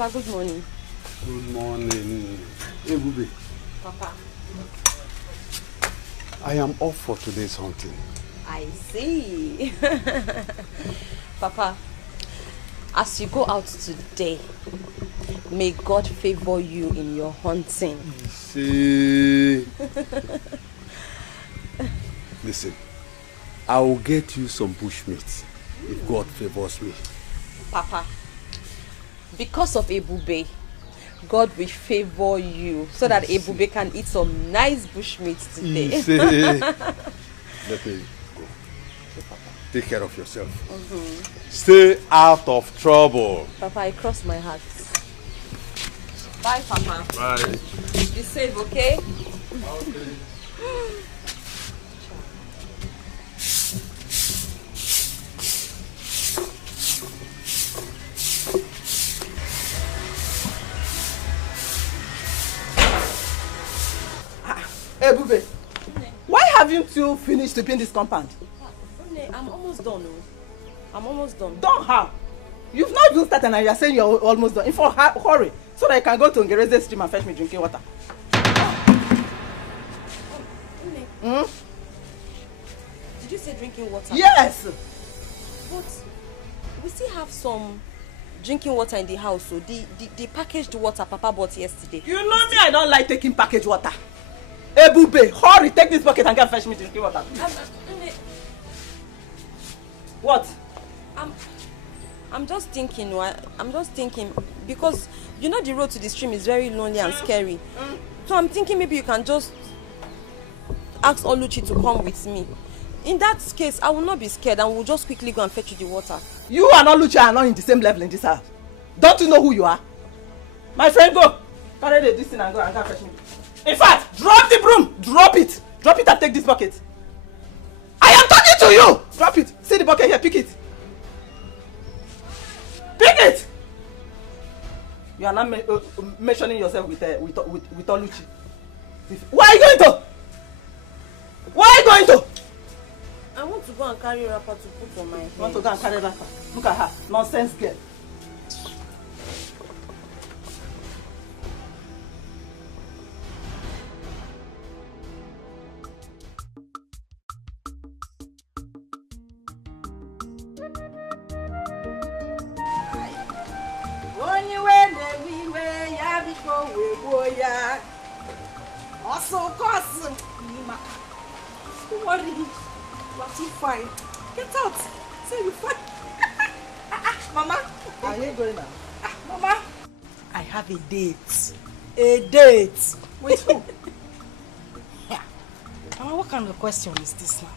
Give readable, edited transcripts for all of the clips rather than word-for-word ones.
Papa, good morning. Good morning. Hey, Bubi. Papa. I am off for today's hunting. I see. Papa, as you go out today, may God favor you in your hunting. See. Listen, I will get you some bushmeat if God favors me. Papa, because of Ebube, God will favor you so that Ebube can eat some nice bushmeat today. Let me go. Take care of yourself. Stay out of trouble. Papa, I cross my heart. Bye, Papa. Bye. Be safe, okay? Okay. Hey, Bube, why haven't you finished sweeping this compound? I'm almost done. I'm almost done. Done how? You've not even started and you're saying you're almost done. In fact, hurry, so that I can go to Ngereze stream and fetch me drinking water. Did you say drinking water? Yes! But we still have some drinking water in the house, so the packaged water Papa bought yesterday. You know me, I don't like taking packaged water. Hey, Bube, hurry, take this bucket and go and fetch me drinking water. What? I'm just thinking, because you know the road to the stream is very lonely and scary. So I'm thinking maybe you can just ask Oluchi to come with me. In that case, I will not be scared and we'll just quickly go and fetch you the water. You and Oluchi are not in the same level in this house. Don't you know who you are? My friend, go. Carry this thing and go and fetch me. In fact, drop the broom. Drop it. Drop it and take this bucket. I am talking to you. Drop it. See the bucket here. Pick it. Pick it. You are not mentioning yourself with Oluchi. Where are you going to? Where are you going to? I want to go and carry a wrapper to put on my head. You want to go and carry a wrapper? Look at her. Nonsense girl. Also, of course, don't worry, you are too fine. Get out. Say you fine. Mama. Are you going now? Mama. I have a date. A date. With who? Yeah. Mama, what kind of question is this now?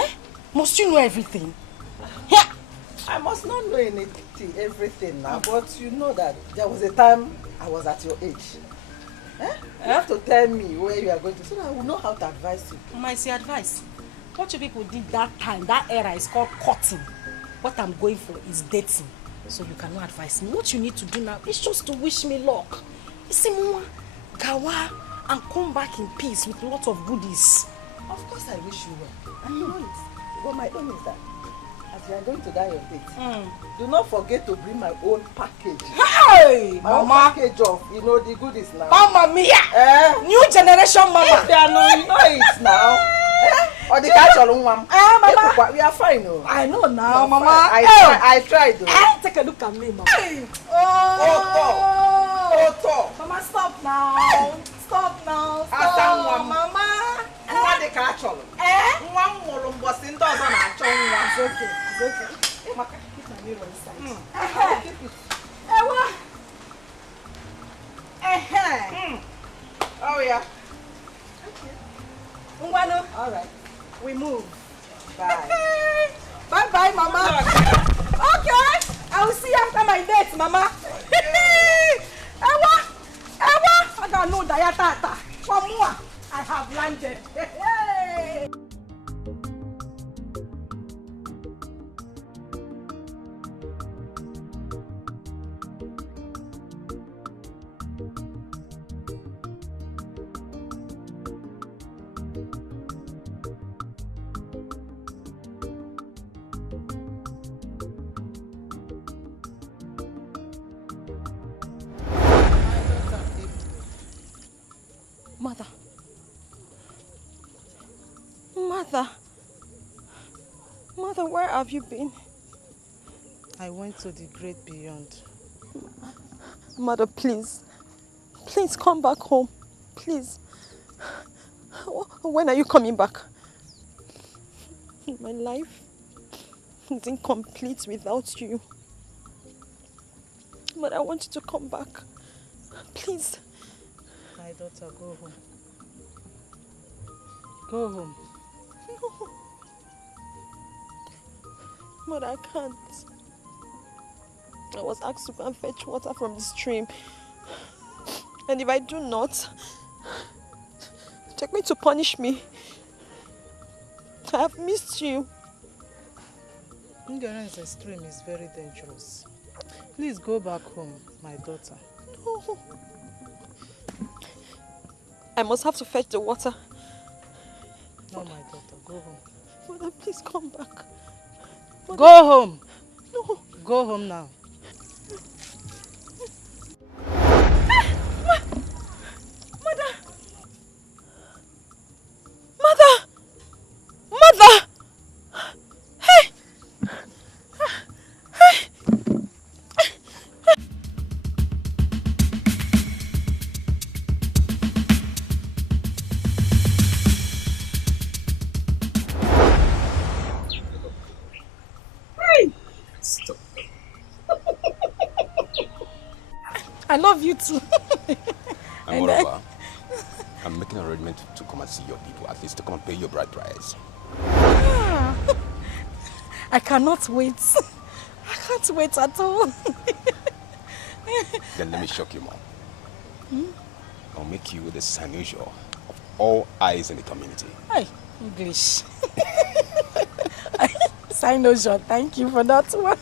Eh? Must you know everything? Yeah. I must not know everything now, but you know that there was a time I was at your age. Eh? You have to tell me where you are going to so that I will know how to advise you. Mama, it's your advice. What you people did that time, that era is called courting. What I'm going for is dating. So you cannot advise me. What you need to do now is just to wish me luck. You see, Mama, Gawa, and come back in peace with a lot of goodies. Of course I wish you well. I know it. But my own is that as you are going to die your date, do not forget to bring my own package. Hey, my own package of, the goodies now. Mama mia! New generation mama! They are not, you know it now. Or the catch all one. Mama! We are fine, no? I know now, Mama. I tried though. Take a look at me, Mama. Oh, Mama, stop now. Stop now. Stop, Mama. What the catch all? One more was in those on our tongue. It's okay. It's okay. Keep my mirror inside. Keep it. Oh, yeah. Okay. All right. We move. Bye. Bye-bye, Mama. Okay. I will see you after my date, Mama. Ewa. I got no diatata. From moi, I have landed. Hey. Mother. Mother. Mother, where have you been? I went to the great beyond. Mother, please. Please come back home. Please. When are you coming back? My life is incomplete without you. But I want you to come back. Please. My daughter, go home. Go home. No. But I can't. I was asked to go and fetch water from the stream. And if I do not, they're going to punish me. I have missed you. Ignorance in stream is very dangerous. Please go back home, my daughter. No. I must have to fetch the water. No, my daughter, go home. Mother, please come back. Mother. Go home. No. Go home now. Mother! Mother! Mother! Hey! Hey! Stop. I love you too. And moreover, I'm making an arrangement to come and see your people, at least to come and pay your bride price. I cannot wait. I can't wait at all. Then let me shock you more. I'll make you the Sanusho of all eyes in the community. Hi, English. Signosure, thank you for that one.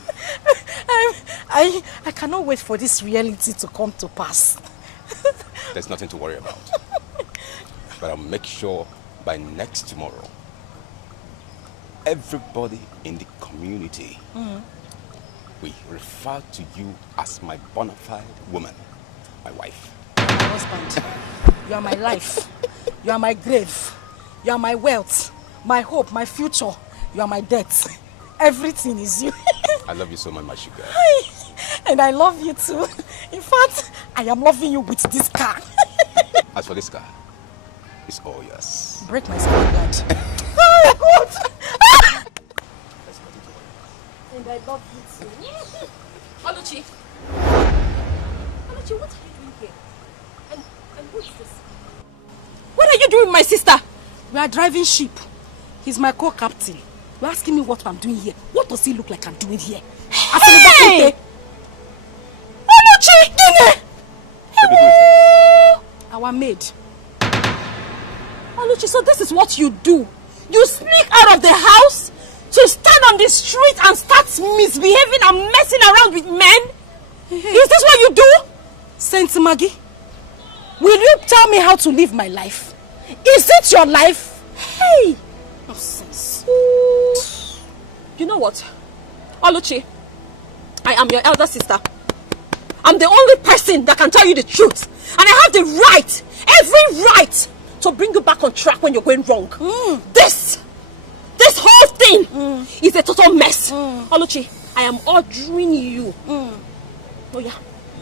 I cannot wait for this reality to come to pass. There's nothing to worry about. But I'll make sure by next tomorrow, everybody in the community will refer to you as my bona fide woman, my wife. My husband, you are my life. You are my grave. You are my wealth, my hope, my future. You are my death. Everything is you. I love you so much, my sugar. And I love you too. In fact, I am loving you with this car. As for this car, it's all yours. Break my spirit, Dad. Oh, God. And I love you too. Oluchi. Oluchi, what are you doing here? And who is this? What are you doing with my sister? We are driving ship. He's my co-captain. You're asking me what I'm doing here. What does he look like I'm doing here? Hey! Oluchi! Baby, who is this? Our maid. Oluchi, so this is what you do? You sneak out of the house to stand on the street and start misbehaving and messing around with men? Is this what you do? Saint Maggie, will you tell me how to live my life? Is it your life? Hey! Nonsense. You know what? Oluchi, I am your elder sister. I'm the only person that can tell you the truth. And I have the right, every right, to bring you back on track when you're going wrong. This whole thing is a total mess. Oluchi, I am ordering you. Oh yeah,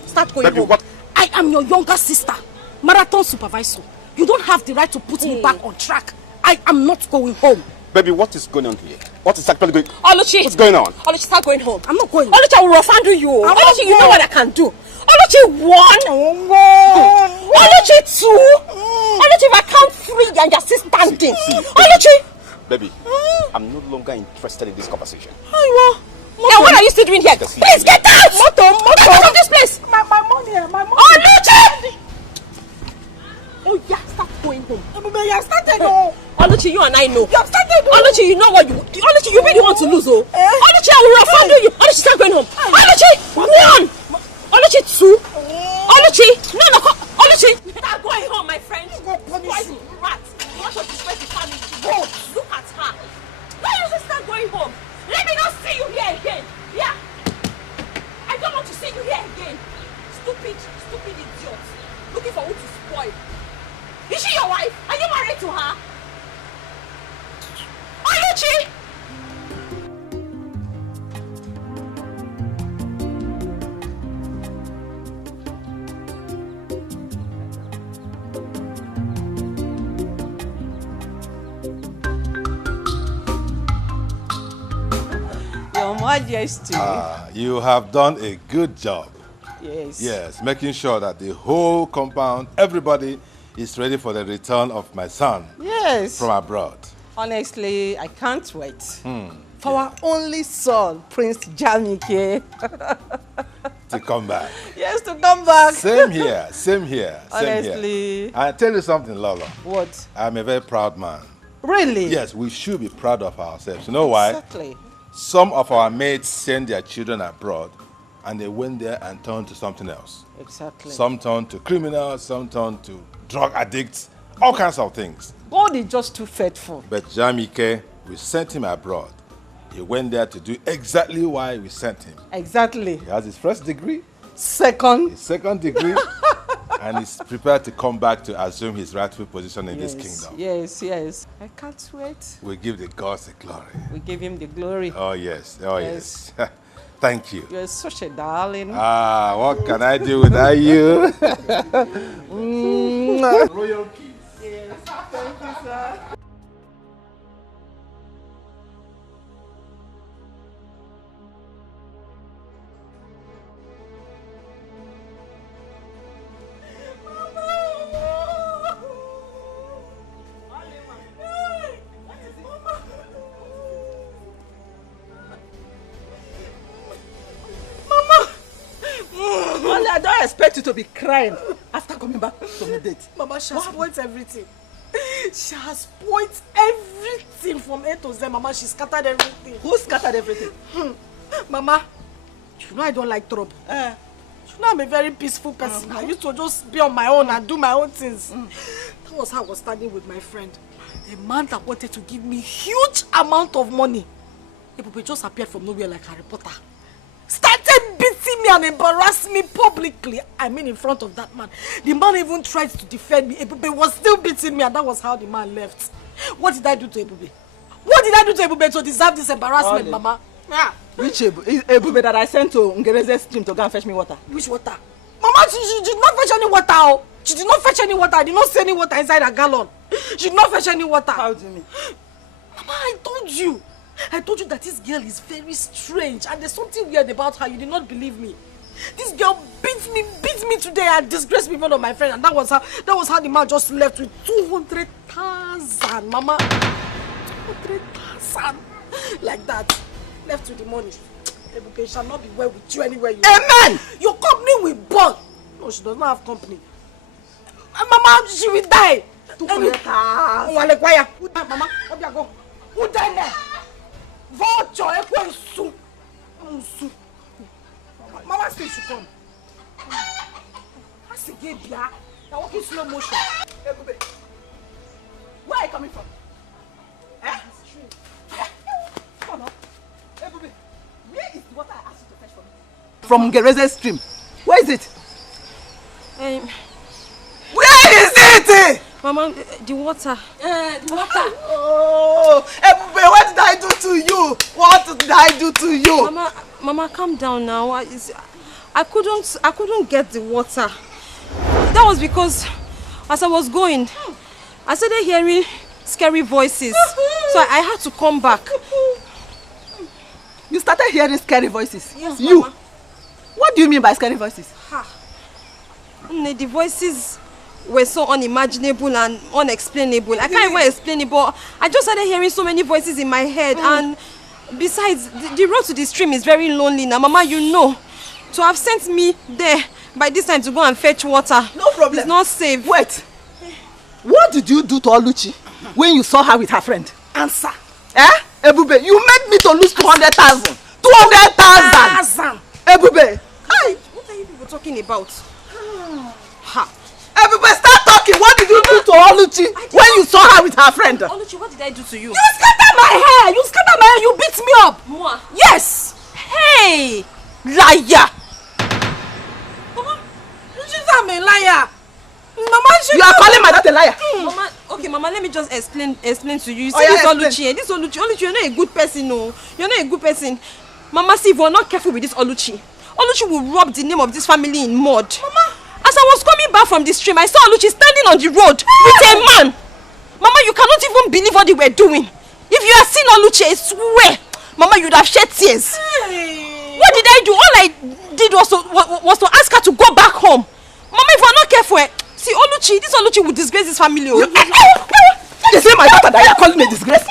start going home. What? I am your younger sister, marathon supervisor. You don't have the right to put me back on track. I am not going home. Baby, what is going on here? What is actually going on? Oluchi, what's going on? Oluchi, start going home. I'm not going. Oluchi, I will refund you. Oluchi, you know what I can do. Oluchi, 1. Oluchi, 2. Oluchi, if I count 3 and you're still standing. See, Oluchi. Baby, I'm no longer interested in this conversation. Now what are you still doing here? Please get out! Get out of this place! My money, my money. Oluchi! Oh yeah, start going home. You have started. Oluchi, you and I know. You have started. Oluchi, you know what you... Oluchi, you really want to lose, oh? Oluchi, I will refund you. Oluchi, start going home. Oluchi, 1. Oluchi, 2. Oluchi, no. Oluchi. Start going home, my friend. Poison rat. You want to disgrace the family. Go. Look at her. Why don't you start going home? Let me not see you here again. Yeah. I don't want to see you here again. Stupid idiot. Looking for who to spoil. Is she your to her? Oluchi! Your Majesty. You have done a good job. Yes. Yes, making sure that the whole compound, everybody is ready for the return of my son Yes. from abroad. Honestly, I can't wait. For our only son, Prince Jamike. To come back. Yes, to come back. Same here, same here, same Honestly. here. I tell you something, Lolo. What? I'm a very proud man. Really? Yes, we should be proud of ourselves. You know why? Exactly. Some of our mates send their children abroad and they went there and turned to something else. Exactly. Some turned to criminals, some turned to drug addicts, all kinds of things. God is just too faithful. But Jamike, we sent him abroad. He went there to do exactly why we sent him. Exactly. He has his first degree, Second. his second degree, and he's prepared to come back to assume his rightful position in this kingdom. Yes, yes. I can't wait. We give the gods the glory. We give him the glory. Oh yes, oh Yes. yes. Thank you. You're such a darling. What can I do without you? Royal kiss. Yes, thank you, sir. Only I don't expect you to be crying after coming back from the date. Mama, she has spoiled everything. She has spoiled everything from A to Z. Mama, she scattered everything. Who scattered everything? Mama, you know I don't like trouble. You know I'm a very peaceful person. I used to just be on my own and do my own things. That was how I was standing with my friend. A man that wanted to give me huge amount of money. He just appeared from nowhere like Harry Potter. Started beating me and embarrassing me publicly. I mean in front of that man. The man even tried to defend me. Ebube was still beating me and that was how the man left. What did I do to Ebube? What did I do to Ebube to deserve this embarrassment, Mama? Yeah. Which Ebube that I sent to Ngereze's stream to go and fetch me water? Which water? Mama, she did not fetch any water. Oh. She did not fetch any water. I did not see any water inside a gallon. She did not fetch any water. How do you mean? Mama, I told you that this girl is very strange and there's something weird about her. You did not believe me. This girl beat me today and disgraced me in front of my friend, and that was how the man just left with 200,000, Mama. 200,000 like that. Left with the money. Ebube shall not be well with you anywhere you are. Amen! Your company will burn. No, she does not have company. Mama, she will die. 200,000. Mama, go. Who died there? Vulture, Ekwensu. Mama said she come. I said, Gebia, you're walking slow motion. Ebube, where are you coming from? Come on. Ebube, where is the water I asked you to fetch for me? From Ngereze's stream. Where is it? Where is it? Mama, the water. The water. Oh, Ebube, what did I do to you? What did I do to you? Mama, calm down now. I couldn't get the water. That was because as I was going, I started hearing scary voices. So I had to come back. You started hearing scary voices? Yes, you? Mama. What do you mean by scary voices? The voices were so unimaginable and unexplainable. I can't even explain it, but I just started hearing so many voices in my head. And besides, the road to the stream is very lonely now. Mama, you know. To have sent me there by this time to go and fetch water. No problem. It's not safe. Wait. What did you do to Oluchi when you saw her with her friend? Answer. Ebube, you made me to lose 200,000. 200,000. Ebube. What are you people talking about? Ebube, start talking. What did you do to Oluchi when you saw her with her friend? Oluchi, what did I do to you? You scattered my hair. You beat me up. Moi? Yes. Hey! Liar. Mama, she's a liar. Mama, You are calling my daughter a liar. Mama, okay, Mama, let me just explain to you. You see, this Oluchi, you're not a good person, no. You're not a good person. Mama, see, if we're not careful with this Oluchi will rub the name of this family in mud. Mama, as I was coming back from the stream, I saw Oluchi standing on the road with a man. Mama, you cannot even believe what they were doing. If you had seen Oluchi, I swear, Mama, you'd have shed tears. Hey. What did I do? All I did was to ask her to go back home. Mama, if we're not careful, see, this Oluchi will disgrace this family. Is it my daughter that you're calling a disgrace?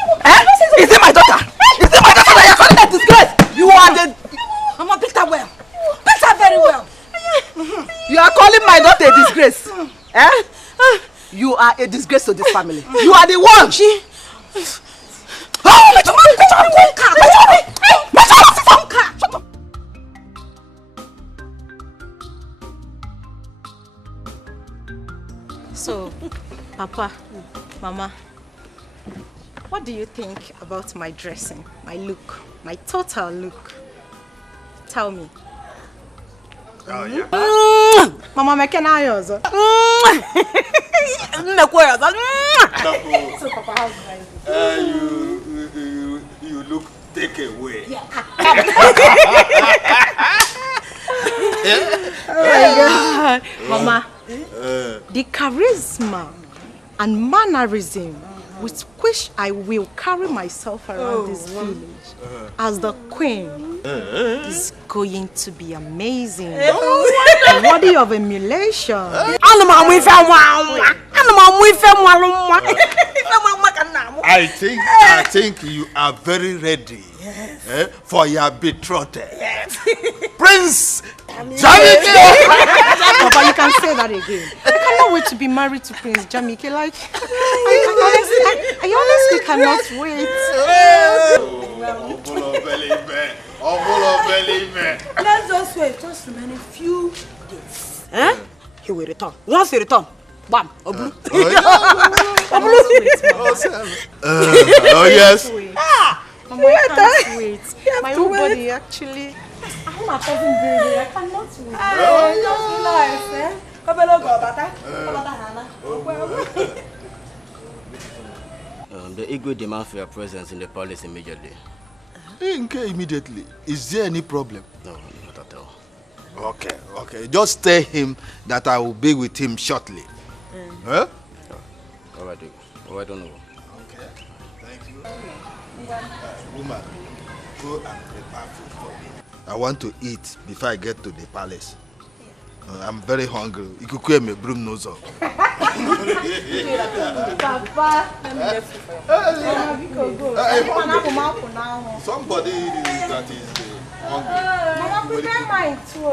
Is it my daughter? Is it my daughter that you're calling a disgrace? You are the... Mama, beat her well. Beat her very well. You are calling my daughter a disgrace? You are a disgrace to this family. You are the one. So, Papa, Mama, what do you think about my dressing, my look, my total look? Tell me. Oh, yeah. Mama, make an eye also. So, Papa, how's you look take away. Yeah. Oh my God. Mama, the charisma and mannerism with which I will carry myself around this village as the queen is going to be amazing. Worthy of emulation. I think you are very ready for your betrothed. Yes. Prince Jamike! Papa, you can say that again. I cannot wait to be married to Prince Jamike. Like, I honestly cannot wait. Let's just wait. Just remain a few days. He will return. Once he returns, bam, Oblu. Oh yes. Mama, I can't wait. My whole body actually. I'm not talking baby. I cannot wait. The Igwe demand for your presence in the palace immediately. Immediately. Is there any problem? No, not at all. Okay. Just tell him that I will be with him shortly. Huh? All right, I don't know. Okay. Thank you. Woman, go and prepare food for me. I want to eat before I get to the palace. I'm very hungry. Ikuku me broom nose up. Papa, let me get food for you. Somebody that is hungry. Mama, prepare mine too.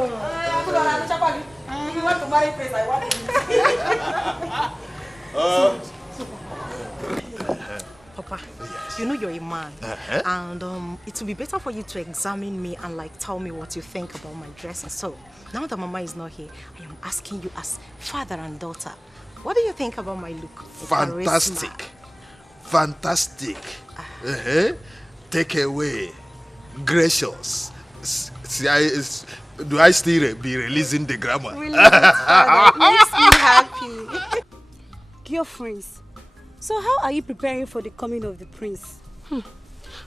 If you want to marry Prince, I want to. Papa, you know you're a man, and it will be better for you to examine me and like tell me what you think about my dress. And so, now that Mama is not here, I am asking you as father and daughter, what do you think about my look? Fantastic. Take away. Gracious. Do I still be releasing the grammar? Really, it makes me happy. Girlfriends, so how are you preparing for the coming of the prince?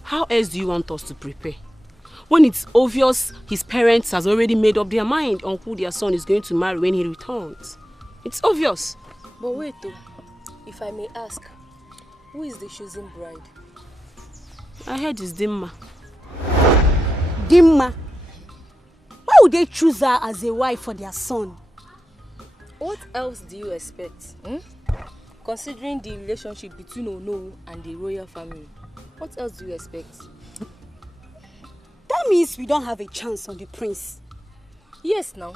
How else do you want us to prepare? When it's obvious his parents has already made up their mind on who their son is going to marry when he returns. It's obvious. But wait though, if I may ask, who is the chosen bride? I heard it's Dimma. Dimma? Why would they choose her as a wife for their son? What else do you expect? Considering the relationship between Ono and the royal family, what else do you expect? That means we don't have a chance on the prince. Yes, now.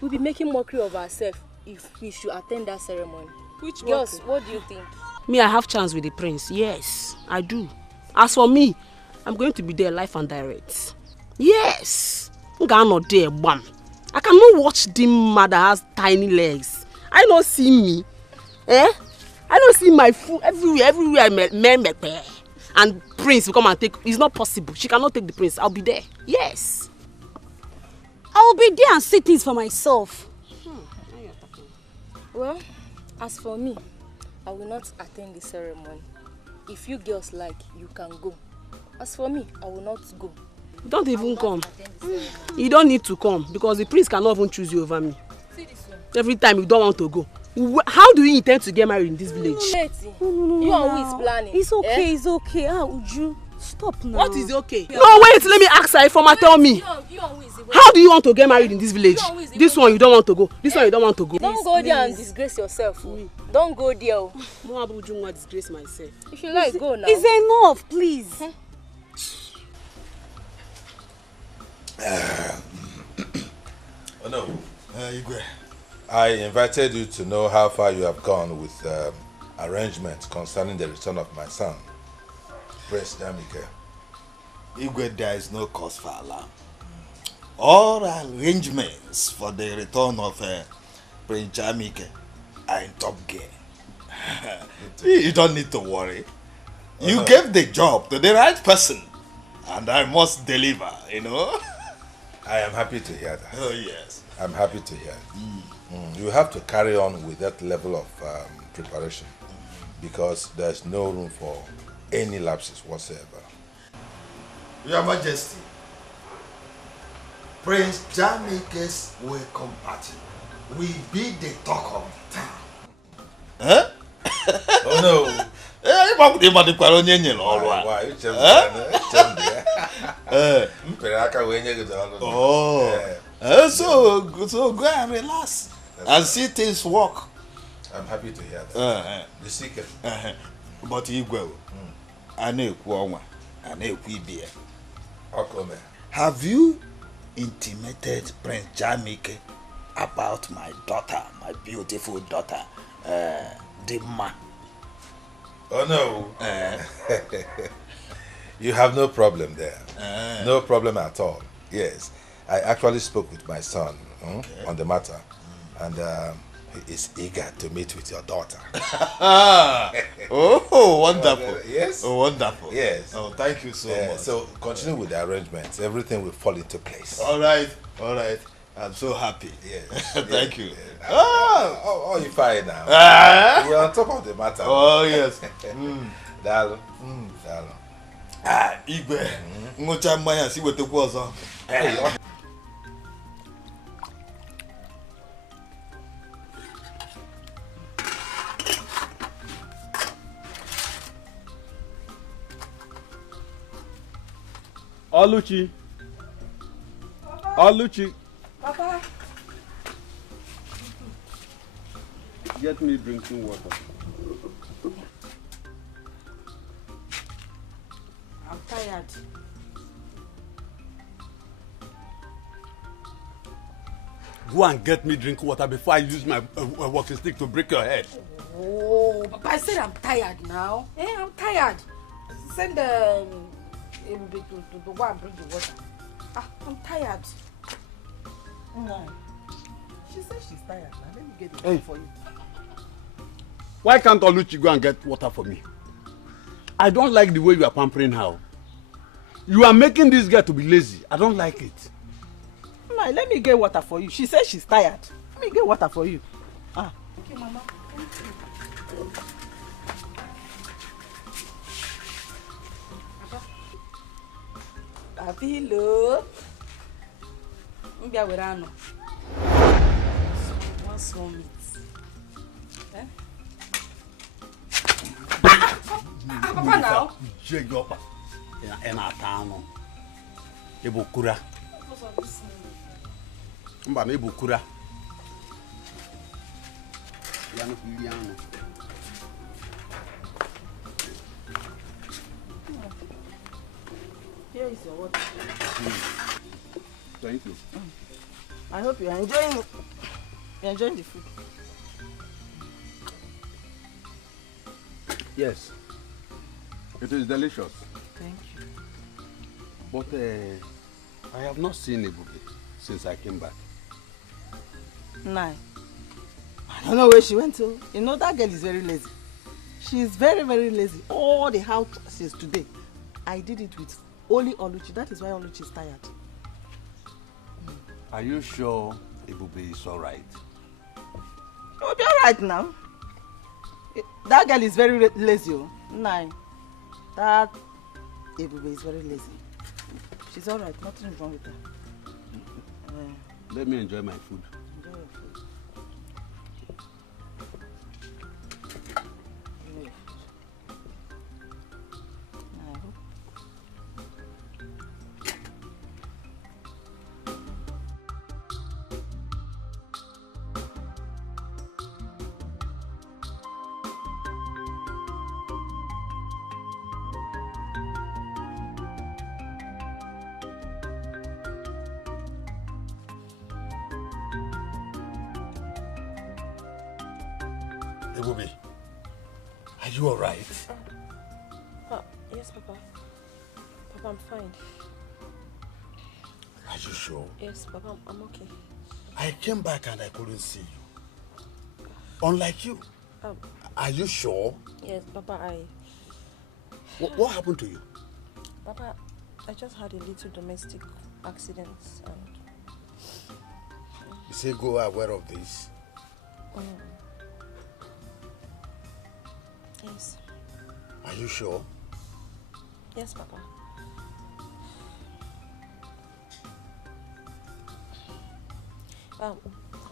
We'll be making mockery of ourselves if we should attend that ceremony. Which Girls, what do you think? Me, I have chance with the prince. Yes, I do. As for me, I'm going to be there live and direct. Yes. I'm not there, bam. I cannot watch Dimma that has tiny legs. I don't see me. I don't see my food everywhere I met. And prince will come and take. It's not possible. She cannot take the prince. I'll be there. Yes. I will be there and see things for myself. Well, as for me, I will not attend the ceremony. If you girls like, you can go. As for me, I will not go. Don't even come. You don't need to come because the prince cannot even choose you over me. See this one. Every time you don't want to go. How do you intend to get married in this village? No, you are who is planning. It's okay, it's okay. Uju, stop now. What is okay? No, wait, let me ask her. Informer, tell me. How do you want to get married in this village? This one you don't want to go. This one you don't want to go. Don't go there and disgrace yourself. Don't go there. More Abuju disgrace myself. If you like, go now. It's enough, please. Oh no, Igwe. I invited you to know how far you have gone with arrangements concerning the return of my son, Prince Jamike. Igwe, there is no cause for alarm. All arrangements for the return of Prince Jamike are in top gear. You don't need to worry. You gave the job to the right person, and I must deliver, you know. I am happy to hear that. Oh, yes. I'm happy to hear. You have to carry on with that level of preparation because there's no room for any lapses whatsoever. Your Majesty, Prince Jamike's welcome party will be the talk of the town. Huh? Oh no. Why? So go and relax and see things work. I'm happy to hear that. The secret. But Igwe, have you intimated Prince Jamike about my daughter, my beautiful daughter, Dimma? Oh no. You have no problem there. No problem at all. Yes. I actually spoke with my son on the matter, and he is eager to meet with your daughter. Oh, wonderful. Yes. Oh, wonderful. Yes. Oh, thank you so much. So continue with the arrangements. Everything will fall into place. All right. All right. I'm so happy. Yes. Thank you. Oh, you're fine now. We're on top of the matter. Oh, yes. Dalo. Igwe. Ngocha mmanya si wetekwa ọzọ. Oluchi. Oluchi. Papa. Get me drinking water. I'm tired. Go and get me drinking water before I use my walking stick to break your head. Oh, Papa, I said I'm tired now. I'm tired. Send to go and bring the water. I'm tired. No. She said she's tired. Now let me get it for you. Why can't Oluchi go and get water for me? I don't like the way you are pampering her. You are making this girl to be lazy. I don't like it. No, let me get water for you. She said she's tired. Let me get water for you. Okay, Mama. Thank you. Abilo. Mbia werano. What's wrong with? Papa now. Jegopa. Ena tano. Ebukura. Mba na ebukura. Yano kiliano. Here is your water. Thank you. I hope you are enjoying it. You're enjoying the food. Yes. It is delicious. Thank you. But I have not seen Ebube since I came back. Nah. I don't know where she went to. You know, that girl is very lazy. She is very, very lazy. All the houses today, I did it with only Oluchi. That is why Oluchi is tired. Are you sure Ebube is all right? You'll be all right now. That girl is very lazy. Nine. That Ebube is very lazy. She's alright. Nothing is wrong with her. Let me enjoy my food. Enjoy your food. Enjoy your food. I hope. Ebube, are you alright? Yes, Papa. Papa, I'm fine. Are you sure? Yes, Papa, I'm okay. I came back and I couldn't see you. Unlike you. Are you sure? Yes, Papa, What happened to you? Papa, I just had a little domestic accident and... You say go aware of this? Yes. Are you sure? Yes, Papa.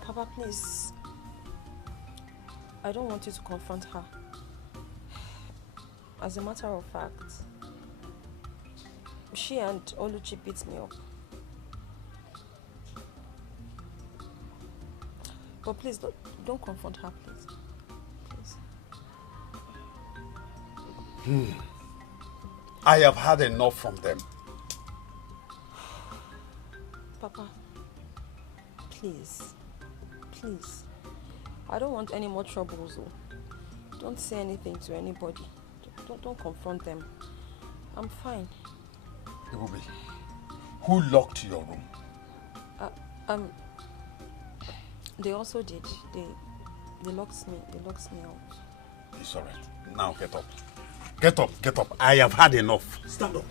Papa, please. I don't want you to confront her. As a matter of fact, she and Oluchi beat me up. But please, don't confront her, please. Please. I have had enough from them. Papa, please. Please. I don't want any more troubles. Don't say anything to anybody. Don't confront them. I'm fine. Ebube, who locked your room? They also did. They locked me. They locked me out. It's alright. Now get up. Get up, get up. I have had enough. Stand up.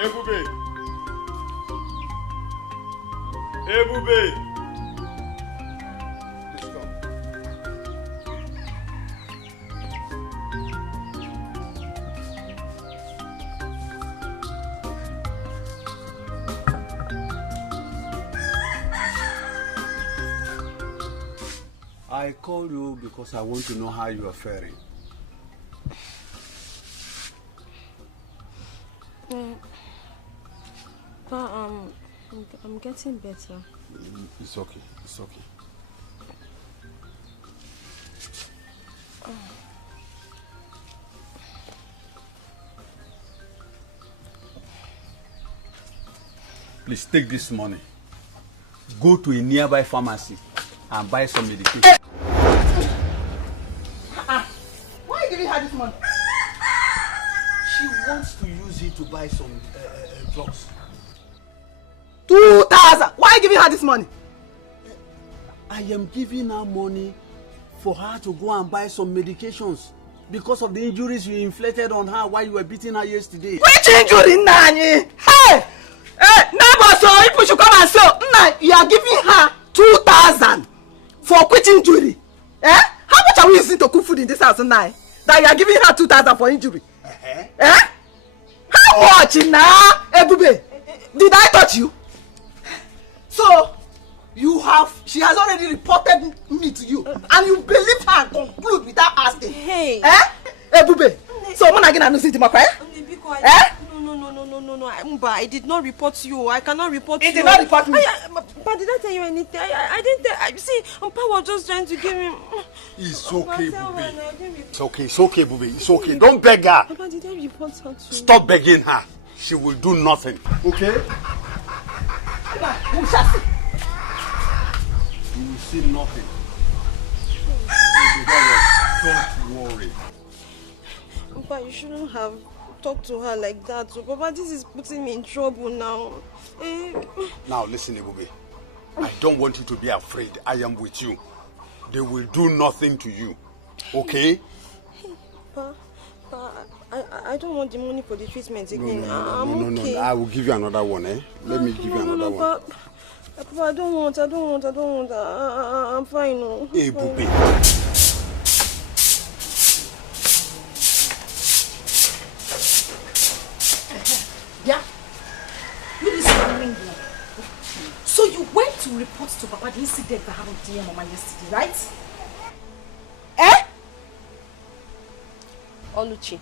Ebube! Ebube! Let's go. I called you because I want to know how you are faring. I'm getting better. It's okay. It's okay. Please take this money. Go to a nearby pharmacy and buy some medication. Why are you giving her this money? She wants to use it to buy some drugs. 2,000! Why are you giving her this money? I am giving her money for her to go and buy some medications because of the injuries you inflicted on her while you were beating her yesterday. Which injury, Nani? Hey! Hey, neighbor, so people should come and say, you are giving her 2,000 for quit injury. Eh? How much are we using to cook food in this house, Nai? That you are giving her 2,000 for injury? Eh? How much now, Ebube? Did I touch you? So, she has already reported me to you, and you believe her and conclude without asking. Hey. Ebube. So, I'm not going to see the No, I did not report you. I cannot report you. He did not report me. But did I tell you anything? I didn't tell. See, Papa was just trying to give him. It's okay, Bube. It's okay, Bube. It's okay. Don't beg her. Papa, did I report her to? Stop begging her. She will do nothing. Okay? We shall see. You will see nothing. Don't worry. Papa, you shouldn't have talked to her like that. So, Papa, this is putting me in trouble now. Now, listen, Ebube. I don't want you to be afraid. I am with you. They will do nothing to you. Okay? Papa, I don't want the money for the treatment again. No. I will give you another one, eh? Let me give you another one. Papa, I don't want. I'm fine. No. Hey, Bube. Yeah. You listen. So you went to report to Papa the incident that happened to your mama yesterday, right? Oluchi,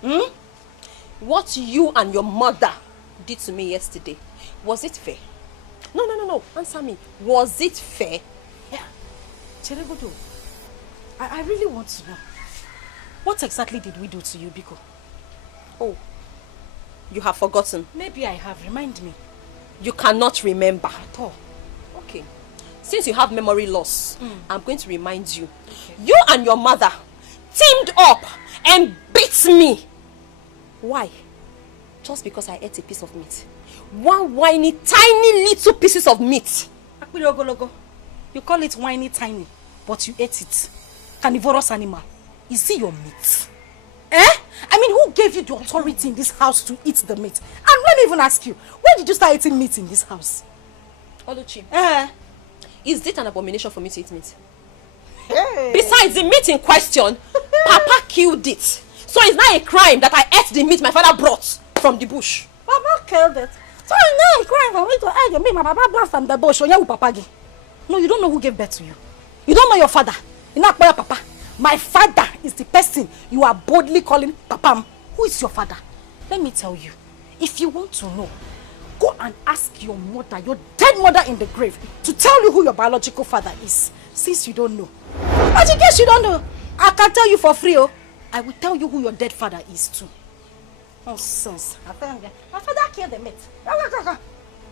what you and your mother did to me yesterday, was it fair? No. Answer me. Was it fair? Yeah. Cheregodo, I really want to know. What exactly did we do to you, Biko? Oh, you have forgotten. Maybe I have. Remind me. You cannot remember at all. Okay. Since you have memory loss, I'm going to remind you. Okay. You and your mother teamed up and beat me. Why? Just because I ate a piece of meat. One whiny, tiny little pieces of meat. You call it whiny, tiny, but you ate it. Carnivorous animal. Is it your meat? I mean, who gave you the authority in this house to eat the meat? And let me even ask you, when did you start eating meat in this house? Oluchi, is it an abomination for me to eat meat? Hey. Besides, the meat in question, Papa killed it. So it's not a crime that I ate the meat my father brought from the bush. Papa killed it. So it's not a crime for me to eat the meat my papa brought from the bush. No, you don't know who gave birth to you. You don't know your father. You're not your papa. My father is the person you are boldly calling Papa. Who is your father? Let me tell you. If you want to know, go and ask your mother, your dead mother in the grave, to tell you who your biological father is. Since you don't know. But in case you don't know, I can tell you for free. I will tell you who your dead father is too. Nonsense. My father killed the meat.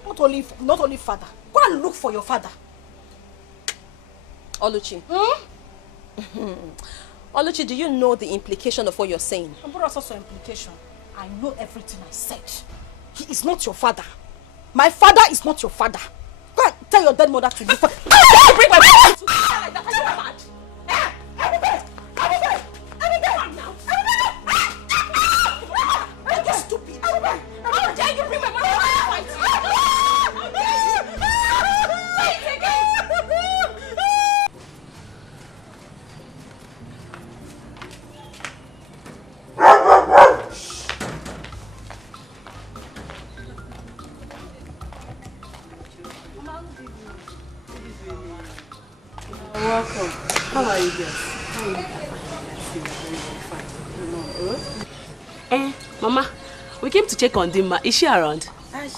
Not only father. Go and look for your father. Oluchi. Oluchi, do you know the implication of what you're saying? But also implication. I know everything I said. He is not your father. My father is not your father. Go and tell your dead mother to look for. Bring my father to like that. Are you mad? Are you stupid? How dare you bring my mother to fight? Say it again. Welcome. How are you guys? Mama, we came to check on Dima. Is she around?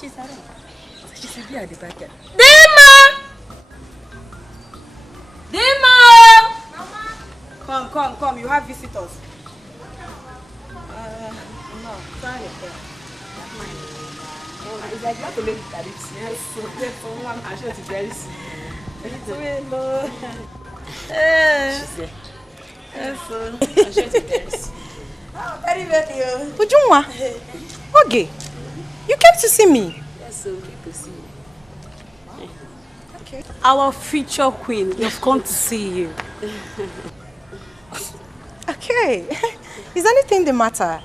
She's around. She should be at the back there. Dima! Mama! Come. You have visitors. No, sorry. It's like you have to make it at it. Yes, so therefore, I'm sure it's very soon. Hello. She's there. Yes, sir. I'm sure it's very soon. Very well. Ujunwa. Okay. You came to see me. Yes, so we came to see you. Okay. Our future queen, we've come to see you. Okay. Is anything the matter?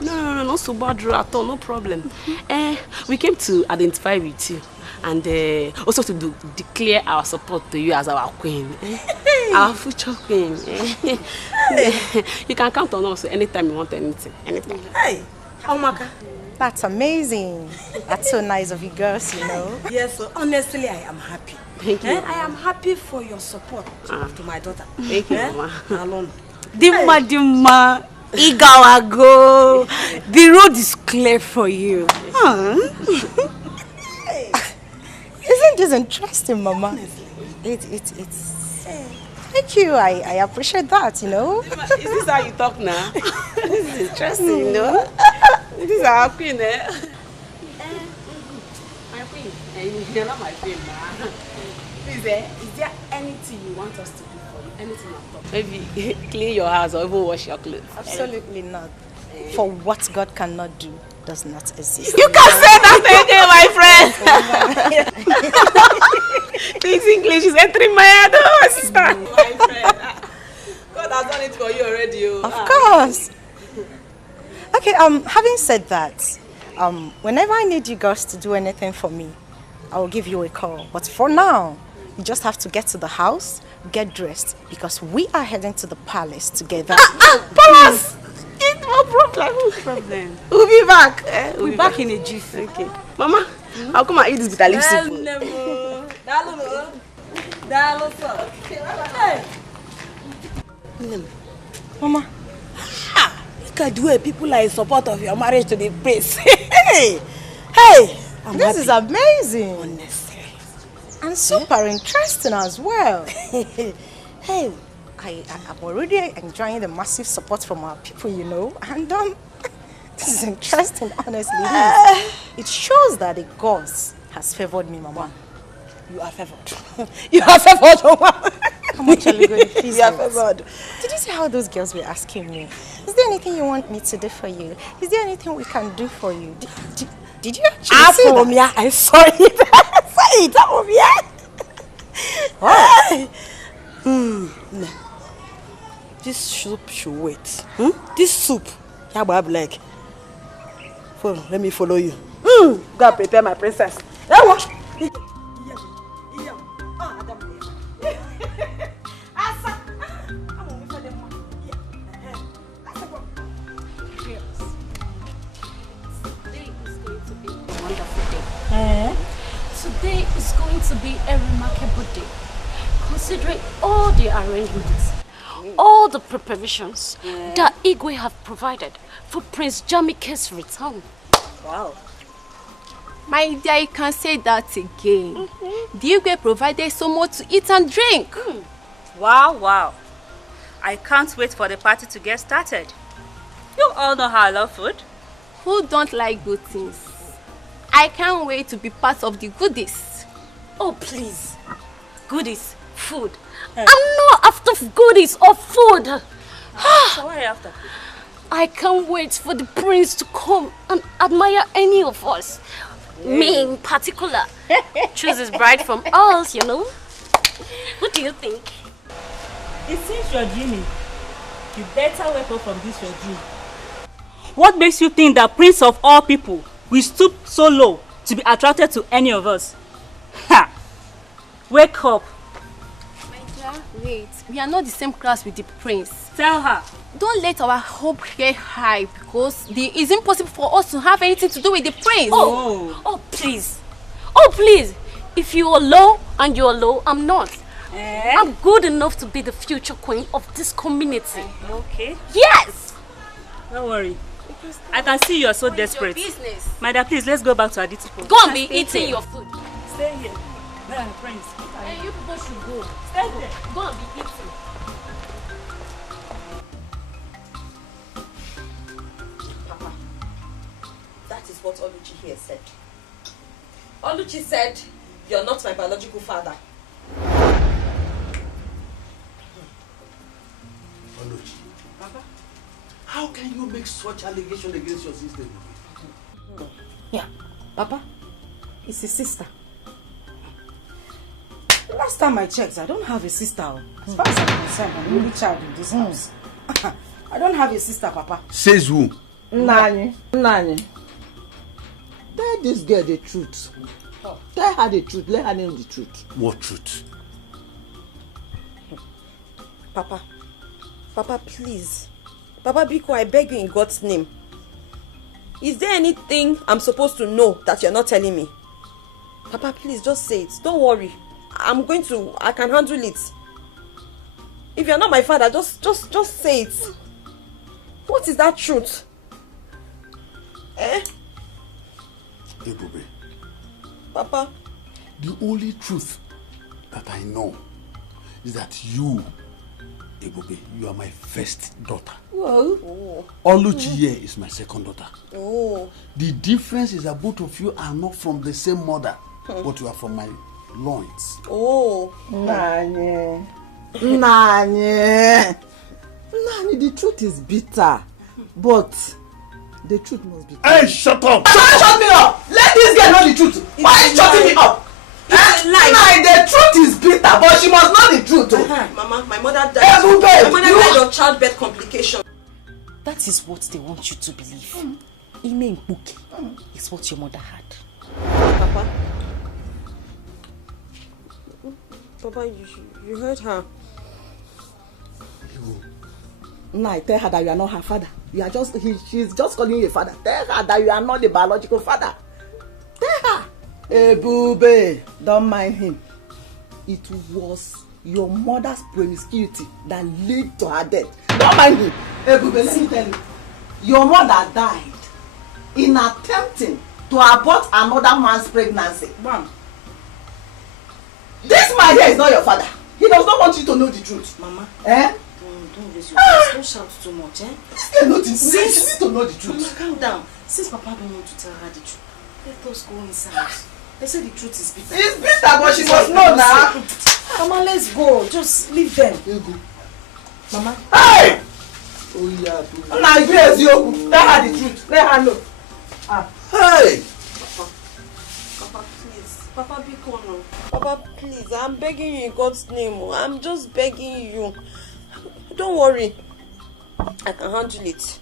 No, not so bad at all, no problem. We came to identify with you and also to declare our support to you as our queen. Our future queen. You can count on us anytime you want anything. Anytime. Hey, Oh, Maka. That's amazing. That's so nice of you girls, you know. Yes, so honestly, I am happy. Thank you. I am happy for your support to my daughter. Thank you, Mama. Alone. Dima, Igawago. The road is clear for you. Isn't this interesting, Mama? It's. Thank you. I appreciate that, you know. Is this how you talk now? This is interesting, you know. This is our queen, eh? My queen. You're not my queen, ma. Please, is there anything you want us to do for you? Anything at all? Maybe clean your house or even wash your clothes. Absolutely not. For what God cannot do does not exist. You can say that again, my friend. This English is entering my head, oh, sister. My friend. God has done it for you already. Of course. Okay, having said that, whenever I need you girls to do anything for me, I will give you a call. But for now, you just have to get to the house, get dressed, because we are heading to the palace together. Palace! It's no problem. No problem. We'll be back. We'll be back in a jiffy. Okay. Mama, I'll come and eat this bitter leaf soup. Mama. Look at the way people are in support of your marriage to the prince. Hey! This is amazing. Honestly. And super interesting as well. Hey, I'm already enjoying the massive support from our people, you know. And this is interesting, honestly. It shows that the gods has favored me, Mama. You are favored. You are favored, Mama. How much are you going to please? You are favored. Did you see how those girls were asking me? Is there anything you want me to do for you? Is there anything we can do for you? Did you actually see that? I saw it. I saw it. No. This soup should wait. This soup. Like, let me follow you. Go and prepare my princess. Today is going to be a remarkable day, considering all the arrangements, all the preparations that Igwe have provided for Prince Jamike's return. Wow. My dear, you can say that again. The Igwe provided so much to eat and drink. Wow. I can't wait for the party to get started. You all know how I love food. Who don't like good things? I can't wait to be part of the goodies. Oh, please. Goodies, food. I'm not after goodies or food. So what are you after? I can't wait for the prince to come and admire any of us. Me in particular. Choose his bride from us, you know. What do you think? It seems you're dreaming. You better wake up from this your dream. What makes you think that Prince of all people will stoop so low to be attracted to any of us? Ha! Wake up. My dear, wait. We are not the same class with the prince. Tell her. Don't let our hope get high because it is impossible for us to have anything to do with the prince. Oh, please. Oh, please. If you are low and you are low, I'm not. I'm good enough to be the future queen of this community. Okay. Yes. Don't worry. I can see you are so desperate. My dear, please, let's go back to Aditi. Go and be eating your food. Stay here. Man, friends. Hey, you people should go. Stay there. Go and be eating. Papa, that is what Oluchi here said. Oluchi said, you're not my biological father. Oluchi. Papa? How can you make such allegation against your sister? Yeah, Papa, it's a sister. Last time I checked, I don't have a sister. As far as I'm concerned, I'm the only child in this house. I don't have a sister, Papa. Says who? Nani. Tell this girl the truth. Tell her the truth. Let her know the truth. What truth? Papa, please. Papa Biko, I beg you in God's name. Is there anything I'm supposed to know that you're not telling me? Papa, please, just say it. Don't worry. I can handle it. If you're not my father, just say it. What is that truth? Eh? Ebube. Papa. The only truth that I know is that you, Ebube, you are my first daughter. Whoa. Oluchi here is my second daughter. Oh. The difference is that both of you are not from the same mother, but you are from my loins. Oh. Nanye, the truth is bitter, but the truth must be. Hey, shut up! Shut me up! Let this girl know the truth. Why are you shutting me up? The truth is bitter, but she must know the truth. Mama, my mother died. My mother died of childbirth complication. That is what they want you to believe. Ime Mbuki is what your mother had. Papa, you heard her. Nah, tell her that you are not her father. You are she's just calling you a father. Tell her that you are not the biological father. Tell her. Hey, Bube, don't mind him. It was your mother's promiscuity that led to her death. Don't mind him. Hey, Bube, let me tell you. Your mother died in attempting to abort another man's pregnancy. Mom. This man here is not your father. He does not want you to know the truth. Mama. Eh? Don't raise your voice. Don't shout too much, eh? She needs to know the truth. Mama, calm down. Since Papa don't want to tell her the truth, let us go inside. They say the truth is bitter. It's bitter, but she must know now. Mama, let's go. Just leave them. Mama. Hey! Oh yeah. Now yes, you. Let her the truth. Let her know. Hey! Papa, please. Papa, be calm. Papa, please. I'm begging you in God's name. I'm just begging you. Don't worry. I can handle it.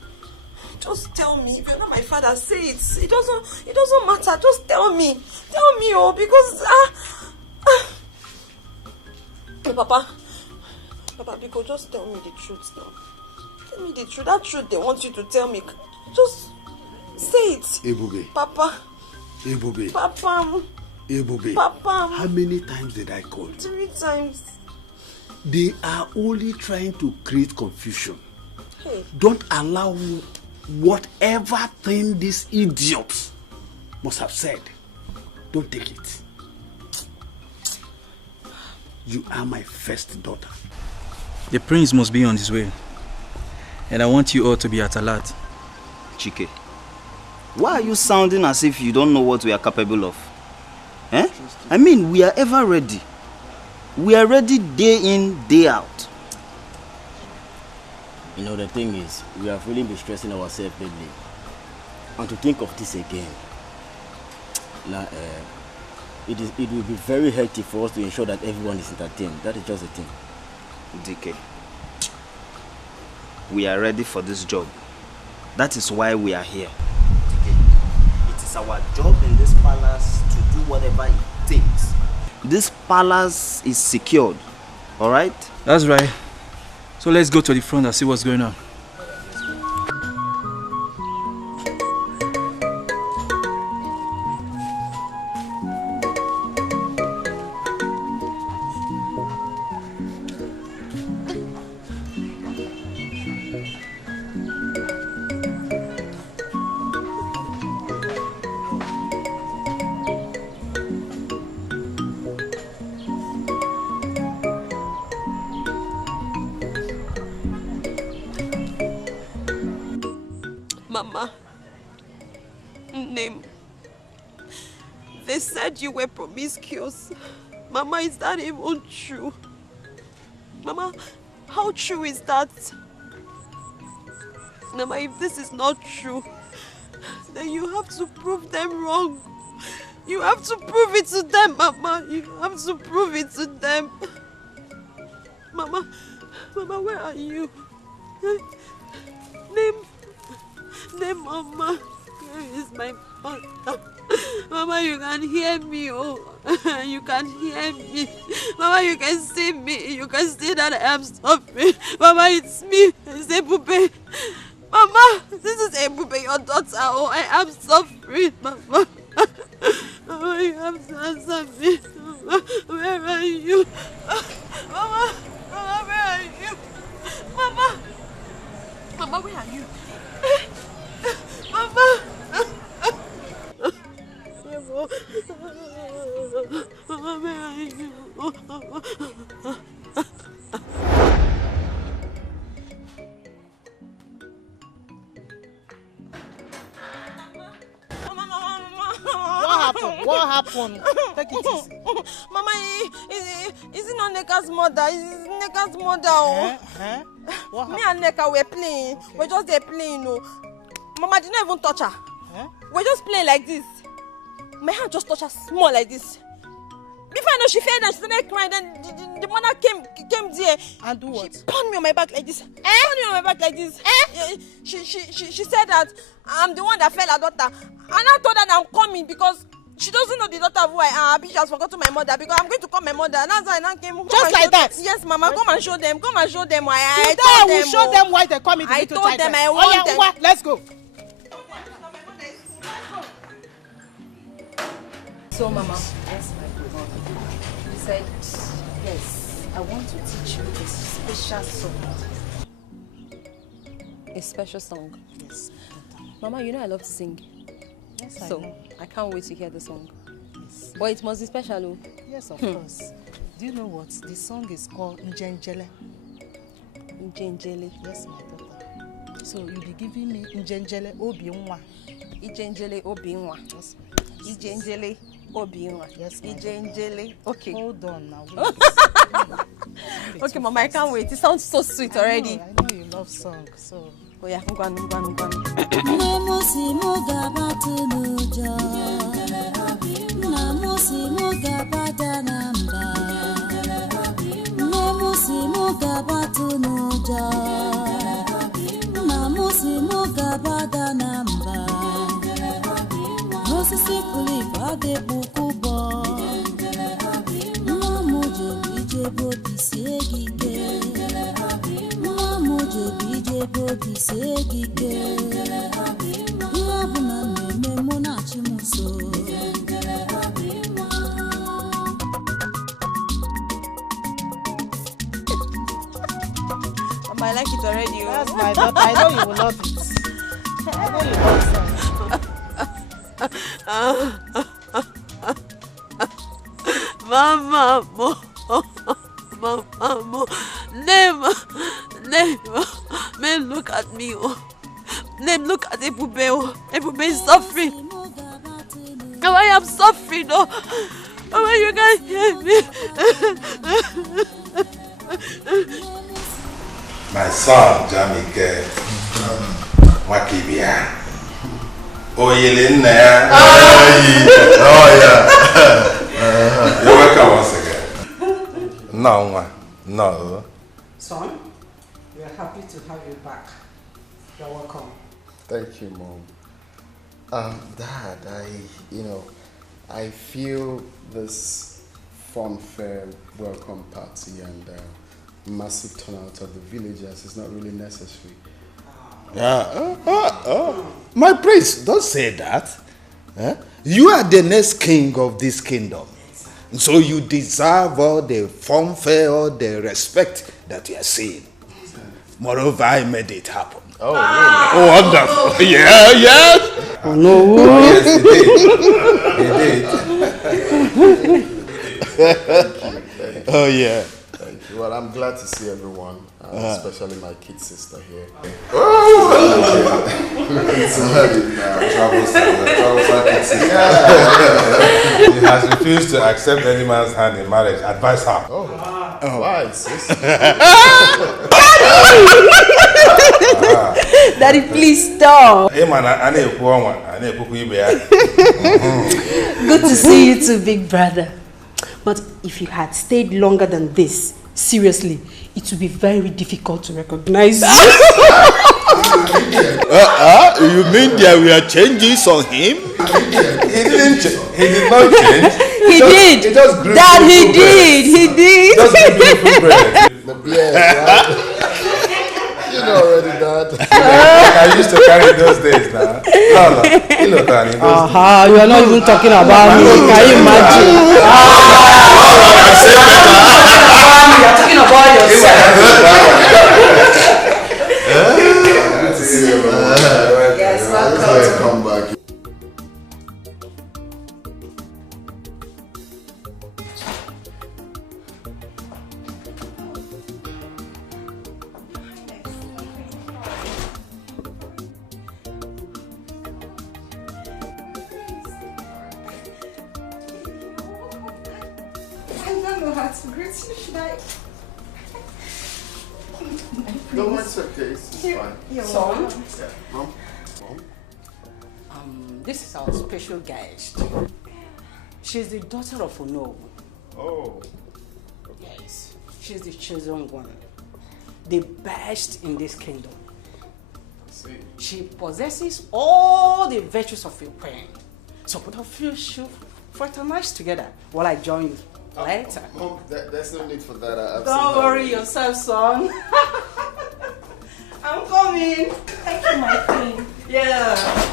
Just tell me. If you're not my father, say it. It doesn't matter. Just tell me. Tell me, because Papa, because just tell me the truth now. Tell me the truth. That truth they want you to tell me. Just say it. Ebube. Papa. Ebube. Papa. Ebube. Papa. How many times did I call you? 3 times. They are only trying to create confusion. Hey. Don't allow whatever thing this idiot must have said. Don't take it. You are my first daughter. The prince must be on his way. And I want you all to be at alert. Chike, why are you sounding as if you don't know what we are capable of? Eh? I mean, we are ever ready. We are ready day in, day out. You know, the thing is, we have really been stressing ourselves lately. And to think of this again, now, it will be very hectic for us to ensure that everyone is entertained. That is just the thing. DK, we are ready for this job. That is why we are here. DK, it is our job in this palace to do whatever it takes. This palace is secured, all right? That's right. So let's go to the front and see what's going on. Mama, name. They said you were promiscuous. Mama, is that even true? Mama, how true is that? Mama, if this is not true, then you have to prove them wrong. You have to prove it to them, Mama. You have to prove it to them. Mama, where are you? Name, Mama. Where is my mother? Mama, you can hear me, oh. You can hear me. Mama, you can see me. You can see that I am suffering. Mama, it's me. It's Ebube. Mama, this is Ebube, your daughter. Oh, I am suffering, Mama. Mama, you have to answer me. Mama, where are you? Mama, Mama, where are you? Mama, Mama, where are you? Mama. Mama, where are you? What happened? Take it easy. Mama, is it not Neka's mother? Is Neka's mother? Oh. Me and Neka were playing. We're just there playing. Oh. Mama didn't even touch her. We're just playing like this. My hand just touched her small like this. Before I know, she fell and she started crying. Then the mother came there. And do what? She punched me on my back like this. Punched me on my back like this. She said that I'm the one that fell her daughter. And I told her that I'm coming because she doesn't know the daughter who I am. She has forgotten my mother because I'm going to call my mother. And that's why I came. Just like that? Yes, Mama. Come and show them. Come and show them why I told them. Show them why they come in. I told them I want them. Let's go. So, Mama, yes, my good mother. You said, yes, I want to teach you a special song. A special song? Yes. Mama, you know I love to sing. Yes, so, I know. I can't wait to hear the song. Yes. But it must be special, oh. Yes, of course. Do you know what? The song is called Njenjele. Njenjele? Yes, my daughter. So, you'll be giving me Njenjele Obiunwa. Njenjele Obiunwa. Yes. Njenjele Obiunwa. Yes, Njenjele. Okay. Hold on now. Okay, Mama, I can't wait. It sounds so sweet already. I know you love song, so. Oh yeah, I'm going. I like it already. That's my daughter. I know you will love it. I know you love songs. Mama, never, man, look at me. Name, look at Ebube. Ebube is suffering. I am suffering. Oh, you guys hear me? My son, Jamike, Wakibia. Oh, you're in there. Oh, yeah. You're welcome once again. No. Son, we are happy to have you back. You're welcome. Thank you, Mom. Dad, I feel this funfair welcome party and massive turnout of the villagers is not really necessary. My prince, don't say that. You are the next king of this kingdom. So you deserve all the fanfare, all the respect that you are seeing. Moreover, I made it happen. Oh, really? Oh, wonderful. Yes. Oh, no. Yes, he did. Oh, yeah. Thank you. Well, I'm glad to see everyone, especially my kid sister here. He has refused to accept any man's hand in marriage. Advise her. Why, sis? Daddy, please stop. Good to see you too, big brother. But if you had stayed longer than this, seriously, it would be very difficult to recognize you. You mean there were changes on him? He didn't change. He did not change. He did. Dad, he did. He did. Just give beautiful bread. The bread, right? You know already, Dad. I used to carry those days now. You are not even talking about me. Can you imagine? You're talking about yourself. Yes, welcome. Come back. No, it's okay. It's fine. Son? Yeah. Mom? This is our special guest. She's the daughter of Ono. Oh. Yes. She's the chosen one. The best in this kingdom. See. She possesses all the virtues of a queen. So both of you should fraternize together while I join you later. Mom, there's no need for that. Don't worry yourself, son. I'm coming. Thank you, my queen. Yeah.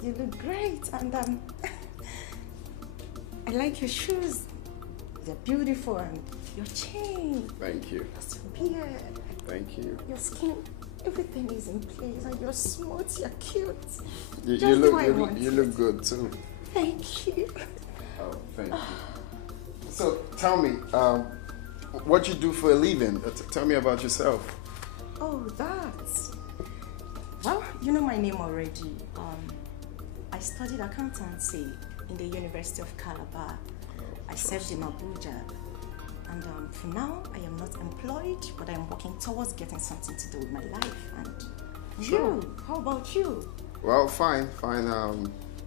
You look great, and I like your shoes. They're beautiful, and your chain. Thank you. Your beard. Thank you. Your skin. Everything is in place, and you're smooth. You're cute. You look good too. Thank you. Oh, thank you. So tell me, what you do for a living? Tell me about yourself. Oh, that. Well, you know my name already. I studied accountancy in the University of Calabar. I served in Abuja. And for now, I am not employed, but I'm working towards getting something to do with my life. And Sure. you, how about you? Well, fine.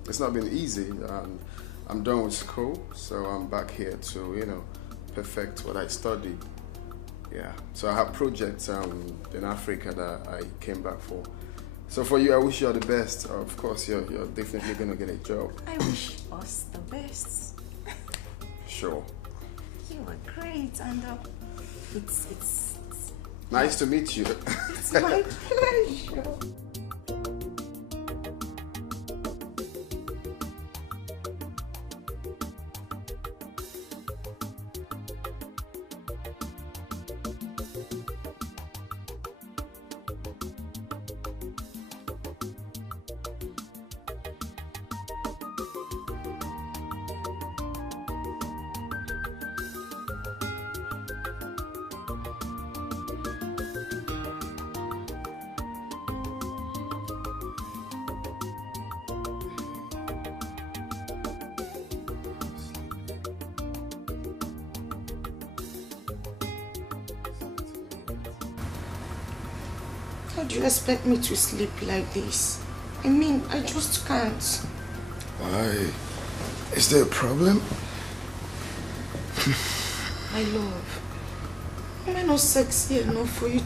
It's not been easy. I'm done with school, so I'm back here to, perfect what I studied. Yeah. So I have projects in Africa that I came back for. So for you, I wish you all the best. Of course, you're definitely gonna get a job. I wish us the best. Sure. You are great, and it's Nice to meet you. it's my pleasure. How do you expect me to sleep like this? I mean, I just can't. Why? Is there a problem? My love, am I not sexy enough for you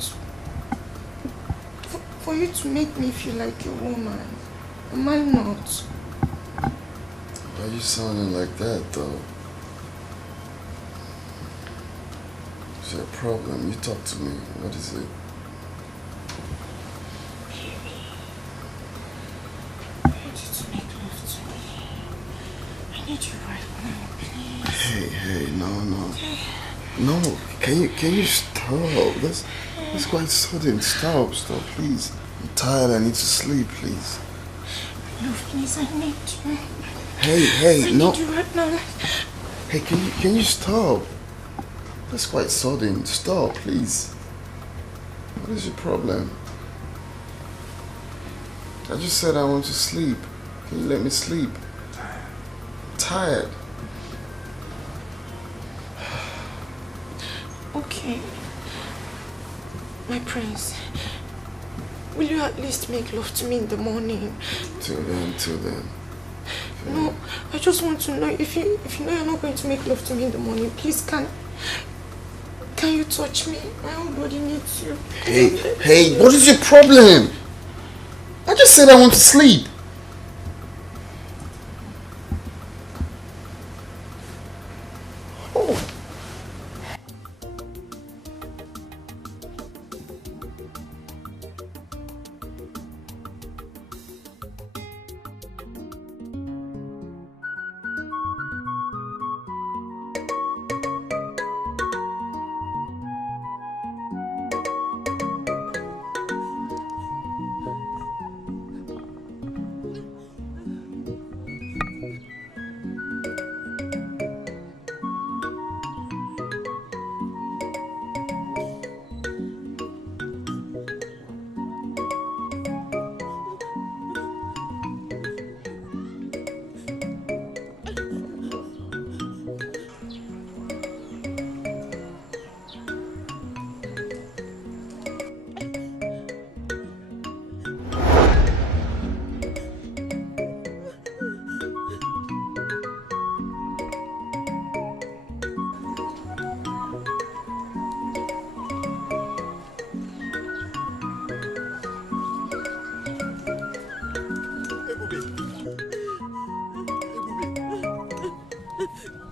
to make me feel like a woman? Am I not? Why are you sounding like that, though? Is there a problem? You talk to me. What is it? I want you to make love to me. I need you right now, please. Hey, no. No, can you stop? That's quite sudden. Stop, please. I'm tired. I need to sleep, please. Love, please, I need you. Hey, no. I need you right now. Hey, can you stop? That's quite sudden. Stop, please. What is your problem? I just said I want to sleep. Can you let me sleep? I'm tired. Okay. My prince, will you at least make love to me in the morning? Till then. No, I just want to know if you know you're not going to make love to me in the morning, please can you touch me? My whole body needs you. Hey, what is your problem? I just said I want to sleep.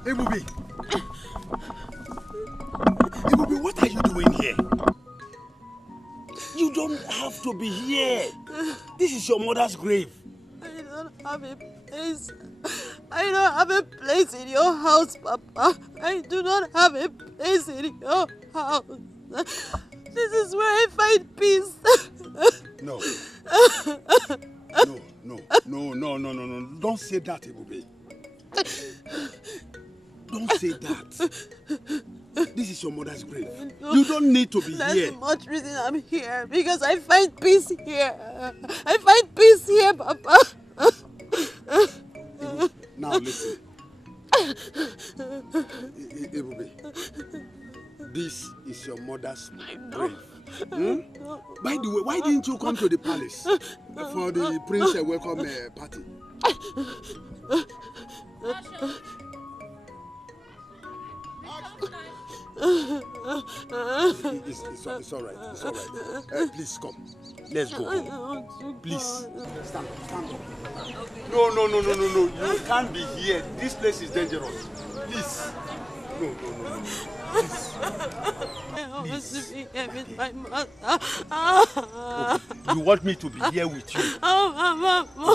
Ebubi! Ebubi, what are you doing here? You don't have to be here. This is your mother's grave. I don't have a place. I don't have a place in your house, Papa. I do not have a place in your house. This is where I find peace. No. No. Don't say that, Ebubi. Don't say that. This is your mother's grave. You don't need to be That's here. the much reason I'm here. Because I find peace here. I find peace here, Papa. Now listen. Ebubi, this is your mother's grave. By the way, why didn't you come to the palace for the prince welcome party? It's all right. It's all right. Please come. Let's go home. Please. Stand up. No. You can't be here. This place is dangerous. Please. No. Please. I want to be here with my mother. Okay. You want me to be here with you? Is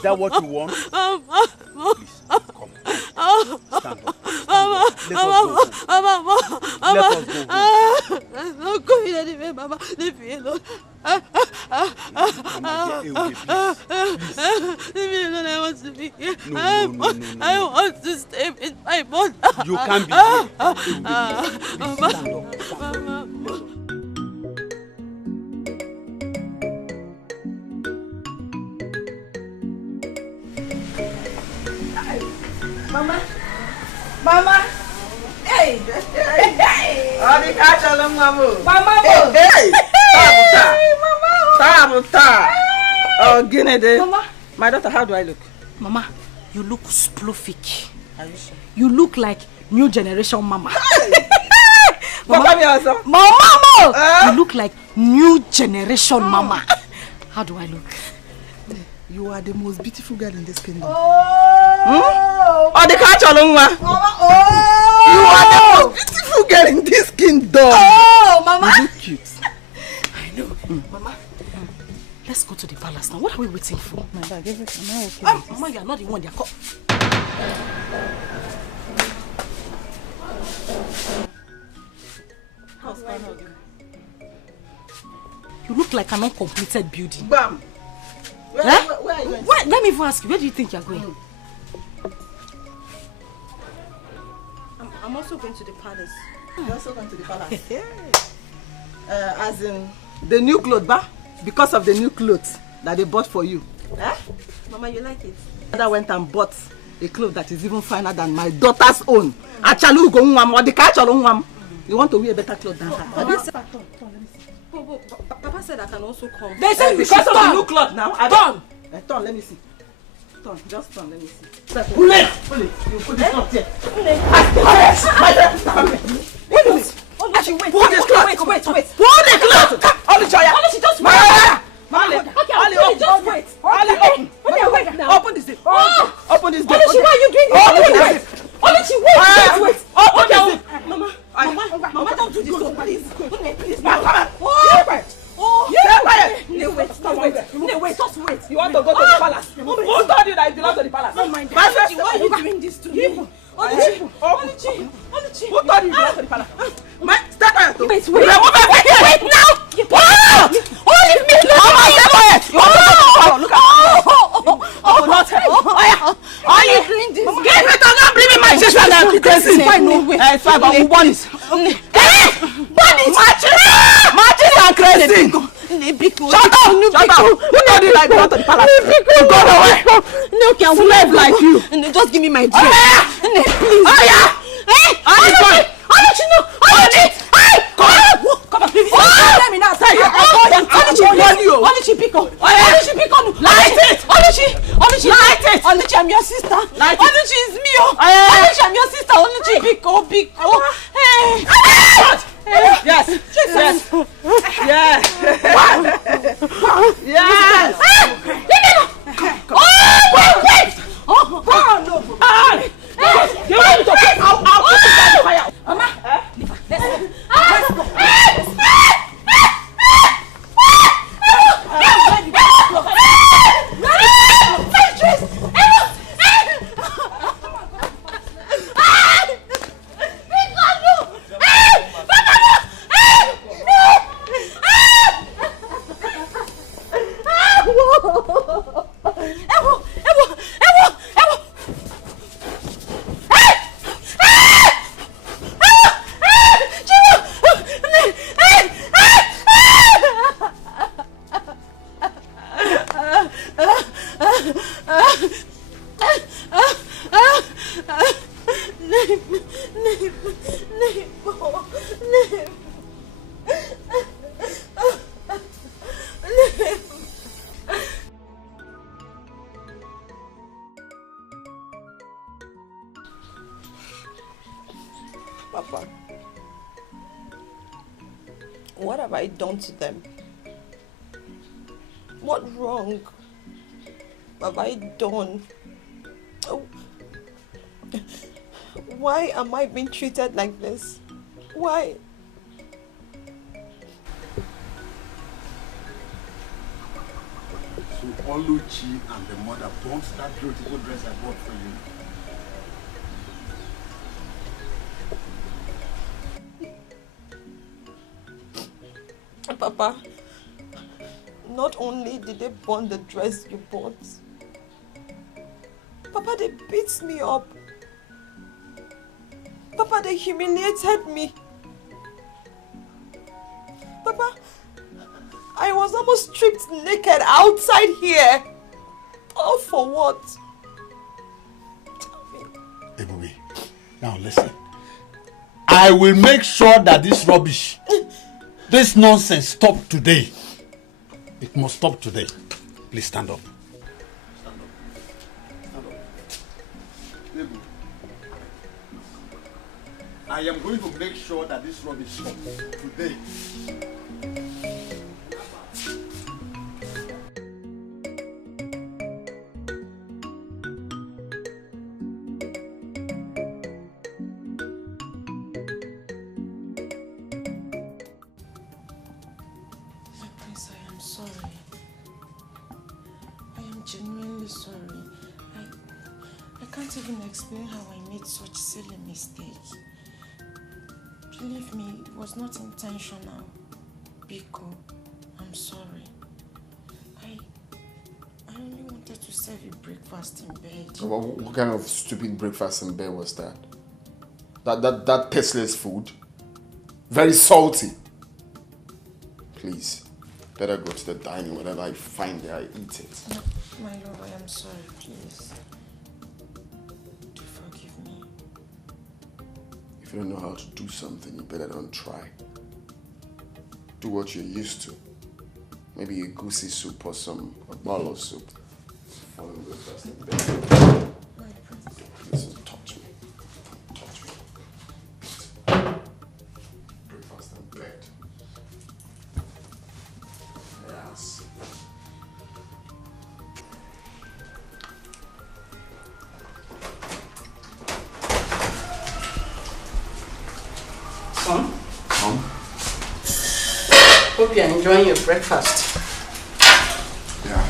that what you want? Please, come. Stand up. Let us go home. I'm not going anywhere, Mama. Leave me alone. Leave me alone. I want to be here. I want to stay with my mother. You can't be here. Mama. Mama. Hey. Oh, the catch along, Mama. Mama. Hey. Tabuta. Oh, Guinea. Mama. My daughter, how do I look? Mama, you look sploofic. Are you sure? You look like new generation mama. Mama. You look like new generation mama. How do I look? You are the most beautiful girl in this kingdom. Oh, the catch along, Mama. You are the most beautiful girl in this kingdom. Oh, Mama. You look cute. I know. Mama, let's go to the palace now. What are we waiting for? My bag, everything. Mama, you are not the one they are called. You look like an uncompleted building. Bam. Where are you going? Let me even ask you, where do you think you are going? I'm also going to the palace. You're also going to the palace? As in, the new clothes, ba? Because of the new clothes that they bought for you. Mama, you like it? Mother went and bought a cloth that is even finer than my daughter's own. Achalu go nwam or the catch along. You want to wear a better cloth than her? Papa said I can also come. They said because of the new cloth now. Turn. Turn, let me see. Turn, just turn, let me see. Pull it. You put this cloth here. Pull this cloth. Wait. Pull the cloth. Only Joya. Only she just wait. Just wait. Open this zip. Open this zip. Only she, why are you doing this? Open this zip. Only she, wait. Open this zip. Mama, don't do this, please. Please, Mama. Wait, just wait. You want to go to the palace? Who told you that you belong to the palace? Oh my God. Why are you doing this to me? Who told you you belong to the palace? Step out. Wait now. Oh, leave me alone. You want to go to the palace? Look at Are you doing this? Get it or not, bring me my sister and I'm crazy. It's fine, but we want it. Matches and crazy. Shut up! Who told you like belong to the palace? Go away! Slave like you. Just give me my drink. Please. Come on, please. Let me now say you. Light it. I'm your sister. Oluchi is me. Oluchi, I'm your sister. Oluchi, Biko. Hey. Yes. Wait. You want to get out. have I done to them? What wrong have I done? Oh. Why am I being treated like this? Why? So Oluchi and the mother bought that beautiful dress I bought for you. Papa, not only did they burn the dress you bought, Papa, they beat me up. Papa, they humiliated me. Papa, I was almost stripped naked outside here. All for what? Ebube, now listen. I will make sure that this rubbish, this nonsense stop today. It must stop today. Please stand up. I am going to make sure that this rubbish stops today. Prince, I am sorry. I am genuinely sorry. I can't even explain how I made such silly mistake. Believe me, it was not intentional. Biko, I'm sorry. I only wanted to serve you breakfast in bed. What kind of stupid breakfast in bed was that? That tasteless food? Very salty. Please, let her go to the dining. Whenever I find it, I eat it. No, my love, I am sorry, please. Do forgive me. If you don't know how to do something, you better don't try. Do what you're used to. Maybe a goosey soup or a bottle of soup. Follow breakfast in bed. Please don't touch me. Don't touch me. Breakfast in bed. Yes. Son? Hope you're enjoying your breakfast. Yeah.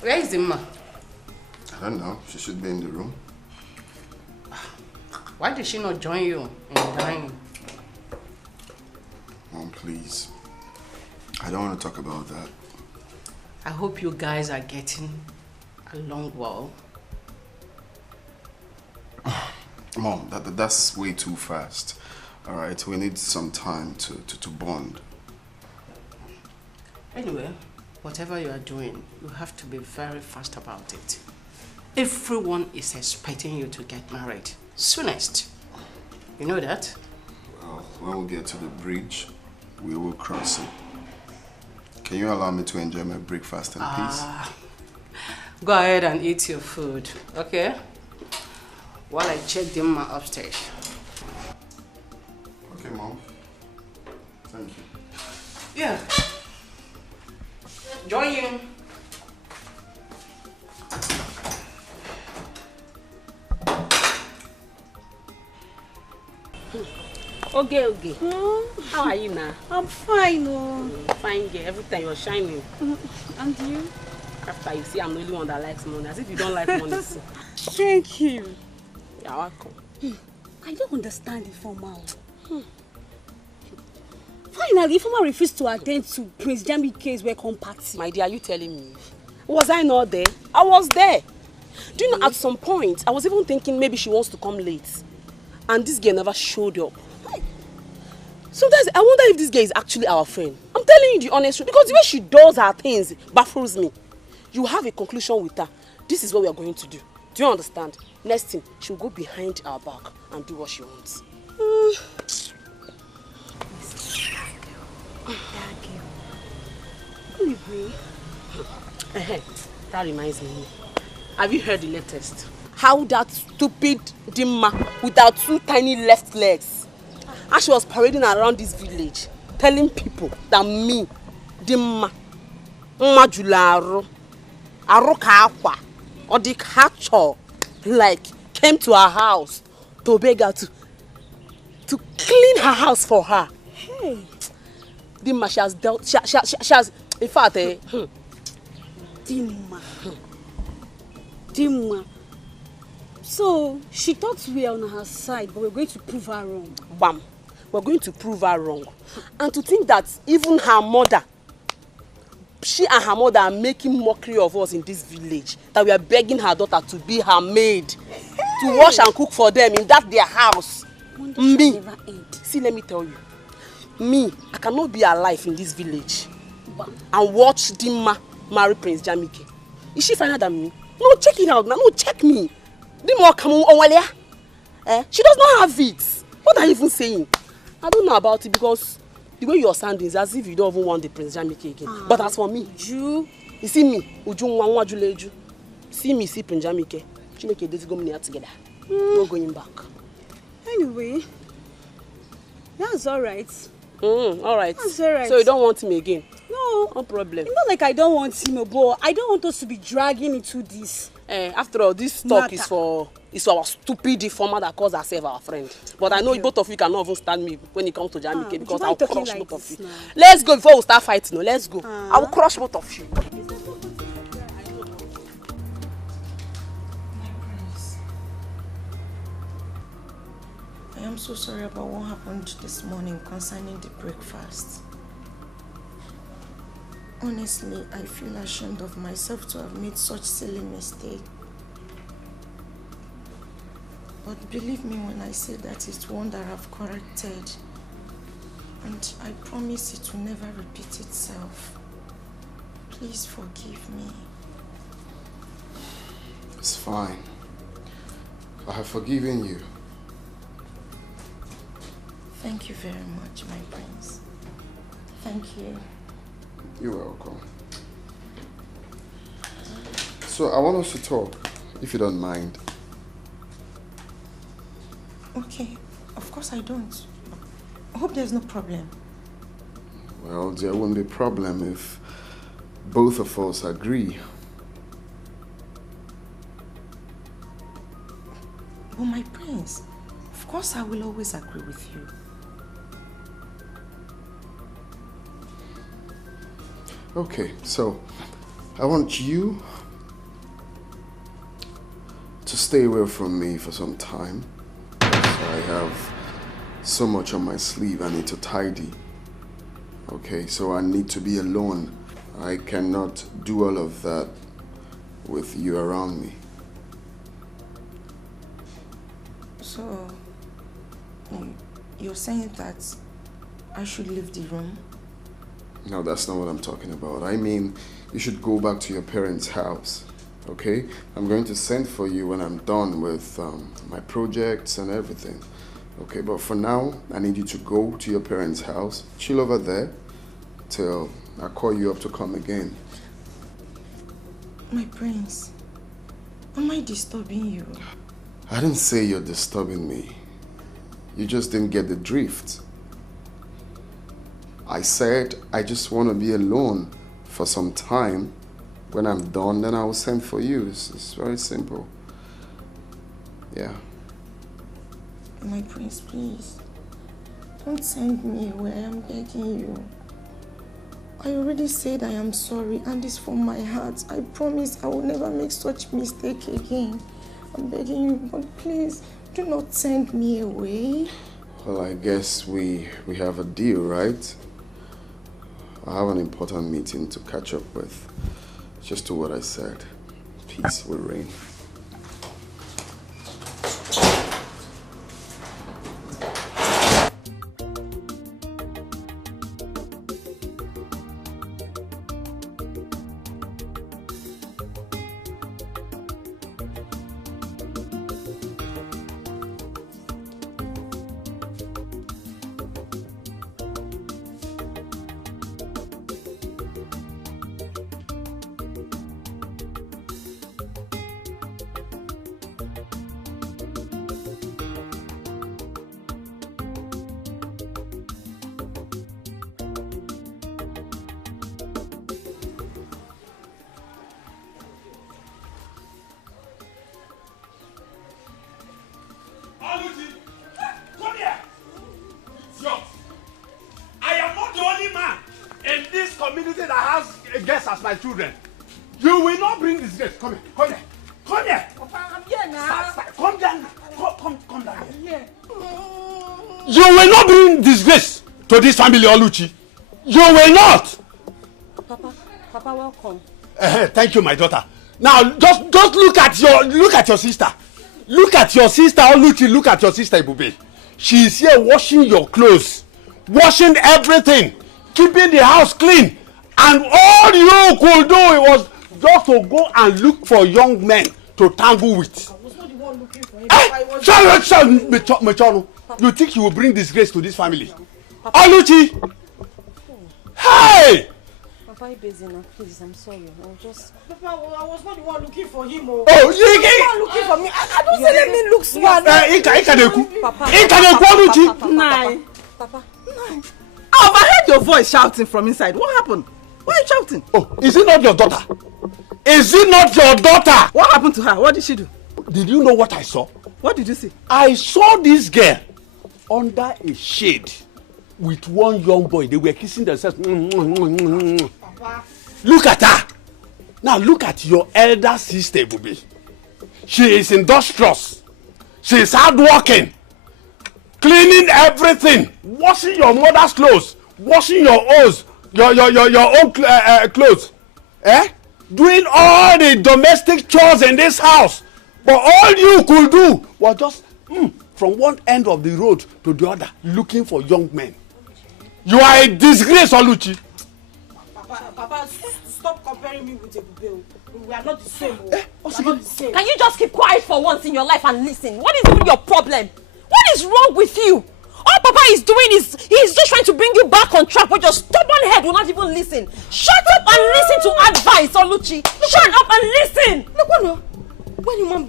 Where is Emma? I don't know. She should be in the room. Why did she not join you in the dining? Mom, please. I don't want to talk about that. I hope you guys are getting along well. Mom, that's way too fast. All right, we need some time to bond. Anyway, whatever you are doing, you have to be very fast about it. Everyone is expecting you to get married soonest. You know that? Well, when we get to the bridge, we will cross it. Can you allow me to enjoy my breakfast in peace? Go ahead and eat your food, okay? While I check them upstairs. Okay, Mom. Thank you. Yeah. Join you. Okay. How are you now? I'm fine. Oh. Fine, girl. Every time you're shining. And you? After you see I'm the only one that likes money. As if you don't like money. Thank you. You're welcome. I don't understand Ifeoma. Finally, Ifeoma refused to attend to Prince Jamike's welcome party. My dear, are you telling me? Was I not there? I was there. Do you know, at some point, I was even thinking maybe she wants to come late. And this girl never showed up. Sometimes I wonder if this girl is actually our friend. I'm telling you the honest truth. Because the way she does her things baffles me. You have a conclusion with her. This is what we are going to do. Do you understand? Next thing, she'll go behind our back and do what she wants. That reminds me. Have you heard the latest? How that stupid Dimma with her 2 tiny left legs And she was parading around this village, telling people that me, Dimma, Majularo, Arokakwa, or the catcher, like, came to her house to beg her to clean her house for her. Hey. Dimma, she has dealt, she has, in fact, Dimma. Dimma. So, she thought we are on her side, but we're going to prove her wrong. Bam. We're going to prove her wrong. And to think that even her mother, she and her mother are making mockery of us in this village, that we are begging her daughter to be her maid, to wash and cook for them in that their house. Me, see, let me tell you, me, I cannot be alive in this village and watch Dimma marry Prince Jamike. Is she finer than me? No, check it out now. No, check me. Dimma come on, she does not have it. What are you even saying? I don't know about it because the way you're sounding is as if you don't even want the Prince Jamike again. But as for me, you see me, see me, see Prince Jamike. She make a days go together. No going back. Anyway, that's alright. Alright. That's alright. So you don't want him again? No. No problem. It's not like I don't want him, but I don't want us to be dragging into this. After all, this talk is for our stupid deformer that calls herself our friend. But I know both of you cannot even stand me when it comes to Jamike because I'll crush both of you. Let's go before we start fighting. No, let's go. I will crush both of you. I am so sorry about what happened this morning concerning the breakfast. Honestly, I feel ashamed of myself to have made such silly mistake. But believe me when I say that it's one that I've corrected. And I promise it will never repeat itself. Please forgive me. It's fine. I have forgiven you. Thank you very much, my prince. Thank you. You're welcome. So I want us to talk, if you don't mind. Okay, of course I don't. I hope there's no problem. Well, there won't be a problem if both of us agree. But my prince, of course I will always agree with you. Okay, so I want you to stay away from me for some time. So I have so much on my sleeve I need to tidy. Okay, so I need to be alone. I cannot do all of that with you around me. So, you're saying that I should leave the room? No, that's not what I'm talking about. I mean, you should go back to your parents' house, okay? I'm going to send for you when I'm done with my projects and everything. Okay, but for now, I need you to go to your parents' house, chill over there, till I call you up to come again. My prince, am I disturbing you? I didn't say you're disturbing me. You just didn't get the drift. I said I just want to be alone for some time. When I'm done, then I will send for you. It's very simple. Yeah. My prince, please. Don't send me away. I'm begging you. I already said I am sorry, and it's from my heart. I promise I will never make such mistake again. I'm begging you, but please, do not send me away. Well, I guess we have a deal, right? I have an important meeting to catch up with. Just do what I said. Peace will reign. community that has guests as my children. You will not bring disgrace. Come here, come here, come here. Papa, I'm here now. Come down, come down here. You will not bring disgrace to this family, Oluchi. You will not. Papa, welcome. Thank you, my daughter. Now, just look at your sister. Look at your sister, Oluchi. Look at your sister, Ibube. She is here washing your clothes, washing everything, keeping the house clean, and all you could do was just to go and look for young men to tangle with. I was not the one looking for him. Mechonu, you think you will bring disgrace to this family? Oluchi! Hey! Papa, you busy now, please. I'm sorry. I'll just. Papa, I was not the one looking for him. Oh, you not looking for me. I don't say let me look smart. Papa. I overheard your voice shouting from inside. What happened? Why are you shouting? Oh, is it not your daughter? Is it not your daughter? What happened to her? What did she do? Did you know what I saw? What did you see? I saw this girl under a shade with one young boy. They were kissing themselves. Papa. Look at her. Now look at your elder sister, Bubi. She is industrious. She is hardworking. Cleaning everything. Washing your mother's clothes. Washing your own clothes. Doing all the domestic chores in this house. But all you could do was just from one end of the road to the other looking for young men. You are a disgrace, Oluchi. Papa, stop comparing me with Ebube. We are not the same. We are not the same. Can you just keep quiet for once in your life and listen? What is even your problem? What is wrong with you? All Papa is doing is he's just trying to bring you back on track, but your stubborn head will not even listen. Shut up and listen to advice, Oluchi. Shut up and listen. Look, when human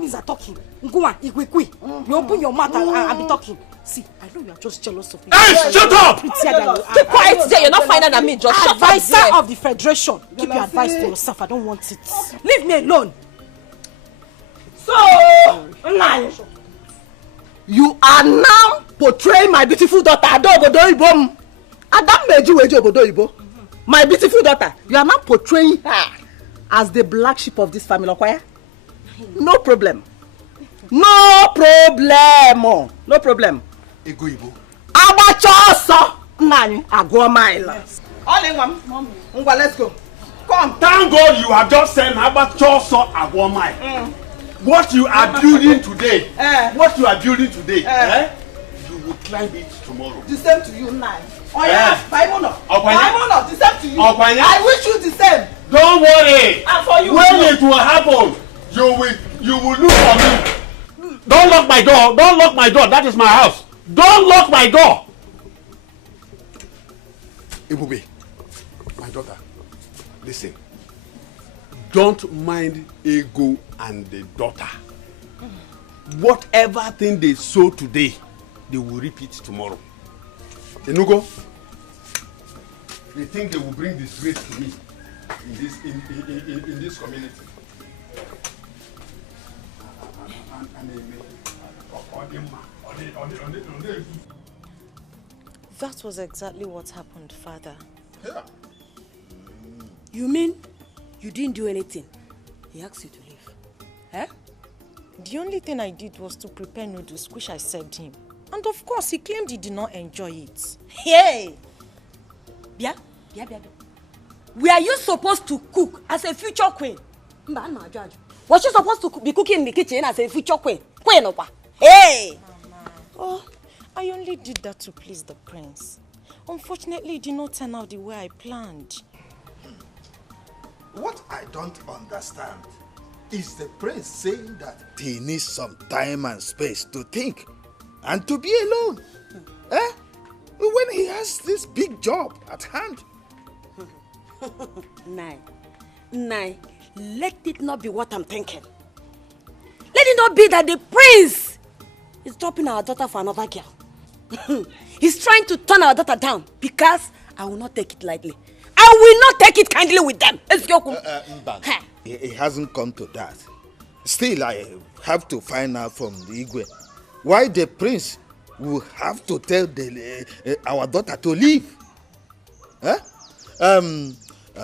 beings are talking, go on, you open your mouth and be talking. See, I know you are just jealous of me. Hey, shut up! Keep quiet there. You're not finer than me. Just shut up. Advisor of the Federation. Keep your advice to yourself. I don't want it. Leave me alone. So, you are now portraying my beautiful daughter, Adogodoibo. Adam Meji Obodoibo. My beautiful daughter. You are now portraying her as the black sheep of this family, okay? No problem. No problem. No problem. Egoibo. Abachoso. Nani, Agua Mile. All in one. Mommy. Let's go. Come. Thank God you have just said Abachoso Agua Mile. What you are building today, you will climb it tomorrow. The same to you now. Oh yeah, Baimono, the same to you. I wish you the same. Don't worry. And for you. When it will happen, you will look for me. Don't lock my door. Don't lock my door. That is my house. Don't lock my door. Ibube, my daughter, listen. Don't mind Ego and the daughter. Whatever thing they sow today, they will reap it tomorrow. Enugo, they think they will bring disgrace to me in this community. That was exactly what happened, Father. Yeah. You mean you didn't do anything? He asked you to leave. Eh? The only thing I did was to prepare noodles, which I served him. And of course, he claimed he did not enjoy it. Hey! Bia. Were you supposed to cook as a future queen? Was she supposed to be cooking in the kitchen as a future queen? Hey! Mama. Oh, I only did that to please the prince. Unfortunately, it did not turn out the way I planned. What I don't understand is the prince saying that he needs some time and space to think and to be alone. When he has this big job at hand. Nai, let it not be what I'm thinking. Let it not be that the prince is dropping our daughter for another girl. He's trying to turn our daughter down because I will not take it lightly. I will not take it kindly with them. It hasn't come to that. Still, I have to find out from the Igwe why the prince will have to tell our daughter to leave.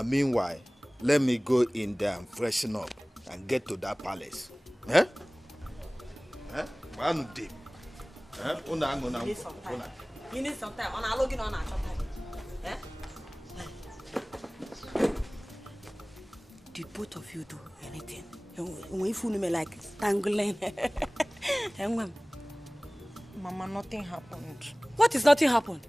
Meanwhile, let me go in there and freshen up and get to that palace. Eh? Eh? One day. Eh? You need some time. You need some time. On a login on a time. Eh? Did both of you do anything? When you fool me like tangling. Mama, nothing happened. What is nothing happened?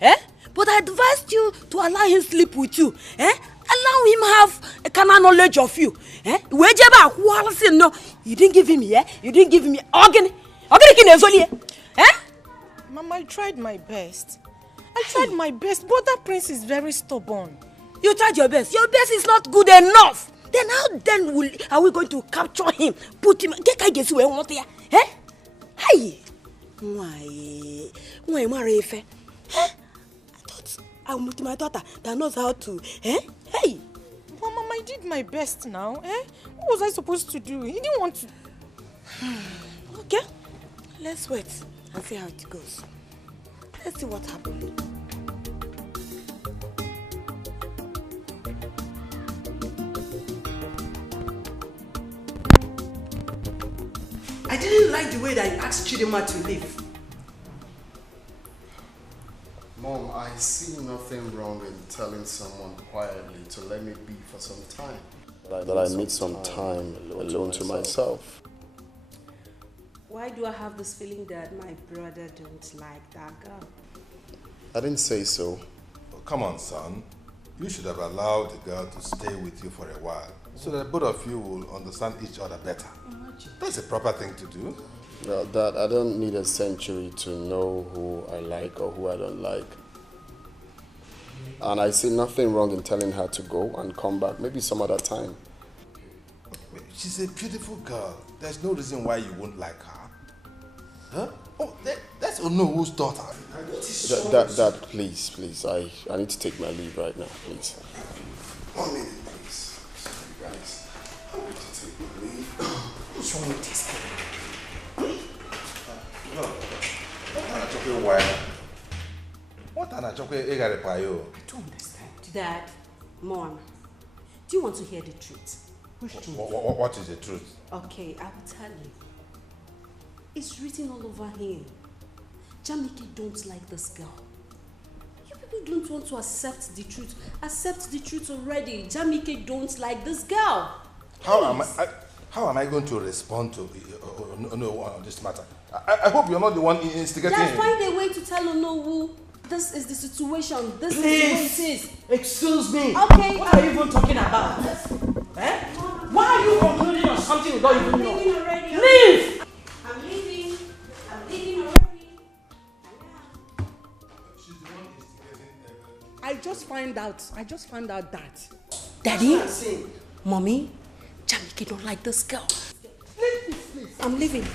Eh? But I advised you to allow him sleep with you. Eh? Allow him have a carnal knowledge of you. Eh? No, you didn't give him, yeah? You didn't give him organ. Eh? Mama, I tried my best. But that prince is very stubborn. You tried your best. Your best is not good enough. Then how are we going to capture him? Put him. Get where want here? Eh? Hey. Why Marife? Eh? I'm with my daughter that knows how to. Eh? Hey. But Mama, I did my best now. Eh? What was I supposed to do? He didn't want to. Okay. Let's wait and see how it goes. Let's see what happens. I didn't like the way that you asked Chidima to leave. Mom, I see nothing wrong in telling someone quietly to let me be for some time. That I need some time alone to myself. Why do I have this feeling that my brother don't like that girl? I didn't say so. Oh, come on, son. You should have allowed the girl to stay with you for a while so that both of you will understand each other better. That's a proper thing to do. No, Dad, I don't need a century to know who I like or who I don't like. And I see nothing wrong in telling her to go and come back, maybe some other time. She's a beautiful girl. There's no reason why you won't like her. Huh? Oh, that's Onohu's daughter. Dad, please. I need to take my leave right now, please. 1 minute, please. Sorry, guys. I need to take my leave. What's wrong with this guy? What an achoke egarepayo? I don't understand. Dad, Mom, do you want to hear the truth? What is the truth? Okay, I will tell you. It's written all over him. Jamike don't like this girl. You people don't want to accept the truth. Accept the truth already. Jamike don't like this girl. How am I going to respond to on this matter? I hope you're not the one instigating him. Find a way to tell Onowu. This is the situation. This Please. is what it is. Excuse me. Okay. What are you even talking about? Eh? Why are you concluding on something we don't even know? Leave! I'm leaving. I'm leaving already. I just found out that. Daddy, Mommy, Jamike don't like this girl. Please. I'm leaving.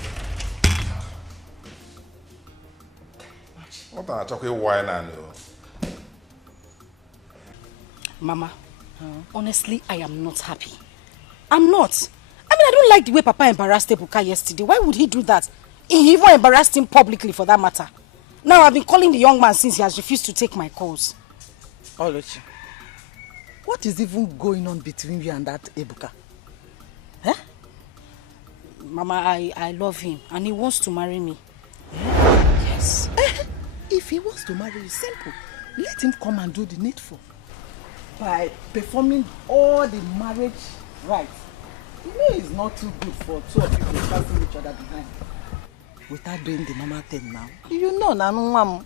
What an achoke wine and Mama, honestly, I am not happy. I'm not. I mean, I don't like the way Papa embarrassed Ebuka yesterday. Why would he do that? He even embarrassed him publicly for that matter. Now I've been calling the young man since he has refused to take my calls. Oluchi, what is even going on between you and that Ebuka? Huh? Mama, I love him and he wants to marry me. Yes. If he wants to marry you, simple. Let him come and do the needful. By performing all the marriage rites. You know it's not too good for two of you to passing each other behind. Without doing the normal thing now. You know, Mama,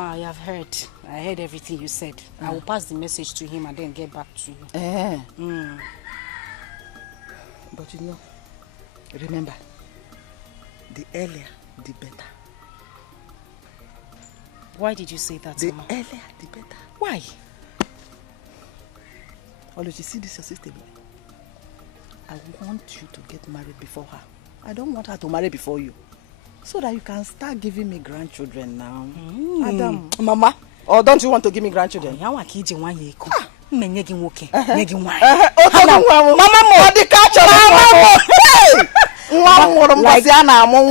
I have heard. I heard everything you said. I will pass the message to him and then get back to you. But you know, remember, the earlier, the better. Why did you say that, The Mama? earlier, the better. Why? Oluchi, you see this your sister? I want you to get married before her. I don't want her to marry before you. So that you can start giving me grandchildren now. Adam. Mama, or don't you want to give me grandchildren? Mama,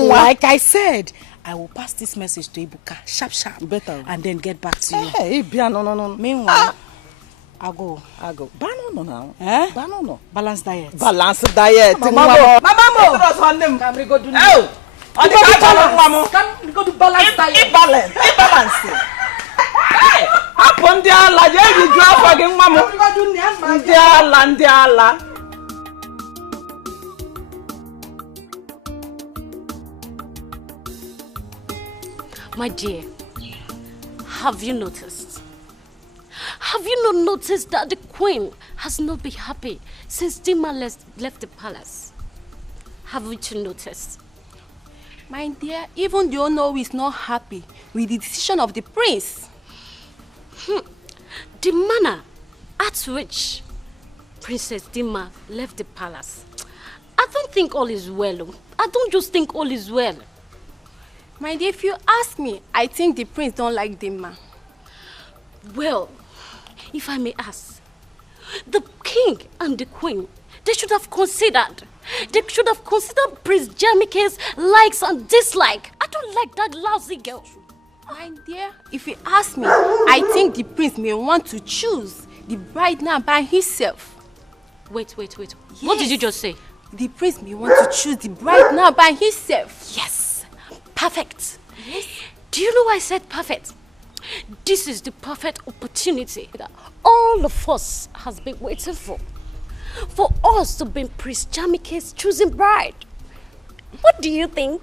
like I said, I will pass this message to Ibuka, sharp, better, and then get back to you. Hey, no. Meanwhile, I go. Banono now. Banono. Balanced diet. Balanced diet. Mama. Come we go do. Oh. Come we go do balanced diet. Balance. Hey. Upon the Allah, you drop again, Mama. Ndi Allah. My dear, have you noticed? Have you not noticed that the queen has not been happy since Dima left the palace? Haven't you noticed? My dear, even the owner is not happy with the decision of the prince. The manner at which Princess Dima left the palace, I don't think all is well. I don't just think all is well. My dear, if you ask me, I think the prince don't like Dima. Well, if I may ask, the king and the queen, they should have considered Prince Jamike's likes and dislikes. I don't like that lousy girl. My dear, if you ask me, I think the prince may want to choose the bride now by himself. Wait. Yes. What did you just say? The prince may want to choose the bride now by himself. Yes. Perfect. Yes. Do you know why I said perfect? This is the perfect opportunity that all of us has been waiting for us to be Prince Jamike's choosing bride. What do you think?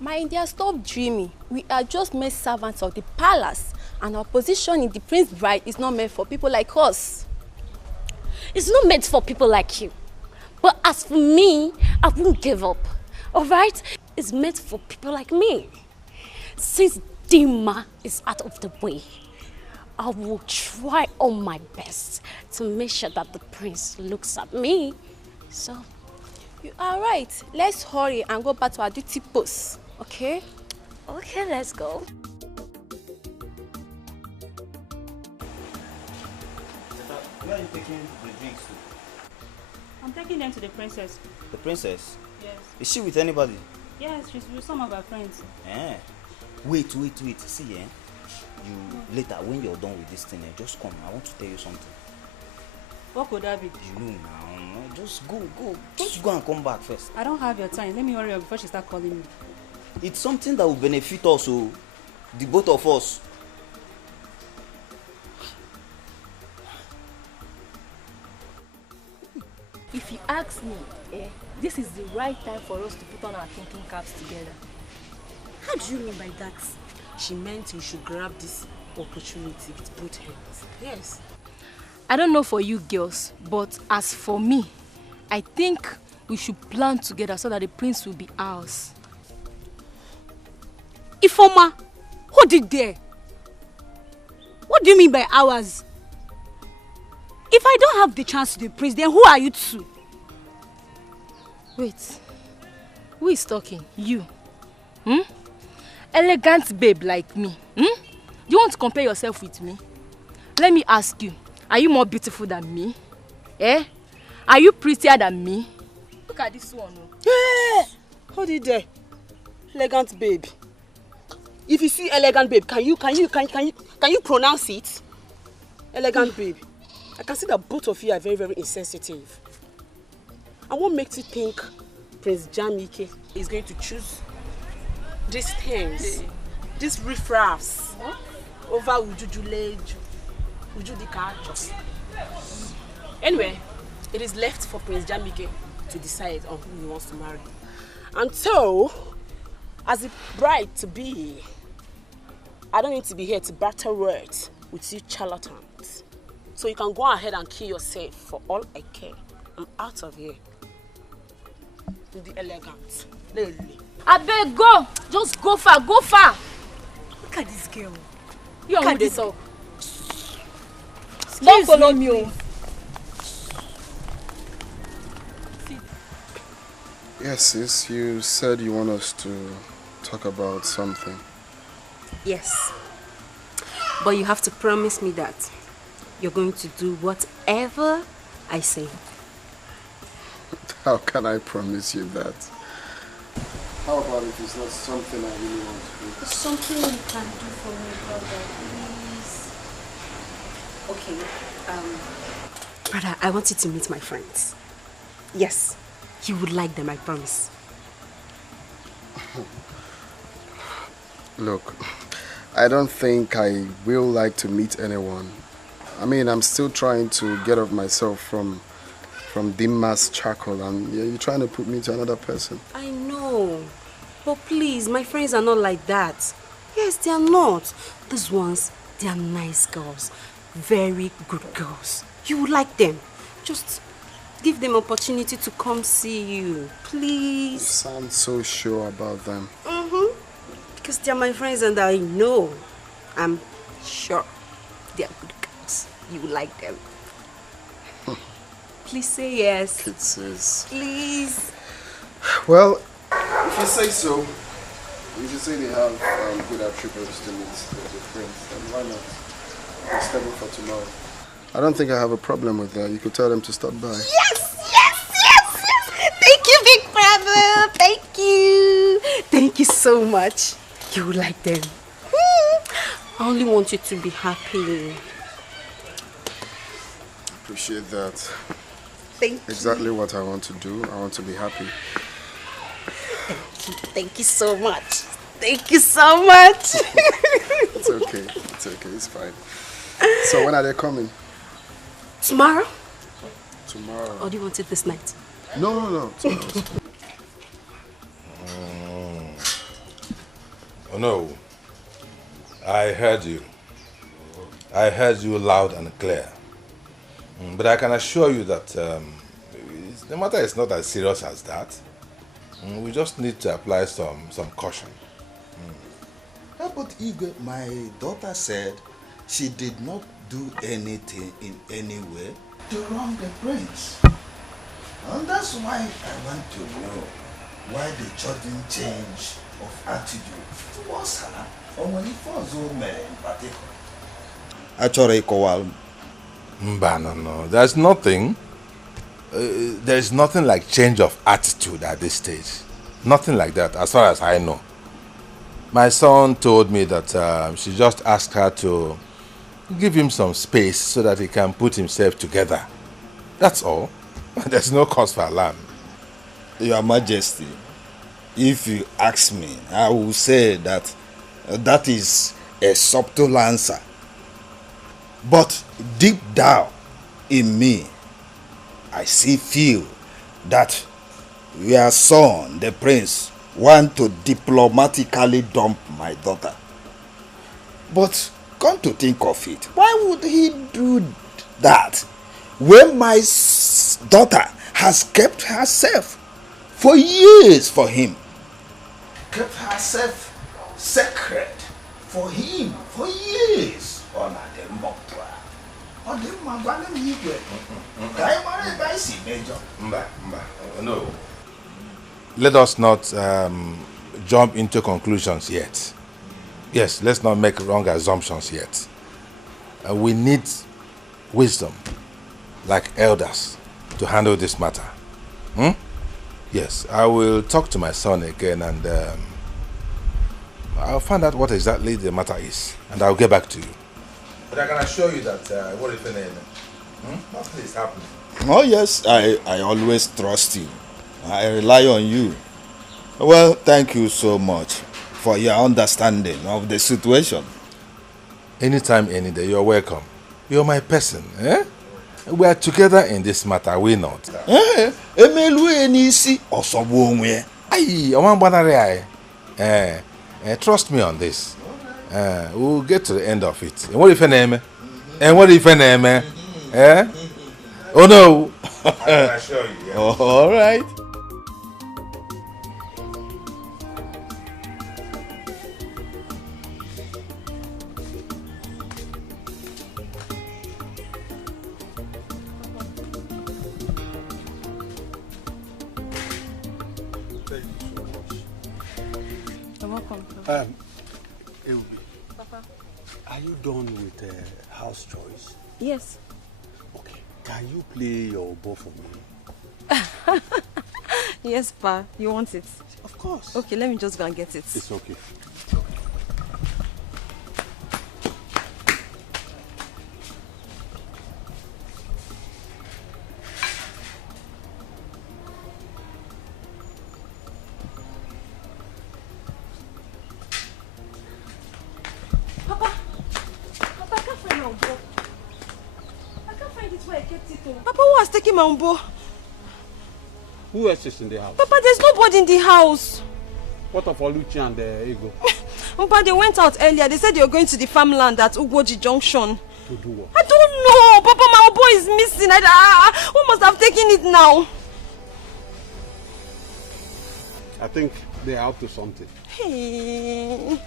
My dear, stop dreaming. We are just mere servants of the palace, and our position in the prince's bride is not meant for people like us. It's not meant for people like you. But as for me, I won't give up. Alright? It's meant for people like me. Since Dima is out of the way, I will try all my best to make sure that the prince looks at me. So, you are right. Let's hurry and go back to our duty post. Okay? Okay, let's go. Where are you taking the drinks to? I'm taking them to the princess. The princess? Yes. Is she with anybody? Yes, she's with some of her friends. Wait. See, you later, when you're done with this thing, just come. I want to tell you something. What could that be? You know now. Just go. Just go and come back first. I don't have your time. Let me hurry up before she starts calling me. It's something that will benefit us, the both of us. If you ask me, this is the right time for us to put on our thinking caps together. How do you mean by that? She meant you should grab this opportunity with both hands. Yes. I don't know for you girls, but as for me, I think we should plan together so that the prince will be ours. Ifoma, hold it there. What do you mean by ours? If I don't have the chance to be prince, then who are you to? Wait, who is talking? You? Elegant babe like me. Do you want to compare yourself with me? Let me ask you, are you more beautiful than me? Are you prettier than me? Look at this one. Hold it there. Elegant babe. If you see elegant babe, can you pronounce it? Elegant babe. I can see that both of you are very, very insensitive. And what makes you think Prince Jamike is going to choose these things, these riffraffs, over Uju Dikacho? Anyway, it is left for Prince Jamike to decide on who he wants to marry. And so, as a bride to be, I don't need to be here to battle words with you charlatans. So you can go ahead and kill yourself for all I care. I'm out of here. With the elegant. I beg, go. Just go far, go far. Look at this girl. You are this up. Don't follow me. Yes, sis, you said you want us to talk about something. Yes. But you have to promise me that you're going to do whatever I say. How can I promise you that? How about if it's not something I really want to do? It's something you can do for me, brother, please. Okay, Brother, I want you to meet my friends. Yes, you would like them, I promise. Look, I don't think I will like to meet anyone. I mean, I'm still trying to get off myself from Dima's charcoal, and you're trying to put me to another person. I know, but please, my friends are not like that. Yes, they are not. These ones, they are nice girls. Very good girls. You would like them. Just give them opportunity to come see you, please. You sound so sure about them. Because they are my friends and I know, I'm sure they are good girls. You will like them. Please say yes. Kisses. Please. Well, if you say so, if you say they have good attributes to meet their friends, then why not? We're scheduled for tomorrow. I don't think I have a problem with that. You could tell them to stop by. Yes! Thank you, big brother. Thank you. Thank you so much. You will like them. I only want you to be happy. Appreciate that. Thank you. Exactly what I want to do. I want to be happy. Thank you so much. Thank you so much. It's okay. It's okay. It's fine. So when are they coming? Tomorrow? Tomorrow. Or do you want it this night? No. Tomorrow. Oh no. I heard you. I heard you loud and clear. But I can assure you that the matter is not as serious as that. We just need to apply some caution. Yeah, but Igwe, my daughter said she did not do anything in any way to wrong the prince. And that's why I want to know why the sudden change of attitude towards her, or when it was women in particular. Actually, Kowal. No. There's nothing. There's nothing like change of attitude at this stage. Nothing like that, as far as I know. My son told me that she just asked her to give him some space so that he can put himself together. That's all. There's no cause for alarm. Your Majesty, if you ask me, I will say that that is a subtle answer. But deep down in me, I still feel that your son, the prince, want to diplomatically dump my daughter. But come to think of it, why would he do that when my daughter has kept herself for years for him? Kept herself sacred for him for years. No. Let us not jump into conclusions yet. Yes, let's not make wrong assumptions yet. We need wisdom, like elders, to handle this matter. Yes, I will talk to my son again and I'll find out what exactly the matter is, and I'll get back to you. But I can assure you that what if nothing is happening. Oh yes, I always trust you. I rely on you. Well, thank you so much for your understanding of the situation. Anytime, any day, you're welcome. You're my person, eh? We are together in this matter, are we not? Trust me on this. We'll get to the end of it. And what if your name? And what if your name? Eh? Oh no! I can assure you. Yeah. All right. You're welcome. Elubi, Papa. are you done with house chores? Yes. Okay. Can you play your bow for me? Yes, Pa. You want it? Of course. Okay, let me just go and get it. It's okay. Papa, I can't find my umbo. I can't find it where I kept it. Papa, who has taken my umbo? Who else is in the house? Papa, there's nobody in the house. What of Oluchi and Ego? Papa, they went out earlier. They said they were going to the farmland at Ugwoji Junction. To do what? I don't know. Papa, my umbo is missing. Who must have taken it now? I think they are up to something. Hey.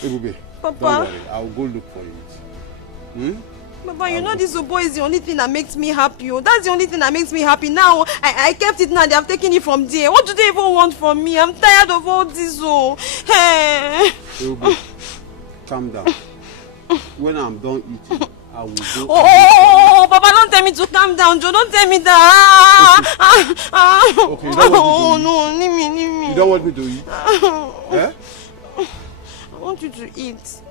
Ebube, Papa. don't worry. I'll go look for it. Hmm? Papa, you know this Obo is the only thing that makes me happy. Oh. That's the only thing that makes me happy. Now, I kept it now. They have taken it from there. What do they even want from me? I'm tired of all this. Oh. Hey. Ebube, calm down. When I'm done eating, I will go. Oh, Papa, don't tell me to calm down, Joe. Don't tell me that. Okay, you don't want me to eat? No, leave me. You don't want me to eat? Eh? I want you to eat.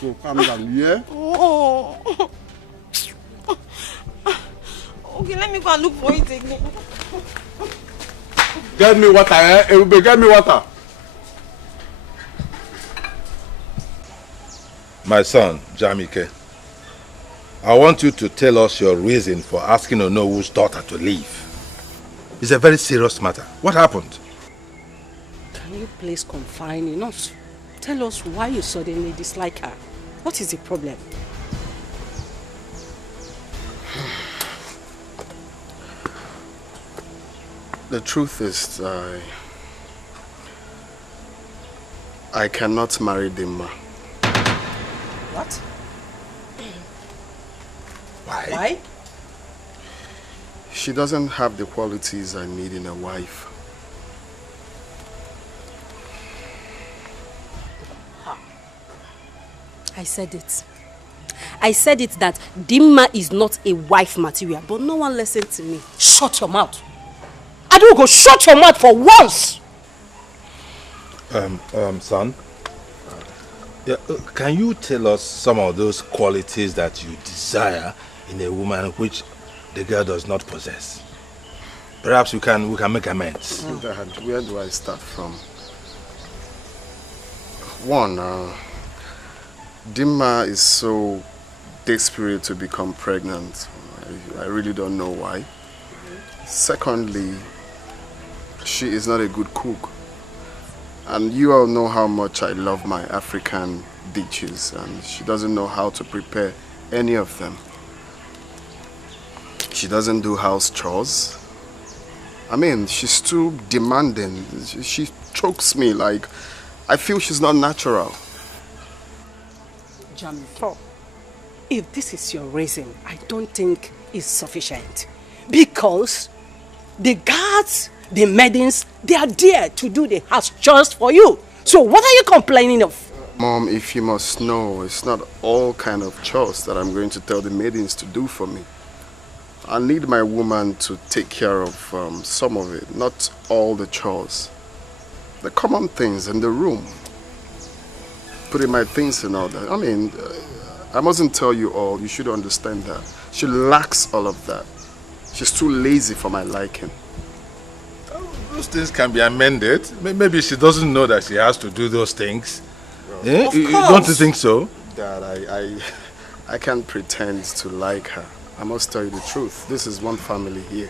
So calm down, yeah? Oh. Okay, let me go and look for it again. Get me water, eh? Ebube, get me water. My son, Jamike, I want you to tell us your reason for asking Onowu's daughter to leave. It's a very serious matter. What happened? Can you please confine us? Tell us why you suddenly dislike her. What is the problem? The truth is, I cannot marry Dimma. What? Why? She doesn't have the qualities I need in a wife. I said it. I said it that Dimma is not a wife material, but no one listened to me. Shut your mouth. I don't go shut your mouth for once. Son, yeah, can you tell us some of those qualities that you desire in a woman which the girl does not possess? Perhaps we can make amends. Dad, where do I start from? One, Dimma is so desperate to become pregnant. I really don't know why. Secondly, she is not a good cook. And you all know how much I love my African dishes, and she doesn't know how to prepare any of them. She doesn't do house chores. I mean, she's too demanding. She chokes me like I feel she's not natural. Jamiko, if this is your reason, I don't think it's sufficient. Because the guards, the maidens, they are there to do the house chores for you. So what are you complaining of? Mom, if you must know, it's not all kind of chores that I'm going to tell the maidens to do for me. I need my woman to take care of some of it, not all the chores. The common things in the room. Putting my things in order. I mean, I mustn't tell you all, you should understand that. She lacks all of that. She's too lazy for my liking. Those things can be amended. Maybe she doesn't know that she has to do those things. Of course. Don't you think so? Dad, I can't pretend to like her. I must tell you the truth. This is one family here.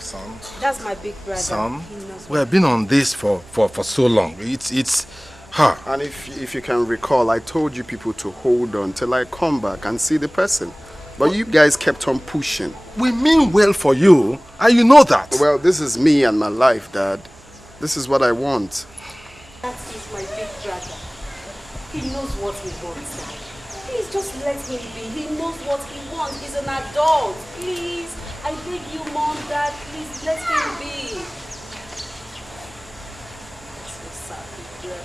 Son. That's my big brother. Son, we have been on this for so long. It's her. And if you can recall, I told you people to hold on till I come back and see the person. But you guys kept on pushing. We mean well for you, and you know that. Well, this is me and my life, Dad. This is what I want. That is my big brother. He knows what he wants, Dad. Please just let him be. He knows what he wants. He's an adult. Please, I beg you, Mom, Dad, please let him be. So sad, yeah.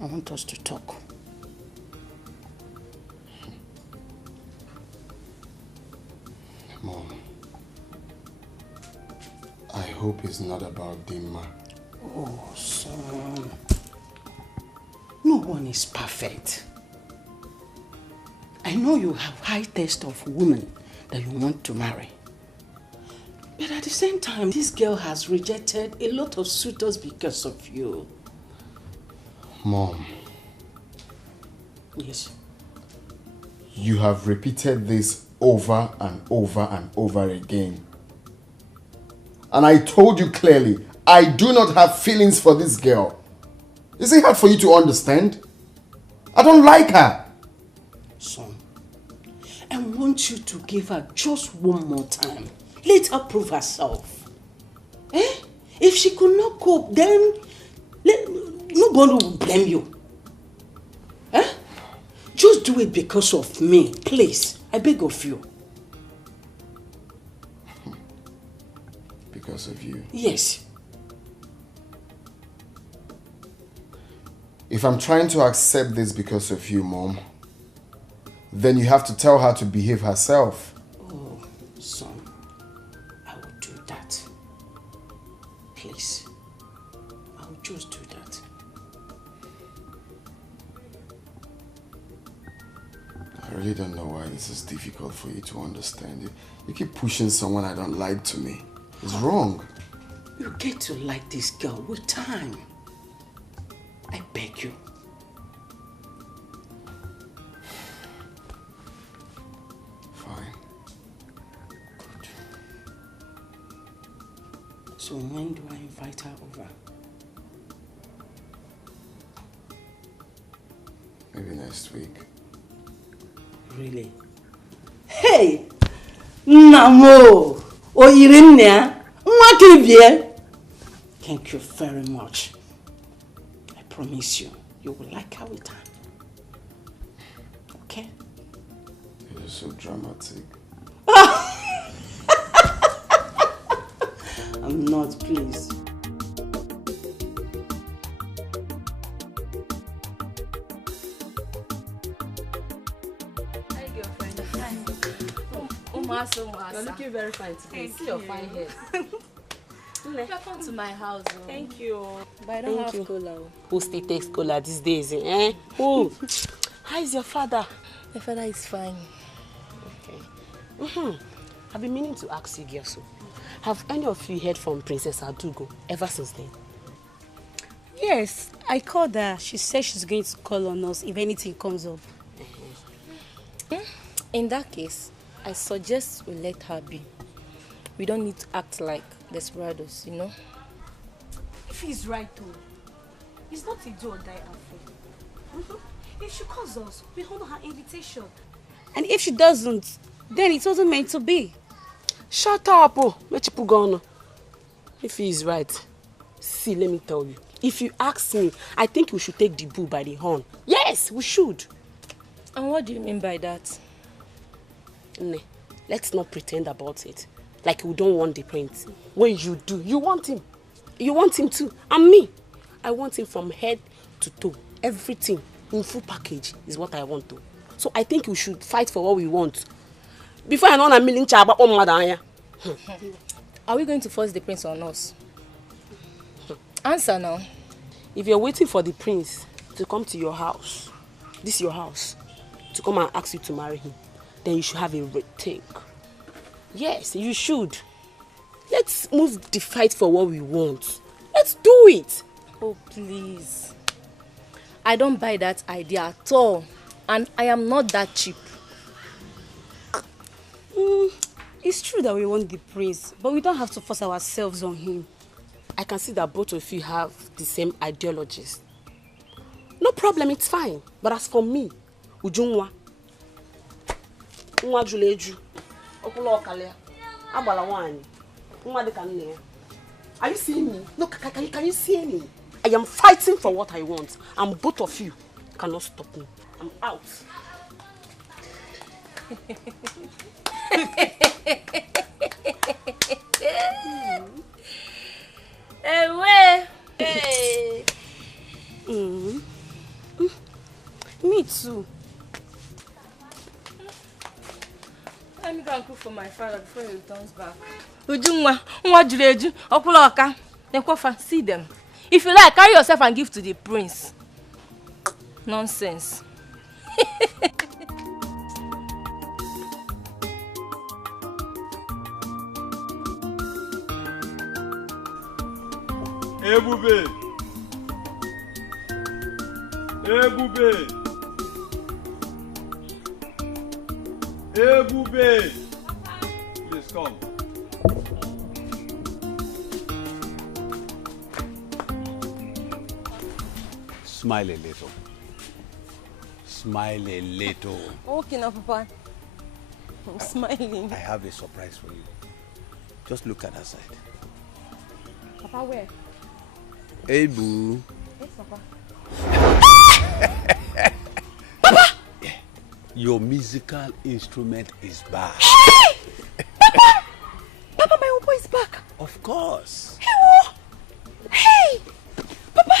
I want us to talk. Mom, I hope it's not about Dimma. Oh, son. No one is perfect. I know you have high taste of women that you want to marry. But at the same time, this girl has rejected a lot of suitors because of you. Mom. Yes. You have repeated this over and over and over again. And I told you clearly, I do not have feelings for this girl. Is it hard for you to understand? I don't like her. Son, I want you to give her just one more time. Let her prove herself. If she could not cope, then nobody will blame you. Just do it because of me, please. I beg of you. Because of you? Yes. If I'm trying to accept this because of you, Mom, then you have to tell her to behave herself. Oh, son, I will do that. Please. I will just do that. I really don't know why this is difficult for you to understand. You keep pushing someone I don't like to me. It's wrong. You get to like this girl with time. I beg you. Fine. Good. So when do I invite her over? Maybe next week. Really? Hey! Namo! Oyirinne! Mwakibie! Thank you very much. I promise you, you will like her with time. Okay? You're so dramatic. I'm not, please. You're looking very fine today. See your fine hair. Welcome to my house. Thank you. But I don't have cola. Who still takes cola these days? Eh? Who? How is your father? My father is fine. Okay. I've been meaning to ask you, Gyoso. Have any of you heard from Princess Adugo ever since then? Yes, I called her. She said she's going to call on us if anything comes up. In that case, I suggest we let her be. We don't need to act like desperados, you know? If he's right though, it's not a do or die affair. If she calls us, we honor her invitation. And if she doesn't, then it wasn't meant to be. Shut up, oh. If he is right, see, let me tell you. If you ask me, I think we should take the bull by the horn. Yes, we should. And what do you mean by that? Ne, let's not pretend about it. Like we don't want the prince. When you do, you want him. You want him too. And me, I want him from head to toe. Everything in full package is what I want to. So I think we should fight for what we want. Before I know a million chaba on madanya. Are we going to force the prince on us? Answer now. If you're waiting for the prince to come to your house, this is your house, to come and ask you to marry him, then you should have a rethink. Yes, you should. Let's move the fight for what we want. Let's do it. Oh, please. I don't buy that idea at all. And I am not that cheap. It's true that we want the prince, but we don't have to force ourselves on him. I can see that both of you have the same ideologies. No problem, it's fine. But as for me, Ujungwa, Nwa Juleju, Okulo Okalia, Abala Wani, Nwa de Kanne. Are you seeing me? No, can you see me? I am fighting for what I want, and both of you cannot stop me. I'm out. Hey. too. Let me go and cook for my father before he returns back. Ujunwa, nwa jureju, okuloka. See them. If you like, carry yourself and give to the prince. Nonsense. Ebube. Ebube. Ebube. Please come. Smile a little. Smile a little. Okay now, Papa. I'm smiling. I have a surprise for you. Just look at that side. Papa, where? Hey, boo. Yes, Papa. Papa! Your musical instrument is back. Papa! Papa, my oboe is back. Of course. Hey! Papa!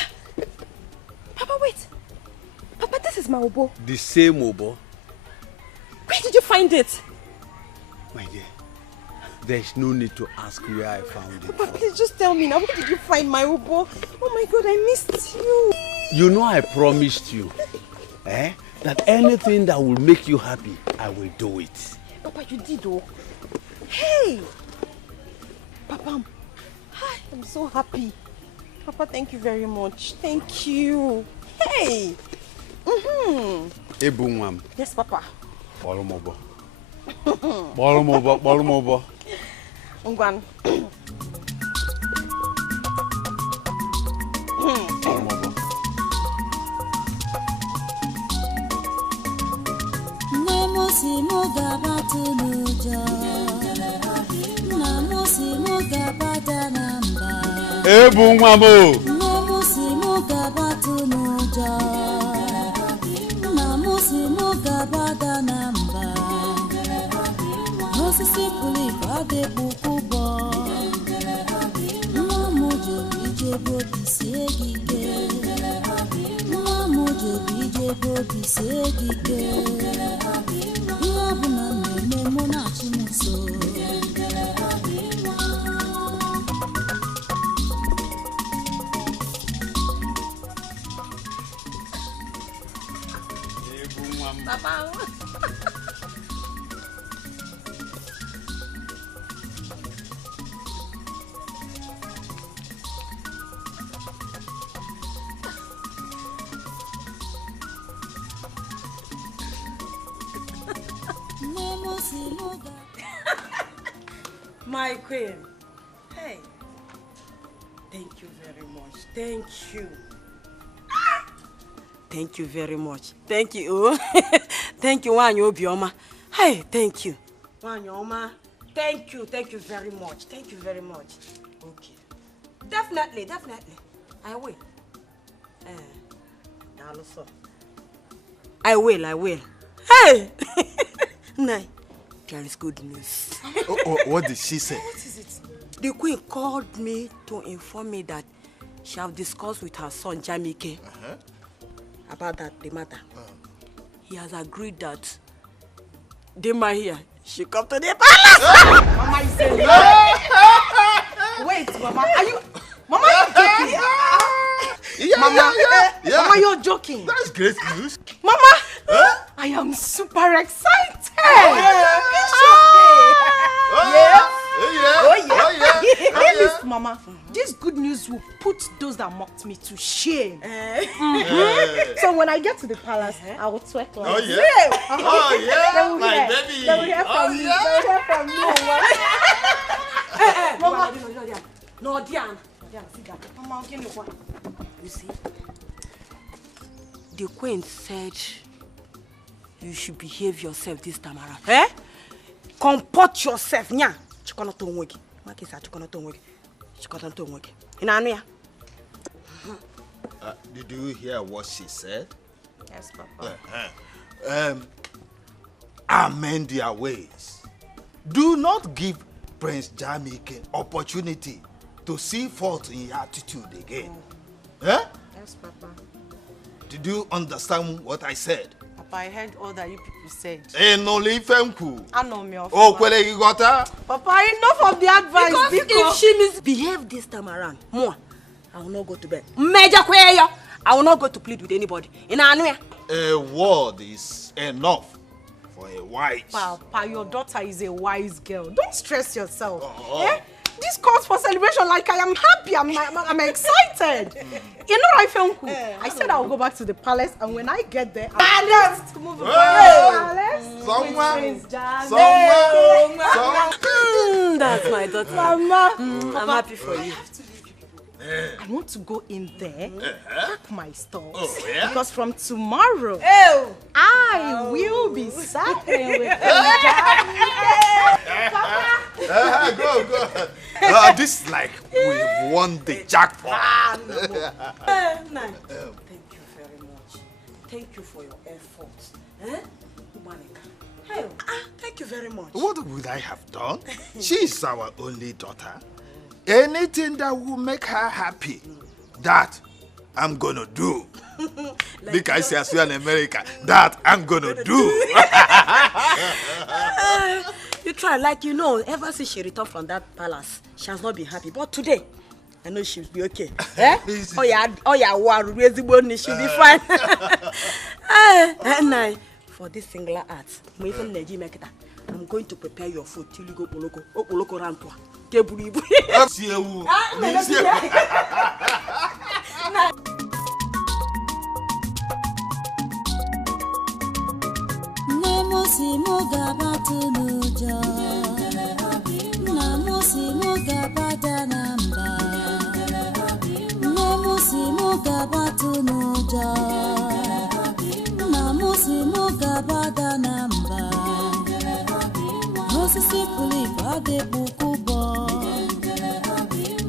Papa, wait. Papa, this is my oboe. The same oboe? Where did you find it? My dear, there's no need to ask where I found it. Papa, please just tell me now. Where did you find my oboe? Oh my God, I missed you. You know I promised you, that anything that will make you happy, I will do it. Papa, you did, oh. Hey! Papa, hi, I'm so happy. Papa, thank you very much. Thank you. Hey! Ebunwam. Yes, Papa. Bolomobo. Bolomobo, bolomobo. Ungwan. Bolomobo. Namusi mugabatu nuja. Namusi mugabata namba. Ebunwamo. Namusi mugabatu nuja. Namusi mugabata namba. Osisi puli bade bukubo. Namujo bije bodi segige. Namujo bije bodi segige. Yabuna nene mona chimuso. Papa. My queen. Hey. Thank you very much. Thank you. Thank you very much. Thank you. Thank you, Wanyo Bioma. Hey, thank you. Wanyoma. Thank you. Thank you very much. Thank you very much. Okay. Definitely, definitely. I will. I will. Hey! Nay, there is good news. What did she say? What is it? The queen called me to inform me that she have discussed with her son, Jamike, about the matter. He has agreed that Dima here, she come to the palace. Mama is saying wait, Mama, are you joking? Mama, you're joking. That's great news. Mama, I am super excited. Yes, Mama, this good news will put those that mocked me to shame. So when I get to the palace, I will twerk like my baby. They will hear from me. Mama, no, Diana, sit down. Mama, give me one. You see, the queen said you should behave yourself this time around. Comport yourself, nya. Chikono to nwegi. Makisa chikono to nwegi. Chikono to nwegi. Inanu ya. Did you hear what she said? Yes, Papa. Amend their ways. Do not give Prince Jamike opportunity to see fault in your attitude again. Yes, Papa. Did you understand what I said? Papa, I heard all that you people said. Enoli femku. I know me. Oh, kwele you got her? Papa, enough of the advice. Because if she misbehave this time around, more, I will not go to bed. Major Quayo, I will not go to plead with anybody. In Anwea. A word is enough for a wise. Papa, your daughter is a wise girl. Don't stress yourself. Eh? This calls for celebration. Like I am happy. I'm excited. You know, I said I will go back to the palace, and when I get there, I'll move to the palace. That's my daughter. Mama, I'm happy for you. I want to go in there, pack my stores. Oh, yeah? Because from tomorrow, I will be suffering with Go. This is like we won the jackpot. Thank you very much. Thank you for your efforts. Thank you very much. What would I have done? She's our only daughter. Anything that will make her happy, that I'm gonna do. Because as we are in America, that I'm gonna do. You try, like you know, ever since she returned from that palace, she has not been happy. But today, I know she'll be okay. She'll be fine. And for this singular art, I'm going to prepare your food till you go Poloko Rantua. Namusi mugabatu nuja, namusi mugabata namba, namusi mugabatu nuja, namusi mugabata namba, osisi puli bade bukubo,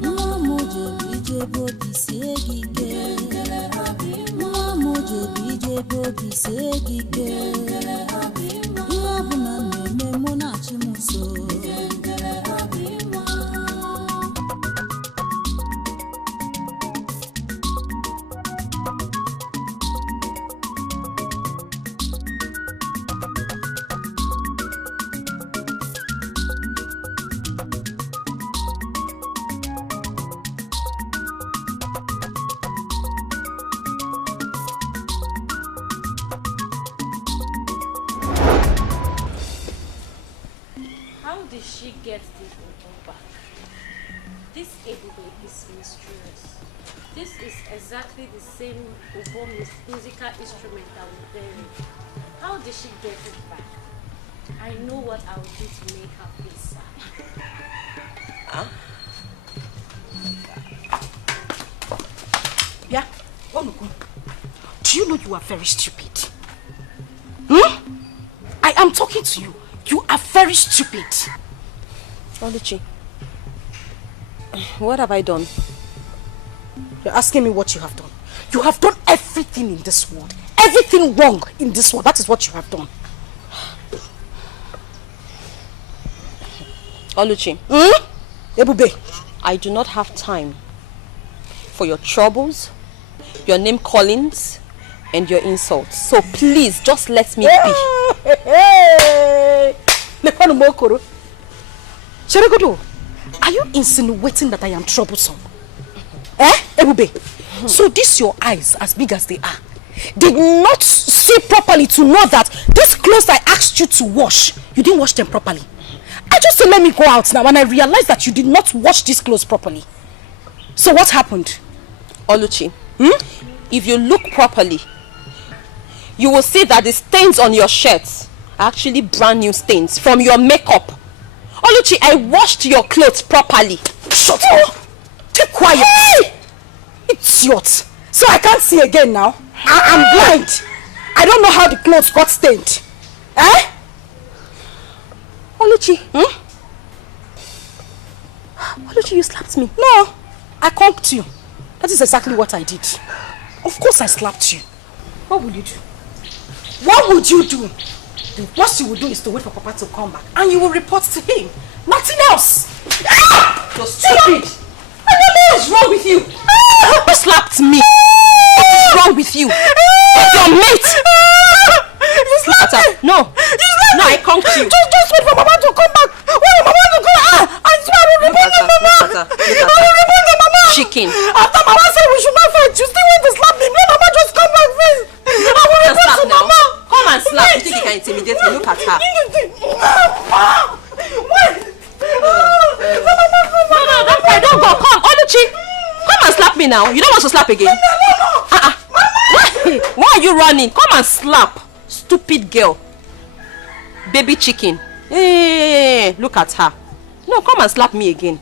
namuje bije bodi segige, namuje bije bodi segige. How did she get this Obo back? This Obo is mysterious. This is exactly the same Obo musical instrument that we buried. How did she get it back? I know what I will do to make her feel sad. Huh? Yeah? Do you know you are very stupid? I am talking to you. You are very stupid. Oluchi, what have I done? You're asking me what you have done. You have done everything in this world. Everything wrong in this world. That is what you have done. Oluchi. Ebube. I do not have time for your troubles, your name callings, and your insults. So please, just let me be. Are you insinuating that I am troublesome? Ebube? So these your eyes, as big as they are, did not see properly to know that these clothes I asked you to wash, you didn't wash them properly. I just said let me go out now and I realized that you did not wash these clothes properly. So what happened? Oluchi, if you look properly, you will see that the stains on your shirts are actually brand new stains from your makeup. Oluchi, I washed your clothes properly. Shut up! Keep quiet! Hey! Idiot! So I can't see again now? I'm blind! I don't know how the clothes got stained. Oluchi, Oluchi, you slapped me. No, I conked you. That is exactly what I did. Of course I slapped you. What will you do? What would you do? The worst you will do is to wait for Papa to come back and you will report to him. Nothing else. You're stupid. I don't know what's wrong with you. You slapped me. What is wrong with you? Your mate. No, no, I come to you. Just wait for Mama to come back. Wait, Mama to come. I swear I will report them, Mama. I will report them, Mama. Chicken. After Mama said we should not fight, you still want to slap me. Let Mama just come back first. I will report to Mama. Come and slap. You think you can intimidate me? Look at her. Wait. Don't go. Come, Oluchi. Come and slap me now. You don't want to slap again? Why are you running? Come and slap. Stupid girl. Baby chicken. Hey, look at her. No, come and slap me again.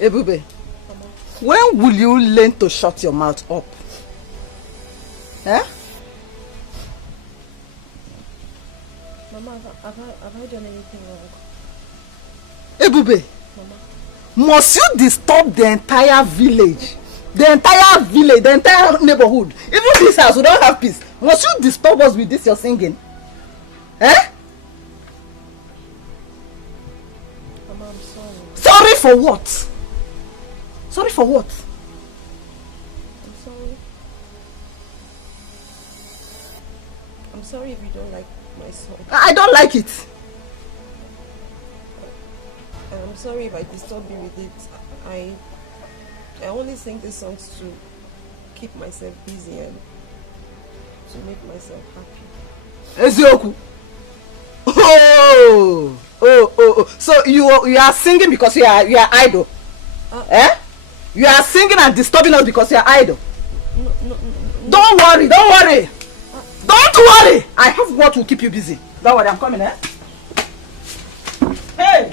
Ebube, when will you learn to shut your mouth up? Eh? Mama, have I done anything wrong? Ebube, must you disturb the entire village The entire village, the entire neighborhood, even this house, we don't have peace. Must you disturb us with this you're singing? Eh? Mama, I'm sorry. Sorry for what? Sorry for what? I'm sorry. I'm sorry if you don't like my song. I don't like it. And I'm sorry if I disturb you with it. I only sing these songs to keep myself busy and to make myself happy. Ezioku. Oh. So you are singing because you are idle. Eh? You are singing and disturbing us because you are idle. No. Don't worry. Don't worry. I have what will keep you busy. Don't worry, I'm coming, eh? Hey!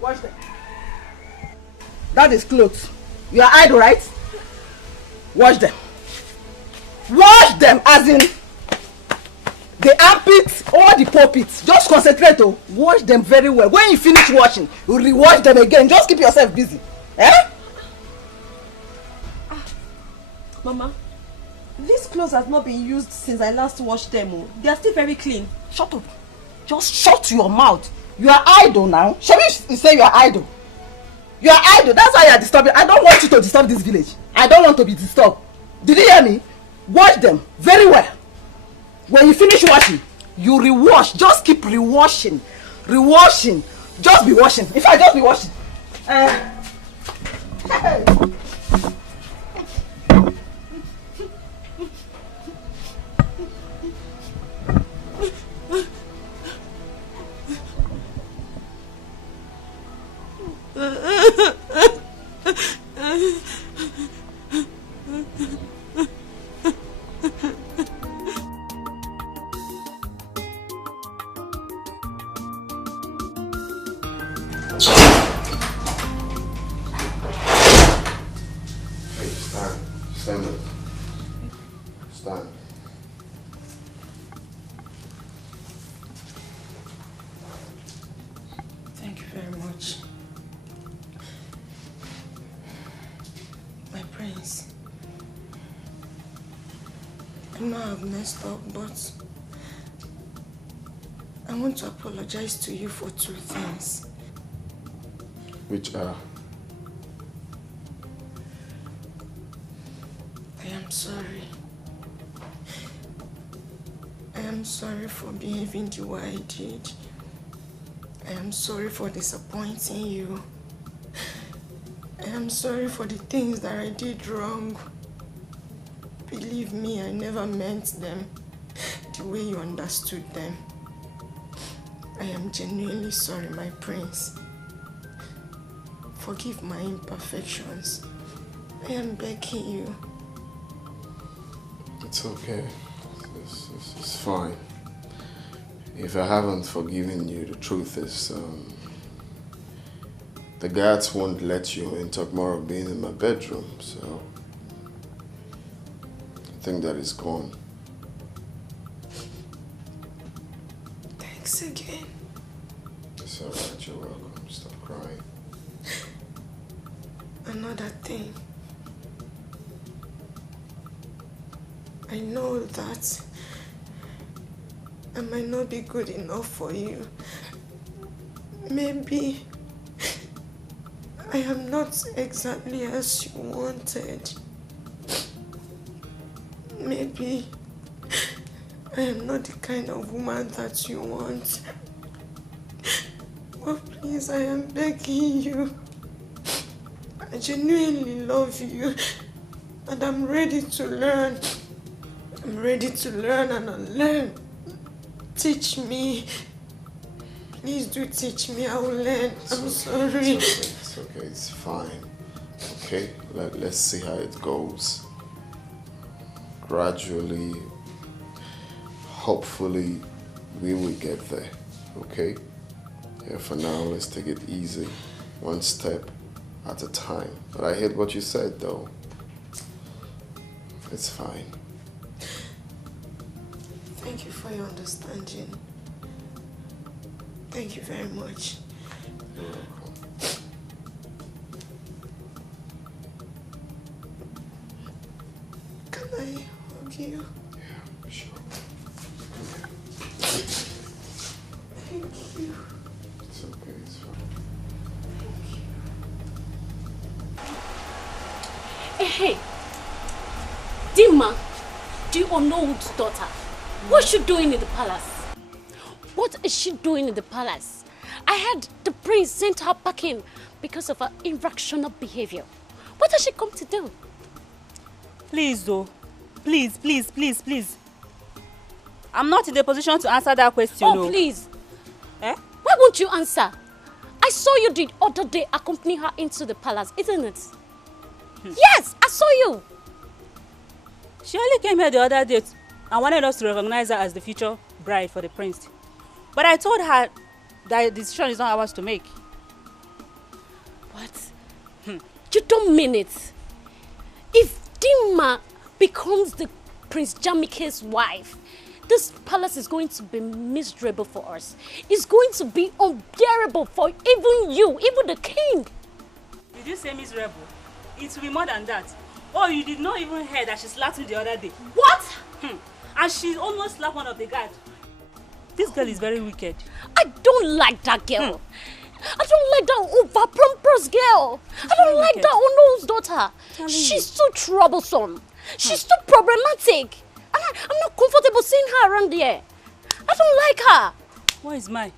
Wash them. That is clothes. You are idle, right? Wash them. Wash them as in the armpits or the pulpits. Just concentrate. Wash them very well. When you finish washing, you re-wash them again. Just keep yourself busy. Eh? Mama, these clothes have not been used since I last washed them. They are still very clean. Shut up. Just shut your mouth. You are idle now. Shall we say you are idle? You are idle. That's why you are disturbing. I don't want you to disturb this village. I don't want to be disturbed. Did you hear me? Wash them very well. When you finish washing, you re-wash. Just keep re-washing. Re-washing. Just be washing. In fact, just be washing. Hey. Stand. Thank you very much. My prince. I know I've messed up, but I want to apologize to you for 2 things. Which are? I am sorry. I am sorry for behaving the way I did. I am sorry for disappointing you. I am sorry for the things that I did wrong. Believe me, I never meant them the way you understood them. I am genuinely sorry, my prince. Forgive my imperfections. I am begging you. It's okay. It's fine. If I haven't forgiven you, the truth is, the guards won't let you in tomorrow being in my bedroom, so I think that is gone. Thanks again. It's alright, you're welcome. Stop crying. Another thing. I know that I might not be good enough for you. Maybe I am not exactly as you wanted. Maybe I am not the kind of woman that you want. But please, I am begging you. I genuinely love you and I'm ready to learn. I'm ready to learn and unlearn. Teach me. Please do teach me. I will learn. I'm sorry. It's okay. It's fine. Okay? Let's see how it goes. Gradually, hopefully, we will get there. Okay? Yeah, for now, let's take it easy. One step at a time. But I heard what you said, though. It's fine. Thank you for your understanding. Thank you very much. You're welcome. Can I hug you? Yeah, sure. Thank you. It's okay, it's fine. Hey, Dima, the unknown's daughter, what's she doing in the palace? What is she doing in the palace? I heard the prince sent her packing because of her irrational behavior. What has she come to do? Please, though. Please, please, please, please. I'm not in the position to answer that question. Oh, please. Eh? Why won't you answer? I saw you the other day accompany her into the palace, isn't it? Yes, I saw you. She only came here the other day and wanted us to recognize her as the future bride for the prince. But I told her that the decision is not ours to make. What? You don't mean it. If Dima becomes the Prince Jamike's wife, this palace is going to be miserable for us. It's going to be unbearable for even you, even the king. Did you say miserable? It will be more than that. Oh, you did not even hear that she slapped me the other day. What? And she almost slapped one of the guards. This girl is very wicked. I don't like that girl. I don't like that over-pompous girl. I don't like that unknown's daughter. She's too troublesome. She's too problematic. I'm not comfortable seeing her around here. I don't like her. What is mine?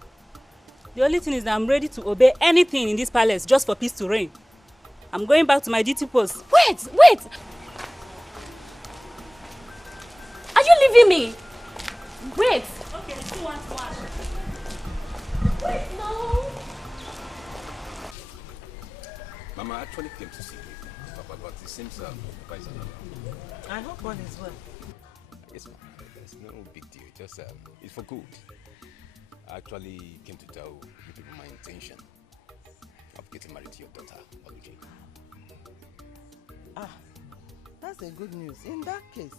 The only thing is that I'm ready to obey anything in this palace just for peace to reign. I'm going back to my duty post. Wait! Are you leaving me? Wait! Okay, 2-1-1. Wait, no! Mama actually came to see you, Papa, but it seems I hope all is well. Yes, Mama. There's no big deal. Just it's for good. I actually came to tell you people my intention of getting married to your daughter, Oluji. That's a good news. In that case,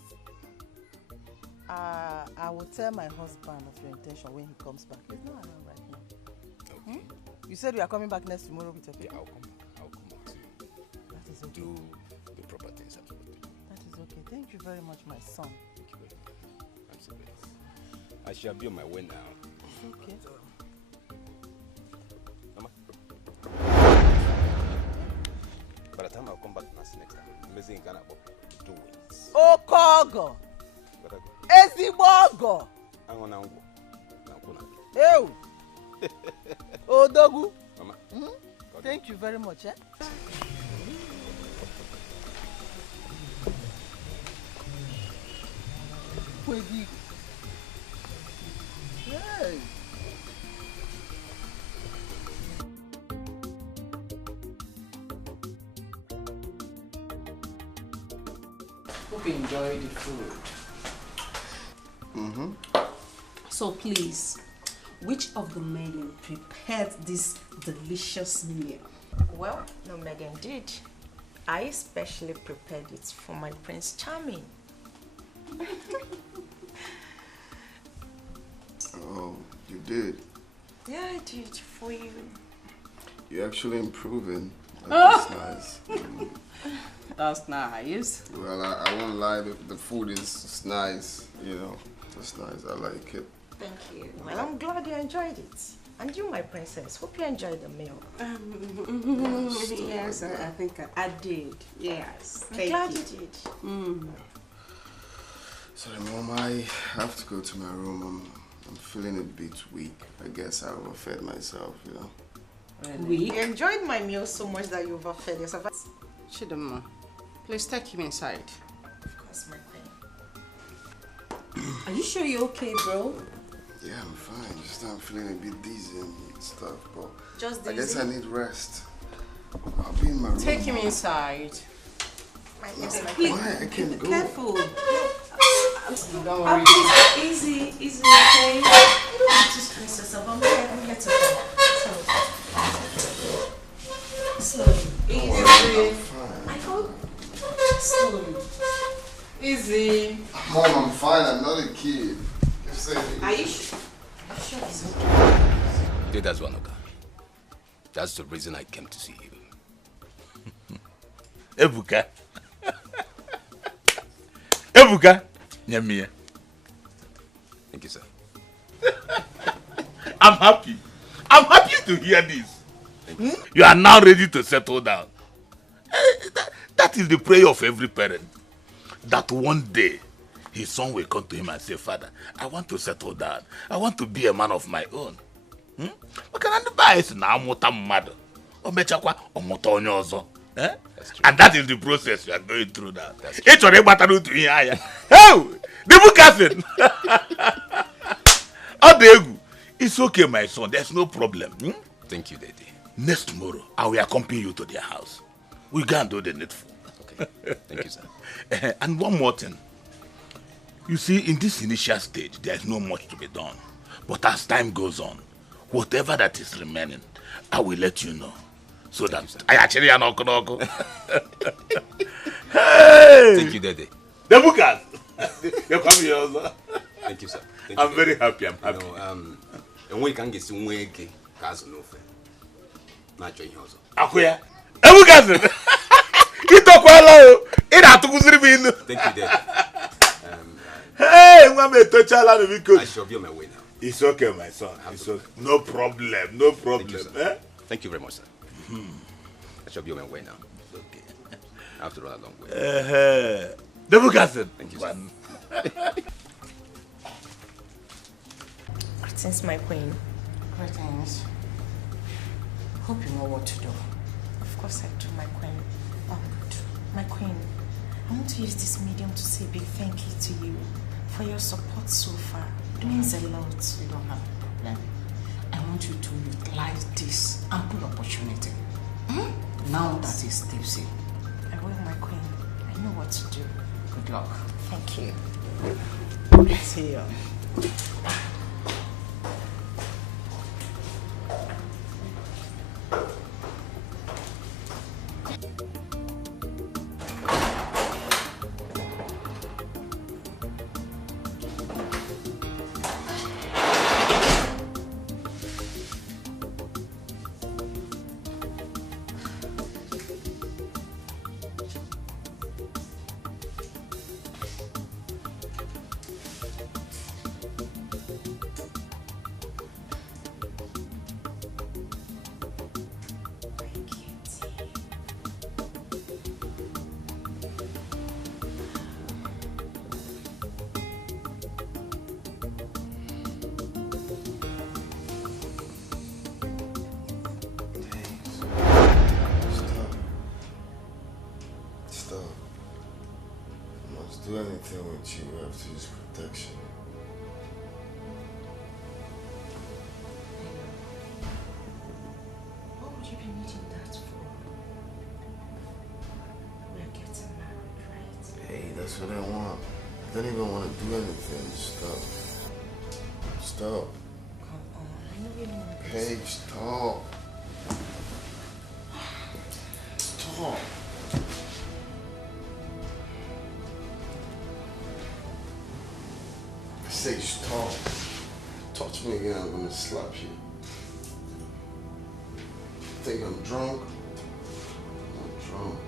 I will tell my husband of your intention when he comes back. He's not around right now. Okay. You said you are coming back next tomorrow with your people? Yeah, I'll come back to that is okay. Do the proper things I'm supposed to do. That is okay. Thank you very much, my son. Thank you very much. I'm so glad. I shall be on my way now. It's okay. Mama. By the time I'll come back next time, amazing Ghana do wins. Okogo! Ezigbogo! Ew! Odogu! Mama. Thank you very much, eh? Hey! Hope you enjoy the food. So please, which of the men prepared this delicious meal? Well, no maiden did. I especially prepared it for my Prince Charming. Oh, you did? Yeah, I did for you. You're actually improving. That's nice. That's nice. Well, I won't lie, the food is nice, you know. It's nice, I like it. Thank you. Well, I'm glad you enjoyed it. And you, my princess, hope you enjoyed the meal. Yes, I think I did. Yes. I'm glad you did. Sorry, Mom, I have to go to my room. I'm feeling a bit weak. I guess I overfed myself, you know. Really? You enjoyed my meal so much that you overfed yourself. Chidama, please take him inside. Of course, my queen. Are you sure you're okay, bro? Yeah, I'm fine. Just I'm feeling a bit dizzy and stuff, but just I guess I need rest. I'll be in my room. Take him inside. Why? I can't go. Careful. Don't worry. Easy, okay? You don't have to stress yourself. I'm here to help. Slowly. Easy. I hope. Slowly. Easy. Mom, I'm fine. I'm not a kid. Are you sure? I'm sure it's okay. Yeah, that's one, okay. That's the reason I came to see you. Ebuka. Ebuka. Nyamie. Thank you, sir. I'm happy. I'm happy to hear this. You are now ready to settle down. That is the prayer of every parent. That one day, his son will come to him and say, Father, I want to settle down. I want to be a man of my own. And that is the process you are going through now. It's already battle to here. Oh, the book has it. It's okay, my son. There's no problem. Thank you, Daddy. Next tomorrow, I will accompany you to their house. We go and do the needful. Okay. Thank you, sir. And one more thing. You see, in this initial stage, there is no much to be done. But as time goes on, whatever that is remaining, I will let you know. So that I actually am not going. Hey! Thank you, Daddy. The bookers. You come here also. Thank you, sir. Thank I'm you, very Daddy. happy. I'm happy. And we can get some way Kazu no fair. Not join you also. Akuya. The bookers. You talk well. It had to go through me. Thank you, Daddy. Hey, I shall be on my way now. It's okay, my son. It's okay. No problem. No problem. Thank you very much, sir. I shall be on my way now. Okay. I have to run a long way. The bookers. Thank you, sir. Greetings, my queen. Greetings. Hope you know what to do. Of course I do, my queen. My queen, I want to use this medium to say a big thank you to you for your support so far. It means a lot. You don't have a problem. I want you to utilize this ample opportunity. Now that it's tipsy. I will, my queen. I know what to do. Good luck. Thank you. See you. Do anything with you, we have to use protection. What would you be needing that for? We're getting married, right? Hey, that's what I want. I don't even want to do anything. Stop. Stop. Come on, I know you don't want to. Hey, stop. Stop. Say stop. Touch me again, I'm gonna slap you. Think I'm drunk? I'm drunk.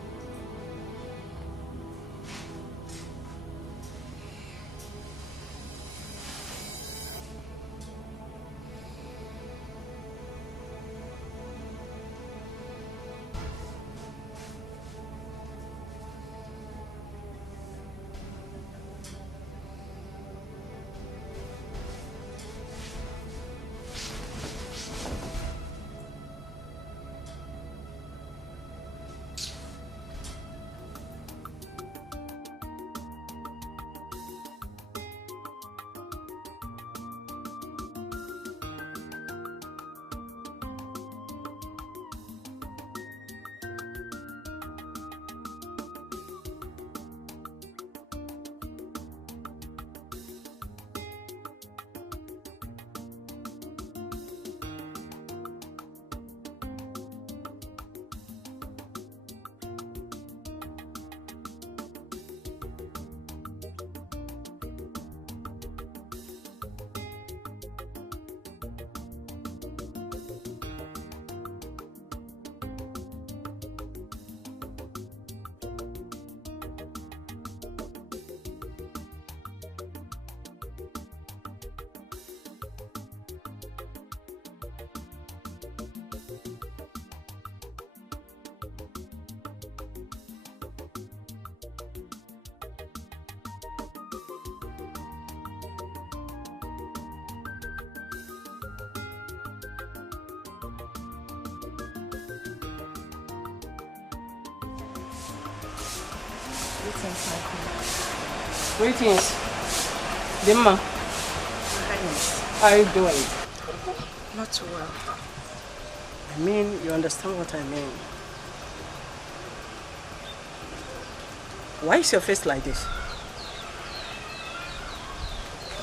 Greetings, my queen. Greetings. Dimma. How are you doing? Not too well. I mean, you understand what I mean. Why is your face like this?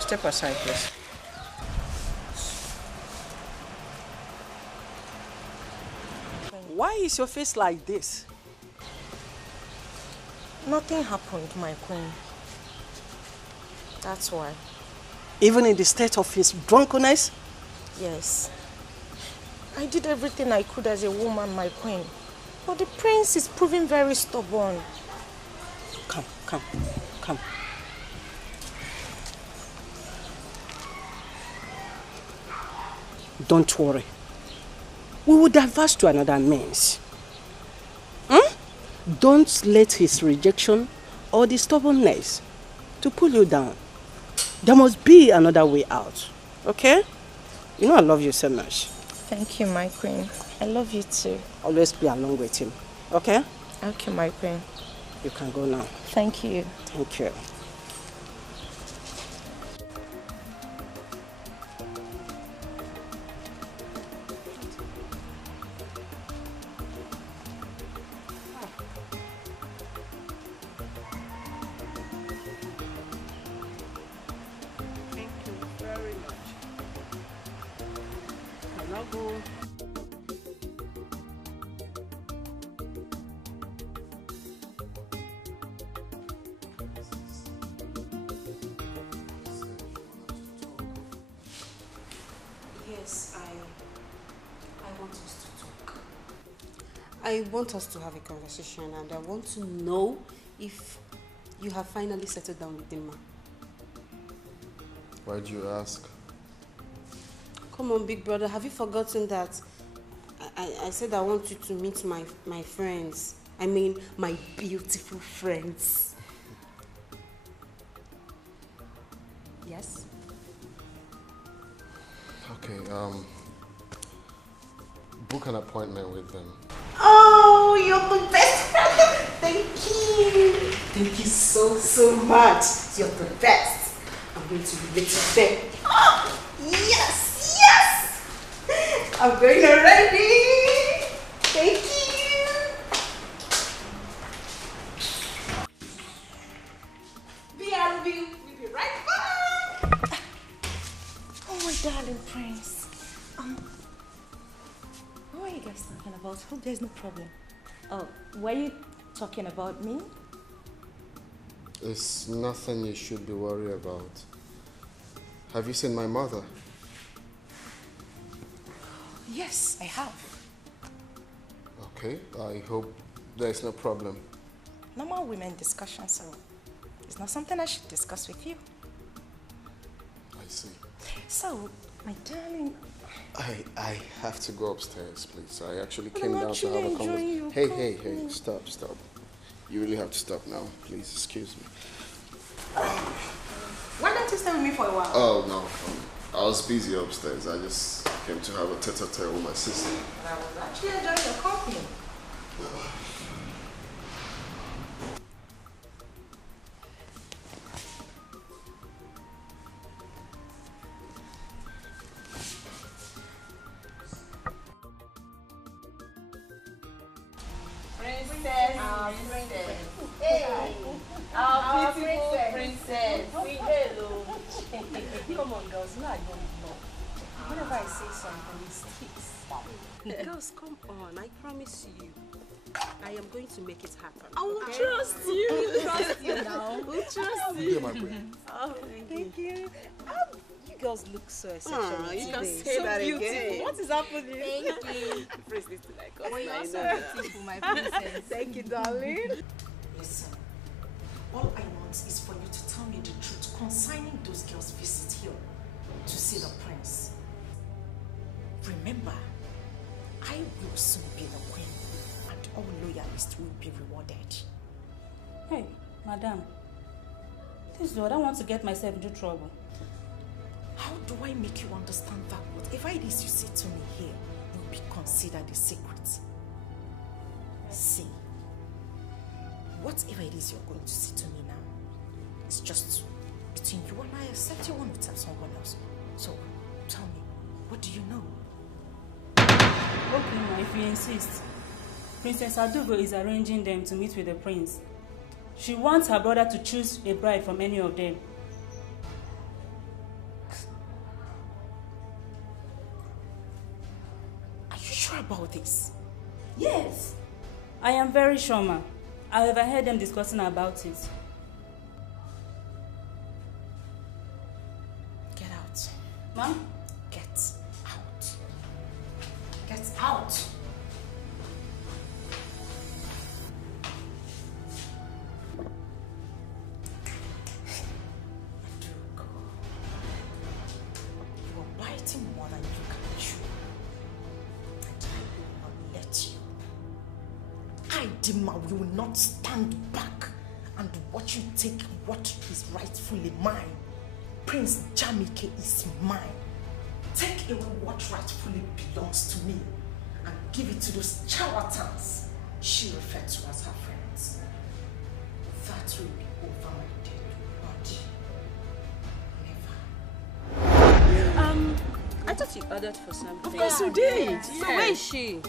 Step aside, please. Why is your face like this? Nothing happened, my queen. That's why. Even in the state of his drunkenness? Yes. I did everything I could as a woman, my queen. But the prince is proving very stubborn. Come. Don't worry. We will diverse to another means. Don't let his rejection or the stubbornness to pull you down. There must be another way out. Okay? You know I love you so much. Thank you, my queen. I love you too. Always be along with him. Okay? Okay, my queen. You can go now. Thank you. Thank you. I want us to have a conversation, and I want to know if you have finally settled down with Dimma. Why do you ask? Come on, big brother, have you forgotten that I said I want you to meet my friends? I mean, my beautiful friends. Yes? Okay, book an appointment with them. Oh, you're the best friend. Thank you. Thank you so much. You're the best. I'm going to be with them. Oh, yes. I'm going already. Thank you. We'll be right back. Oh, my darling prince. What are you guys talking about? Hope there's no problem. Oh, were you talking about me? It's nothing you should be worried about. Have you seen my mother? Yes, I have. Okay, I hope there's no problem. Normal women discussion, so it's not something I should discuss with you. I see. So, my darling... I have to go upstairs, please. I actually But came I'm down to have a actually enjoying conversation. your Hey, company. stop. You really have to stop now. Please, excuse me. Why don't you stay with me for a while? Oh, no. I was busy upstairs. I just came to have a tete-a-tete with my sister. I was actually enjoying your company. Our beautiful princess. Hello. Come on, girls. Now I don't know. Whenever I say something, it sticks. Girls, come on. I promise you. I am going to make it happen. I will okay? trust you. We'll trust you now. We'll trust you. My friend. Oh, thank you. You girls look so exceptional You can today. say So that beautiful. again. What is happening? Thank you. Praise this to like us. Well, you're I also know. beautiful, my princess. Thank you, darling. Listen, all I want is for you to tell me the truth concerning those girls' visit here to see the prince. Remember, I will soon be the queen, and all loyalists will be rewarded. Hey, madam. Please do. I don't want to get myself into trouble. How do I make you understand that whatever it is you say to me here will be considered a secret? See, whatever it is you're going to say to me now, it's just between you and I, except you want to tell someone else. So, tell me, what do you know? Okay, ma, if you insist. Princess Adugo is arranging them to meet with the prince. She wants her brother to choose a bride from any of them. Are you sure about this? Yes. I am very sure, ma. I overheard them discussing about it. Get out. Ma'am? Get out. Get out. You are biting more than you can chew. And I will not let you. I, Dima, will not stand back and watch you take what is rightfully mine. Prince Jamike is mine. Take away what rightfully belongs to me and give it to those charlatans she referred to as her friends. That will be over my dead body. Never. I thought you ordered for something. Of course you did. Yeah. So where is she?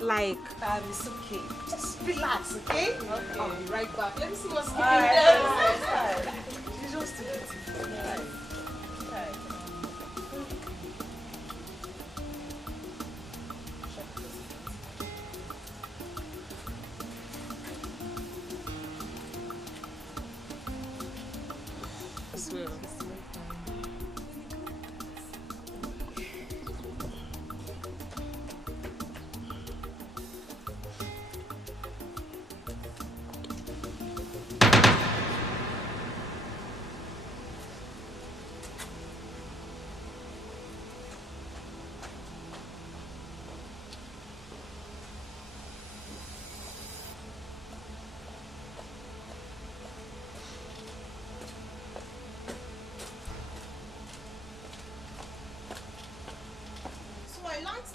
Like, it's okay. Just relax, okay? Okay. I'll be right back. Let me see what's going Alright. on. She's just beautiful.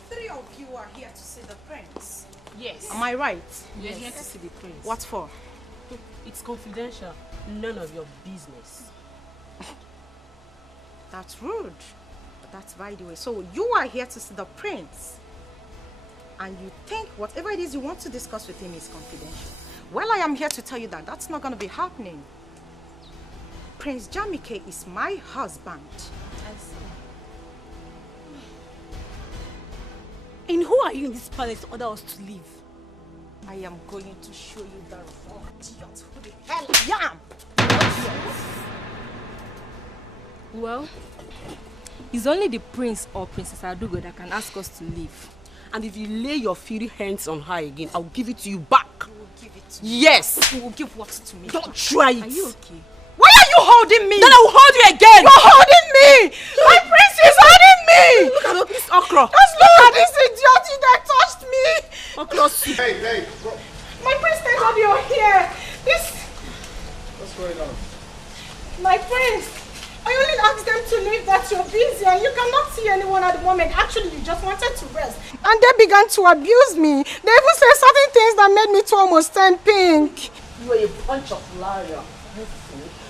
Three of you are here to see the prince. Yes. Am I right? You're here to see the prince. What for? It's confidential. None of your business. That's rude. But that's by the way. So you are here to see the prince. And you think whatever it is you want to discuss with him is confidential. Well, I am here to tell you that that's not going to be happening. Prince Jamike is my husband. I see. And who are you in this palace to order us to leave? I am going to show you the raw idiot who the hell I am. Well, it's only the prince or Princess Adugo that can ask us to leave. And if you lay your filthy hands on her again, I'll give it to you back. You will give it to me. Yes. You will give what to me? Don't try it. Are you okay? Why are you holding me? Then I will hold you again. You're holding me. My prince is holding me. Look at this okra. Just look at this idiot that touched me. Okra soup. Hey, bro. My prince, thank God you're here. This. What's going on? My prince, I only asked them to leave that you're busy and you cannot see anyone at the moment. Actually, you just wanted to rest. And they began to abuse me. They even said certain things that made me to almost turn pink. You are a bunch of liars.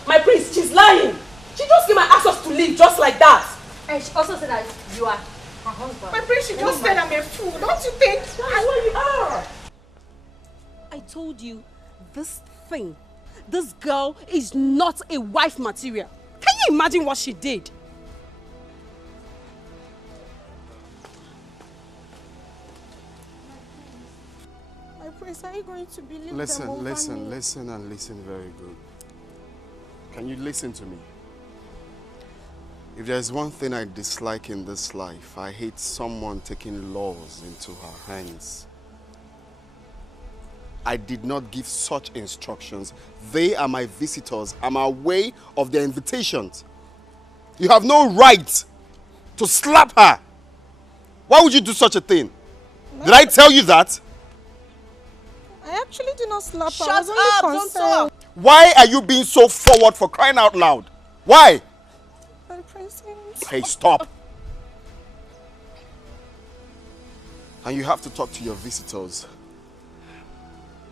My prince, she's lying. She just came and asked us to leave just like that. And she also said that you are her husband. My prince, she just said I'm a fool. Don't you think? That's what you are. I told you, this girl is not a wife material. Can you imagine what she did? My prince, are you going to believe them Listen, over listen, me? listen, and listen very good. Can you listen to me? If there's one thing I dislike in this life, I hate someone taking laws into her hands. I did not give such instructions. They are my visitors. I'm aware of their invitations. You have no right to slap her. Why would you do such a thing? Did I tell you that? I actually did not slap her. Shut I was only up, don't concerned. talk. Why are you being so forward for crying out loud? Why? My prince, Hey, stop. And you have to talk to your visitors.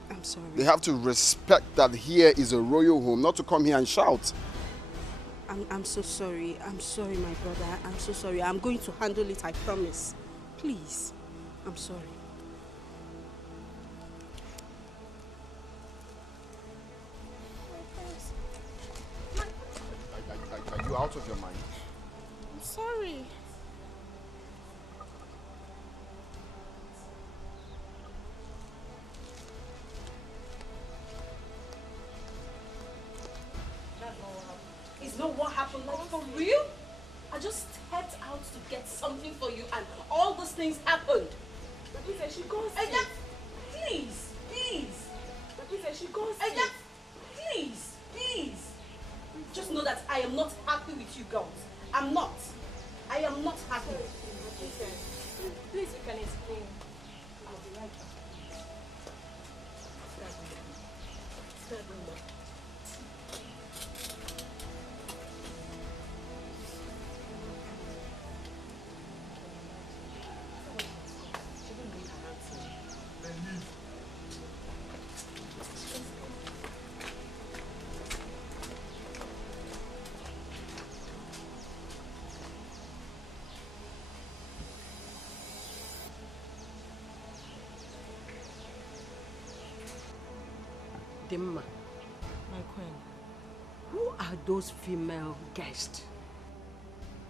I'm sorry. They have to respect that here is a royal home, not to come here and shout. I'm so sorry. I'm sorry, my brother. I'm so sorry. I'm going to handle it, I promise. Please. I'm sorry. Are you out of your mind? I'm sorry. Is not what happened, like for real? I just stepped out to get something for you and all those things happened. But she goes please, please. But she goes please, please. Just know that I am not happy with you girls. I'm not. I am not happy. Please, you can explain. I'll be right back. Dimma, My queen. who are those female guests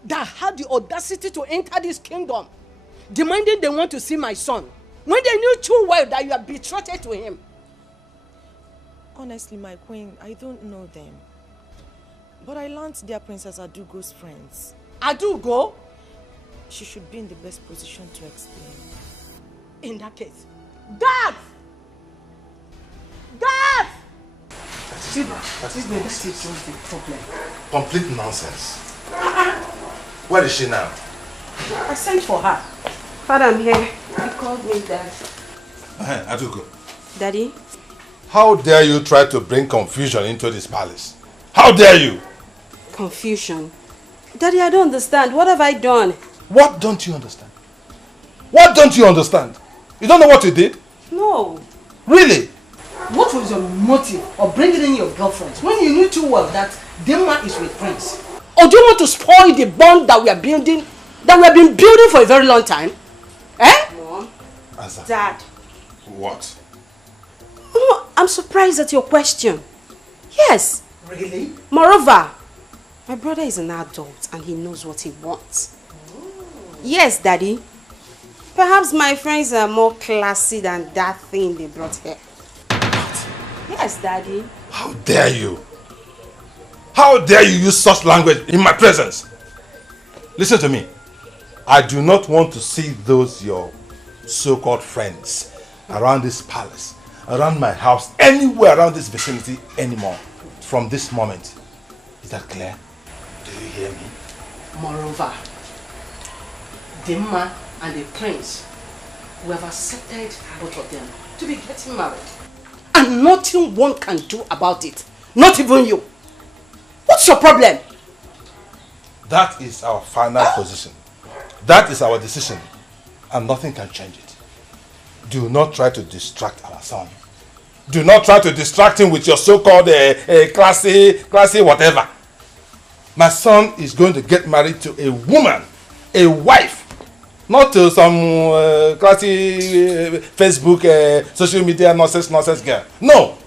that had the audacity to enter this kingdom, demanding they want to see my son, when they knew too well that you are betrothed to him? Honestly, my queen, I don't know them. But I learned they are Princess Adugo's friends. Adugo? She should be in the best position to explain. In that case, Dad! Dad! That is just the problem. Complete nonsense. Where is she now? I sent for her. Father, I'm here. He called me, Dad. Adugo. Daddy? How dare you try to bring confusion into this palace? How dare you? Confusion? Daddy, I don't understand. What have I done? What don't you understand? What don't you understand? You don't know what you did? No. Really? What was your motive of bringing in your girlfriends when you knew too well that Dimma is with Prince? Or do you want to spoil the bond that we are building, that we have been building for a very long time? Eh? Mom. Answer. Dad. What? Oh, I'm surprised at your question. Yes. Really? Moreover, my brother is an adult and he knows what he wants. Yes, Daddy. Perhaps my friends are more classy than that thing they brought here. Yes, Daddy. How dare you? How dare you use such language in my presence? Listen to me. I do not want to see those your so-called friends around this palace, around my house, anywhere around this vicinity anymore from this moment. Is that clear? Do you hear me? Moreover, Dimma and the prince, we have accepted both of them to be getting married. And nothing one can do about it. Not even you. What's your problem? That is our final position. That is our decision. And nothing can change it. Do not try to distract our son. Do not try to distract him with your so-called classy whatever. My son is going to get married to a woman, a wife. Not to some classy Facebook, social media nonsense girl. No.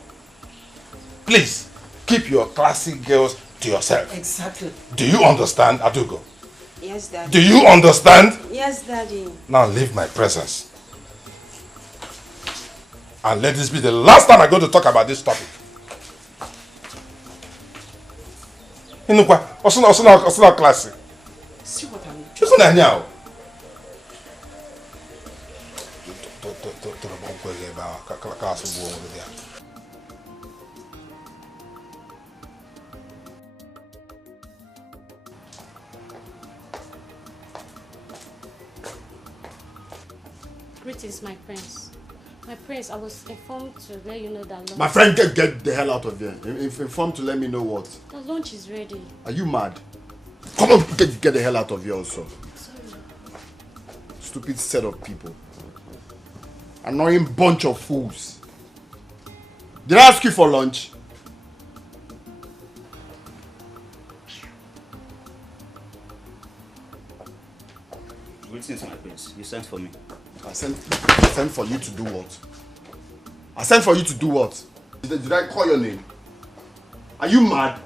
Please, keep your classy girls to yourself. Exactly. Do you understand, Adugo? Yes, Daddy. Do you understand? Yes, Daddy. Now leave my presence. And let this be the last time I'm going to talk about this topic. Inukwa, osuna classy. See what I mean? Osuna nyao. Greetings, my prince. My prince, I was informed to let you know that lunch... My friend, get the hell out of here. Informed to let me know what? The lunch is ready. Are you mad? Come on, get the hell out of here also. Sorry. Stupid set of people. Annoying bunch of fools. Did I ask you for lunch? Greetings, my prince. You sent for me. I sent for you to do what? I sent for you to do what? Did I call your name? Are you mad?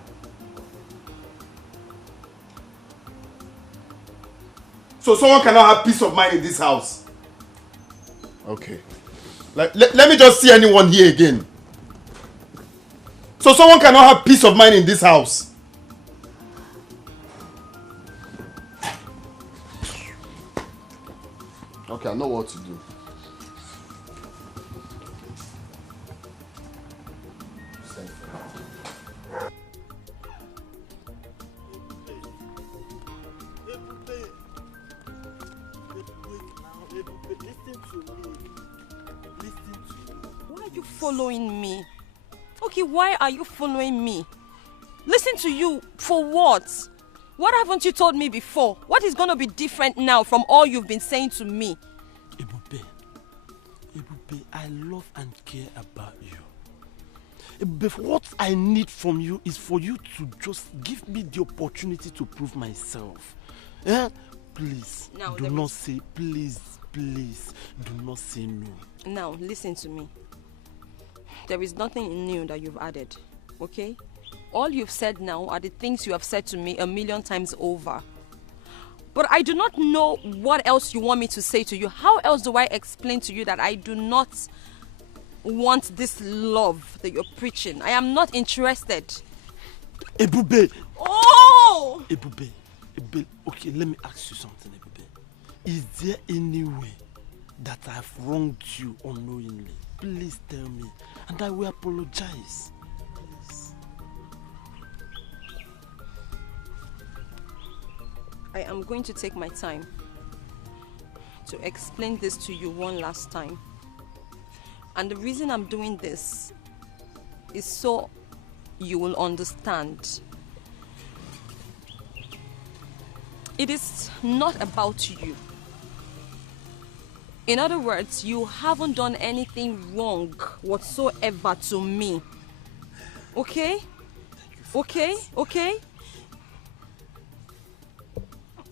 So someone cannot have peace of mind in this house? Okay. Let me just see anyone here again. So someone cannot have peace of mind in this house? Okay, I know what to do. Why are you following me? Okay, why are you following me? Listen to you for what? What haven't you told me before? What is going to be different now from all you've been saying to me? Ebube, I love and care about you. Ebube, what I need from you is for you to just give me the opportunity to prove myself. Eh? Please, Now, do not say, please, do not say no. Now, listen to me. There is nothing new that you've added, okay? All you've said now are the things you have said to me 1,000,000 times over. But I do not know what else you want me to say to you. How else do I explain to you that I do not want this love that you're preaching? I am not interested. Ebube! Oh! Ebube, okay, let me ask you something, Ebube. Is there any way that I've wronged you unknowingly? Please tell me, and I will apologize. I am going to take my time to explain this to you one last time. And the reason I'm doing this is so you will understand. It is not about you. In other words, you haven't done anything wrong whatsoever to me. Okay? Okay? Okay?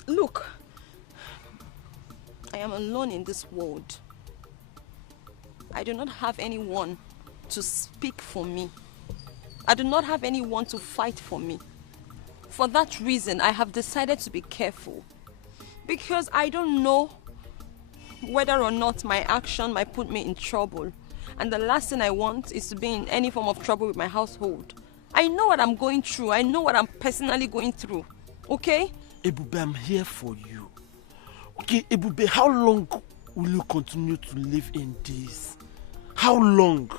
Look, I am alone in this world. I do not have anyone to speak for me. I do not have anyone to fight for me. For that reason, I have decided to be careful. Because I don't know whether or not my action might put me in trouble. And the last thing I want is to be in any form of trouble with my household. I know what I'm going through. I know what I'm personally going through. Okay? Ebube, I'm here for you. Okay, Ebube, how long will you continue to live in this? How long?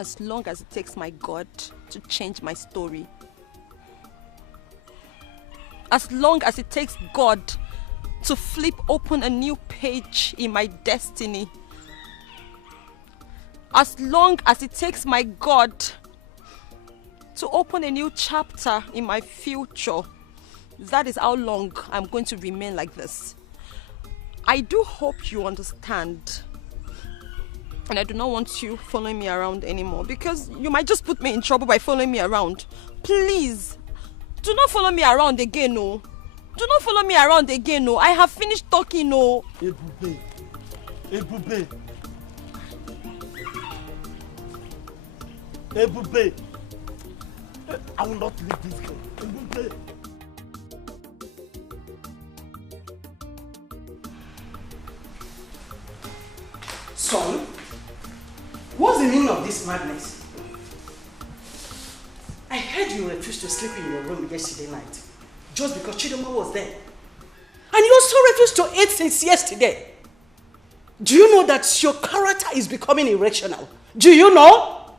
As long as it takes my God to change my story. As long as it takes God to flip open a new page in my destiny. As long as it takes my God to open a new chapter in my future. That is how long I'm going to remain like this. I do hope you understand. And I do not want you following me around anymore, because you might just put me in trouble by following me around. Please, do not follow me around again, no. Do not follow me around again, no. I have finished talking, no. Ebube. Ebube. Ebube. I will not leave this girl. Ebube. Son, what's the meaning of this madness? I heard you refused to sleep in your room yesterday night just because Chidoma was there. And you also refused to eat since yesterday. Do you know that your character is becoming irrational? Do you know?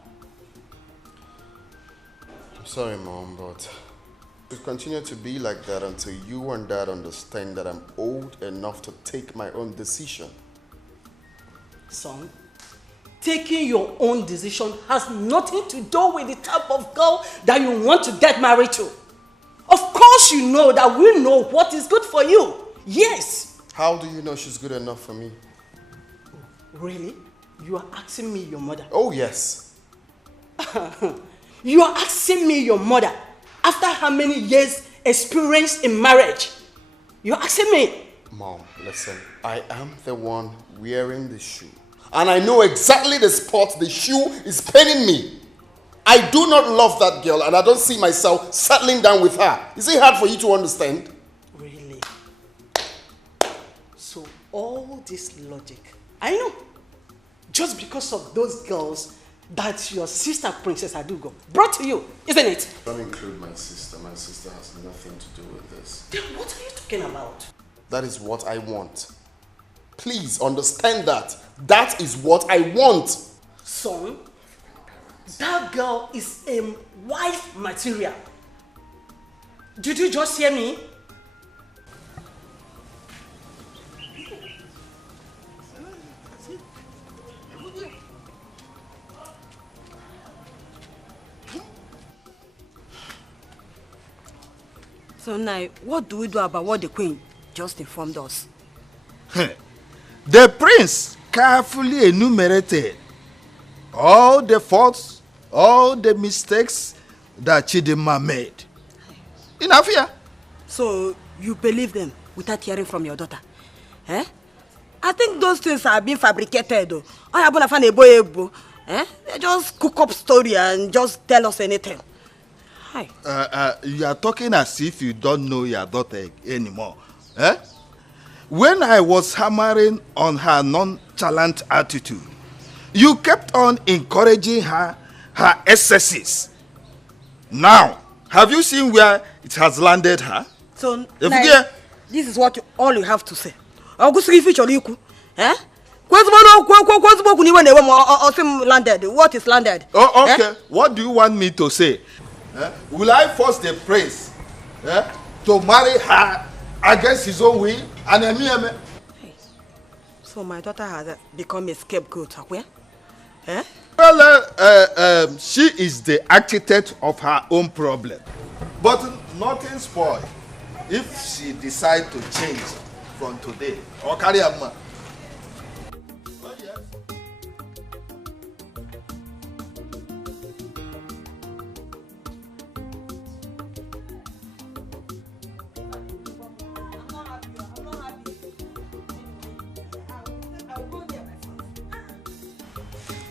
I'm sorry, Mom, but it will continue to be like that until you and Dad understand that I'm old enough to take my own decision. Son, taking your own decision has nothing to do with the type of girl that you want to get married to. Of course you know that we know what is good for you. Yes. How do you know she's good enough for me? Really? You are asking me your mother? Oh, yes. You are asking me your mother after how many years experience in marriage? You are asking me? Mom, listen. I am the one wearing the shoe. And I know exactly the spot the shoe is paining me. I do not love that girl and I don't see myself settling down with her. Is it hard for you to understand? Really? So all this logic, I know. Just because of those girls that your sister Princess Adugo brought to you, isn't it? Don't include my sister. My sister has nothing to do with this. Then what are you talking about? That is what I want. Please understand that. That is what I want. Son, that girl is a wife material. Did you just hear me? So now, what do we do about what the queen just informed us? The prince carefully enumerated all the faults, all the mistakes that Chidinma made. Enough here. So you believe them without hearing from your daughter? Eh? I think those things are being fabricated though. They just cook up story and just tell us anything. Hi. You are talking as if you don't know your daughter anymore. Eh? When I was hammering on her nonchalant attitude, you kept on encouraging her excesses. Now, have you seen where it has landed her? So, this is what all you have to say. Eh? What is landed? Oh, okay. Eh? What do you want me to say? Eh? Will I force the prince to marry her against his own will? So my daughter has become a scapegoat, eh? Well, she is the architect of her own problem. But nothing spoiled if she decides to change from today. Or carry a man.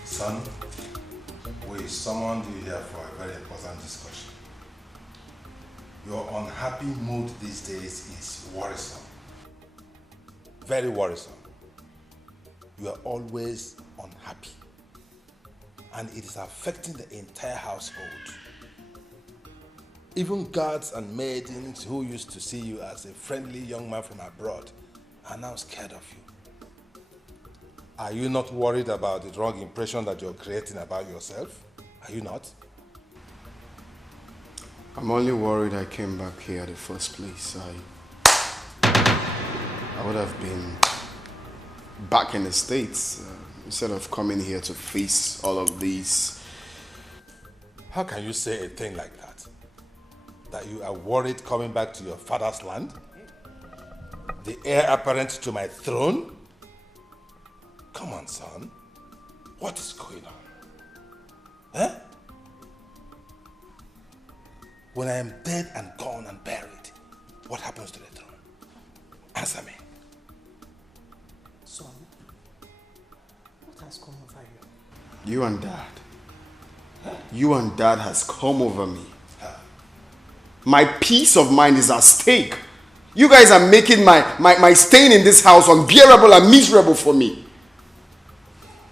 Son, we summoned you here for a very important discussion. Your unhappy mood these days is worrisome. Very worrisome. You are always unhappy. And it is affecting the entire household. Even guards and maidens who used to see you as a friendly young man from abroad are now scared of you. Are you not worried about the wrong impression that you're creating about yourself? Are you not? I'm only worried I came back here in the first place. I would have been back in the States instead of coming here to face all of these. How can you say a thing like that? That you are worried coming back to your father's land? The heir apparent to my throne? Come on, son. What is going on? Eh? When I am dead and gone and buried, what happens to the throne? Answer me. Son, what has come over you? You and Dad. Huh? You and Dad has come over me. Huh? My peace of mind is at stake. You guys are making my staying in this house unbearable and miserable for me.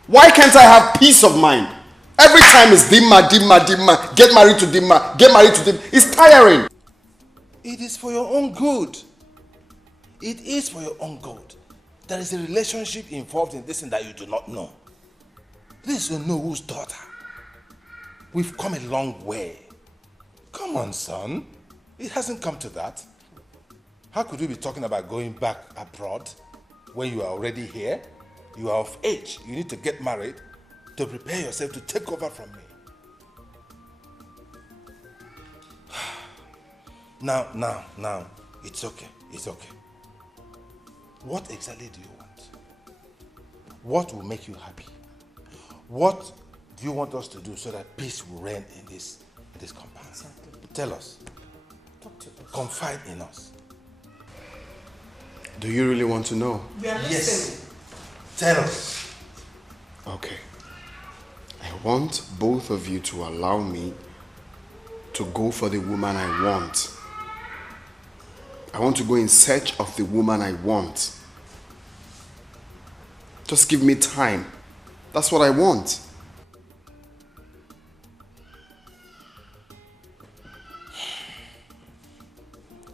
Why can't I have peace of mind? Every time it's Dimma. Get married to Dimma. Get married to Dimma. It's tiring. It is for your own good. It is for your own good. There is a relationship involved in this thing that you do not know. This is Noah's daughter. We've come a long way. Come on, son. It hasn't come to that. How could we be talking about going back abroad when you are already here? You are of age. You need to get married to prepare yourself to take over from me. Now, it's okay. It's okay. What exactly do you want? What will make you happy? What do you want us to do so that peace will reign in this compound? Exactly. Tell us. Talk to us. Confide in us. Do you really want to know? We are listening. Tell us. Okay. I want both of you to allow me to go for the woman I want. I want to go in search of the woman I want. Just give me time. That's what I want.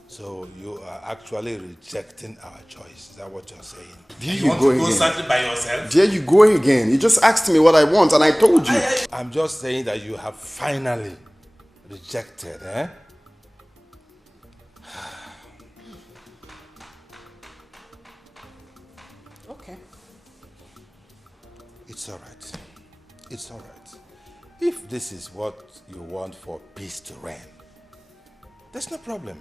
So you are actually rejecting our choice. Is that what you're saying? There you you want go to go again. searching by yourself? There you go again. You just asked me what I want and I told you. I'm just saying that you have finally rejected, eh? Okay. It's all right. It's all right. If this is what you want for peace to reign, there's no problem.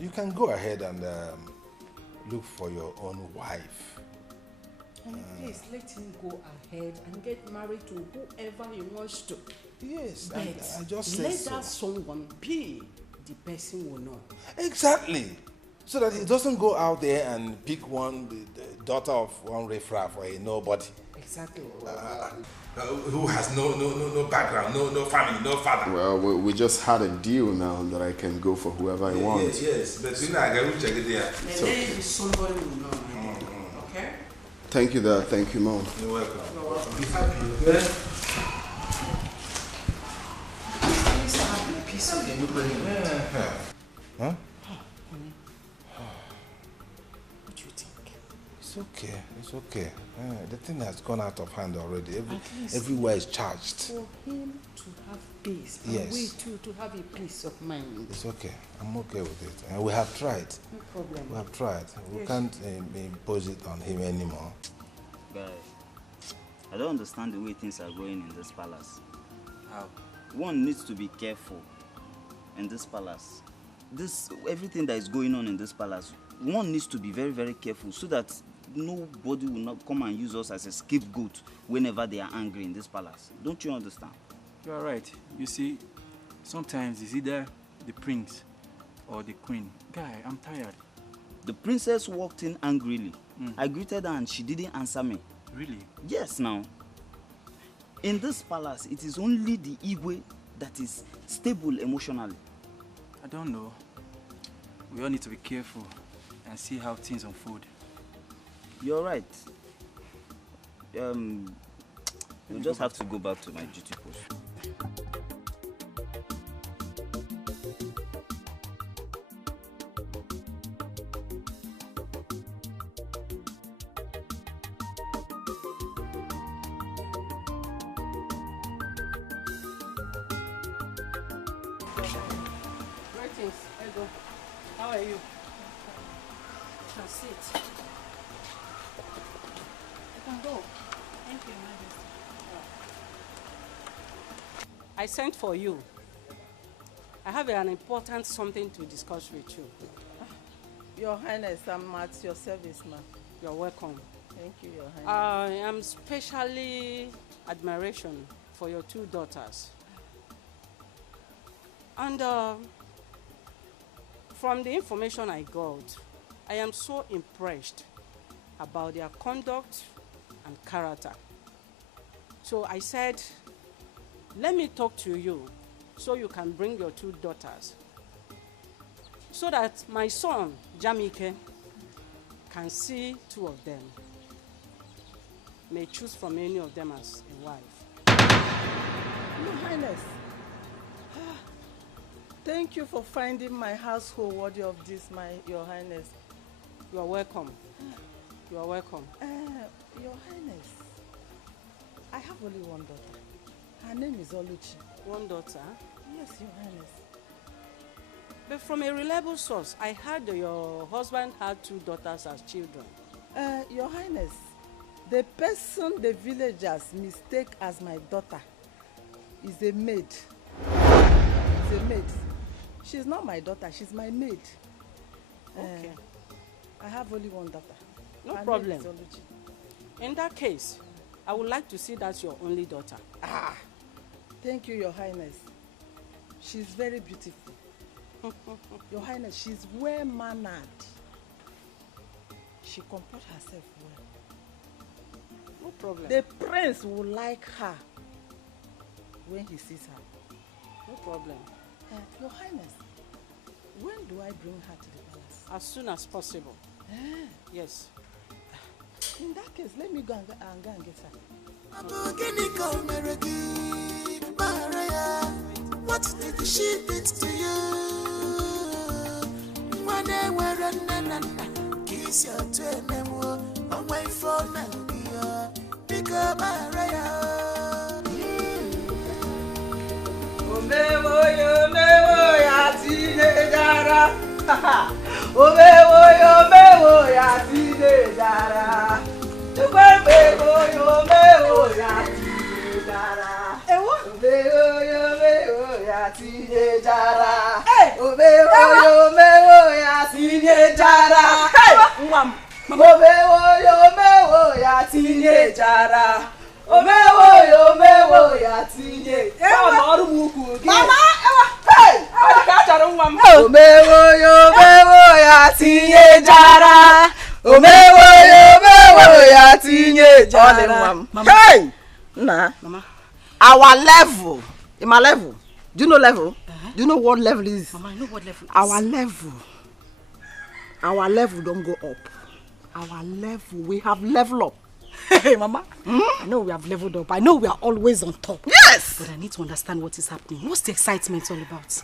You can go ahead and look for your own wife. And please let him go ahead and get married to whoever he wants to. Yes, but I just said let so. that someone be the person we know. Exactly. So that he doesn't go out there and pick the daughter of one riffraff or a nobody. Exactly. Who has no background, no family, no father. Well, we just had a deal now that I can go for whoever I want. Yes. But you know, I will check it there. And then somebody will know. Okay? Thank you, Dad. Thank you, Mom. You're welcome. You're welcome. Be happy, okay? Please have a piece of the Huh? What do you think? It's okay. It's okay. The thing has gone out of hand already. At least Everywhere is charged. for him to have peace, Yes. and we too to have a peace of mind. It's okay. I'm okay with it. And we have tried. No problem. We have tried. We Yes. can't impose it on him anymore. Guy, I don't understand the way things are going in this palace. How? One needs to be careful in this palace. Everything that is going on in this palace, one needs to be very, very careful so that nobody will not come and use us as a scapegoat whenever they are angry in this palace. Don't you understand? You are right. You see, sometimes it's either the prince or the queen. Guy, I'm tired. The princess walked in angrily. I greeted her and she didn't answer me. Really? Yes, now. In this palace, it is only the Igwe that is stable emotionally. I don't know. We all need to be careful and see how things unfold. You're right. We'll just have to go back to my duty post. Greetings, Ego. How are you? You can sit. You can go. Thank you, Majesty. I sent for you. I have an important something to discuss with you. Your Highness, I'm at your service, ma'am. You're welcome. Thank you, Your Highness. I am specially admiration for your two daughters. And from the information I got, I am so impressed about their conduct and character. So I said, let me talk to you so you can bring your two daughters so that my son, Jamike, can see two of them. May choose from any of them as a wife. Your Highness, thank you for finding my household worthy of this, Your Highness. You are welcome. You are welcome. Your Highness, I have only one daughter. Her name is Oluchi. One daughter? Yes, Your Highness. But from a reliable source, I heard that your husband had two daughters as children. Your Highness, the person the villagers mistake as my daughter is a maid. Is a maid. She's not my daughter, she's my maid. Okay. I have only one daughter. No Her problem. name is Oluchi. In that case, I would like to see that's your only daughter. Ah, thank you, Your Highness. She's very beautiful. Your Highness, she's well-mannered. She comports herself well. No problem. The prince will like her when he sees her. No problem. Your Highness, when do I bring her to the palace? As soon as possible. Yes. In that case, let me go and get her. What did she did to you? When they were running, kiss your twin, away from Nandia, pick up Maria. Omewo ya tinejara. Omewo ya tinejara. Omewo ya tinejara. Omewo ya tinejara. Omewo ya tinejara. Mwam. Omewo ya tinejara. Omewo ya tinye. Mama, hey! Omewo ya tinye jara. Omewo ya tinye jara. Hey! Nah. Mama. Our level. In my level. Do you know level? Do you know what level is? Mama, I know what level is. Our level don't go up. Our level, we have level up. Hey, Mama. I know we have leveled up. I know we are always on top. Yes! But I need to understand what is happening. What's the excitement all about?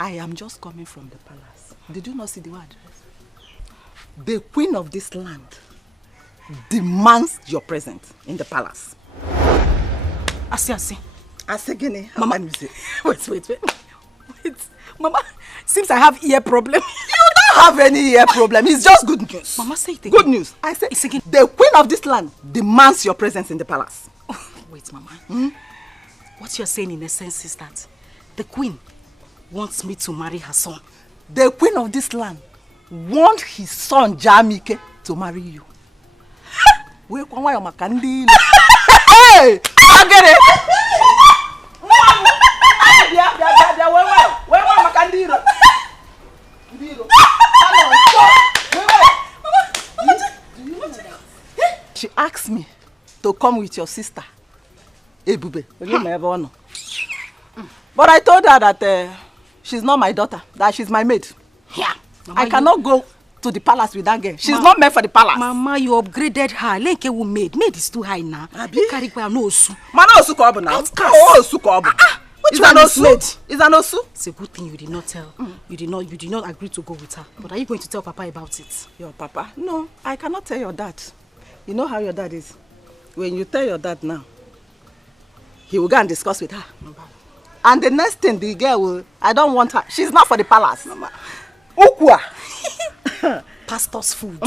I am just coming from the palace. Did you not see the word? The queen of this land demands your presence in the palace. I see. Asegene, Mama, wait. Mama, seems I have ear problem. You don't have any ear problem. It's just good news. Mama, say it again. Good news. I say it's again. The queen of this land demands your presence in the palace. Oh, wait, Mama. What you're saying in essence is that the queen wants me to marry her son. The queen of this land wants his son Jamike to marry you. Hey! I get it. She asked me to come with your sister, Ebube. But I told her that she's not my daughter, that she's my maid. Yeah. Mama, I cannot go to the palace with that girl. She's not meant for the palace. Mama, you upgraded her. Lenke will maid. Maid is too high now. Carry no osu. Mana osu ko obu now. Oh, osu ko obu. Which one is maid? Is an osu? It's a good thing you did not tell. You did not agree to go with her. But are you going to tell Papa about it? Your Papa? No, I cannot tell your dad. You know how your dad is. When you tell your dad now, he will go and discuss with her. And the next thing, the girl will, I don't want her. She's not for the palace. Mama. Ukwa. Pastor's food.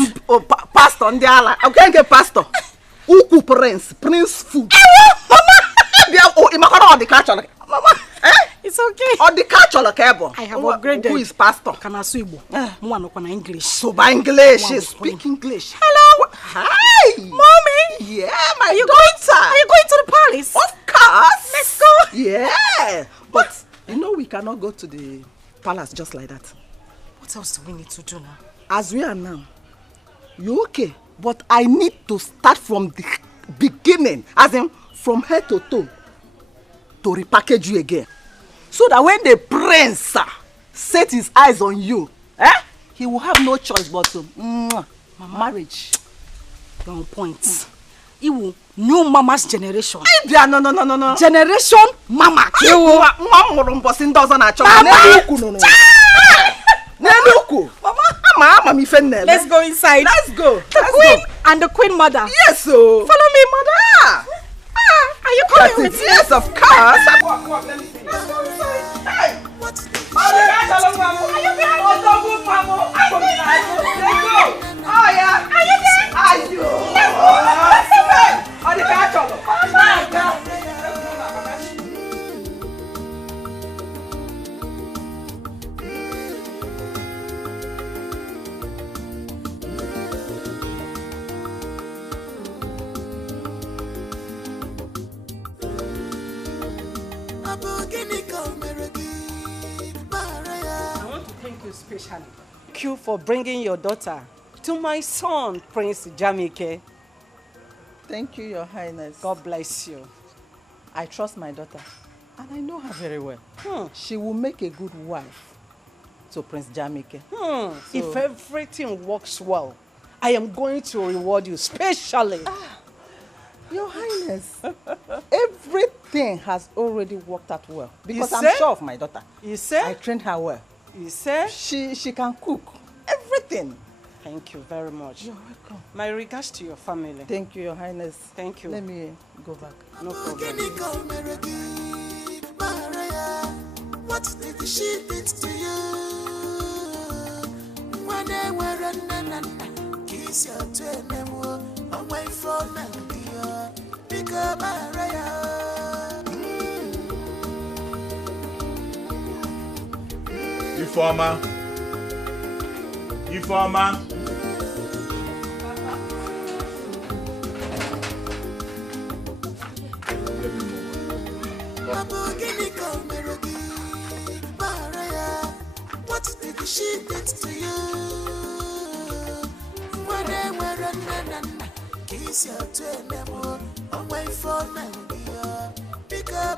Pastor, I can't get pastor. Uku prince food. Mama. Mama. It's okay. Or the culture I have upgraded. Who is pastor? English. So by English, she speak English. Hello. Hi. Mommy. Yeah, my daughter. Are you going to the palace? Of course. Let's go. Yeah. But you know we cannot go to the palace just like that. What else do we need to do now? As we are now, you okay? But I need to start from the beginning, as in from head to toe, to repackage you again. So that when the prince set his eyes on you, he will have no choice but to marriage. You're on point. You will new mama's generation. No. Generation mama. Let's go inside. Let's go. The queen and the queen mother. Yes, so. Follow me, mother. Are you coming with me? Yes, of course. Walk, let me see. Let's go inside. Hey. What? Are you behind? Let's go. Oh, yeah. Are you there? Are you? Let's go. On the car, thank you specially. Thank you for bringing your daughter to my son, Prince Jamike. Thank you, Your Highness. God bless you. I trust my daughter, and I know her very well. She will make a good wife to Prince Jamike. If everything works well, I am going to reward you specially. Your Highness, everything has already worked out well because I'm sure of my daughter. You say? I trained her well. You say? She can cook everything. Thank you very much. You're welcome. My regards to your family. Thank you, Your Highness. Thank you. Let me go back. No problem. What did she did to you? When they were running, kiss your twin, away from me, because Ifeoma. What did she did to you? When they were running, kiss your twin, away from me, because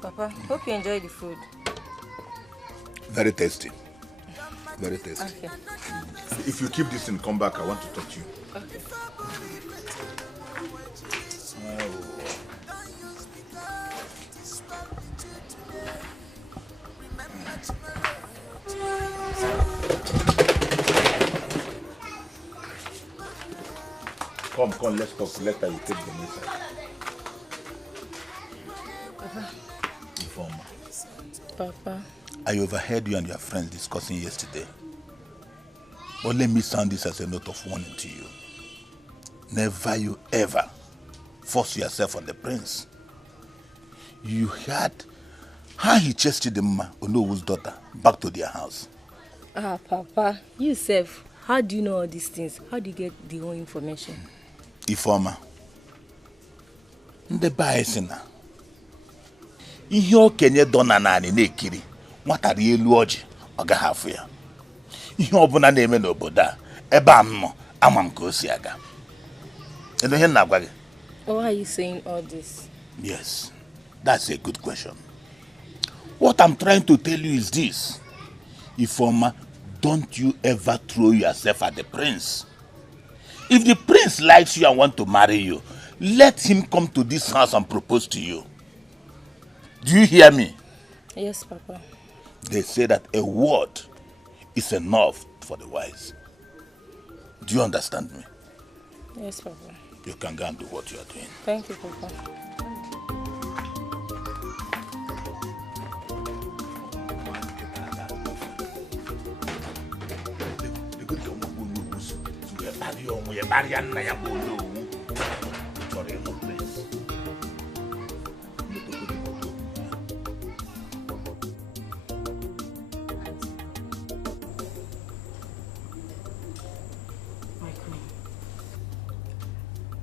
Papa, hope you enjoy the food. Very tasty. Very tasty. Okay. If you keep this and come back, I want to talk to you. Okay. Come, let's talk. Later you take them inside. Informer. Papa. I overheard you and your friends discussing yesterday. But let me sound this as a note of warning to you. Never you ever force yourself on the prince. You heard how he chased Chidimma, Onowu's daughter, back to their house. Papa, you self, how do you know all these things? How do you get the whole information? Ifeoma, ndebe anyị sị na ihe okenye dọ na naanị na-ekiri nwata rie elu ọjị ọ gaghị afụ ya. Ihe ọbụla na-eme n'obodo a ebe a m nọ ama m ka o si aga. Kedu ihe na-agwa gị? Why are you saying all this? Yes, that's a good question. What I'm trying to tell you is this. Ifeoma, don't you ever throw yourself at the prince. If the prince likes you and wants to marry you, let him come to this house and propose to you. Do you hear me? Yes, Papa. They say that a word is enough for the wise. Do you understand me? Yes, Papa. You can go and do what you are doing. Thank you, Papa.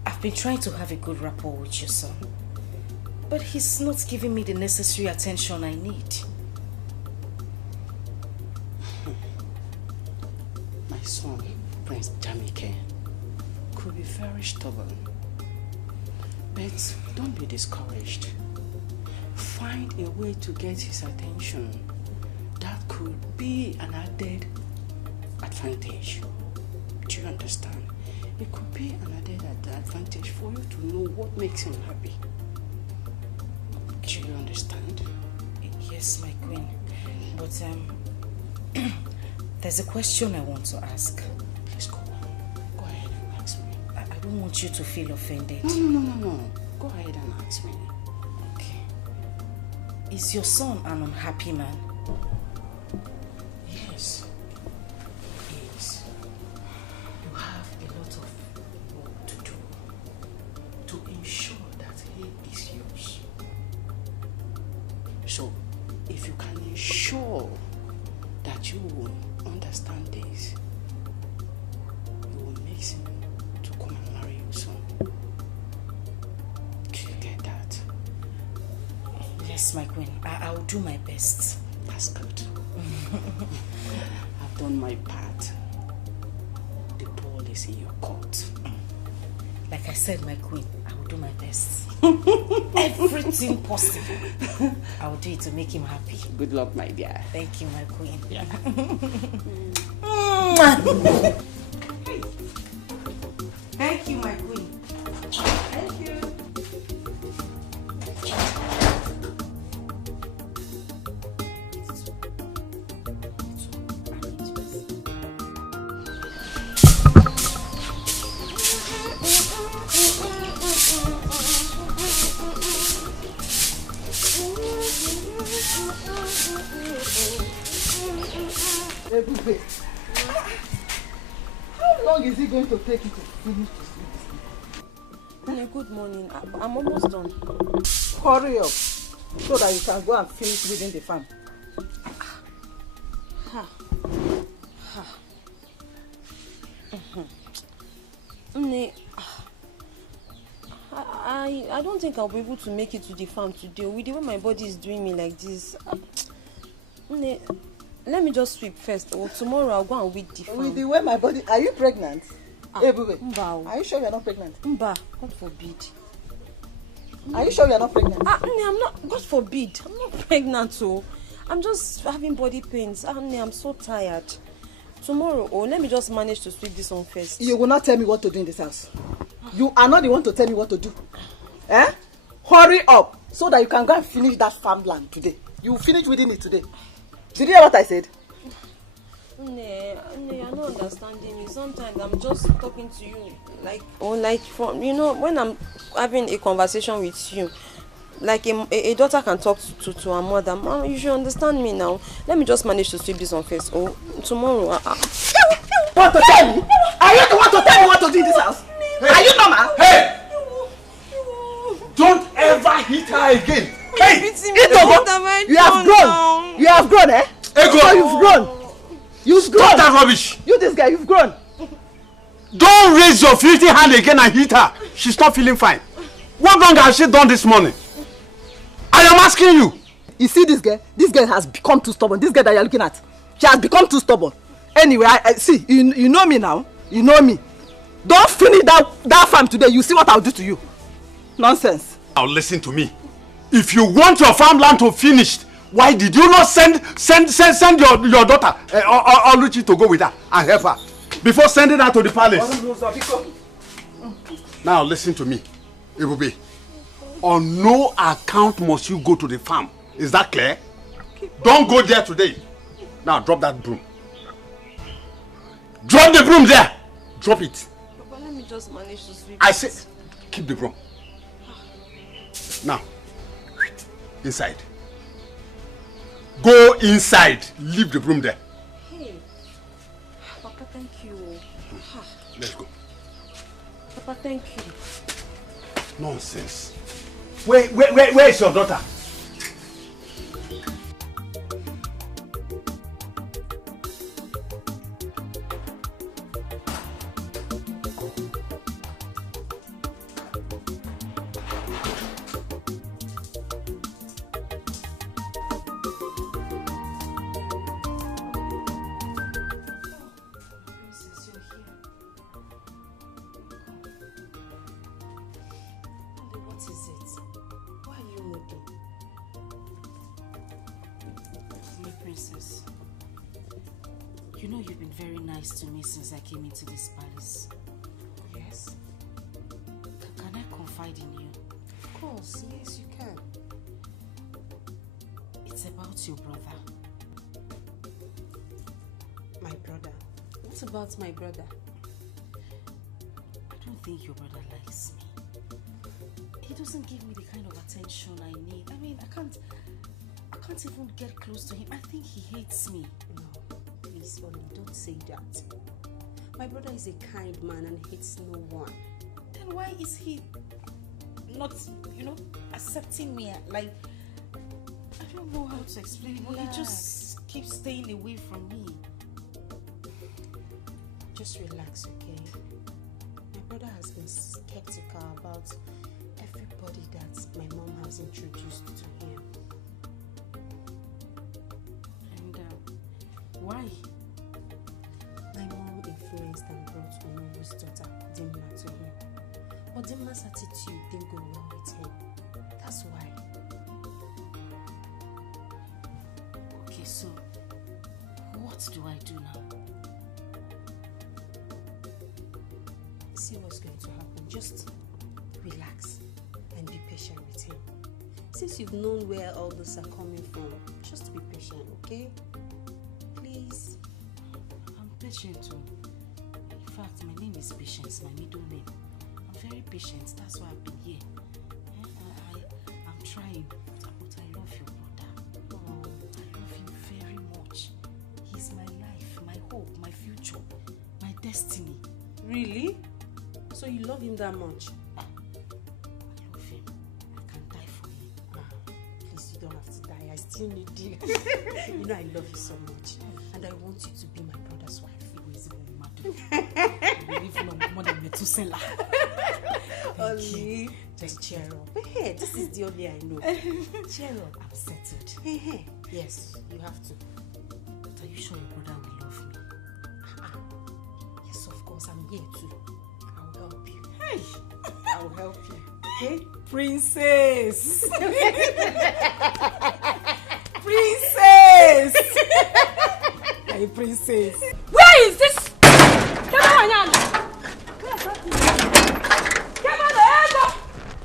I've been trying to have a good rapport with your son, but he's not giving me the necessary attention I need. My son, Prince Jamike, could be very stubborn, but don't be discouraged. Find a way to get his attention. That could be an added advantage. Do you understand? It could be an added advantage for you to know what makes him happy. Do you understand? Yes, my queen. But there's a question I want to ask. Please go on. Go ahead and ask me. I don't want you to feel offended. No. Go ahead and ask me. Okay. Is your son an unhappy man? Yes. Yes. You have a lot of work to do to ensure that he is yours. So, if you can ensure that you will understand this, Yes, my queen. I'll do my best. That's good. I've done my part. The ball is in your court. Like I said, my queen, I will do my best. Everything possible. I will do it to make him happy. Good luck, my dear. Thank you, my queen. Yeah. Thank you, my queen. Thank you. Ebube, how long is it going to take you to finish this sleep? Good morning. I'm almost done. Hurry up so that you can go and finish weeding the farm. I don't think I'll be able to make it to the farm today. With the way my body is doing me like this. Let me just sweep first. Or tomorrow I'll go and weed the farm. With the way my body... Are you pregnant? Ebube, are you sure you're not pregnant? Mba, God forbid. Are you sure you're not pregnant? I'm not. God forbid. I'm not pregnant, so I'm just having body pains. I'm so tired. Tomorrow, let me just manage to sweep this one first. You will not tell me what to do in this house. You are not the one to tell me what to do. Eh? Hurry up so that you can go and finish that farmland today. You will finish weeding it today. Did you hear what I said? You're not understanding me. Sometimes I'm just talking to you from when I'm having a conversation with you, like a daughter can talk to her mother. Mom, you should understand me now. Let me just manage to sweep this on first. Tomorrow. Want to tell me? Are you the one to tell me what to do in this house? Hey. Are you normal? Hey! Don't ever hit her again. Hey! You have grown. You have grown, eh? Ego! So you've grown. You've grown. Stop that rubbish. You, this guy, you've grown. Don't raise your filthy hand again and hit her. She's not feeling fine. What wrong has she done this morning? I am asking you. You see this girl? This girl has become too stubborn. This girl that you're looking at, she has become too stubborn. Anyway, I see. You know me now. You know me. Don't finish that farm today. You see what I'll do to you. Nonsense. Now listen to me. If you want your farmland to finish, why did you not send your daughter Oluchi to go with her and help her before sending her to the palace? Now listen to me, Ebube. On no account must you go to the farm. Is that clear? Don't go there today. Now drop that broom. Drop the broom there. Drop it. Papa, let me just manage to sweep. I said, keep the broom. Now, inside. Go inside. Leave the broom there. Hey, Papa, thank you. Let's go. Papa, thank you. Nonsense. Where is your daughter? You know you've been very nice to me since I came into this palace. Yes? Can I confide in you? Of course, yes you can. It's about your brother. My brother? What about my brother? I don't think your brother likes me. He doesn't give me the kind of attention I need. I mean, I can't even get close to him. I think he hates me. No, please, Oli, don't say that. My brother is a kind man and hates no one. Then why is he not, accepting me? Like, I don't know how to explain it, but he just keeps staying away from me. Just relax, okay? My brother has been skeptical about everybody that my mom has introduced to him. Why? My mom influenced and brought Onoru's daughter, Dimna, to him. But Dimna's attitude didn't go well with him. That's why. Okay, so what do I do now? See what's going to happen. Just relax and be patient with him. Since you've known where all this are coming from, just be patient, okay? Please. I'm patient too. In fact, my name is Patience, my middle name. I'm very patient, that's why I've been here. I'm trying, but I love your brother. Oh, I love him very much. He's my life, my hope, my future, my destiny. Really? So you love him that much? I love him. I can die for him. Please, you don't have to die. I still need you. You know I love you so much. And I want you to be my brother's wife. More than Methuselah. Only just cheer up. Hey, this is the only I know. Cheer up. I'm settled. Hey. Yes, you have to. But are you sure your brother will love me? Yes, of course. I'm here too. I'll help you. Hey, I'll help you. Okay, Princess. Princess. Hey, princess. Where is this? Come on, Yana.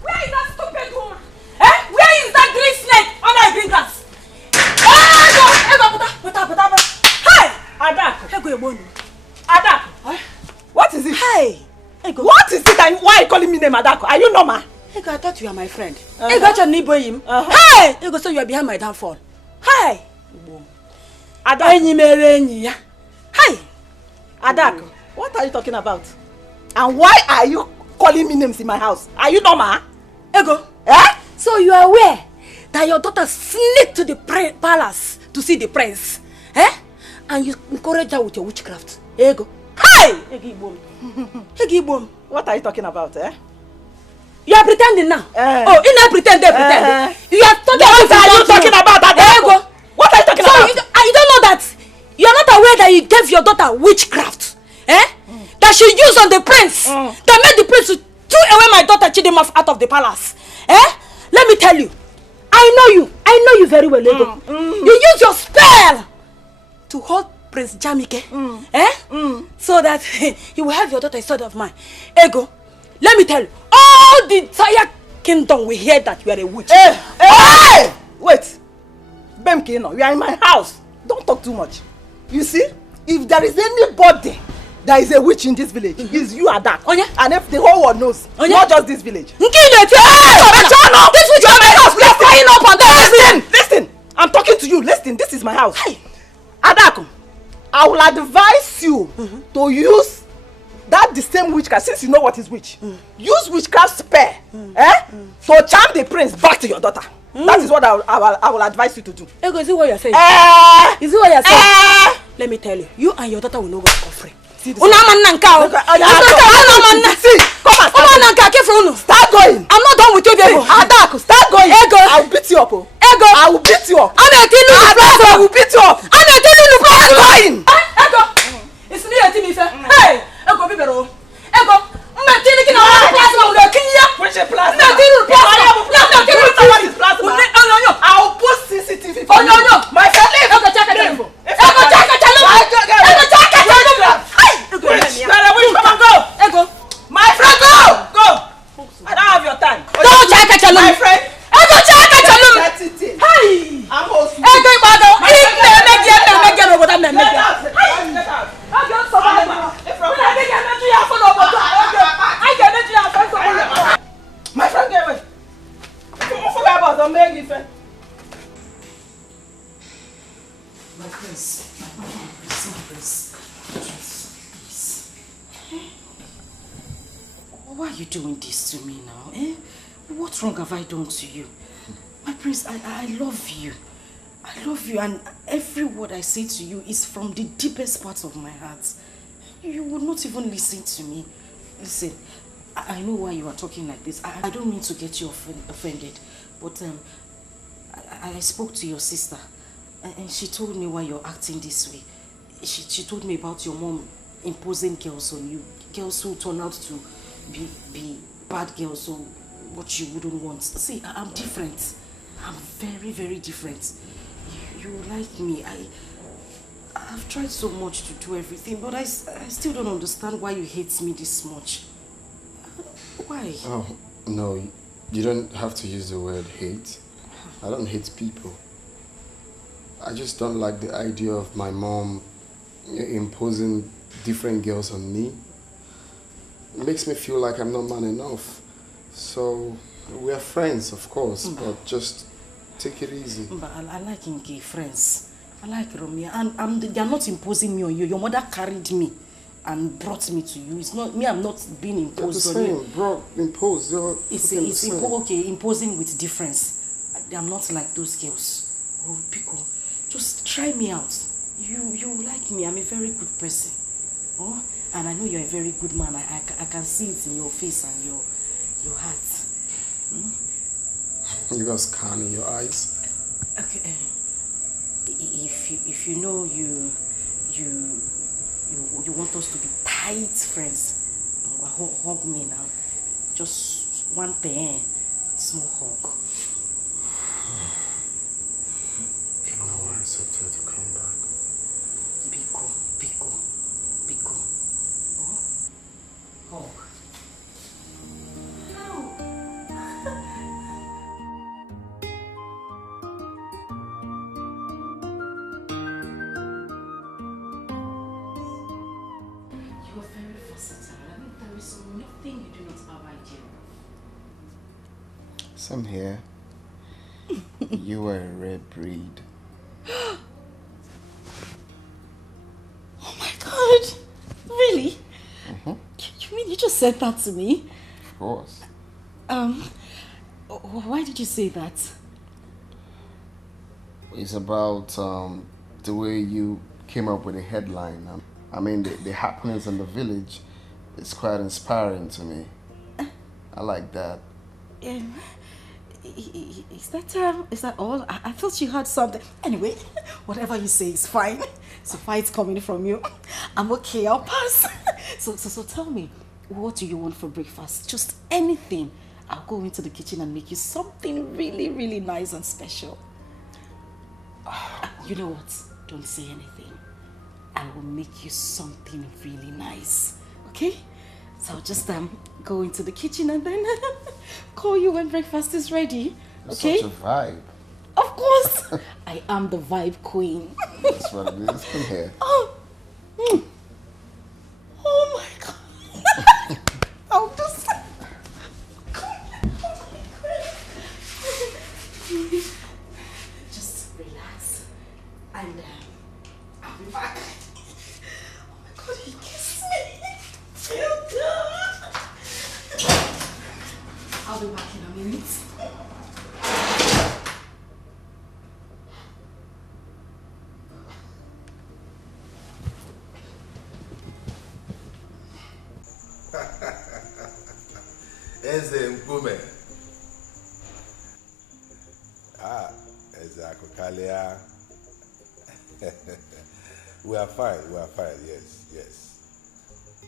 Where is that stupid woman? Eh? Where is that green snake on my fingers? Hey! Adako. What is it? Hey! What is it and why are you calling me name Adako? Are you normal? I thought you are my friend. I got your neighbor him. Hey! You go say you are behind my downfall. Hey! Adako. Hey! Adako, what are you talking about? And why are you calling me names in my house? Are you normal? Ego. Eh? So you are aware that your daughter sneaked to the palace to see the prince? Eh? And you encourage her with your witchcraft. Ego. Hey! What are you talking about, eh? You are pretending now. Oh, you not pretend, they pretend. You are talking what are you talking about? Ego. What are you talking about? You don't know that you are not aware that you gave your daughter witchcraft, eh? That she used on the prince, that made the prince to throw away my daughter Chidima out of the palace, eh? Let me tell you, I know you very well, Ego. You use your spell to hold Prince Jamike, eh? So that you will have your daughter instead of mine, Ego. Let me tell you, all the entire kingdom will hear that you are a witch. Hey! Wait. Bemkino, you are in my house. Don't talk too much. You see, if there is anybody that is a witch in this village, it's you, Adak. And if the whole world knows, not just this village. This witch are my house. We are flying up and down. Listen. I'm talking to you. Listen, this is my house. Adak, I will advise you to use that the same witchcraft, since you know what is witch. Use witchcraft spell, to charm the prince back to your daughter. That is what I will advise you to do. Ego, is it what you're saying? Is it what you're saying? Let me tell you, you and your daughter will not go for free. See, come on, start going. I'm not done with you, Ego. Adak, start going. Ego, I will beat you up. Ego, I will beat you up. I will beat you up. Start going. Ego, it's me and Timmy. Hey, Ego, be better. Ego, I will put CCTV for you. My friend, Ego, my friend, go. I don't have your time. Don't check at your my friend. Ego, check at your Hey, I'm also. My friend, get away. My prince. Why are you doing this to me now? Eh? What wrong have I done to you? My prince, I love you. I love you, and every word I say to you is from the deepest part of my heart. You will not even listen to me. Listen, I know why you are talking like this. I don't mean to get you offended, but I spoke to your sister, and she told me why you're acting this way. she told me about your mom imposing girls on you. Girls who turn out to be bad girls or what you wouldn't want. See, I'm different. I'm very, very different. You like me. I've tried so much to do everything, but I still don't understand why you hate me this much. Why? Oh, no, you don't have to use the word hate. I don't hate people. I just don't like the idea of my mom imposing different girls on me. It makes me feel like I'm not man enough. So, we are friends, of course, but just take it easy. But I like gay friends. I like Romeo, and they are not imposing me on you. Your mother carried me and brought me to you. It's not me. I'm not being imposed on you. Imposed. It's okay. Imposing with difference. I'm not like those girls. Oh, Pico, just try me out. You like me. I'm a very good person. Oh, and I know you're a very good man. I can see it in your face and your heart. You got scan in your eyes. Okay. If you know you want us to be tight friends, hug me now. Just one thing, small hug. I want to come back. Biko. Oh, hug. Some here. You are a rare breed. Oh my God! Really? You mean you just said that to me? Of course. Why did you say that? It's about the way you came up with a headline. I mean, the happenings in the village is quite inspiring to me. I like that. Is that all? I thought you had something. Anyway, whatever you say is fine. So far it's coming from you. I'm okay, I'll pass. So tell me, what do you want for breakfast? Just anything. I'll go into the kitchen and make you something really, really nice and special. You know what? Don't say anything. I will make you something really nice. Okay? So I'll just go into the kitchen and then call you when breakfast is ready. Okay? Such a vibe. Of course. I am the vibe queen. That's what it is. Come here. Oh my God. I'll just... Just relax. And I'll be back. Oh my God, he kissed me. Feel good. I'll be back in a minute. Eze Mkume. Eze Akokalia. We are fine, yes.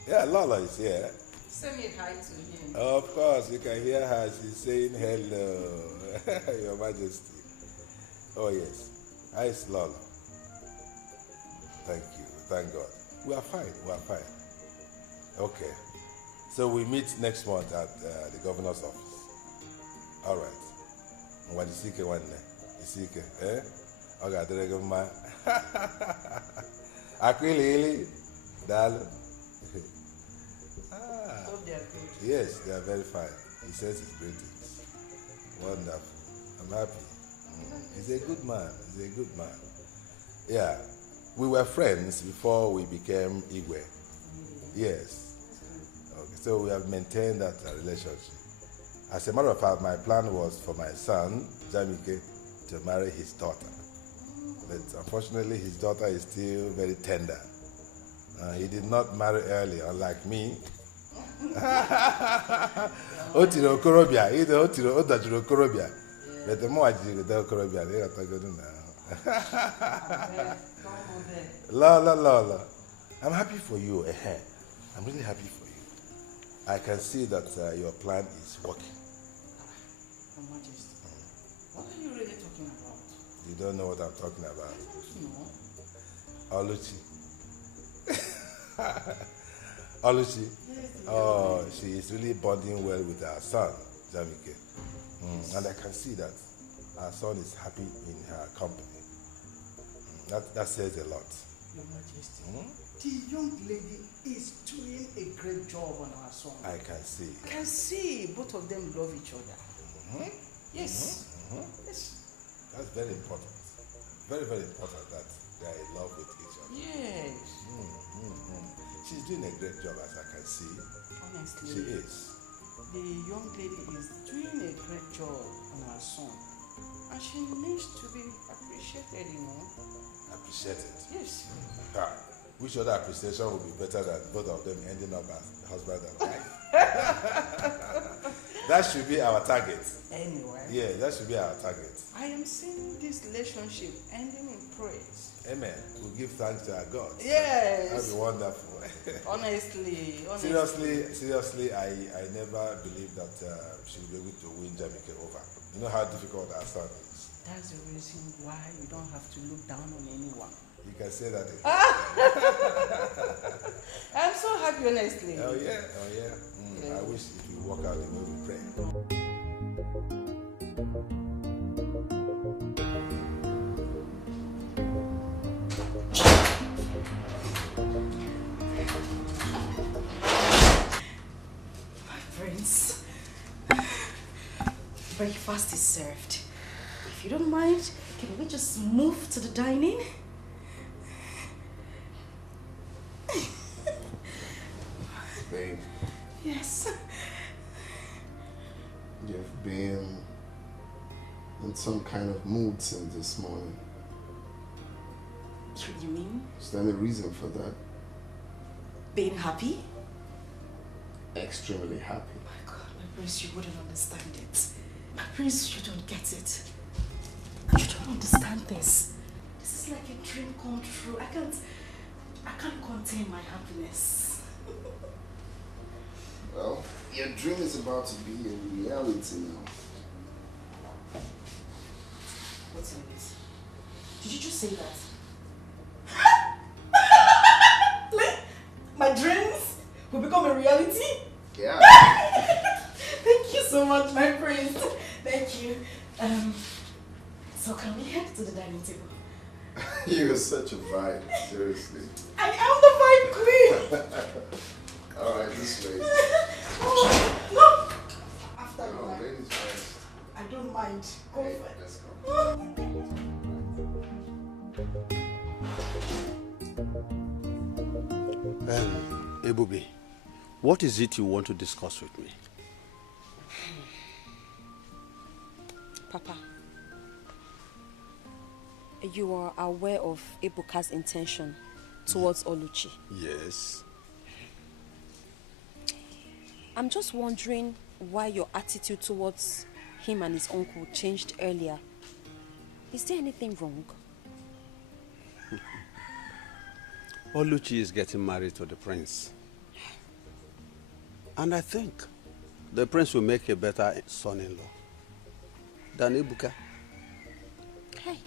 Yeah, Lola is here. Send me hi to him. Of course, you can hear her. She's saying hello, Your Majesty. Oh, yes. Hi, it's Lola. Thank you. Thank God. We are fine. Okay. So we meet next month at the governor's office. All right. When you see one day, okay, there you go, Aquilili, Dal. Hope they are good. Yes, they are very fine. He says his greetings. Wonderful. I'm happy. He's a good man. Yeah. We were friends before we became Igwe. Yes. Okay, so we have maintained that relationship. As a matter of fact, my plan was for my son, Jamike, to marry his daughter. But unfortunately, his daughter is still very tender. He did not marry early, unlike me. Otiro Korobia, either Otiro Okorobia. But the more I do the Okorobia, they are talking now. La. I'm happy for you. I'm really happy for you. I can see that your plan is working. Your Majesty, what are you really talking about? You don't know what I'm talking about. No. Oluchi. Oluchi. Oh, she is really bonding well with her son, Jamike. And I can see that our son is happy in her company. That says a lot. Your Majesty, the young lady is doing a great job on our son. I can see. I can see both of them love each other. Yes. Yes. That's very important. Very, very important that they are in love with each other. Yes. She's doing a great job, as I can see. Honestly. She is. The young lady is doing a great job on her son. And she needs to be appreciated, you know. Appreciated? Yes. Which other appreciation would be better than both of them ending up as husband and wife? That should be our target. Anyway. Yeah, that should be our target. I am seeing this relationship ending in praise. Amen. We'll give thanks to our God. Yes. That'd be wonderful. Honestly. Seriously, I never believed that she would be able to win Jamike over. You know how difficult our son is. That's the reason why you don't have to look down on anyone. You can say that again. I'm so happy, honestly. Oh yeah. I wish it would work out the way we pray. My friends, breakfast is served. If you don't mind, can we just move to the dining? Babe. Yes. You've been in some kind of mood since this morning. What do you mean? Is there any reason for that? Being happy? Extremely happy. My God, my prince, you wouldn't understand it. My prince, you don't get it. You don't understand this. This is like a dream come true. I can't contain my happiness. Well, your dream is about to be a reality now. What's in this? Did you just say that? My dreams will become a reality? Yeah. Thank you so much, my prince. Thank you. So can we head to the dining table? You're such a vibe, seriously. I am the vibe queen. Alright, this way. Oh, no. After you. Ladies first. I don't mind. Go for it. Let's go. Ebubi, what is it you want to discuss with me? Papa, you are aware of Ebuka's intention towards Oluchi. Yes. I'm just wondering why your attitude towards him and his uncle changed earlier. Is there anything wrong? Oluchi is getting married to the prince. And I think the prince will make a better son-in-law than Ebuka. Hey,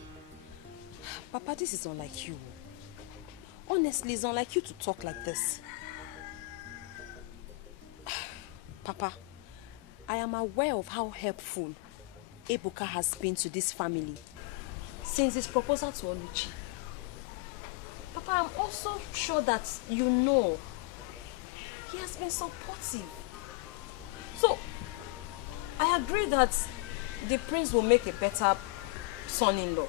Papa, this is unlike you. Honestly, it's unlike you to talk like this. Papa, I am aware of how helpful Ebuka has been to this family since his proposal to Oluchi. Papa, I'm also sure that you know he has been supportive. So, I agree that the prince will make a better son-in-law.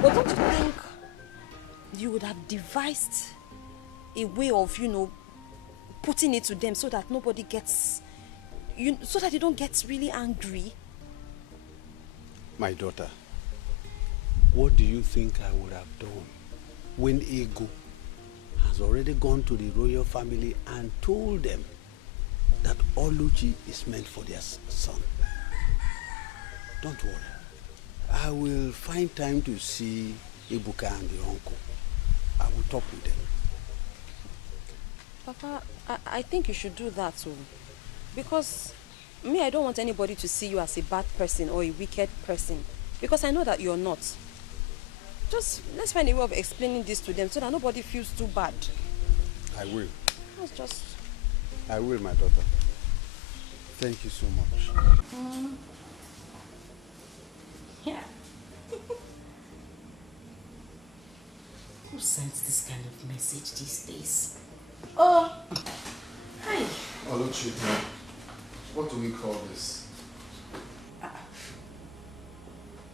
But don't you think you would have devised a way of, putting it to them so that nobody gets, so that they don't get really angry? My daughter, what do you think I would have done when Ego has already gone to the royal family and told them that Oluchi is meant for their son? Don't worry. I will find time to see Ibuka and the uncle. I will talk with them. Papa, I think you should do that too. Because me, I don't want anybody to see you as a bad person or a wicked person. Because I know that you're not. Just let's find a way of explaining this to them so that nobody feels too bad. I will. That's just... I will, my daughter. Thank you so much. Yeah. Who sends this kind of message these days? Oh, hi. Oluchi, what do we call this?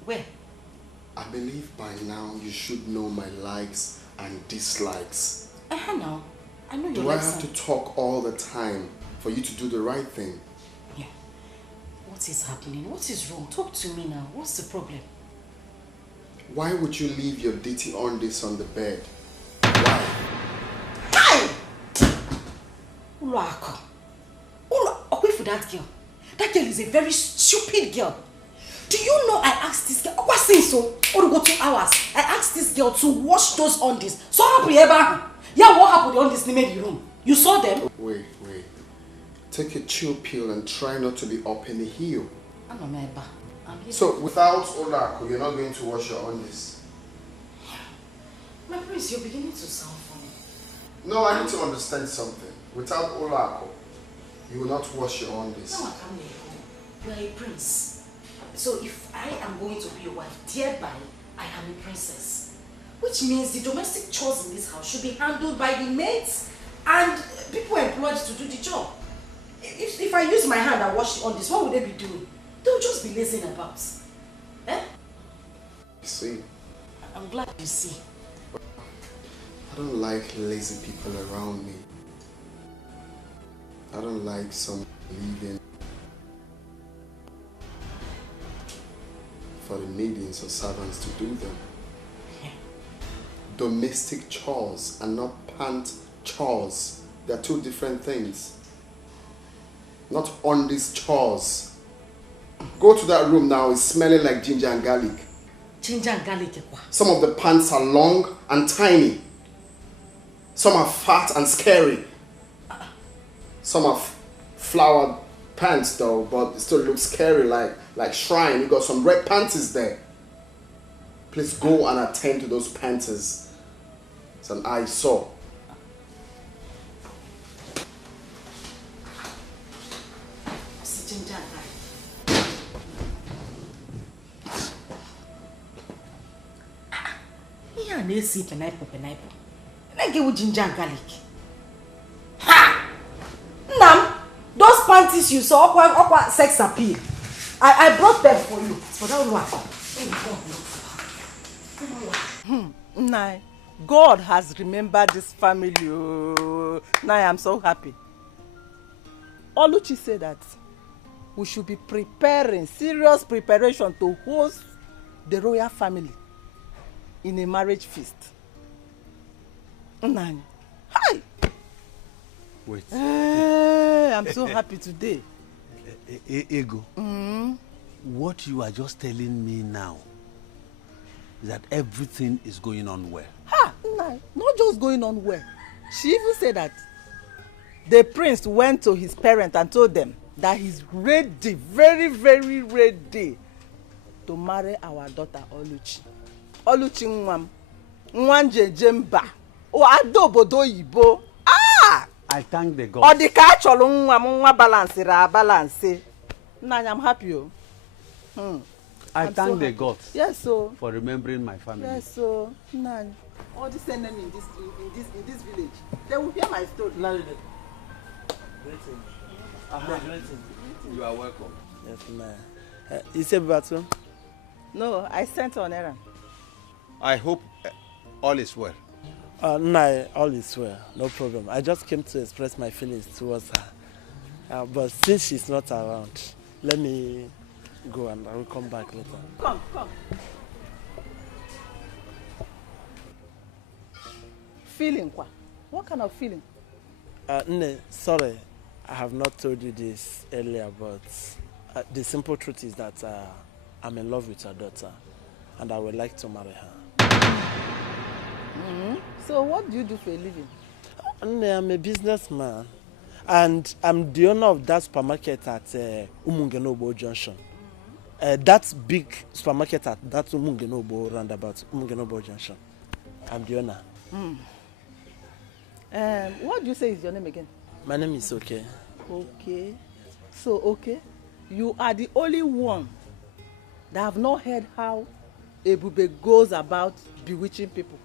Where? I believe by now you should know my likes and dislikes. No. I know you Do like I have to talk all the time for you to do the right thing? Yeah. What is happening? What is wrong? Talk to me now. What's the problem? Why would you leave your dirty undies on the bed? Uluako. Away for that girl. That girl is a very stupid girl. Do you know I asked this girl, what since so? Or go 2 hours. I asked this girl to wash those undies. So happy ever. Yeah, what happened on this in the room? You saw them? Wait. Take a chill pill and try not to be up in the heel. So without Olako, you're not going to wash your undies? My prince, you're beginning to sound funny. No, I need to understand something. Without Olako, you will not wash your undies. No, I can't let go. You are a prince. So if I am going to be your wife, thereby I am a princess. Which means the domestic chores in this house should be handled by the maids and people employed to do the job. If I use my hand and wash the undies, what would they be doing? They'll just be lazing about. Eh? You see? I'm glad you see. I don't like lazy people around me. I don't like someone leaving for the maidens or servants to do them. Yeah. Domestic chores and not pant chores. They're two different things. Not on these chores. Go to that room now, it's smelling like ginger and garlic. Ginger and garlic? Some of the pants are long and tiny. Some are fat and scary. Some are flowered pants though, but it still looks scary like shrine. You got some red panties there. Please go and attend to those panties. It's an eyesore. Ginger and garlic. Yeah, they see pineapple. Like it with ginger and garlic. Ha! Nam, those panties you saw, aqua sex appeal. I brought them for you. For that one. Nah, God has remembered this family. Oh. Now I am so happy. Oluchi said that we should be preparing, serious preparation to host the royal family in a marriage feast. Nani. Hi! Wait. I'm so happy today. Ego, what you are just telling me now is that everything is going on well. Ha! Nani. Not just going on well. She even said that the prince went to his parents and told them that he's ready, very, very ready to marry our daughter Oluchi. Oluchi Nwam. Nwanje Jemba. O adobodo Igbo. Ah! I thank the God. Odika cholo nwa balance ra balance. Nanya, I'm happy. I thank the God. Yes, so. For remembering my family. Yes, so. Nanya. All this enemy in this village, they will hear my story. You are welcome. Yes, ma'am. You said Batu? No, I sent on errand. I hope all is well. No, all is well. No problem. I just came to express my feelings towards her. But since she's not around, let me go and I will come back later. Come. Feeling what? What kind of feeling? Sorry, I have not told you this earlier, but the simple truth is that I'm in love with her daughter, and I would like to marry her. So what do you do for a living? I'm a businessman, and I'm the owner of that supermarket at Umungenobo Junction. That big supermarket at that Umungenobo roundabout, Umungenobo Junction. I'm the owner. What do you say is your name again? My name is Okay. Okay. So, okay, you are the only one that have not heard how Ebube goes about bewitching people,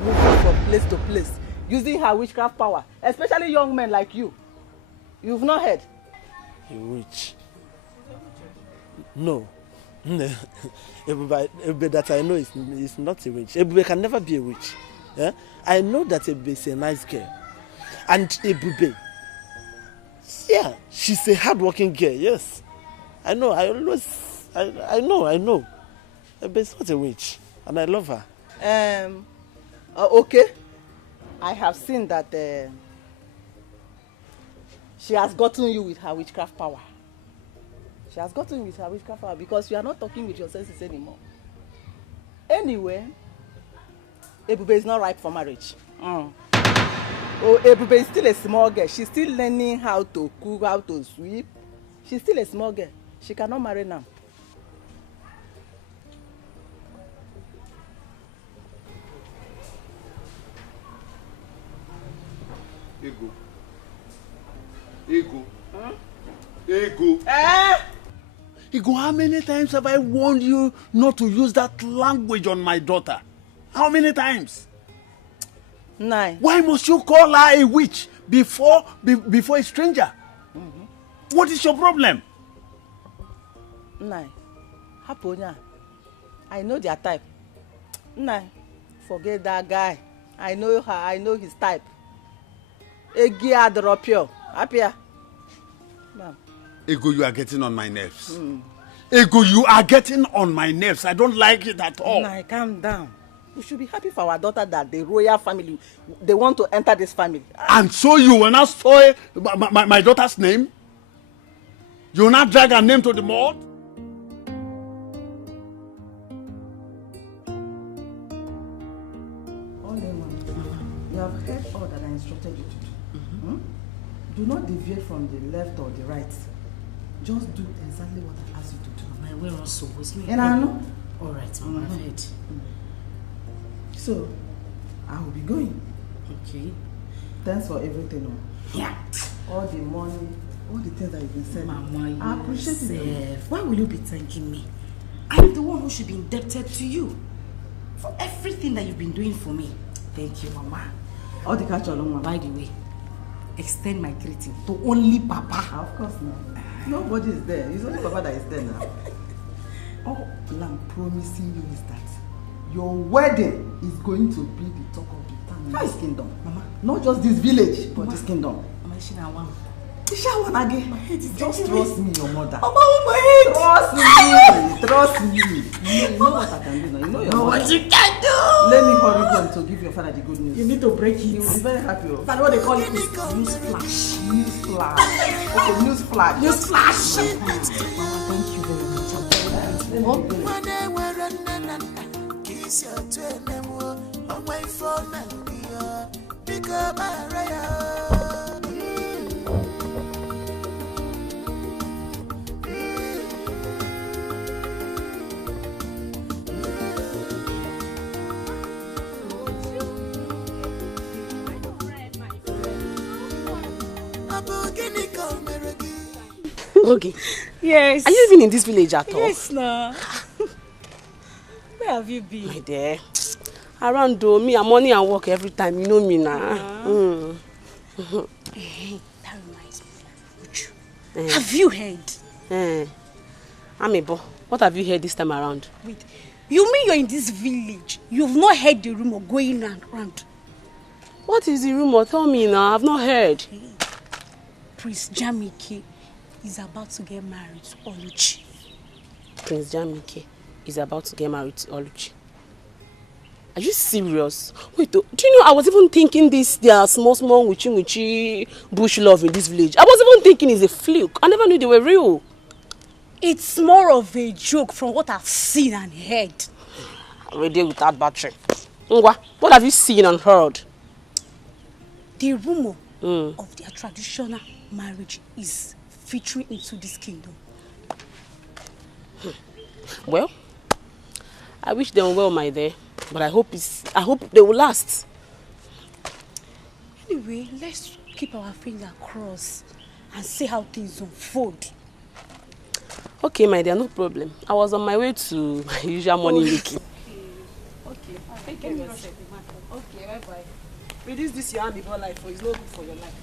moving from place to place, using her witchcraft power, especially young men like you. You've not heard? A witch? No. Ebube that I know is not a witch. Ebube can never be a witch. Yeah? I know that Ebube is a nice girl. And Ebube, yeah, she's a hard-working girl, yes. I know, I know. Ebube is not a witch, and I love her. Okay. I have seen that she has gotten you with her witchcraft power. She has gotten you with her witchcraft power because you are not talking with your senses anymore. Anyway, Ebube is not ripe for marriage. Oh, Ebube is still a small girl. She's still learning how to cook, how to sweep. She's still a small girl. She cannot marry now. Ego. Ego, how many times have I warned you not to use that language on my daughter? How many times? 9. Why must you call her a witch before a stranger? What is your problem? 9. Haponya. I know their type. 9. Forget that guy. I know her. I know his type. Egia Dropio. Apia. Ego, you are getting on my nerves. Ego, you are getting on my nerves. I don't like it at all. Nah, calm down. We should be happy for our daughter that the royal family, they want to enter this family. And so you will not spoil my daughter's name? You will not drag her name to the mud? You have heard all that I instructed you to do. Do not deviate from the left or the right. Just do exactly what I asked you to do. My way also was me. And I know. All right, Mama, I've heard. So, I will be going. Okay. Thanks for everything. Yeah. All the money, all the things that you've been saying. Mama, I appreciate it. Why will you be thanking me? I'm the one who should be indebted to you for everything that you've been doing for me. Thank you, Mama. All the catch along, by the way, extend my greeting to only Papa. Of course not. Nobody is there. It's only Papa that is there now. All I'm promising you is that your wedding is going to be the talk of the town in this kingdom. Mama. Not just this village, but this kingdom. Mama, she now one. Just trust me, your mother. Mama, my head. Trust me. You know what I can do now. You know your mother. What you can do. Let me hurry home to give your father the good news. You need to break it. He will be very happy. That's what they call it. News flash. News flash. Okay, news flash. News flash. Thank you very much. Okay. Yes. Are you even in this village at all? Yes, no. Where have you been? My dear. Around though, me and money and work every time. You know me now. That reminds me. Have you heard? Amebo, what have you heard this time around? Wait, you mean you're in this village? You've not heard the rumor going around? What is the rumor? Tell me now. I've not heard. Prince Jamike is about to get married to Oluchi. Prince Jamike is about to get married to Oluchi. Are you serious? Wait, do you know I was even thinking their small witchy bush love in this village. I was even thinking it's a fluke. I never knew they were real. It's more of a joke from what I've seen and heard. Already without battery. Ngwa, what have you seen and heard? The rumor of their traditional marriage is filtering into this kingdom. Well, I wish them well, my dear, but I hope they will last. Anyway, let's keep our finger crossed and see how things unfold. Okay, my dear, no problem. I was on my way to my usual morning making. Okay, thank you. Okay, bye-bye. Reduce this your amicable life, for it's not good for your life.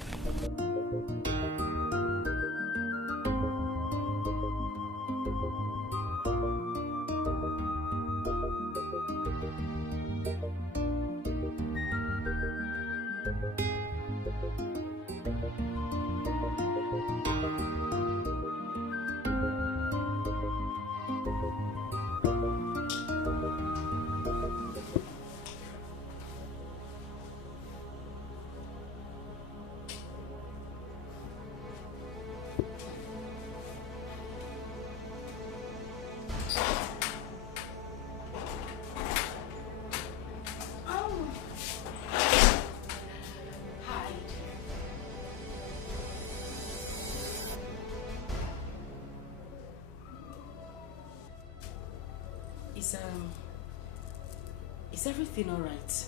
Is everything all right?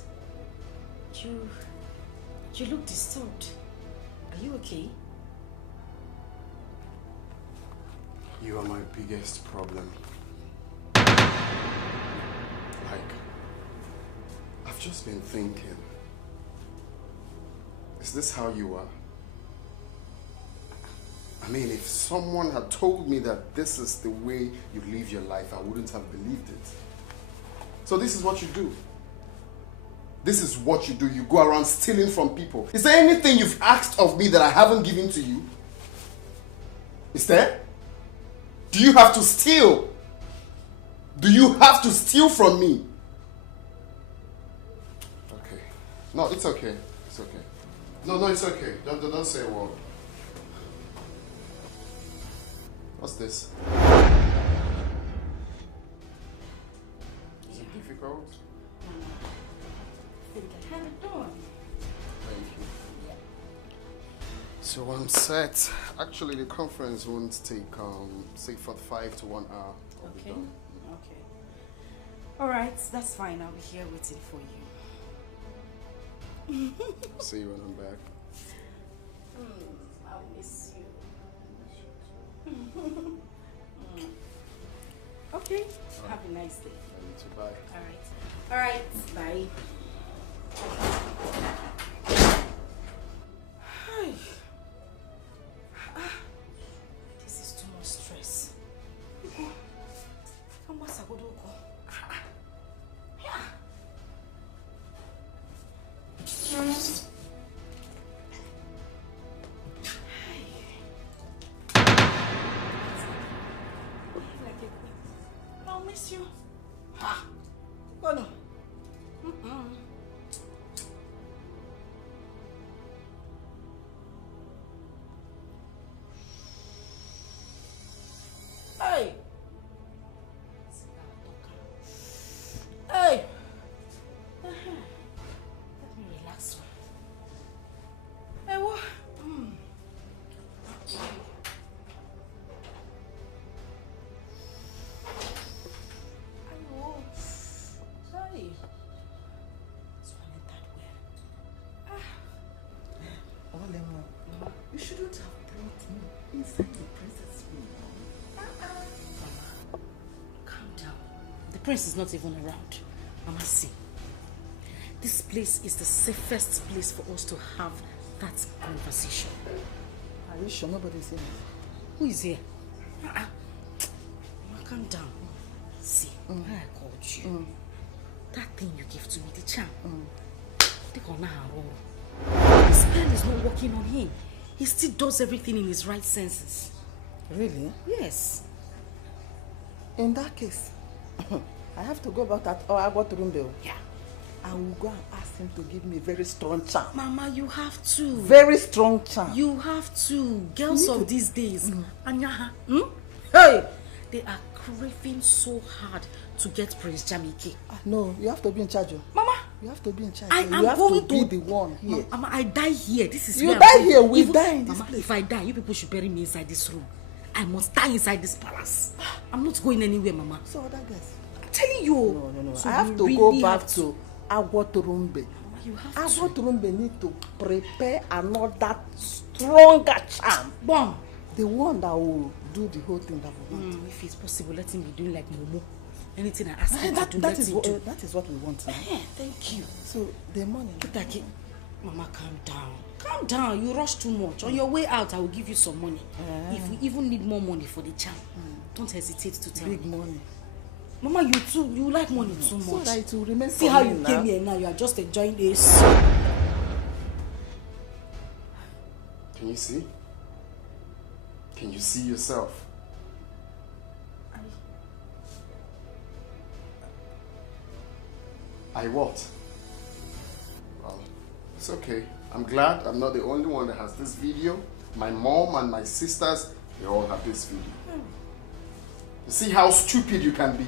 You look disturbed. Are you okay? You are my biggest problem. Like, I've just been thinking, is this how you are? I mean, if someone had told me that this is the way you live your life, I wouldn't have believed it. So this is what you do. This is what you do. You go around stealing from people. Is there anything you've asked of me that I haven't given to you? Is there? Do you have to steal? Do you have to steal from me? Okay. No, it's okay. It's okay. No, it's okay. Don't say a word. What's this? Is it difficult? I think I have it done. Thank you. So I'm set. Actually, the conference won't take, say, 45 to 1 hour. I'll be done. Okay. All right, that's fine. I'll be here waiting for you. See you when I'm back. I'll miss you. Okay. Have a nice day. You too. Bye. All right. Bye. This is too much stress. I'll miss you. Oh no. Hey. Hey. Let me relax. Hey, what? Hey. You shouldn't have brought me inside the princess room. Calm down. The prince is not even around. Mama, see. This place is the safest place for us to have that conversation. Are you sure nobody's here? Who is here? Mama, calm down. See, when I called you, that thing you gave to me, the charm, the spell is not working on him. He still does everything in his right senses. Really? Yes. In that case, I have to go back that I got room bill. Yeah. I will go and ask him to give me a very strong charm. Mama, you have to. Very strong charm. You have to. Girls of these days. Hey! They are craving so hard to get Prince Jamike. No, you have to be in charge. Mama, you have to be in charge. I You am have going to be the one here. Mama, I die here. This is You where die I'm going. here, we Even- die in this Mama, place. if I die, you people should bury me inside this room. I must die inside this palace. I'm not going anywhere, Mama. So other guys. I'm telling you. No. So I have you to really go back have to Agwoturumbe. You have Agwoturumbe need to prepare another stronger charm. Bomb. The one that will do the whole thing that we want. If it's possible, let him be doing like Momo. Anything I ask him That to do, let is him what do. that is what we want now. Thank you. So the money. Kitaki, Mama, calm down. Calm down. You rush too much. On your way out, I will give you some money. If we even need more money for the charm, don't hesitate to tell Big me. money. Mama, you like money too So much. that it will remain See for how me you now. came here now. You are just enjoying this. Can you see? Can you see yourself? I what? Well, it's okay. I'm glad I'm not the only one that has this video. My mom and my sisters, they all have this video. You see how stupid you can be?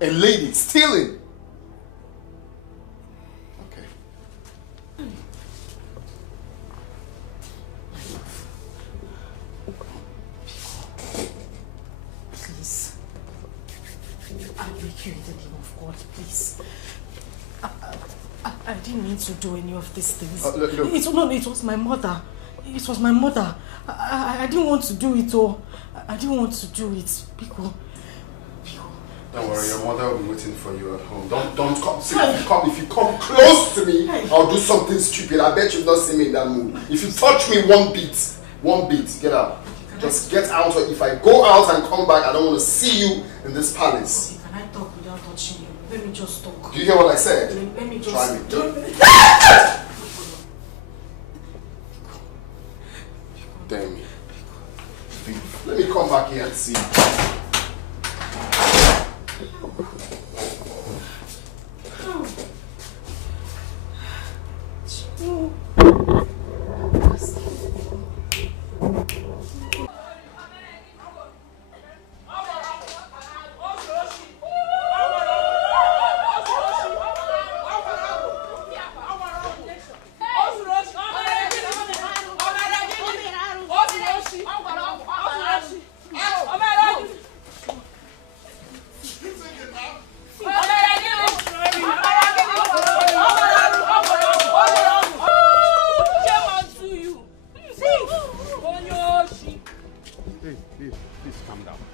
A lady stealing. Okay. Please. I beg you in the name of God, please. I didn't mean to do any of these things. Look. It was my mother. It was my mother. I didn't want to do it, oh. I didn't want to do it. Pico. Don't worry, your mother will be waiting for you at home. Don't come. See, if you come close to me, I'll do something stupid. I bet you've not seen me in that mood. If you touch me one beat, get out. Just get out. Or if I go out and come back, I don't want to see you in this palace. Can I talk without touching you? Let me just talk. Do you hear what I said? Let me just... Try me. Damn me. Let me come back here and see.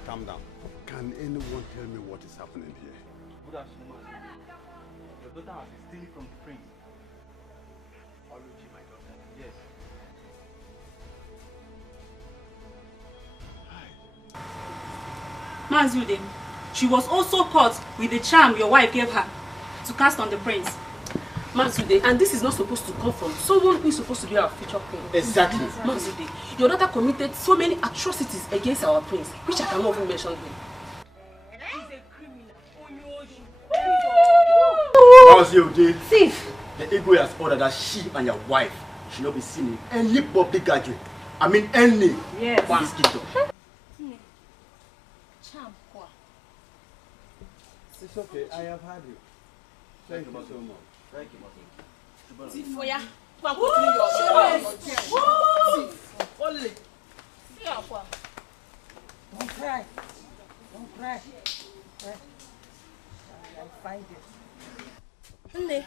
Calm down. Can anyone tell me what is happening here? Good afternoon. Your daughter has been stealing from the prince. Oluchi, my daughter. Yes. Mazude, she was also caught with the charm your wife gave her to cast on the prince. Mazude, and this is not supposed to come from someone who is supposed to be our future queen. Exactly. Mazude, your daughter committed so many atrocities against our prince, which I cannot even mention here. Mazude, thief. The ego has ordered that she and your wife should not be seen in any public gathering. I mean any. Yes. For this kingdom. It's okay. I have had you. Thank you so much. Thank you, Mother. Tifoya, go and continue your Only. See how far. Don't cry. Don't cry. I'll find it.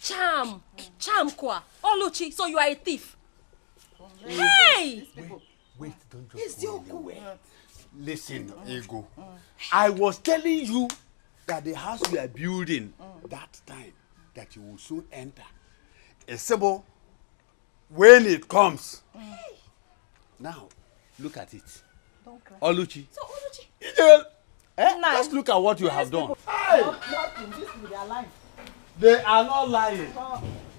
Charm kwa. Oluchi, so you are a thief. Hey! Wait, don't just go anywhere. Listen, Ego. I was telling you that the house we are building that time that you will soon enter. Esebo, when it comes. Now, look at it. Don't cry. Oluchi. So Oluchi. Just look at what you have done. Hey! Nothing. This will be their life. They are not lying.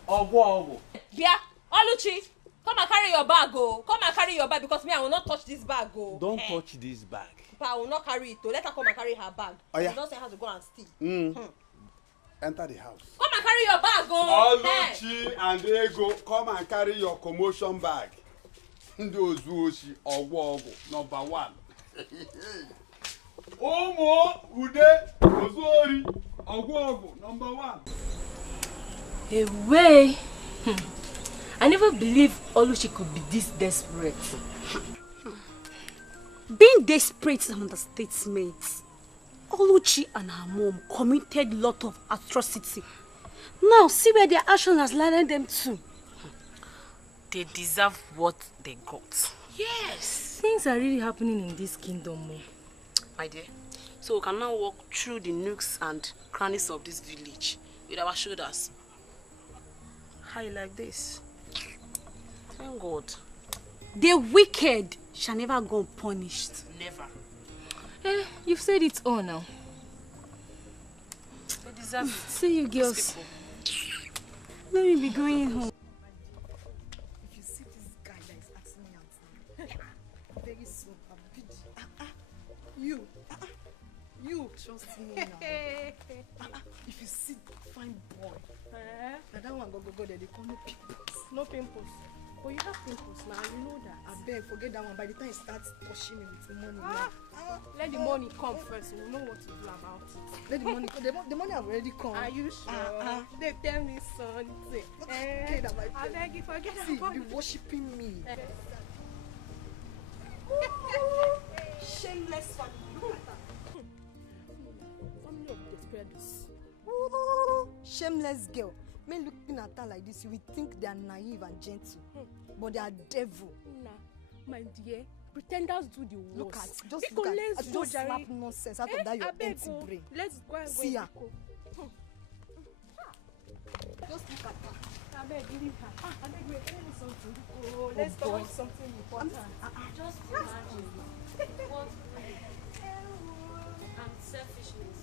Ogo. Bia, Oluchi, come and carry your bag, oh. Come and carry your bag because me, I will not touch this bag, oh. Don't touch this bag. But I will not carry it, oh. Let her come and carry her bag. Oh, yeah. You don't say how to go and steal. Enter the house. Come and carry your bag, oh. Oluchi and Ego, come and carry your commotion bag. Those who she number 1. Omo Ude Ozori number 1. Away. I never believed Oluchi could be this desperate. Being desperate is an understatement. Oluchi and her mom committed a lot of atrocity. Now see where their action has landed them to. They deserve what they got. Yes. Things are really happening in this kingdom. My dear, so we can now walk through the nooks and crannies of this village with our shoulders. High like this. Thank God. The wicked shall never go unpunished. Never. You've said it all now. They deserve it. See you girls. Let me be going home. If you see this guy that is asking me out, very soon I'll be you trust me now. If you see fine boy, and that one go there, they call no pimples. No pimples. But you have pimples now, you know that. I beg, forget that one. By the time he starts touching me with the money, Let the money come first, we'll know what to do about it. Let the money come. The money have already come. Are you sure? They tell me something. I beg you, forget about it. Be worshipping me. Shameless family. Look at that. Family of desperados. Shameless girl. Men looking at her like this, you will think they are naive and gentle, but they are devil. Nah, my dear, pretenders do the worst. Look at, just slap nonsense out of that your empty brain. Let's go and see her. Just look at her. I beg, leave her. I beg, wait, tell me something. Let's talk about something important. Just imagine what and selfishness.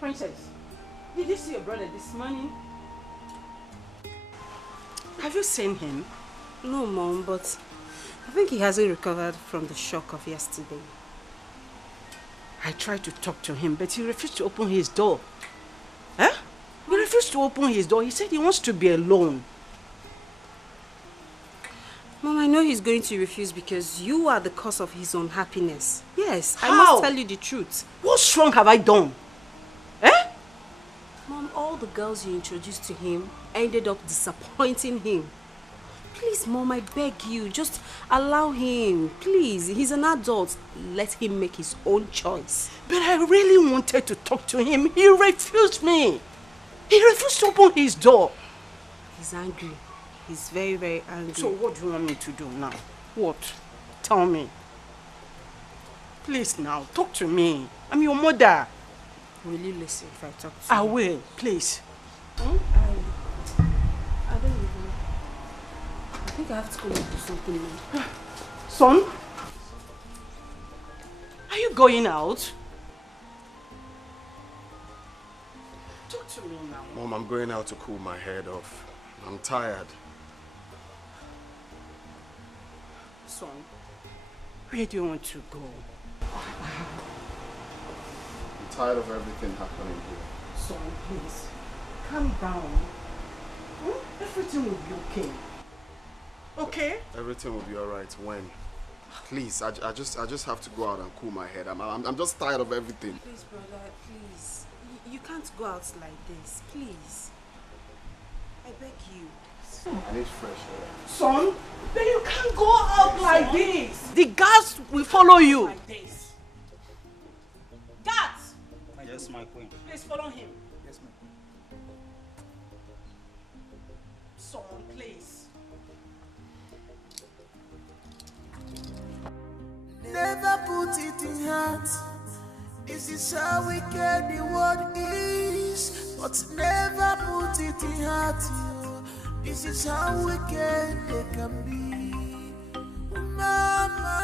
Princess, did you see your brother this morning? Have you seen him? No, Mom, but I think he hasn't recovered from the shock of yesterday. I tried to talk to him, but he refused to open his door. Huh? He refused to open his door. He said he wants to be alone. Mom, I know he's going to refuse because you are the cause of his unhappiness. Yes, How? I must tell you the truth. What wrong have I done? Mom, all the girls you introduced to him ended up disappointing him. Please, Mom, I beg you, just allow him. Please, he's an adult. Let him make his own choice. But I really wanted to talk to him. He refused me. He refused to open his door. He's angry. He's very, very angry. So what do you want me to do now? What? Tell me. Please now, talk to me. I'm your mother. Will you listen if I talk to you? I will, please. I don't even... I think I have to go and do something now. Son? Are you going out? Talk to me now. Mom, I'm going out to cool my head off. I'm tired. Son, where do you want to go? I'm tired of everything happening here. Son, please, calm down. Everything will be okay. Okay? Everything will be alright when? Please, I just have to go out and cool my head. I'm just tired of everything. Please, brother, please. You can't go out like this. Please. I beg you. I need fresh air. Son, then you can't go out like this. The guards will follow you. Like this. Guards! Yes, my queen. Please follow him. Yes, my queen. Son, please. Never put it in heart. This is how wicked the world is. but never put it in heart. This is how wicked they can be. Mama,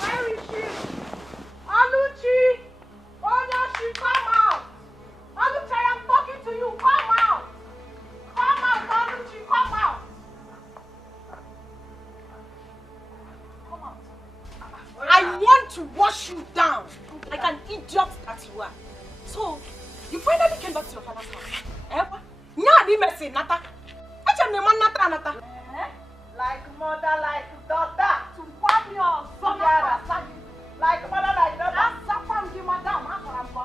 where is she? Aluchi! She come out! Aluchi, I am talking to you. Come out! Come out, Aluchi, come out! Come out. I want to wash you down like an idiot that you are. So, you finally came back to your father's house. Like mother, like daughter. To wipe your son. Like mother, like daughter.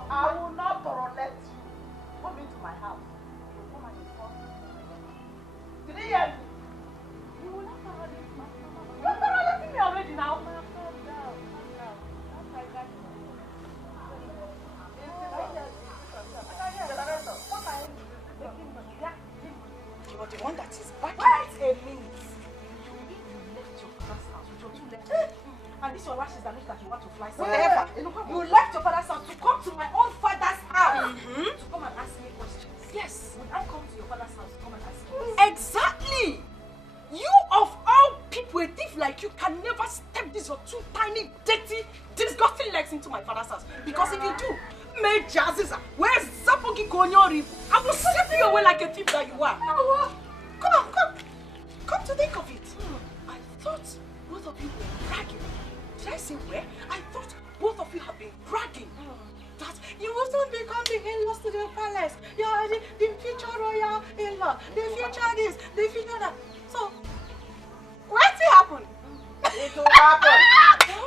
I will not tolerate you. Come into my house. You come and inform me. Did you hear me? You will not tolerate my mama. You're tolerating me already now. Calm down. You're the one that is back. Wait a minute. You left your father's house with your two legs. And this your lashes that looks like you want to fly somewhere. You left your father's house to come to my own father's house to come and ask me questions. Yes. Would I come to your father's house to come and ask you questions? Exactly. You of all people, a thief like you can never step these your two tiny, dirty, disgusting legs into my father's house. Because if you do, where's Zapogi Konyori? I will slap you away like a thief that you are. Come on, come. Come to think of it. I thought both of you were bragging. Did I say where? I thought both of you have been bragging. That you will soon become the in-laws to the palace. You are the future royal in-law. The future this, the future that. So, what's it happen? It will happen.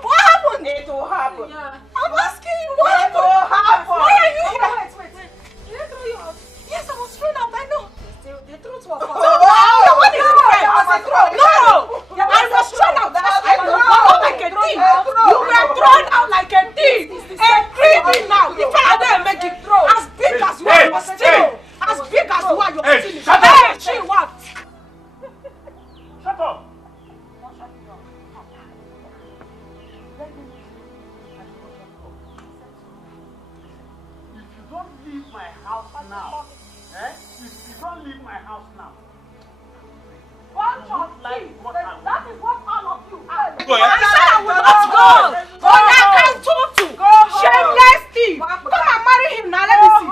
What happened? It will happen. Yeah. I'm asking you what happened? It will happen. Why are you here? Wait. Did I throw you out? Yes, I was thrown out. I know. The truth was false. No, what is it? No, I was thrown out. I was thrown like a thief. You were thrown out like a thief. A creepy now. The fella there make it throw. As big as you are, you are still. As big as you are, you are still. Shut up. She what? Shut up. If you don't leave my house now, if you don't leave my house now, that is what all of you are. I said I will not go. Shameless thief. Come and marry him now. Let me see.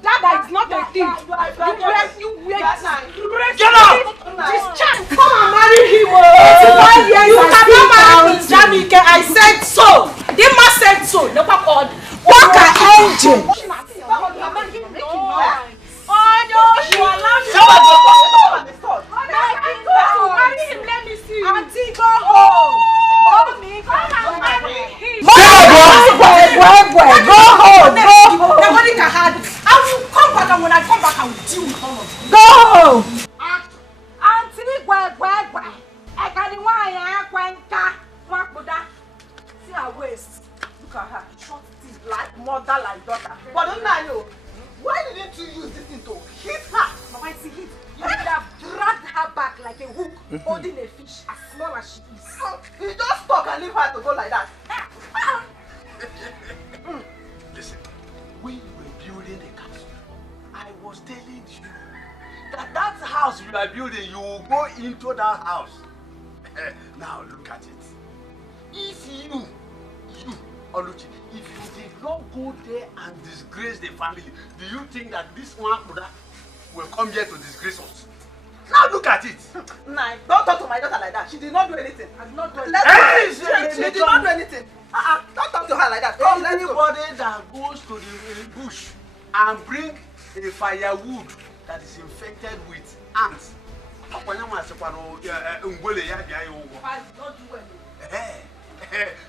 Dada is not a thief. You wait. Get out. This child, come and marry him. You cannot marry Prince Jamike. I said so. The man said so. Walk an engine. Let me see. Auntie, go home. Mommy, come and marry him. Go home. Nobody can have it. I will come back, and when I come back, I will deal with all of you. Go home. Auntie, I got the one. See her waist. Look at her. Short teeth like mother, like daughter. But don't I know? Why didn't you use this thing to hit her? Mama, I see hit. You would have dragged her back like a hook, holding a fish as small as she is. You just talk and leave her to go like that. Listen, when you were building the castle, I was telling you that house you are building, you will go into that house. Now look at it. If you, Oluchi, if you did not go there and disgrace the family, do you think that this one will come here to disgrace us? Now look at it. Nah, don't talk to my daughter like that. She did not do anything. I did not do anything. She did not do anything. Don't talk to her like that. Anybody that goes to the bush and bring a firewood that is infected with ants,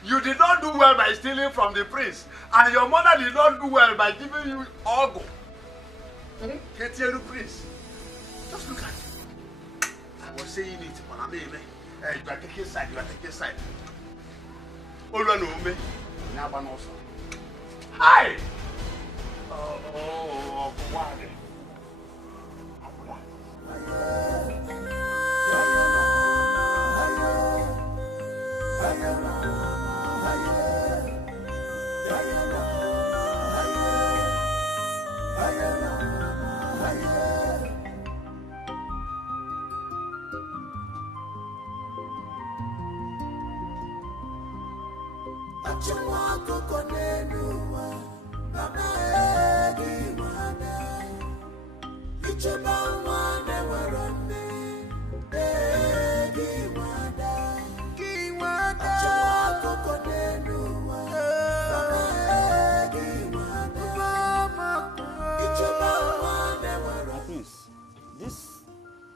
you did not do well by stealing from the prince, and your mother did not do well by giving you ogo. Get here, prince. Just look at it. I was saying it, but I'm you are taking side. You are taking side. Hi. Oh, what?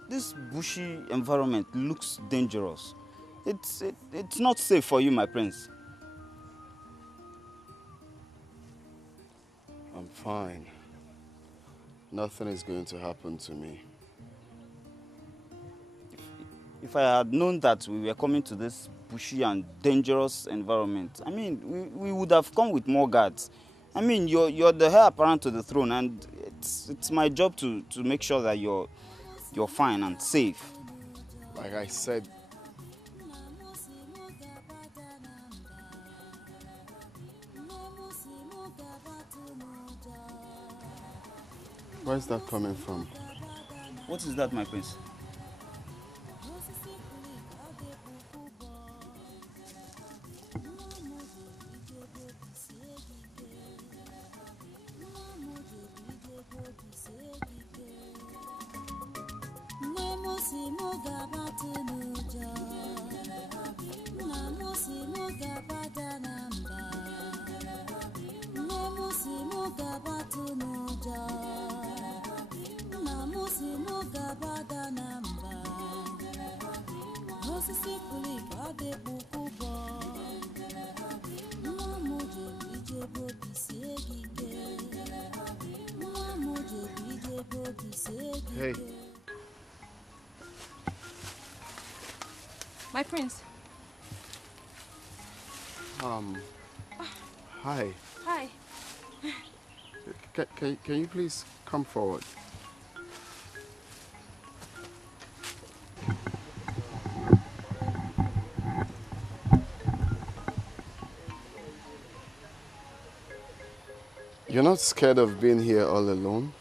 This bushy environment looks dangerous. It's not safe for you, my prince. I'm fine. Nothing is going to happen to me. If I had known that we were coming to this bushy and dangerous environment, I mean, we would have come with more guards. I mean, you're the heir apparent to the throne, and it's my job to make sure that you're fine and safe. Like I said, where's that coming from? What is that, my prince? Hey. My prince. Hi. Hi. Can you please come forward? You're not scared of being here all alone?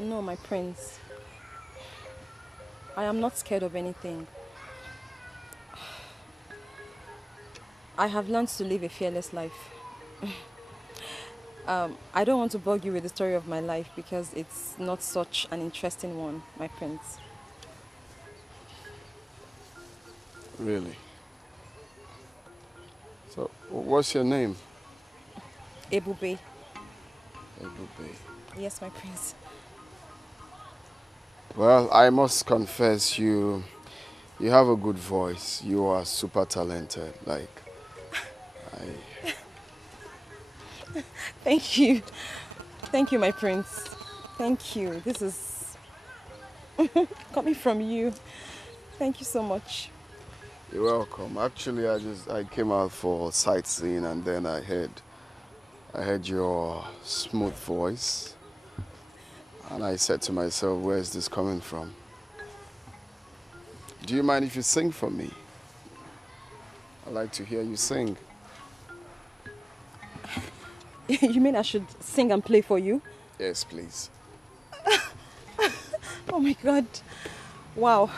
No, my prince. I am not scared of anything. I have learned to live a fearless life. I don't want to bug you with the story of my life because it's not such an interesting one, my prince. Really? So, what's your name? Ebube. Ebube. Yes, my prince. Well, I must confess, you have a good voice. You are super talented. Thank you. Thank you, my prince. Thank you. This is coming from you. Thank you so much. You're welcome. Actually, I came out for sightseeing and then I heard your smooth voice. And I said to myself, where is this coming from? Do you mind if you sing for me? I'd like to hear you sing. You mean I should sing and play for you? Yes, please. Oh my God. Wow.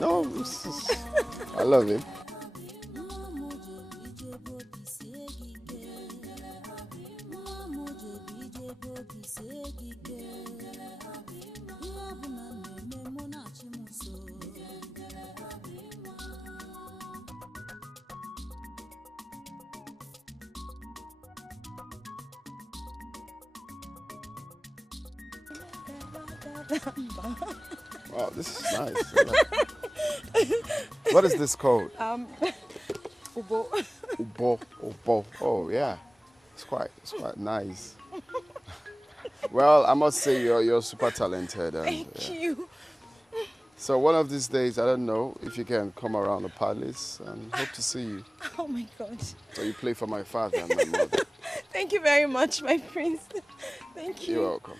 No, I love him. Wow, this is nice. What is this called? Ubo. Ubo. Oh yeah, it's quite nice. Well, I must say you're super talented. And, Thank you. So one of these days, I don't know if you can come around the palace and hope to see you. Oh my God. So you play for my father and my mother. Thank you very much, my prince. Thank you. You're welcome.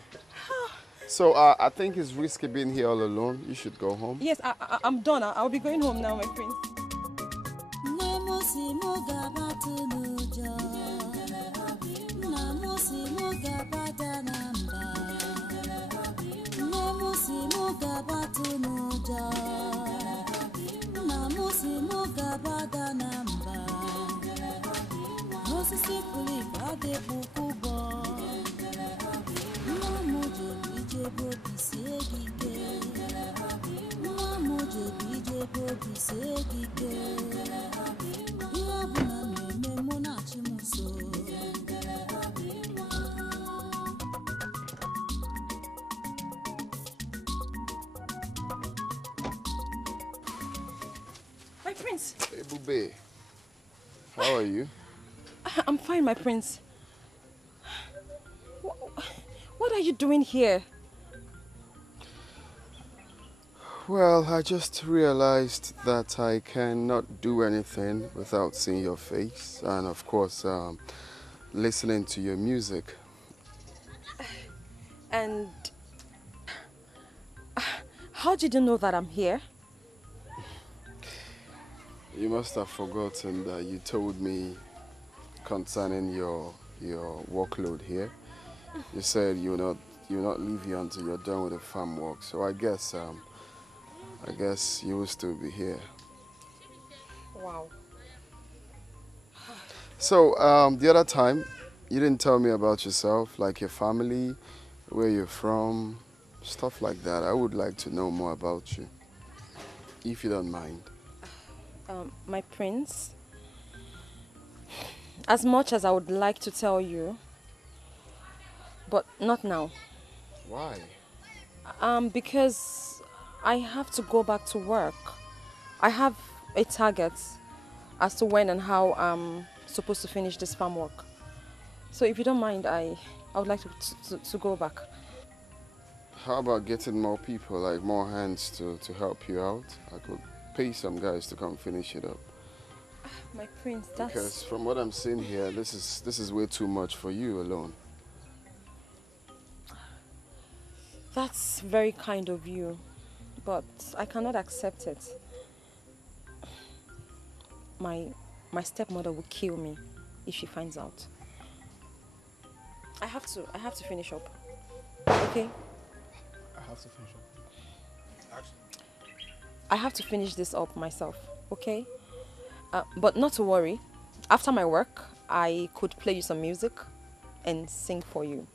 So I think it's risky being here all alone. You should go home. Yes, I'm done. I'll be going home now, my prince. My prince. Hey, Bube. How are you? I'm fine, my prince. What are you doing here? Well, I just realized that I cannot do anything without seeing your face and, of course, listening to your music. And how did you know that I'm here? You must have forgotten that you told me concerning your workload here. You said you will not leave here until you're done with the farm work. So I guess you will still be here. Wow. So the other time, you didn't tell me about yourself, like your family, where you're from, stuff like that. I would like to know more about you, if you don't mind. My prince, as much as I would like to tell you, but not now. Why? Because I have to go back to work. I have a target as to when and how I'm supposed to finish this farm work. So if you don't mind, I would like to go back. How about getting more people, like more hands to help you out? I could pay some guys to come finish it up. My prince, that's... Because from what I'm seeing here, this is way too much for you alone. That's very kind of you, but I cannot accept it. My stepmother will kill me if she finds out. I have to finish up. Okay? I have to finish up. I have to finish this up myself, okay? But not to worry. After my work, I could play you some music and sing for you.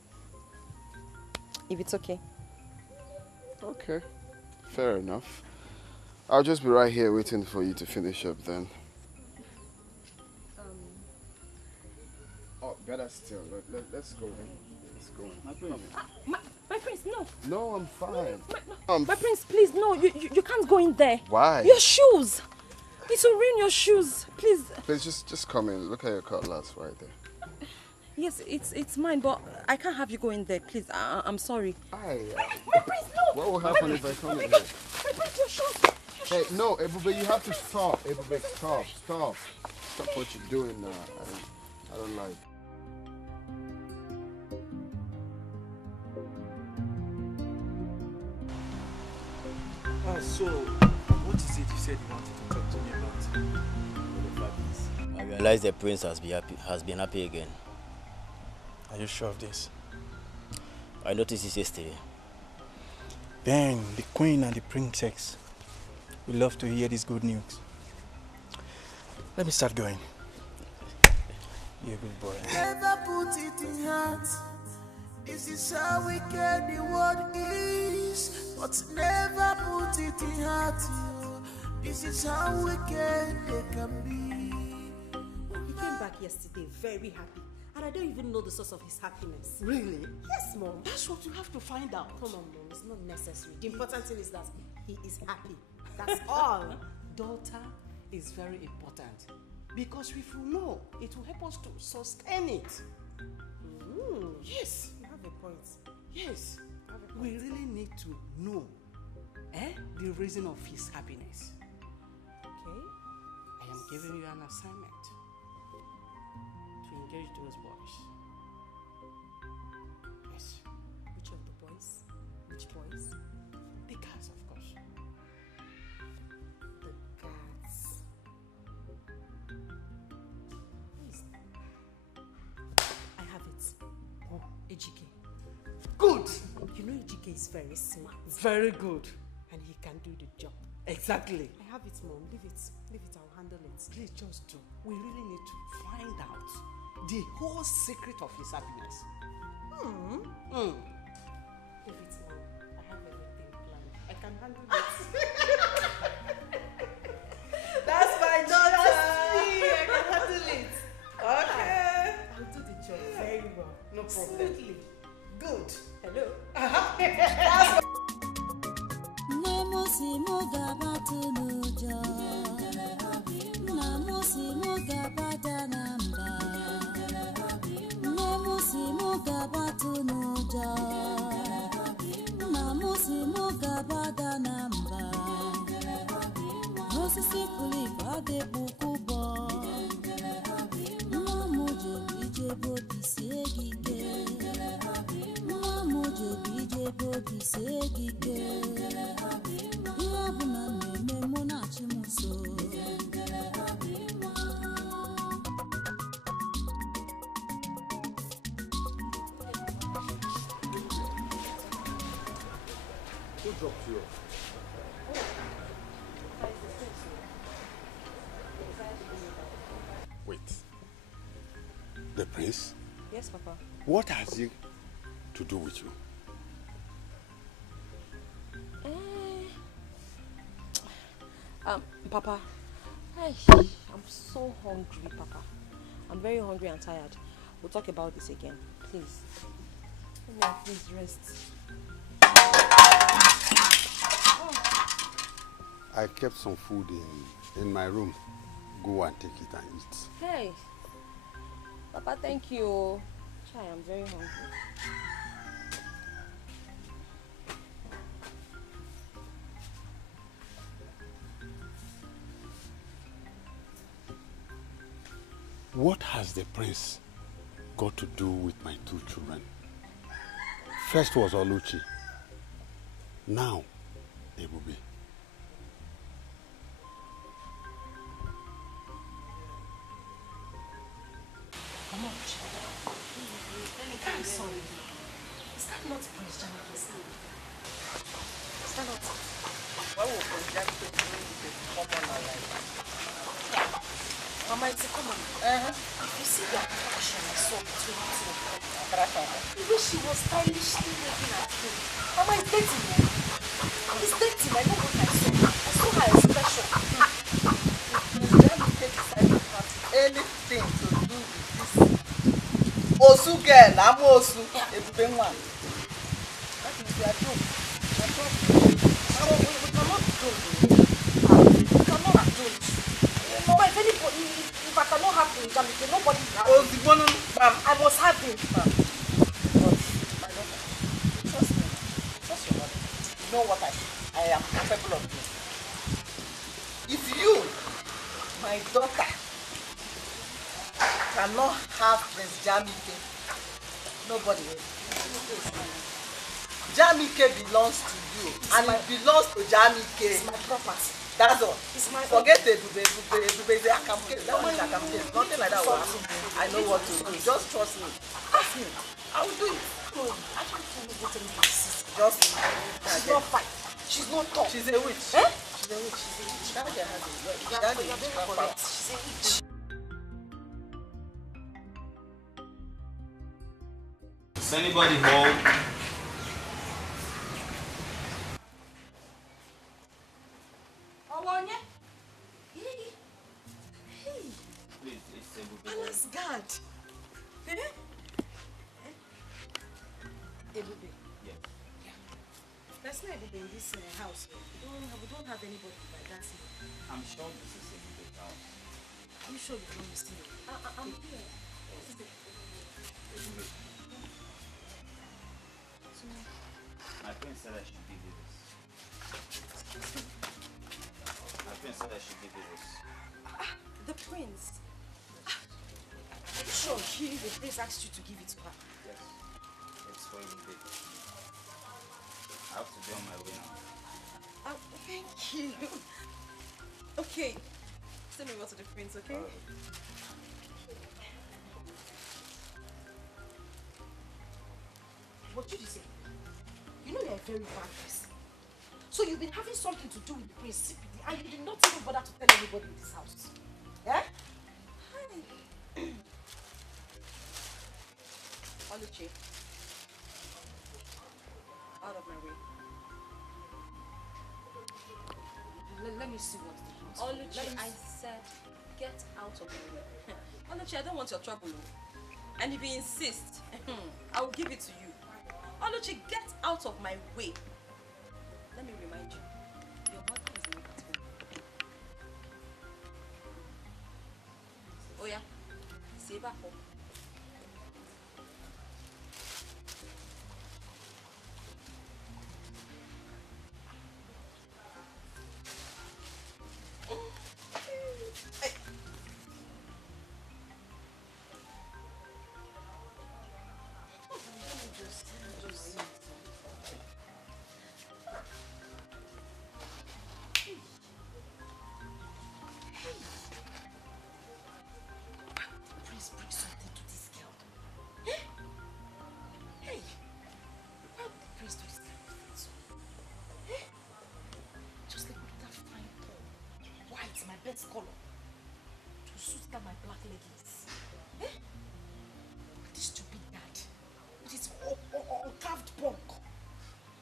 If it's okay. Okay, fair enough. I'll just be right here waiting for you to finish up then. Oh, better still. Let's go then. Let's go. My prince, no. No, I'm fine. My prince, please, no. You can't go in there. Why? Your shoes. It will ruin your shoes. Please. Please, just come in. Look at your cutlass right there. Yes, it's mine, but I can't have you go in there. Please, I'm sorry. My prince, no. What will happen if I come in there? there? My prince, your shoes. Hey, no, Ebube, you have to stop. Ebube, stop. Stop what you're doing now. I don't like. So, what is it you said you wanted to talk to me about? I realize the prince has been happy again. Are you sure of this? I noticed this yesterday. Then the queen and the princess will love to hear this good news. Let me start going. You're a good boy. Never put it in heart. This is how wicked the world is. But never put it in heart. This is how wicked they can be. He came back yesterday very happy. And I don't even know the source of his happiness. Really? Yes, Mom. That's what you have to find out. Come on, Mom. It's not necessary. The important thing is that he is happy. That's all. Daughter is very important. Because if you know, it will help us to sustain it. Yes. You have a point. Yes. We really need to know the reason of his happiness. Okay. I am giving you an assignment to engage those boys. Yes. Which of the boys? Which boys? The cats, of course. The cats. I have it. Oh, Ejike. Good. You know Ejike is very smart. Very good. And he can do the job. Exactly. I have it, Mom. Leave it. Leave it. I'll handle it. Please just do. We really need to find out the whole secret of his happiness. Leave it, Mom. I have everything planned. I can handle it. That's my daughter. I can handle it. Okay. I'll do the job very well. No problem. Smoothly. Good. Hello. Namusi mugabatu nuja, namusi mugabata namba, namusi mugabatu nuja, namusi mugabata namba, osisi kulipa de bukubo, namuje bije bodi segige, namuje bije bodi segige. Who dropped you? Wait. The prince? Yes, Papa. What has he to do with you? Papa, I'm so hungry, Papa. I'm very hungry and tired. We'll talk about this again, please. Let me please rest. I kept some food in my room. Go and take it and eat. Hey, Papa, thank you. Chai, I'm very hungry. What has the prince got to do with my two children? First was Oluchi. Now, Ebube. Come on, I'm sorry. Is that not Prince Jamike's hand? Is that not? Why would Prince Jamike be common alive? Mama, it's a common. If you see the attraction I saw between the two of them, the way she was stylishly looking at him. Mama, it's dating, man. It's dating. I know what I saw. I saw her expression. Prince Jamike decided to have anything to do with this Osu girl, I'm Osu. Ebube nwa. That is their joke. Their problem. We cannot do it. We cannot do it. Mama, if anybody, if I cannot have Prince Jamike, nobody will have him. I must have him. My daughter, trust me. Trust your mother. You know what I am capable of doing. If you, my daughter, cannot have Prince Jamike, nobody will. Jamike belongs to you, and it belongs to Jamike. It's my property. That's all. It's my Forget Ebube. Ebube is a campaign. That one is a campaign. Nothing like that will happen. I know what to do. Just trust me. Ask me. I will do it. I can't tell you what to do. Just she's not fine. She's not tough. She's a witch. Eh? She's a witch. She's a witch. That girl has a witch. You're very correct. She's a witch. Is anybody home? Owonya? Hey. Please, it's Ebube. Allah's God. Eh? Ebube. Yes. There's no Ebube in this house. We don't have anybody like that. I'm sure this is Ebube's house. Are you sure you don't understand? I'm here. Ebube. My friend said I should give you this. My friend said I should give you this. The prince. Are you sure the prince asked you to give it to her? Yes. It's for you, babe. I have to be on my way now. Thank you. Okay. Send me over to the prince, okay? What did you say? You know you're a very bad person. So you've been having something to do with the prince secretly and you did not even bother to tell anybody in this house. Yeah? Oluchi. Out of my way. Let me see what's the prince. Oluchi, I said get out of my way. Oluchi, I don't want your trouble. And if you insist, I will give it to you. Oluchi, get out of my way. Let me remind you, your mother is not at home. Oh yeah, say back home. Best color to suit that my black leggings. Eh? This stupid dad with his carved punk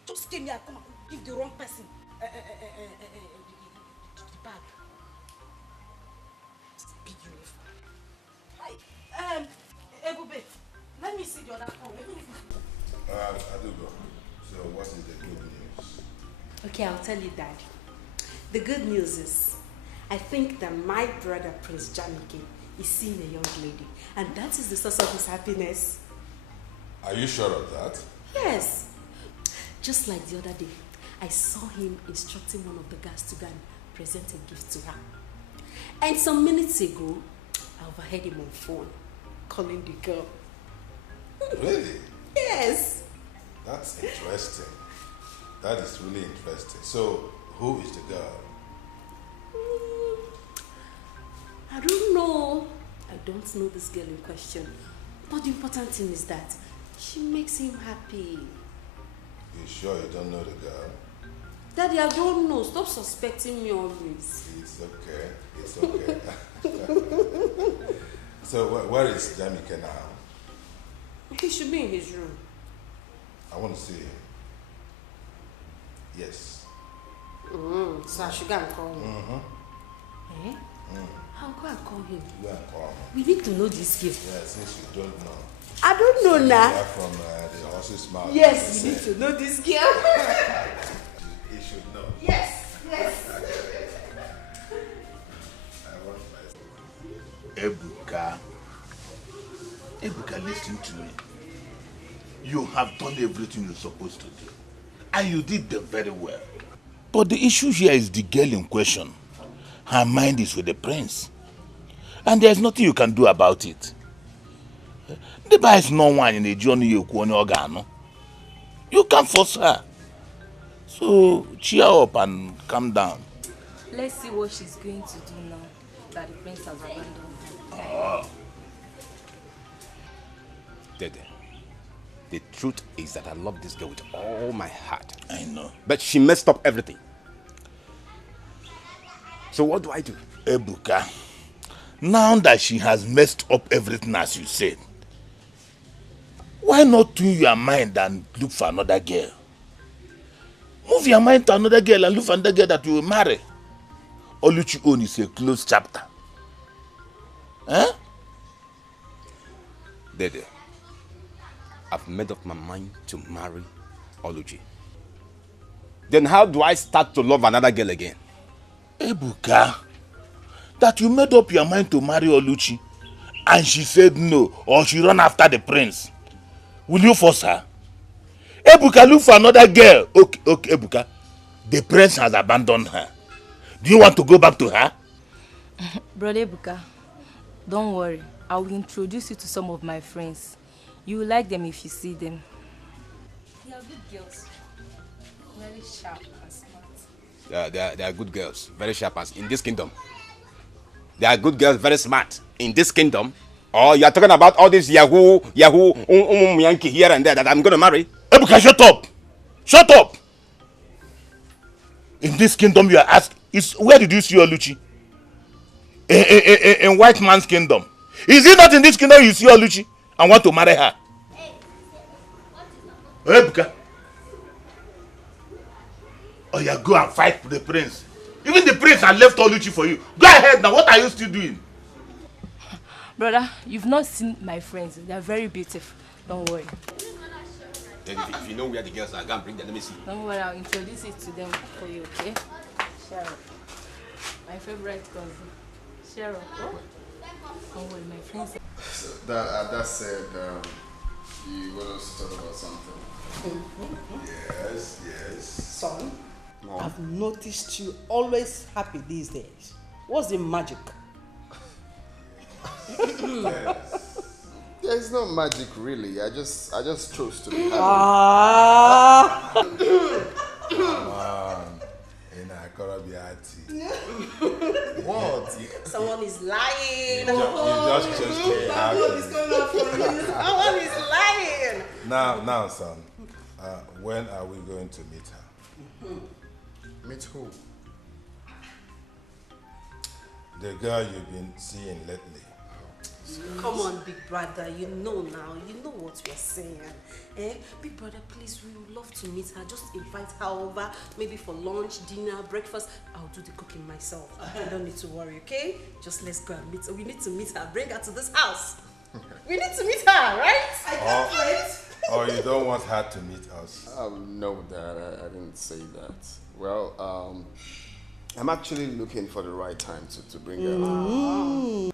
just came here and come and give the wrong person the bag. It's a big uniform. Hi, Ebube, let me see the other phone. Adugo, so what is the good news? Okay, I'll tell you, Dad. The good news is I think that my brother, Prince Jamike, is seeing a young lady, and that is the source of his happiness. Are you sure of that? Yes. Just like the other day, I saw him instructing one of the guards to go and present a gift to her. And some minutes ago, I overheard him on phone, calling the girl. Really? Yes. That's interesting. That is really interesting. So, who is the girl? I don't know. I don't know this girl in question. But the important thing is that she makes him happy. You sure you don't know the girl? Daddy, I don't know. Stop suspecting me always. It's okay. It's okay. So, where is Jamike now? He should be in his room. I want to see him. Yes. So I should go and call him. Mm-hmm. Eh? I'll go and call him. Go and call him. We need to know this gift. Yeah, since you don't know. I don't know now. You are from the horse's mouth. Yes, you need to know this girl. He should know. Yes, yes. Ebuka, listen to me. You have done everything you're supposed to do. And you did them very well. But the issue here is the girl in question. Her mind is with the prince. And there's nothing you can do about it. The boy is no one in the journey you organo. You can't force her. So cheer up and calm down. Let's see what she's going to do now that the prince has abandoned her. Oh. Dede, the truth is that I love this girl with all my heart. I know. But she messed up everything. So what do I do? Ebuka, now that she has messed up everything as you said, why not tune your mind and look for another girl? Move your mind to another girl and look for another girl that you will marry. Oluchi own is a closed chapter. Huh? Dede, I've made up my mind to marry Oluchi. Then how do I start to love another girl again? Ebuka, that you made up your mind to marry Oluchi and she said no, or she run after the prince. Will you force her? Ebuka, look for another girl. Okay, Ebuka. The prince has abandoned her. Do you want to go back to her? Brother Ebuka, don't worry. I will introduce you to some of my friends. You will like them if you see them. They are good girls. Very sharp and smart. They are good girls. Very sharp as in this kingdom. They are good girls, very smart in this kingdom. Or you are talking about all this Yahoo, Yankee here and there that I'm going to marry? Ebuka, shut up! Shut up! In this kingdom you are asked, where did you see Oluchi? In white man's kingdom. Is it not in this kingdom you see Oluchi and want to marry her? Ebuka. Oh yeah, go and fight for the prince. Even the prince had left Oluchi for you. Go ahead now, what are you still doing? Brother, you've not seen my friends. They are very beautiful. Don't worry. Then if you know where the girls are, go and bring them. Let me see. Don't worry, I'll introduce it to them for you, okay? Cheryl. My favorite cousin. Cheryl. Oh? Don't worry, my friends. So that said, you want us to talk about something? Yes. Son, Mom. I've noticed you always happy these days. What's the magic? There's no magic really. I just chose to be happy. Come on. What? Someone is lying. You just chose to be happy. What is going on for you? Someone is lying. Now, son. When are we going to meet her? Meet who? The girl you've been seeing lately. Come on, big brother. You know now. You know what we're saying. Big brother, please, we would love to meet her. Just invite her over, maybe for lunch, dinner, breakfast. I'll do the cooking myself. You don't need to worry, okay? Just let's go and meet her. We need to meet her. Bring her to this house. We need to meet her, right? I can't wait. Or you don't want her to meet us? No, Dad, I didn't say that. Well, I'm actually looking for the right time to bring her out.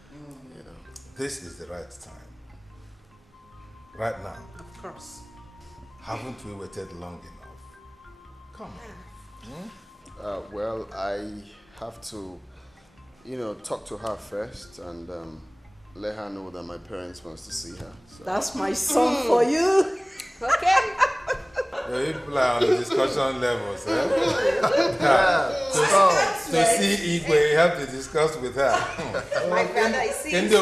This is the right time. Right now. Of course. Haven't we waited long enough? Come on. Well, I have to, talk to her first and let her know that my parents wants to see her. So. That's my son for you. Okay. You play on the discussion levels, eh? To see Igwe, you have to discuss with her. My brother is seeing Maybe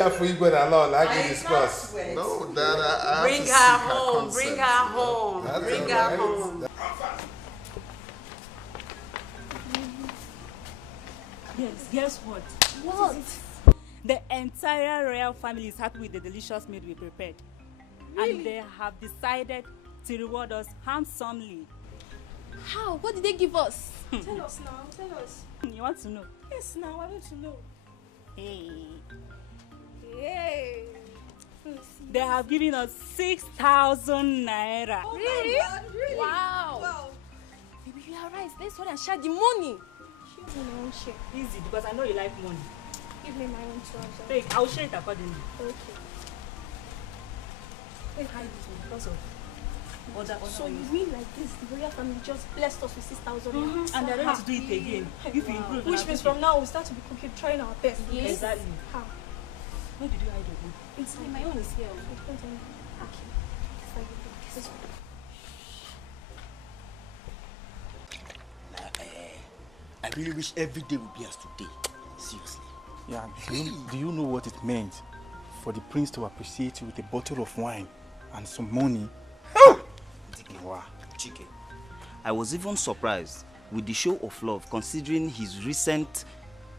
after Igwe and all, like to discuss. No, Dad, I have Bring to her seek home. consent. Bring her home. That's Bring all her right. home. Yes, guess what? What? The entire royal family is happy with the delicious meal we prepared. Really? And they have decided to reward us handsomely. How? What did they give us? Tell us now. Tell us. You want to know? Yes, now I want to know. Hey. Yay. They have given us 6,000 naira. Oh Really? my God, really? Wow. Baby, you are right. Let's go and share the money. Share my own share. Easy, because I know you like money. Give me my own trouser. Take, I'll share it accordingly. Okay. Hide this one because of other So you ways. mean like this, the royal family just blessed us with 6,000 And they're ready to do it again. If you improve, Which means from now we start to be cooking, trying our best. Yes. Exactly. How? Where did you hide your own? Inside. My own is here. I really wish every day would be as today. Seriously. Yeah, do you know what it meant for the prince to appreciate you with a bottle of wine and some money? Wow. Chike, I was even surprised with the show of love considering his recent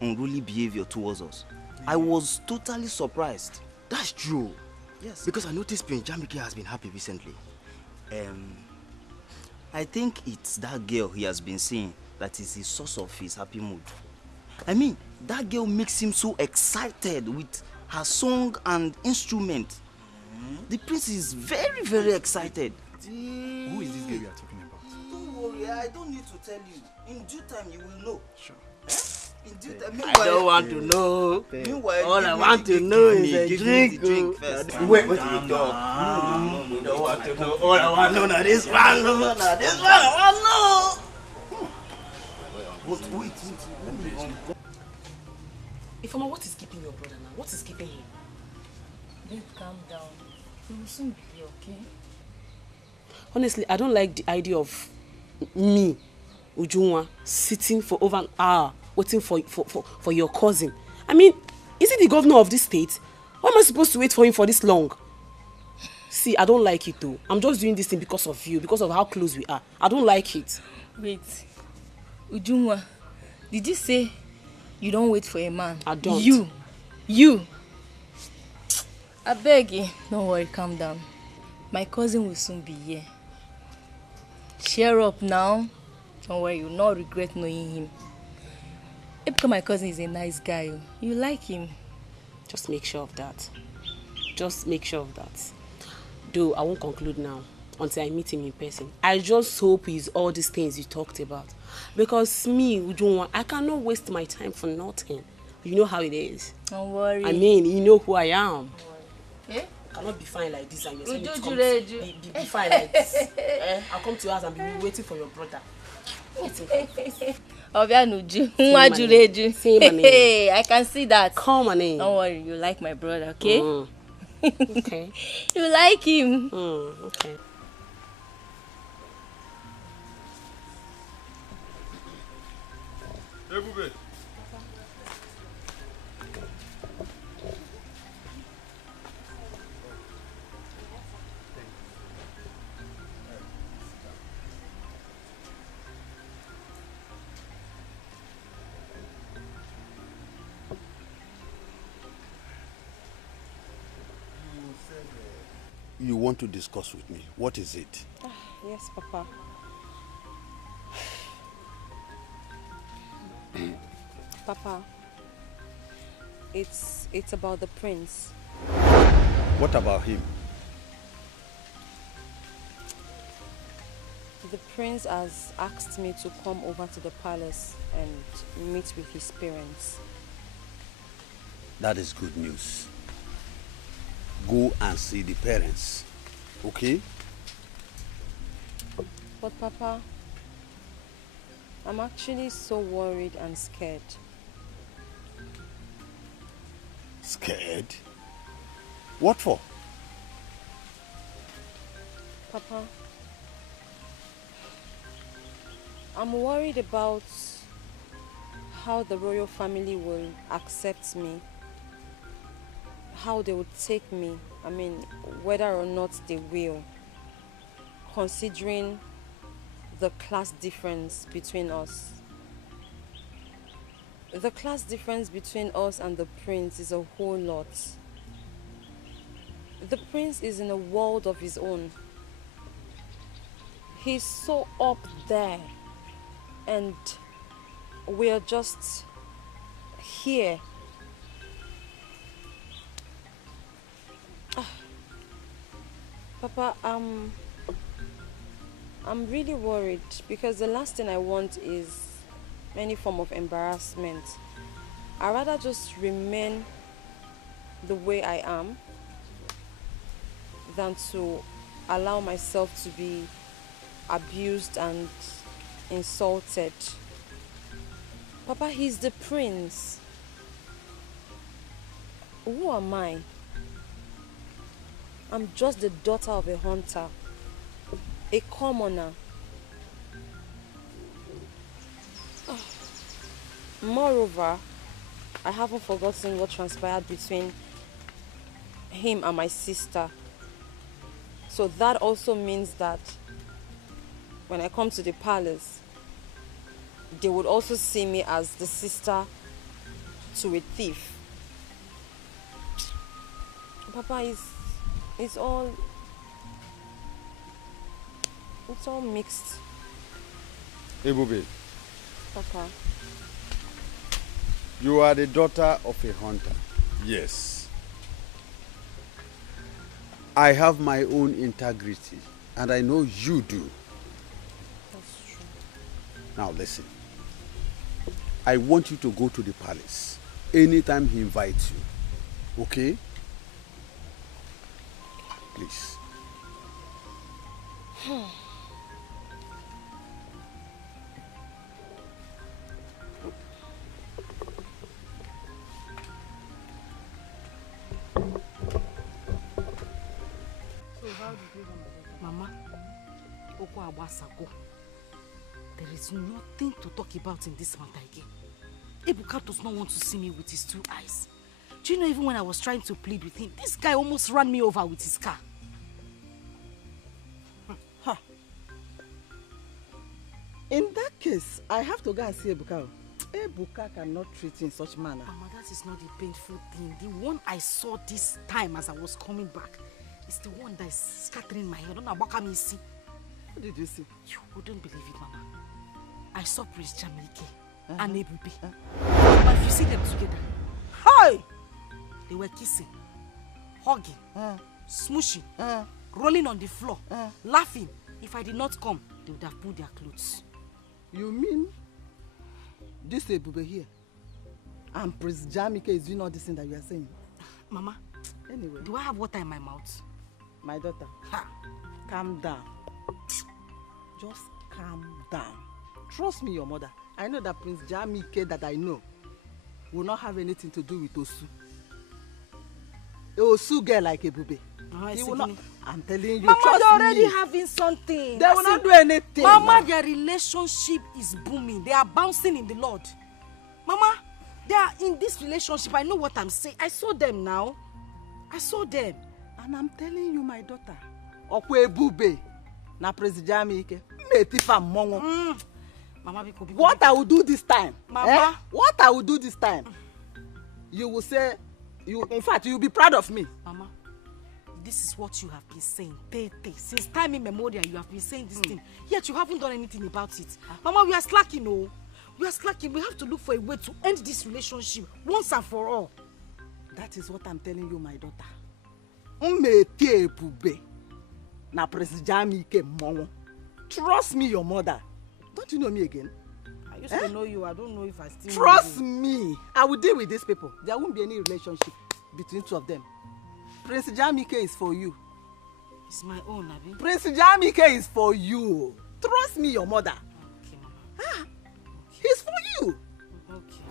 unruly behavior towards us. I was totally surprised. That's true. Yes. Because I noticed Prince Jamike has been happy recently. I think it's that girl he has been seeing that is the source of his happy mood. I mean, that girl makes him so excited with her song and instrument. The prince is very, very excited. Who is this girl you are talking about? Don't worry, I don't need to tell you. In due time, you will know. Sure. In I don't want to know. All I want to know is a drink. Wait, we don't want to know. All I want to know now this one. Now this one, I want to know. Wait. Ifeoma, what is keeping your brother now? What is keeping him? Babe, calm down. We will soon be here, okay? Honestly, I don't like the idea of me, Ujunwa, sitting for over an hour waiting for your cousin. I mean, is he the governor of this state? Why am I supposed to wait for him for this long? See, I don't like it though. I'm just doing this thing because of you, because of how close we are. I don't like it. Wait. Ujunwa, did you say you don't wait for a man? I don't. You. I beg you. Don't worry, calm down. My cousin will soon be here. Cheer up now. Don't worry, you'll not regret knowing him. Because my cousin is a nice guy. You like him. Just make sure of that. Just make sure of that. Though I won't conclude now until I meet him in person. I just hope he's all these things you talked about. Because me, Ujunwa, I cannot waste my time for nothing. You know how it is. Don't worry. I mean, you know who I am. Eh? I cannot be fine like this and you're saying be fine like this. I'll come to your house and be waiting for your brother. Hey, I can see that. Come on in. Don't worry, you like my brother, okay? Okay. You like him. Okay. You want to discuss with me. What is it? Yes, Papa. Papa, it's about the prince. What about him? The prince has asked me to come over to the palace and meet with his parents. That is good news. Go and see the parents, okay? But Papa, I'm actually so worried and scared. Scared? What for? Papa, I'm worried about how the royal family will accept me, how they would take me, I mean, whether or not they will, considering the class difference between us. The class difference between us and the prince is a whole lot. The prince is in a world of his own. He's so up there, and we're just here. Papa, I'm really worried because the last thing I want is any form of embarrassment. I'd rather just remain the way I am than to allow myself to be abused and insulted. Papa, he's the prince. Who am I? I'm just the daughter of a hunter, a commoner. Moreover, I haven't forgotten what transpired between him and my sister. So that also means that when I come to the palace, they would also see me as the sister to a thief. Papa, it's all mixed. Ebube, Papa. you are the daughter of a hunter. Yes. I have my own integrity, and I know you do. That's true. Now listen. I want you to go to the palace anytime he invites you. Okay? Please. Mama, there is nothing to talk about in this matter again. Ebuka does not want to see me with his 2 eyes. Do you know, even when I was trying to plead with him, this guy almost ran me over with his car. Huh. In that case, I have to go and see Ebuka. Ebuka cannot treat in such manner. Mama, that is not the painful thing. The one I saw this time as I was coming back is the one that is scattering my head. What did you see? You wouldn't believe it, Mama. I saw Prince Jamike and Ebube. But if you see them together, hi! They were kissing, hugging, smooshing, rolling on the floor, laughing. If I did not come, they would have pulled their clothes. You mean this Ebube here and Prince Jamike is doing all this thing that you are saying? Mama, anyway, do I have water in my mouth? My daughter, calm down. Just calm down. Trust me, your mother. I know that Prince Jamike that I know will not have anything to do with Osu. A Osu girl like Ebube. He will not. I'm telling you, Mama, trust they're already me. having something. They will not do anything. Mama, their relationship is booming. They are bouncing in the Lord. Mama, they are in this relationship. I know what I'm saying. I saw them now. I saw them. And I'm telling you, my daughter, Okwe Ebube na Prince Jamike. Mama, what I will do this time? Mama, what I will do this time? You will say, in fact, you will be proud of me. Mama, this is what you have been saying. Since time immemorial, you have been saying this thing. Yet you haven't done anything about it. Mama, we are slacking, oh. We are slacking. We have to look for a way to end this relationship once and for all. That is what I'm telling you, my daughter. Umete Ebube na Prince Jamike Momo. Trust me, your mother. Don't you know me again? I used to know you. I don't know if I still Trust know you. me. I will deal with these people. There won't be any relationship between two of them. Prince Jamike is for you. It's my own, Abi. Prince Jamike is for you. Trust me, your mother. Okay, Mama. He's for you. Okay.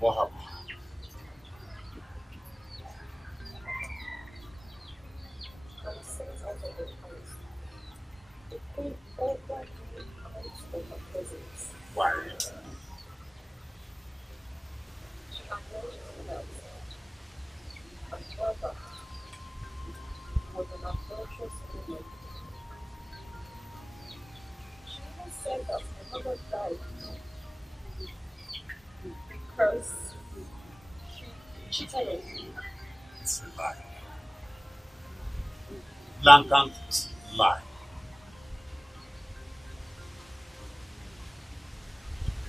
What happened? Why? She even said that my mother died because she cheated on me. It's a lie. Blatant lie.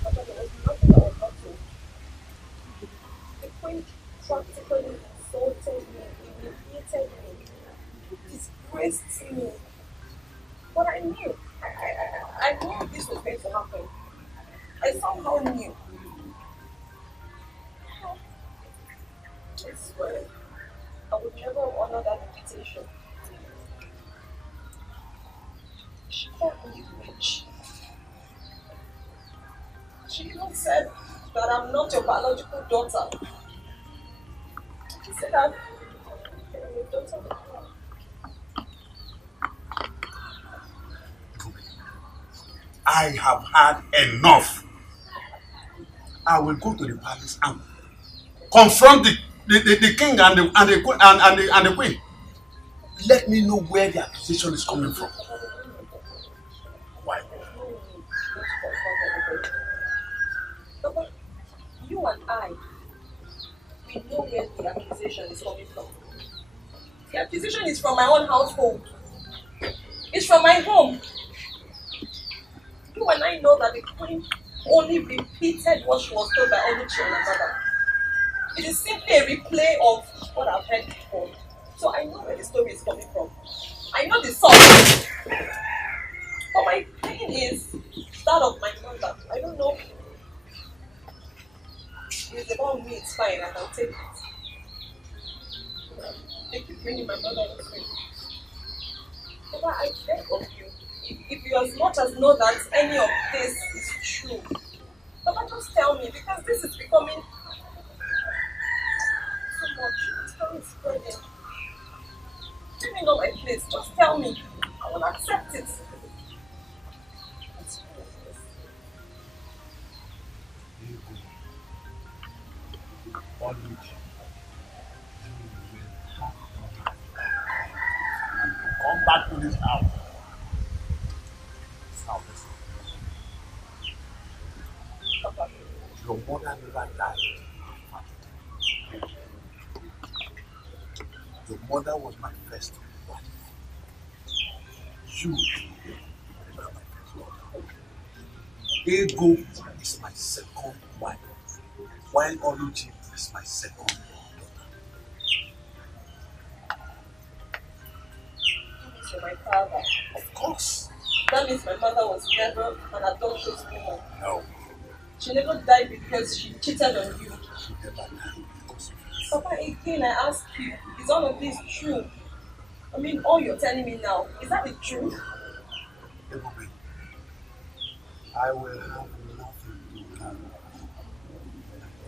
But there was nothing that was not to. The queen practically insulted me, humiliated me, disgraced me. But I knew. I knew this was going to happen. I somehow knew. I swear, I would never honor that invitation. She called me rich. She even said that I'm not your biological daughter. You said that I'm your daughter. I have had enough. I will go to the palace and confront the king and the queen. Let me know where the accusation is coming from. Why? Papa, you and I, we know where the accusation is coming from. The accusation is from my own household. It's from my home. You and I know that the queen only repeated what she was told by Oluchi and her mother. It is simply a replay of what I've heard before. So I know where the story is coming from. I know the source. But my pain is that of my mother. I don't know. It's about me, it's fine, I can take it. Thank you for bringing my mother into it. Papa, I beg of you, if you as much as know that any of this is true, Papa, just tell me, because this is becoming so much. The story is spreading. Give me not my place, just tell me. I will accept it. On with you. Come back to this house. This house. Your mother never died. Your mother was my first wife. You were my first wife. Ego is my second wife, while Oluchi is my second daughter. You're my father. Of course. That means my mother was never an adulterous woman. No. She never died because she cheated on you. She never died because of you. Papa, again, I ask you, is all of this true? I mean, all you're telling me now, is that the truth? I will have nothing to do with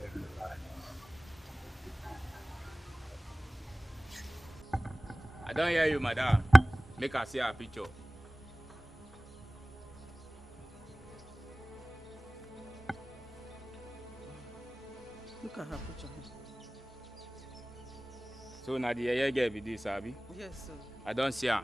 every life. I don't hear you, madam. Make her see her picture. Look at her picture. So now the yeye girl be this, Abi? Yes, sir. I don't see her.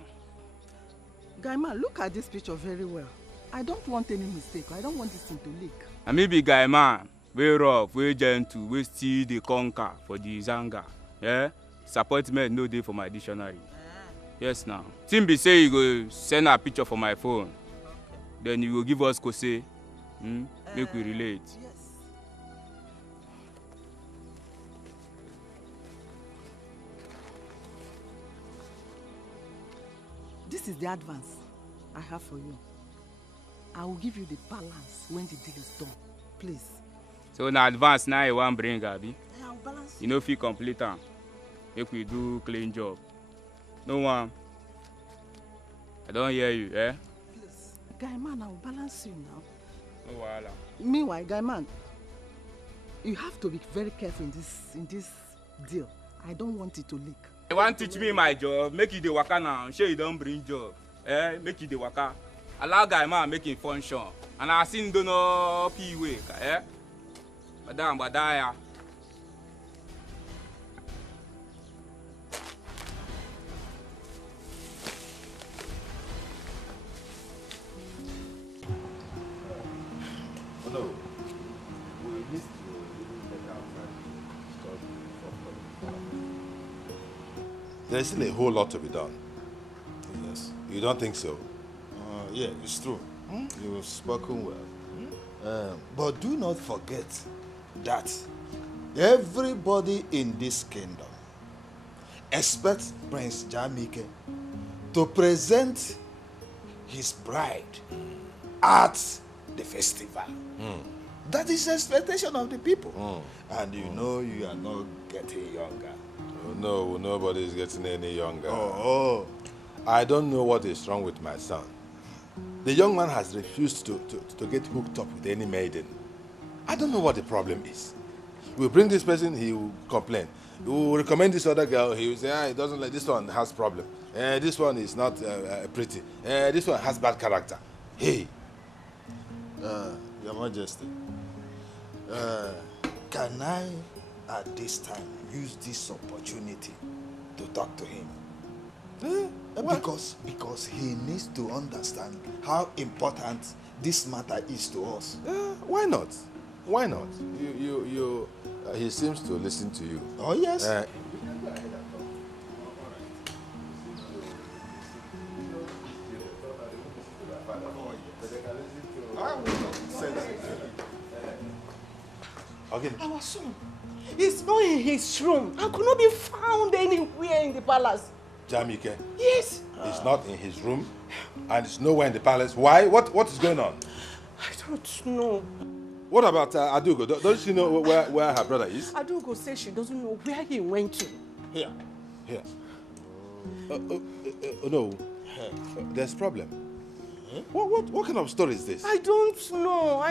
Guy man, look at this picture very well. I don't want any mistake. I don't want this thing to leak. I may be guy man, very rough, very gentle, we still the conquer for the zanga. Yeah? Disappointment no day for my dictionary. Yes now. Timbi say you go send a picture for my phone. Okay. Then you will give us Kose. Make we relate. Yes. This is the advance I have for you. I will give you the balance when the deal is done. Please. So now advance now you want bring Abi? I'll balance. You know if you complete am. If we do clean job. No one. I don't hear you, eh? Please. Guy man, I will balance you now. No wahala. Meanwhile, guy man, you have to be very careful in this deal. I don't want it to leak. You want to teach me my job? Make you the waka now. Sure you don't bring job. Eh? Make you the waka. Allow guy man making function. And I seen do no P way. Eh? Madam, badaya. No, we need to take outside because there's still a whole lot to be done. Yes. You don't think so? Yeah, it's true. You've spoken well. But do not forget that everybody in this kingdom expects Prince Jamike to present his bride at the festival. That is the expectation of the people. And you know you are not getting younger. Oh, no, nobody is getting any younger. Oh. I don't know what is wrong with my son. The young man has refused to get hooked up with any maiden. I don't know what the problem is. We'll bring this person, he will complain. We will recommend this other girl, he will say, he doesn't like, this one has problem. This one is not pretty. This one has bad character. Hey, Your Majesty, can I, at this time, use this opportunity to talk to him? Because he needs to understand how important this matter is to us. Why not? Why not? He seems to listen to you. Oh, yes. Okay. Our son is not in his room and could not be found anywhere in the palace. Jamike? Yes. He's not in his room and he's nowhere in the palace. Why? What is going on? I don't know. What about Adugo? Don't she know where her brother is? Adugo says she doesn't know where he went to. Here. No. There's problem. What kind of story is this? I don't know.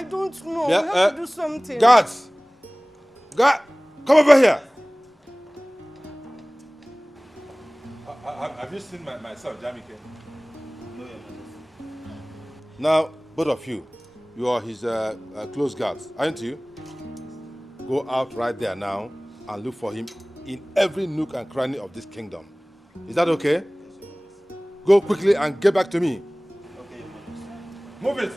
Yeah, we have to do something. Guards! Guard! Come over here! Have you seen my son, Jamike? No, Your Majesty. Now, both of you, you are his close guards, aren't you? Go out right there now and look for him in every nook and cranny of this kingdom. Is that okay? Go quickly and get back to me. Okay, Your Majesty. Move it!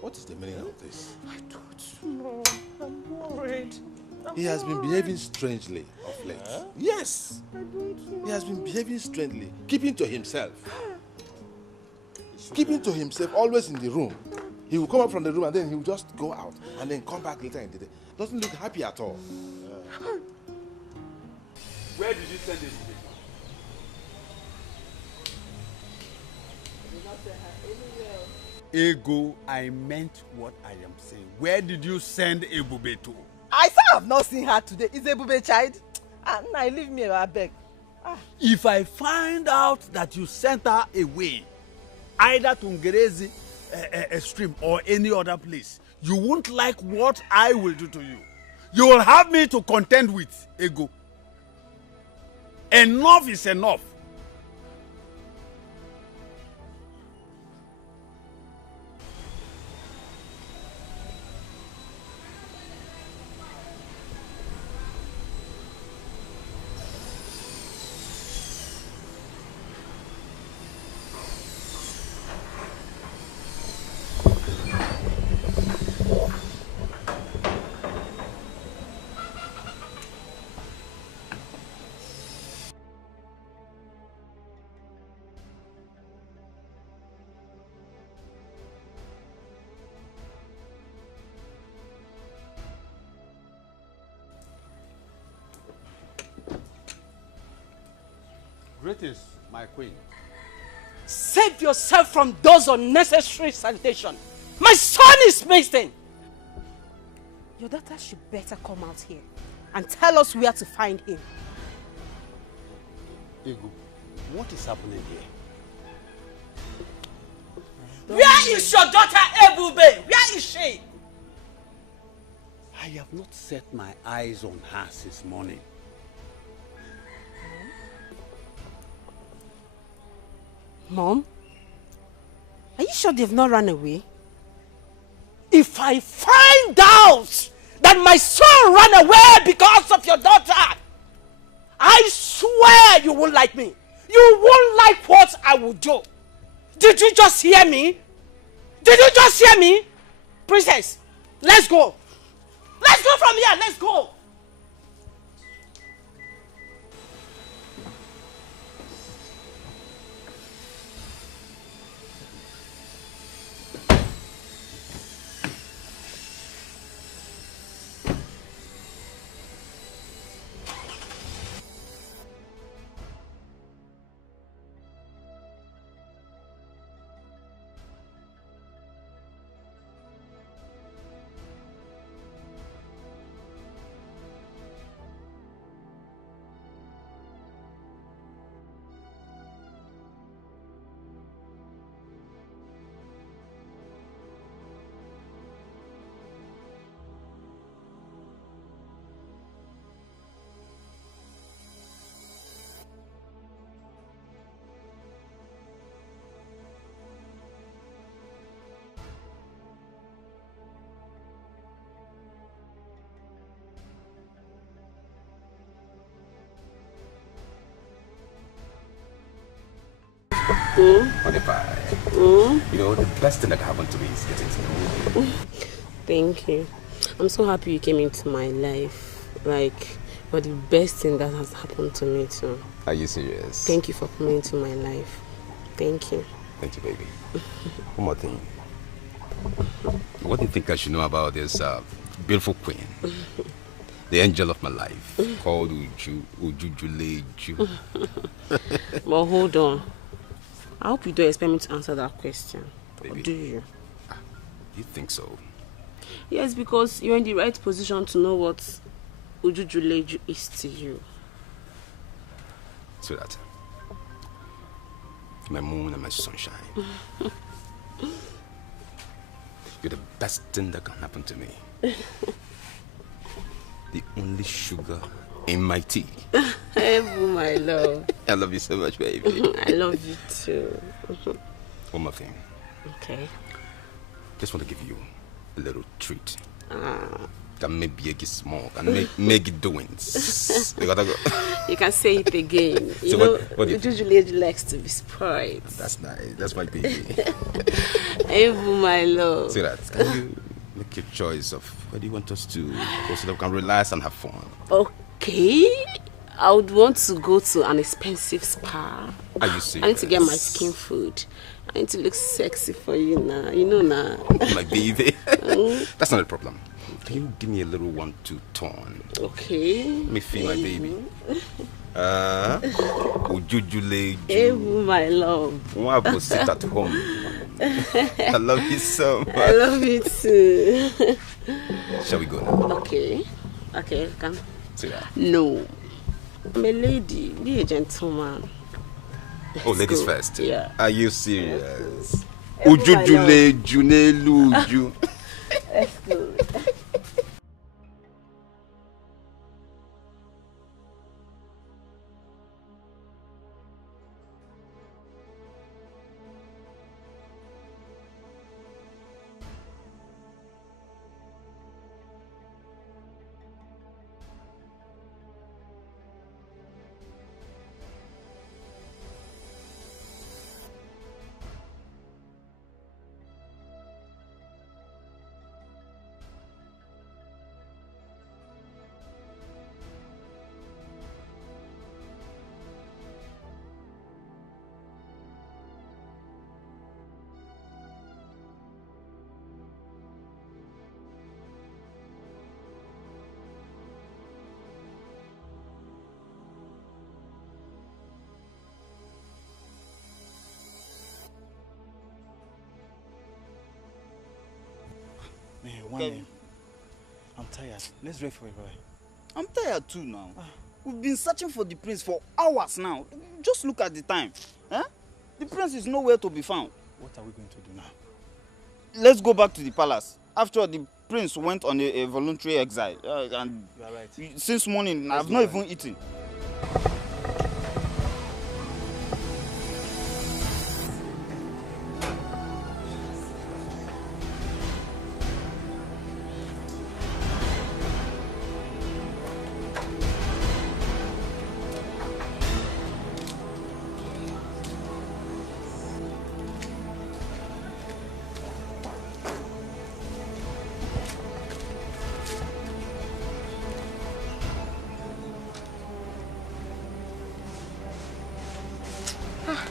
What is the meaning of this? I don't know. I'm worried. He has been behaving strangely of late. Yes! I don't know. He has been behaving strangely, keeping to himself. Keeping to himself, always in the room. He will come up from the room and then he will just go out and then come back later in the day. Doesn't look happy at all. Where did you send this? Ego, I meant what I am saying. Where did you send Ebube to? I say I have not seen her today. Is Ebube child? Now leave me, I beg. If I find out that you sent her away, either to Ngerezi stream or any other place, you won't like what I will do to you. You will have me to contend with, Ego. Enough is enough. Greetings, my queen. Save yourself from those unnecessary salutations. My son is missing. Your daughter should better come out here and tell us where to find him. Ego, what is happening here? Where is your daughter Ebube? Where is she? I have not set my eyes on her since morning. Mom, are you sure they've not run away? If I find out that my son ran away because of your daughter, I swear you won't like me. You won't like what I will do. Did you just hear me? Did you just hear me? Princess, let's go. Let's go from here. Let's go. Honey pie. You know, the best thing that happened to me is getting to know you. Thank you. I'm so happy you came into my life. Like, you're the best thing that has happened to me too. Are you serious? Thank you for coming into my life. Thank you. Thank you, baby. One more thing. What do you think I should know about this beautiful queen? The angel of my life, called Ujujuleju. But hold on. I hope you don't expect me to answer that question. Baby. Or do you? You think so? Yes, because you're in the right position to know what Ujujuleju is to you. Sweetheart, my moon and my sunshine. You're the best thing that can happen to me. The only sugar in my tea. Ebu, my love. I love you so much, baby. I love you too. One more thing. Okay. Just want to give you a little treat. Can make big small, can make it doings. You gotta go. You can say it again. You So know, what do you Ujujuleju likes to be spoiled. That's nice. That's my baby. Ebu, my love. See that? Can you make your choice of where do you want us to go so that we can relax and have fun? Okay. I would want to go to an expensive spa. Are you serious? I need to get my skin food. I need to look sexy for you now. You know now. My baby. That's not a problem. Can you give me a little 1-2 turn? Okay. Let me feel my baby. Ujujuleju. Ebu, my love. I will sit at home. I love you so much. I love you too. Shall we go now? Okay. Okay, come. See that? No. I'm a lady. Be a gentleman. Oh, ladies go. first. Yeah. Are you serious? Ebu, my Ujujuleju neluju. Let's go. Man, I'm tired. Let's wait for a boy. I'm tired too now. We've been searching for the prince for hours now. Just look at the time. Eh? The prince is nowhere to be found. What are we going to do now? Let's go back to the palace. After all, the prince went on a voluntary exile. And you are right. Since morning, I've not even eaten.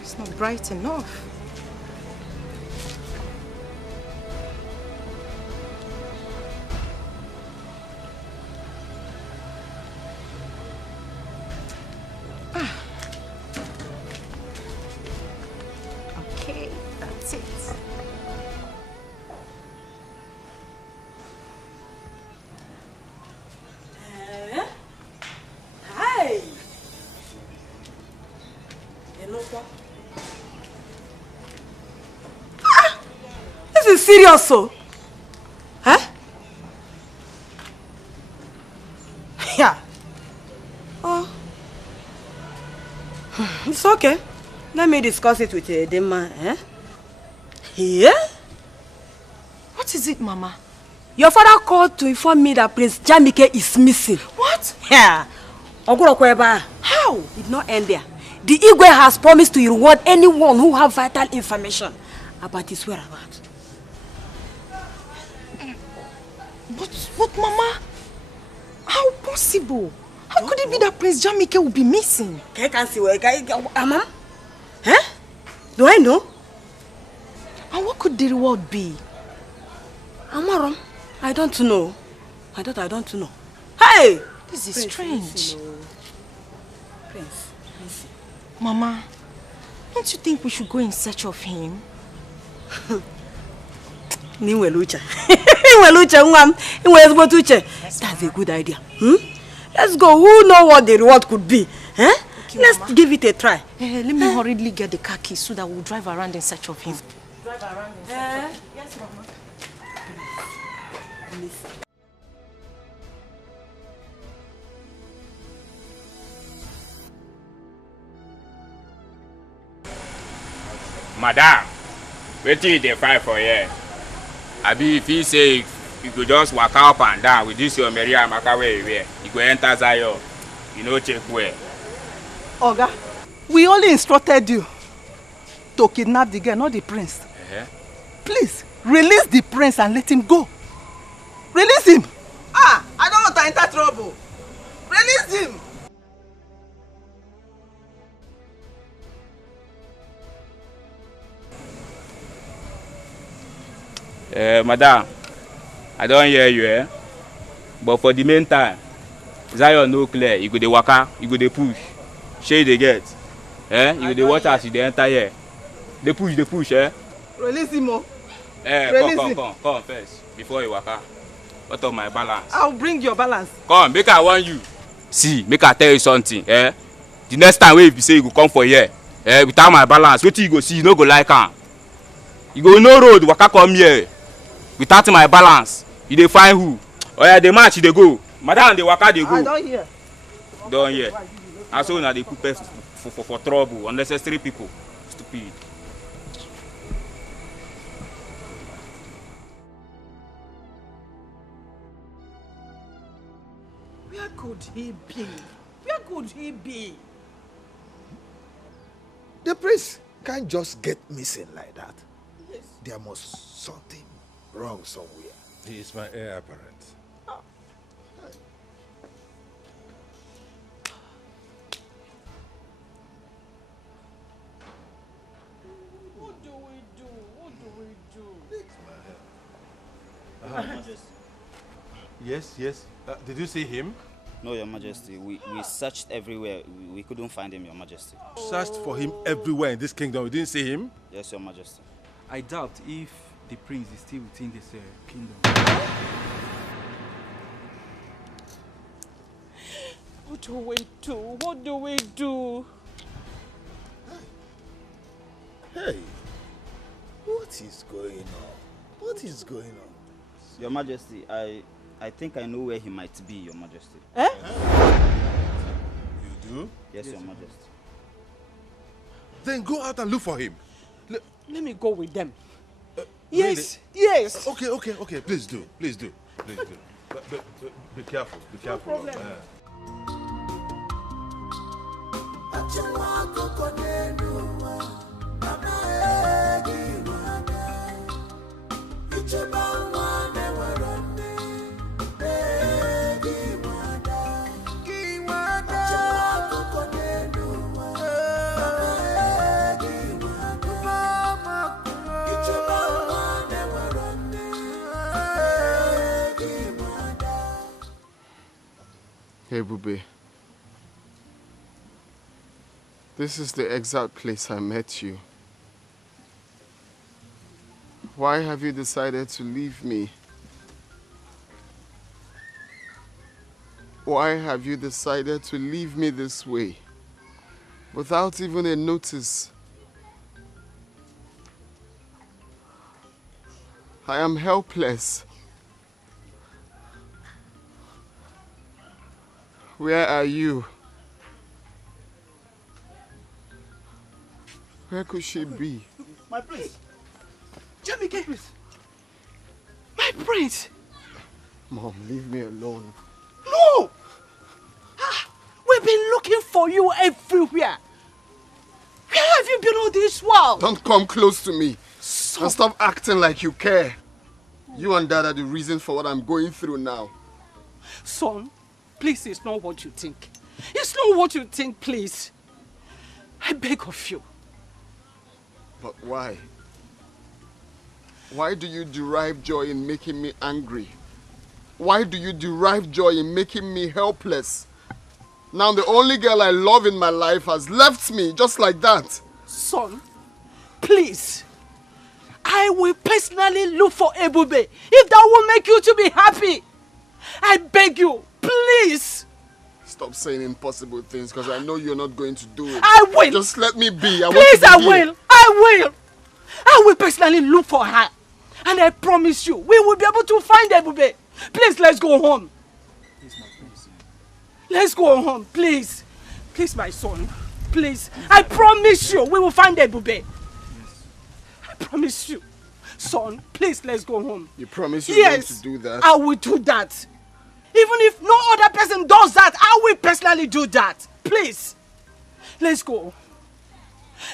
It's not bright enough. Okay, that's it. Hi. This is serious, so. Huh? Yeah. Oh. It's okay. Let me discuss it with the man. Eh? Yeah? What is it, Mama? Your father called to inform me that Prince Jamike is missing. What? Yeah. How? It did not end there. the Igwe has promised to reward anyone who have vital information about his whereabouts. But Mama, how possible? How could it be that Prince Jamike will be missing? I can't see where Mama? Huh? Do I know? And what could the reward be? Amaram, I don't know. I don't know. Hey! This is Prince, strange. listen, Prince, listen. Mama, don't you think we should go in search of him? That's a good idea. Let's go. Who knows what the reward could be? Huh? Okay, Let's Mama. give it a try. Let me hurriedly get the car keys so that we'll drive around in search of him. Drive around in search of him? Yes, Mama. Madam, wetin you dey fight for here? Abi if he say you go just waka up and down with this your Mary Amaka where you wear, you go enter Zion, you no check where. Oga, we only instructed you to kidnap the girl, not the prince. Please, release the prince and let him go. Release him. Ah, I don't want to enter trouble. Release him. Madam, I don't hear you, but for the meantime, Zion no clear, you go dey waka, you go dey push. Shey dey get. You go dey watch as you dey enter here. Dey push, Release him, oh. Come first, before you waka. What of my balance? I'll bring your balance. Come, make I warn you. See, make I tell you something, The next time wey you say you go come for here, without my balance, wetin you go see, you no go like am. You go no road, waka come here. Without my balance, you dey find who? Oya, dey match, you dey go. Madam, dey waka, dey go. I don't hear. Don't hear. And so now they put person for trouble, unnecessary people. Stupid. Where could he be? Where could he be? The prince can't just get missing like that. Yes. There must something wrong somewhere. He is my heir apparent. What do we do? What do we do? Yes. Did you see him? No, Your Majesty. We searched everywhere. We couldn't find him, Your Majesty. Searched for him everywhere in this kingdom. We didn't see him? Yes, Your Majesty. I doubt if the prince is still within this kingdom. What do we do? What do we do? Hey, what is going on? What is going on? Your Majesty, I think I know where he might be, Your Majesty. You do? Yes, Your Majesty. Then go out and look for him. Let me go with them. Yes. Okay. Please do. But be careful. No problem. Hey, Bube. This is the exact place I met you. Why have you decided to leave me? Why have you decided to leave me this way? Without even a notice. I am helpless. Where are you? Where could she be? My prince! Jamike! My prince! Mom, leave me alone. No! We've been looking for you everywhere. sleeping all this while? Don't come close to me. And stop acting like you care. You and Dad are the reason for what I'm going through now. Son, please, it's not what you think. It's not what you think, please. I beg of you. But why? Why do you derive joy in making me angry? Why do you derive joy in making me helpless? Now the only girl I love in my life has left me just like that. Son, please. I will personally look for Ebube if that will make you to be happy. I beg you, please. Stop saying impossible things because I know you're not going to do it. I will. Just let me be. Please, I will. I will personally look for her. And I promise you, we will be able to find Ebube. Please, let's go home. Let's go home, please. Please, my son. Please. I promise you, we will find Ebube. I promise you. Son, please, let's go home. You promise you're going to do that? I will do that. Even if no other person does that, I will personally do that. Please. Let's go.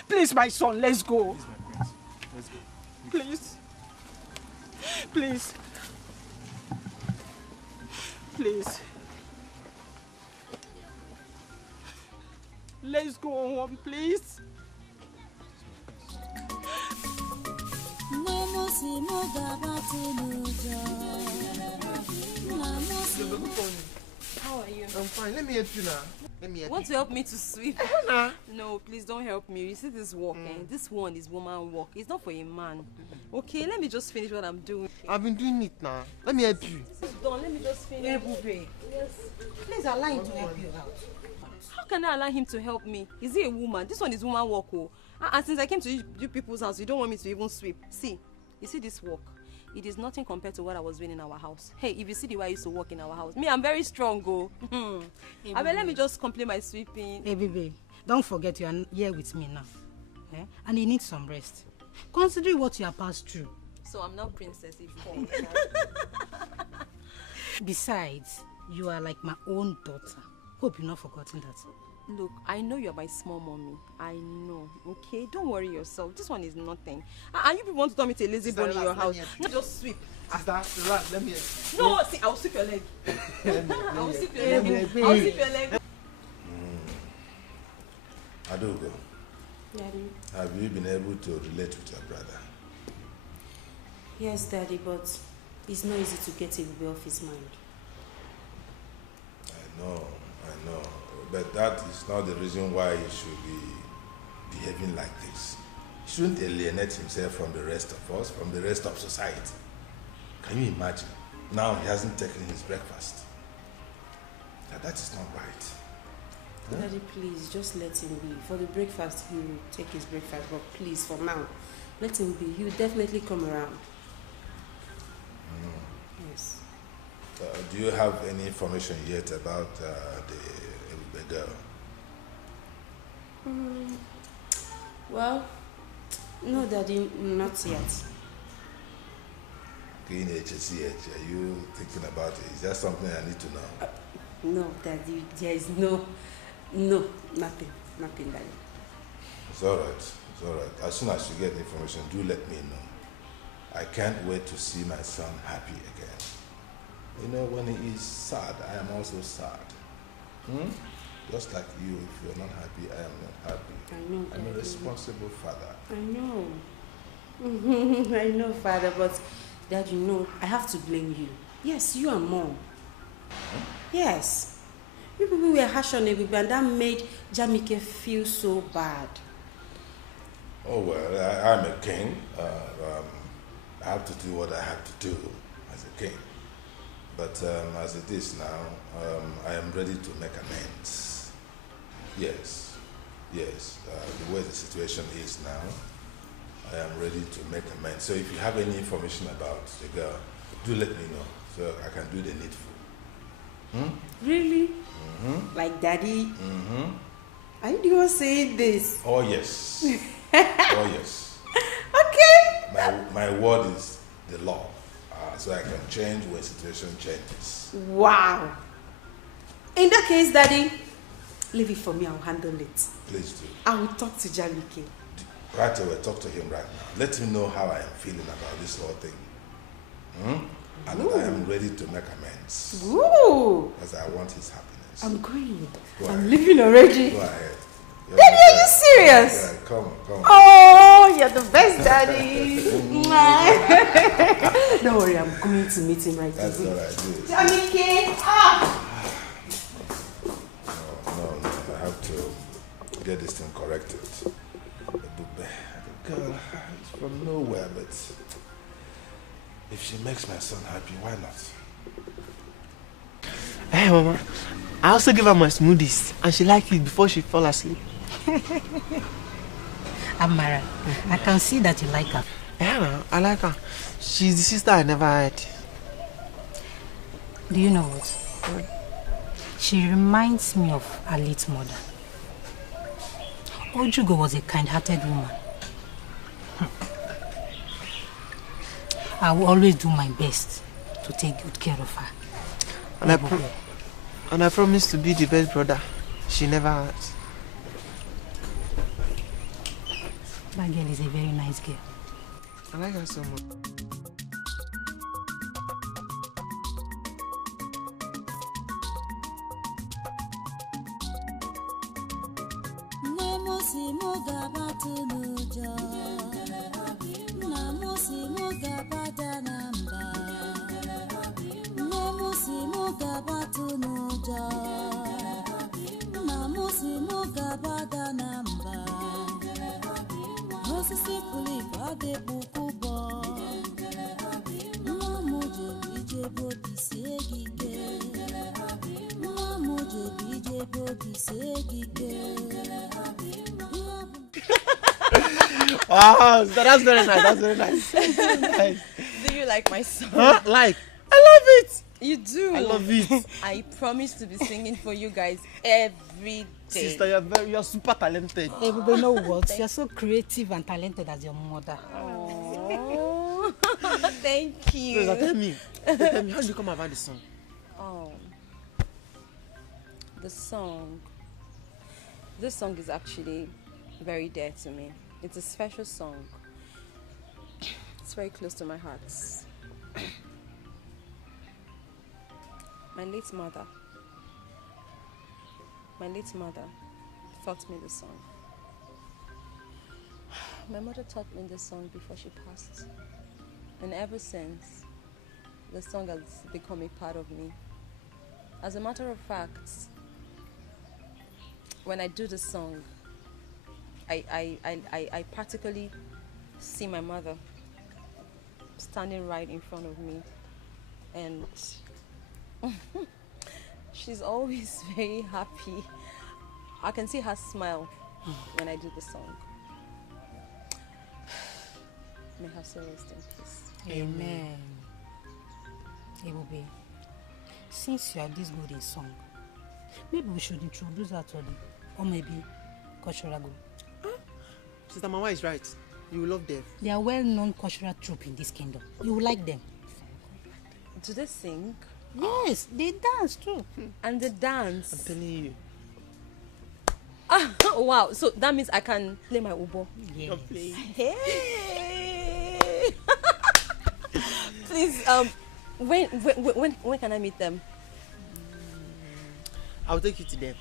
Please, my son, let's go. Please. Please. Please. Let's go home, please. How are you? I'm fine. Let me help you now. Let me help Want you. to help me to sweep? Nah. No, please don't help me. You see this work, this one is woman work. It's not for a man. Okay, let me just finish what I'm doing. I've been doing it now. Let me help you. This is done. Let me just finish. Yes. Please allow him to help you out. How can I allow him to help me? Is he a woman? This one is woman work. Oh. And since I came to you people's house, you don't want me to even sweep. See, you see this work? It is nothing compared to what I was doing in our house. Hey, if you see the way I used to work in our house, me, I'm very strong, go. I mean, let me just complete my sweeping. Hey, baby, don't forget you are here with me now. Eh? And you need some rest. Considering what you have passed through. So I'm not princess if Besides, you are like my own daughter. Hope you've not forgotten that. Look, I know you're my small mommy. I know, okay? Don't worry yourself. This one is nothing. And you people want to tell me to a lazy bone in your house. No, just sweep. Sister, relax. Let me help you. No, see, I will sweep your leg. I will sweep your leg. I will sweep your leg. Adogo, Daddy. have you been able to relate with your brother? Yes, Daddy, but it's not easy to get Ebube off his mind. I know. But that is not the reason why he should be behaving like this. He shouldn't alienate himself from the rest of us, from the rest of society. Can you imagine? Now he hasn't taken his breakfast. Now that is not right. Huh? Daddy, please, just let him be. For the breakfast, he will take his breakfast, but please, for now, let him be. He will definitely come around. Yes. Do you have any information yet about the girl? Well, no, Daddy, not yet. Are you thinking about it? Is that something I need to know? No, Daddy, there is nothing, Daddy. It's all right. As soon as you get the information, do let me know. I can't wait to see my son happy again. You know, when he is sad, I am also sad. Just like you, if you're not happy, I am not happy. I know, I'm a Daddy. responsible father. I know. I know, Father, but Dad, you know, I have to blame you. Yes, you and Mom. Yes. You people were harsh on Ebube, and that made Jamike feel so bad. Oh, well, I'm a king. I have to do what I have to do as a king. But as it is now, I am ready to make amends. Yes. The way the situation is now, I am ready to make amends. So if you have any information about the girl, do let me know so I can do the needful. Really? Like Daddy? Are you the one saying this? Oh, yes. Oh, yes. Okay. My word is the law. So I can change when situation changes. Wow. In that case, Daddy, leave it for me. I'll handle it. Please do. I will talk to Jamike. Right away, talk to him right now. Let him know how I am feeling about this whole thing. And that I am ready to make amends. Ooh. Because I want his happiness. I'm going. Go I'm ahead. leaving already. Go ahead. Daddy, are you serious? Yeah, come on. Oh, you're the best, Daddy. Don't worry, I'm going to meet him right away. That's all right, do it. Jamike, No, I have to get this thing corrected. The girl is from nowhere, but if she makes my son happy, why not? Hey, Mama. I also give her my smoothies, and she liked it before she fell asleep. Amara, I can see that you like her. Yeah, I like her. She's the sister I never had. Do you know what? She reminds me of her late mother. Ojugo was a kind-hearted woman. I will always do my best to take good care of her. And I promise to be the best brother she never had. That girl is a very nice girl. I like her so much. Wow, that's very nice. That's very nice. Nice. Do you like my song? Huh? Like? I love it. You do? I love it. I promise to be singing for you guys every day. Sister, you're super talented. Hey, but you know what? You're so creative and talented as your mother. Oh, thank you. So, tell me, how did you come about this song? Oh, the song. This song is actually very dear to me. It's a special song. It's very close to my heart. My late mother taught me this song. My mother taught me this song before she passed. And ever since, the song has become a part of me. As a matter of fact, when I do the song, I practically see my mother standing right in front of me, and she's always very happy. I can see her smile when I do the song. May her soul rest in peace. Amen. Ebube, since you are this good in song, maybe we should introduce her to them, or maybe cultural group. Sister Mama is right. You will love them. They are well-known cultural troupe in this kingdom. You will like them. Do they sing? Yes, they dance too. And they dance. I'm telling you. Wow, so that means I can play my ubo. Yes. Hey. Please, when can I meet them? I'll take you to them.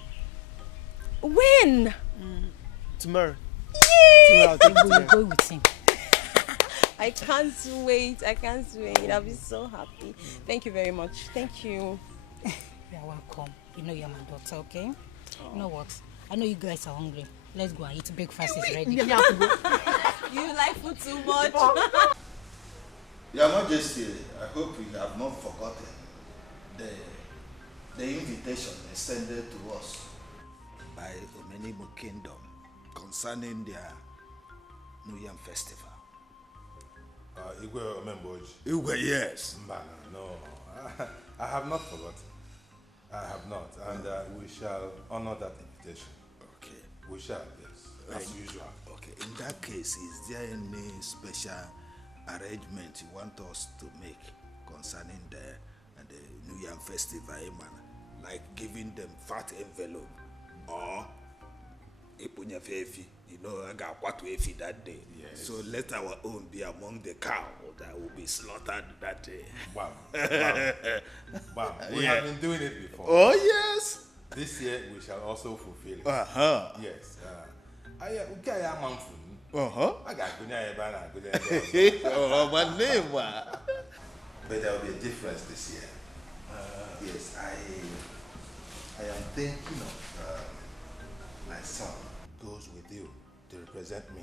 When? Tomorrow. Yay! Tomorrow I'll take you go with him. I can't wait. I'll be so happy. Thank you very much. Thank you. You're welcome. You know you're my daughter, okay? You know what? I know you guys are hungry. Let's go and eat. Breakfast is ready. You like food too much. Your Majesty, I hope you have not forgotten the invitation extended to us by Omenimu Kingdom concerning their New Yam Festival. Igwe Omemboji. Igwe, yes. No, I have not forgotten. I have not, and we shall honor that invitation. Okay. We shall, yes, as usual. Okay, in that case, is there any special arrangement you want us to make concerning the New Yam Festival, like giving them fat envelope or Ipunya Fefi? You know, I got what we feed that day. Yes. So let our own be among the cow that will be slaughtered that day. Wow. Wow. We have been doing it before. Oh, yes. This year we shall also fulfill it. Uh-huh. Yes. I got Oh, my name. But there will be a difference this year. Yes, I am thinking of my son goes with you to represent me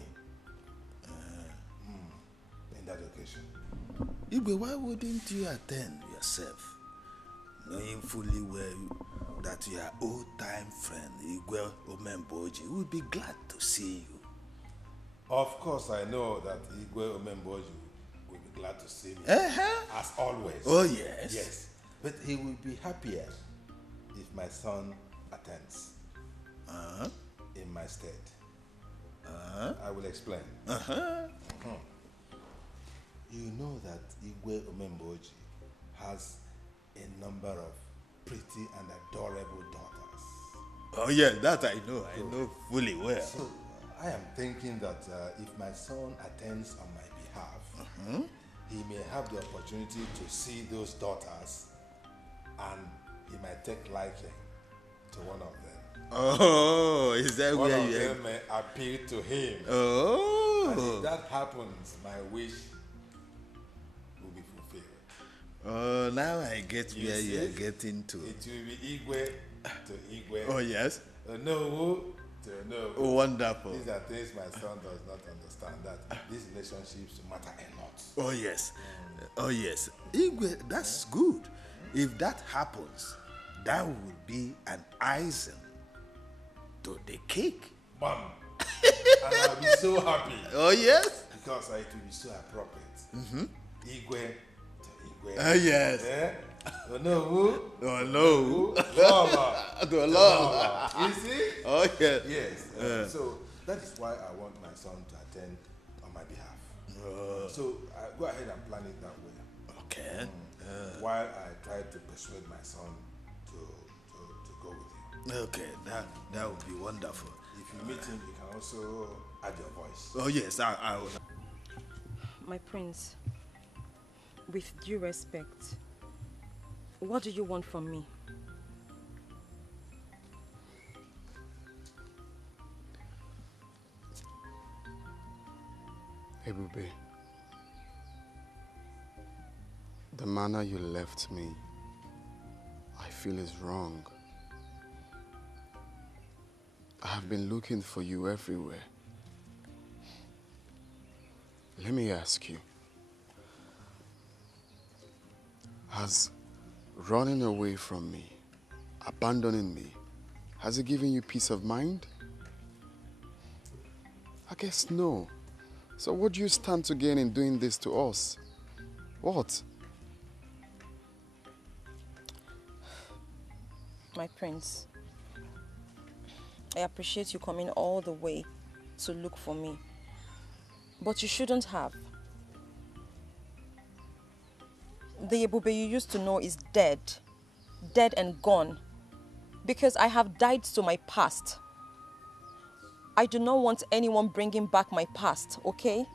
in that occasion. Igwe, why wouldn't you attend yourself, knowing fully well that your old-time friend Igwe Omemboji will be glad to see you? Of course, I know that Igwe Omemboji will be glad to see me, as always. Oh, yes. Yes, but he will be happier if my son attends in my stead. I will explain. You know that Igwe Omemboji has a number of pretty and adorable daughters. Oh, yeah, that I know. I know fully well. So, I am thinking that if my son attends on my behalf, he may have the opportunity to see those daughters and he might take liking to one of them. Oh, is that one where of you them may appeal to him. Oh. And if that happens, my wish will be fulfilled. Oh, now I get You where see? you are getting to. It will be Igwe to Igwe. Oh, yes. Onowu to Onowu. Oh, wonderful. These are things my son does not understand, that these relationships matter a lot. Oh, yes. Oh, yes. Igwe, that's good. If that happens, that would be an icing to the cake. Bam. And I'll be so happy. Oh, yes? Because it will be so appropriate. Igwe to Igwe. Oh, yes. Eh? Onowu. Onowu. Lola. To Lola. You see? Oh, yes. Yes. So that is why I want my son to attend on my behalf. So go ahead and plan it that way. Okay. While I try to persuade my son to go with you. Okay, that would be wonderful. If you meet him, you can also add your voice. Oh, yes, I will. My prince, with due respect, what do you want from me? Ebube, the manner you left me, I feel is wrong. I have been looking for you everywhere. Let me ask you, has running away from me, abandoning me, has it given you peace of mind? I guess no. So what do you stand to gain in doing this to us? What? My prince, I appreciate you coming all the way to look for me. But you shouldn't have. The Ebube you used to know is dead. Dead and gone. Because I have died to my past. I do not want anyone bringing back my past, okay?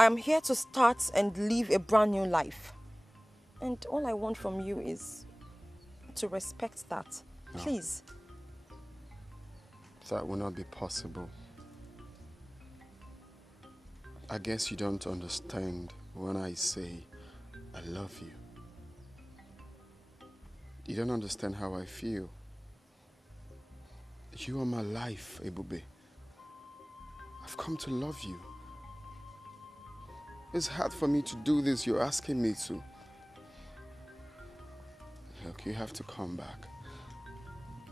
I'm here to start and live a brand new life. And all I want from you is to respect that. No. Please. That will not be possible. I guess you don't understand when I say I love you. You don't understand how I feel. You are my life, Ebube. I've come to love you. It's hard for me to do this you're asking me to. Look, you have to come back.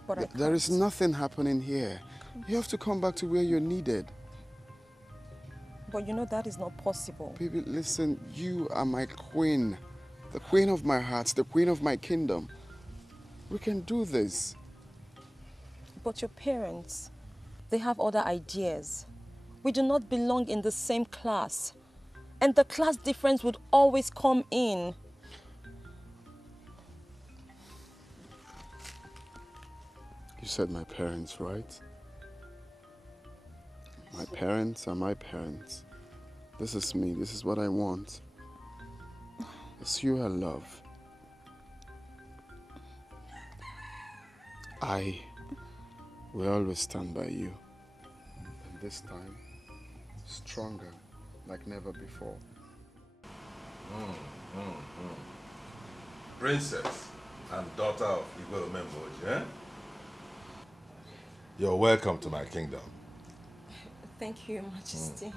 But There is nothing happening here. You have to come back to where you're needed. But you know that is not possible. Baby, listen, you are my queen. The queen of my heart, the queen of my kingdom. We can do this. But your parents, they have other ideas. We do not belong in the same class. And the class difference would always come in. You said my parents, right? My parents are my parents. This is me. This is what I want. It's you I love. I will always stand by you. And this time, stronger, like never before. Princess and daughter of Igwe Omemboji, eh? You're welcome to my kingdom. Thank you, Your Majesty.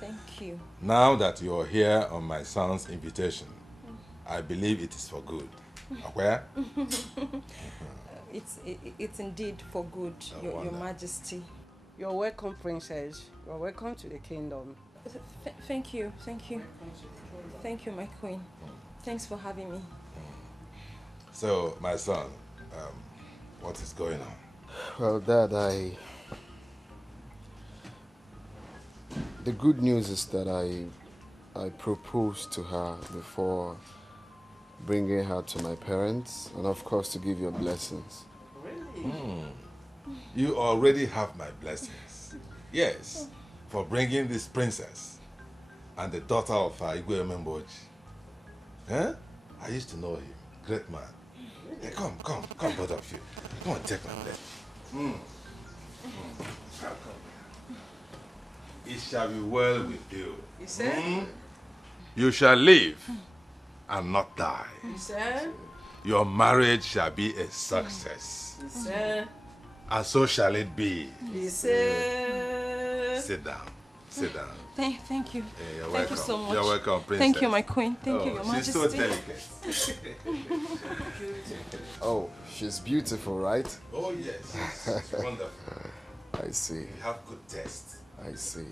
Thank you. Now that you're here on my son's invitation, I believe it is for good. Where? It's indeed for good, Your Majesty. You're welcome, Princess. You're welcome to the kingdom. Thank you. Thank you, my queen. Thanks for having me. So, my son, what is going on? Well, Dad, the good news is that I proposed to her before bringing her to my parents, and of course to give your blessings. Really? You already have my blessings. Yes, for bringing this princess and the daughter of Igwe Omemboji. Huh? I used to know him. Great man. Hey, come, both of you. Come on, take my blessing. It shall be well with you. You said? You shall live and not die. You said? Your marriage shall be a success. You said? And so shall it be. You said? Sit down. Sit down. Thank you. Hey, you're Thank welcome. you so much. You're welcome, princess. Thank you, my queen. Thank you, Your She's Majesty. so delicate. Oh, she's beautiful, right? Oh, yes. She's wonderful. I see. You have good taste. I see.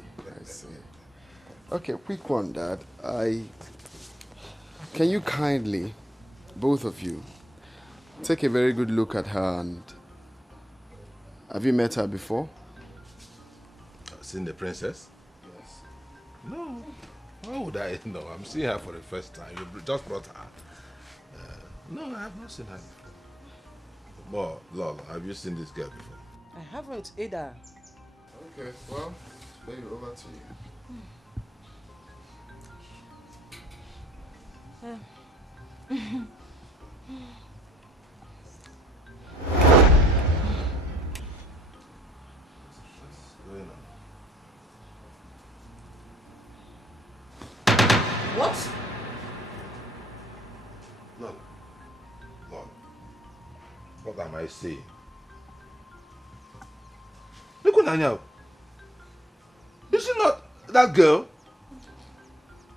Okay, quick one, Dad. Can you kindly, both of you, take a very good look at her and... Have you met her before? Seen the princess? Yes. No. How would I know? I'm seeing her for the first time. You just brought her. No, I have not seen her before. Well, Lolo, have you seen this girl before? I haven't either. Okay, well, baby, over to you. What? Look. What am I saying? Look at Nanya. Is she not that girl?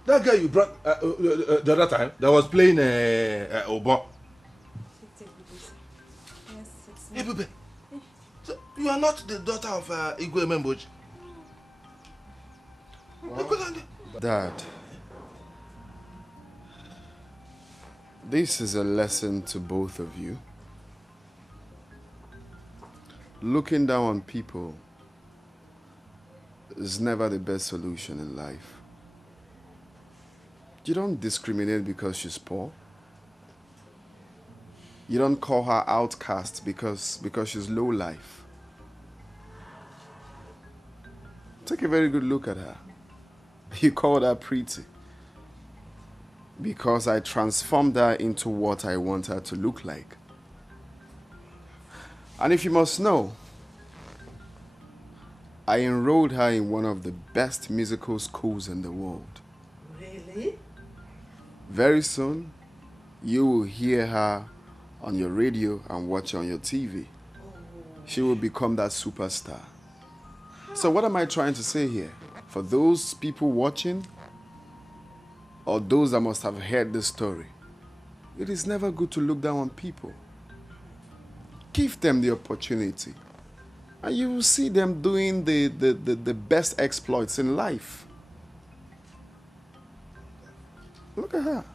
That girl you brought the other time that was playing Obo. Yes, it's Hey, baby. So you are not the daughter of Igwe Omemboji? Dad, this is a lesson to both of you. Looking down on people is never the best solution in life. You don't discriminate because she's poor. You don't call her outcast because she's low life. Take a very good look at her. You called her pretty because I transformed her into what I want her to look like. And if you must know, I enrolled her in one of the best musical schools in the world. Really? Very soon, you will hear her on your radio and watch her on your TV. She will become that superstar. So what am I trying to say here? For those people watching, or those that must have heard this story, it is never good to look down on people. Give them the opportunity, and you will see them doing the best exploits in life. Look at her.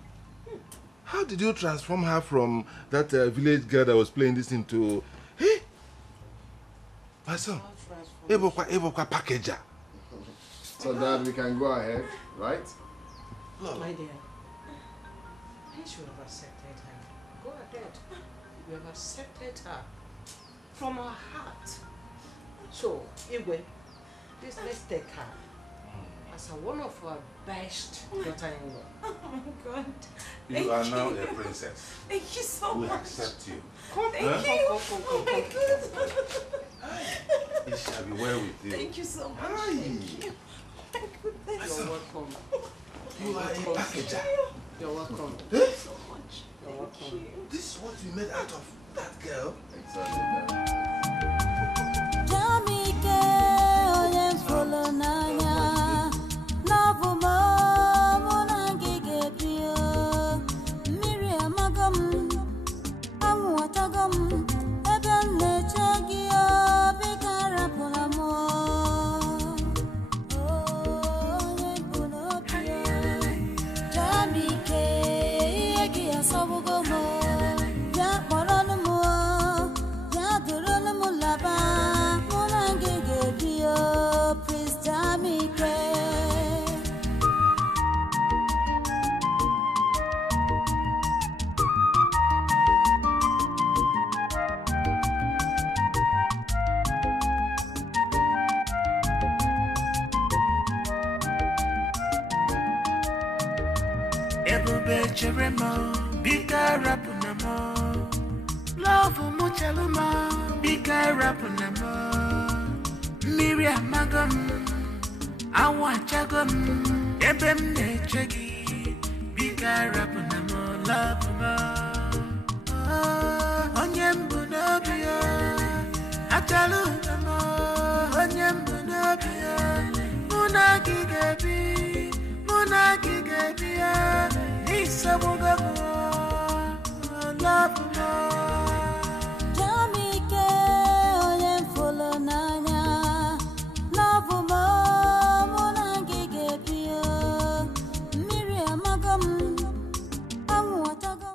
How did you transform her from that village girl that was playing this into... Hey, my son, Ebokwa packager. So Dad, we can go ahead, right? My dear, I should have accepted her. Go ahead. You have accepted her from our heart. So, Igwe, Please, let's take her as one of our best daughter-in-law. Oh my God. You are now a princess. Thank you so much. We accept you. Thank you. Oh my God. It shall be well with you. Thank you so much. Aye. Thank you. My goodness. You're welcome. You are a packager. You're welcome. Eh? So much. You're welcome. This is what you made out of that girl? Cheremo, bika rapunamo. Love muchaluma, bika rapunamo. Miriam magam, awa chagam, ebem nechegi, bika rapunamo, love mo. Onyembu nobia, atalu namo, onyembu nobia, munagi gabi, Love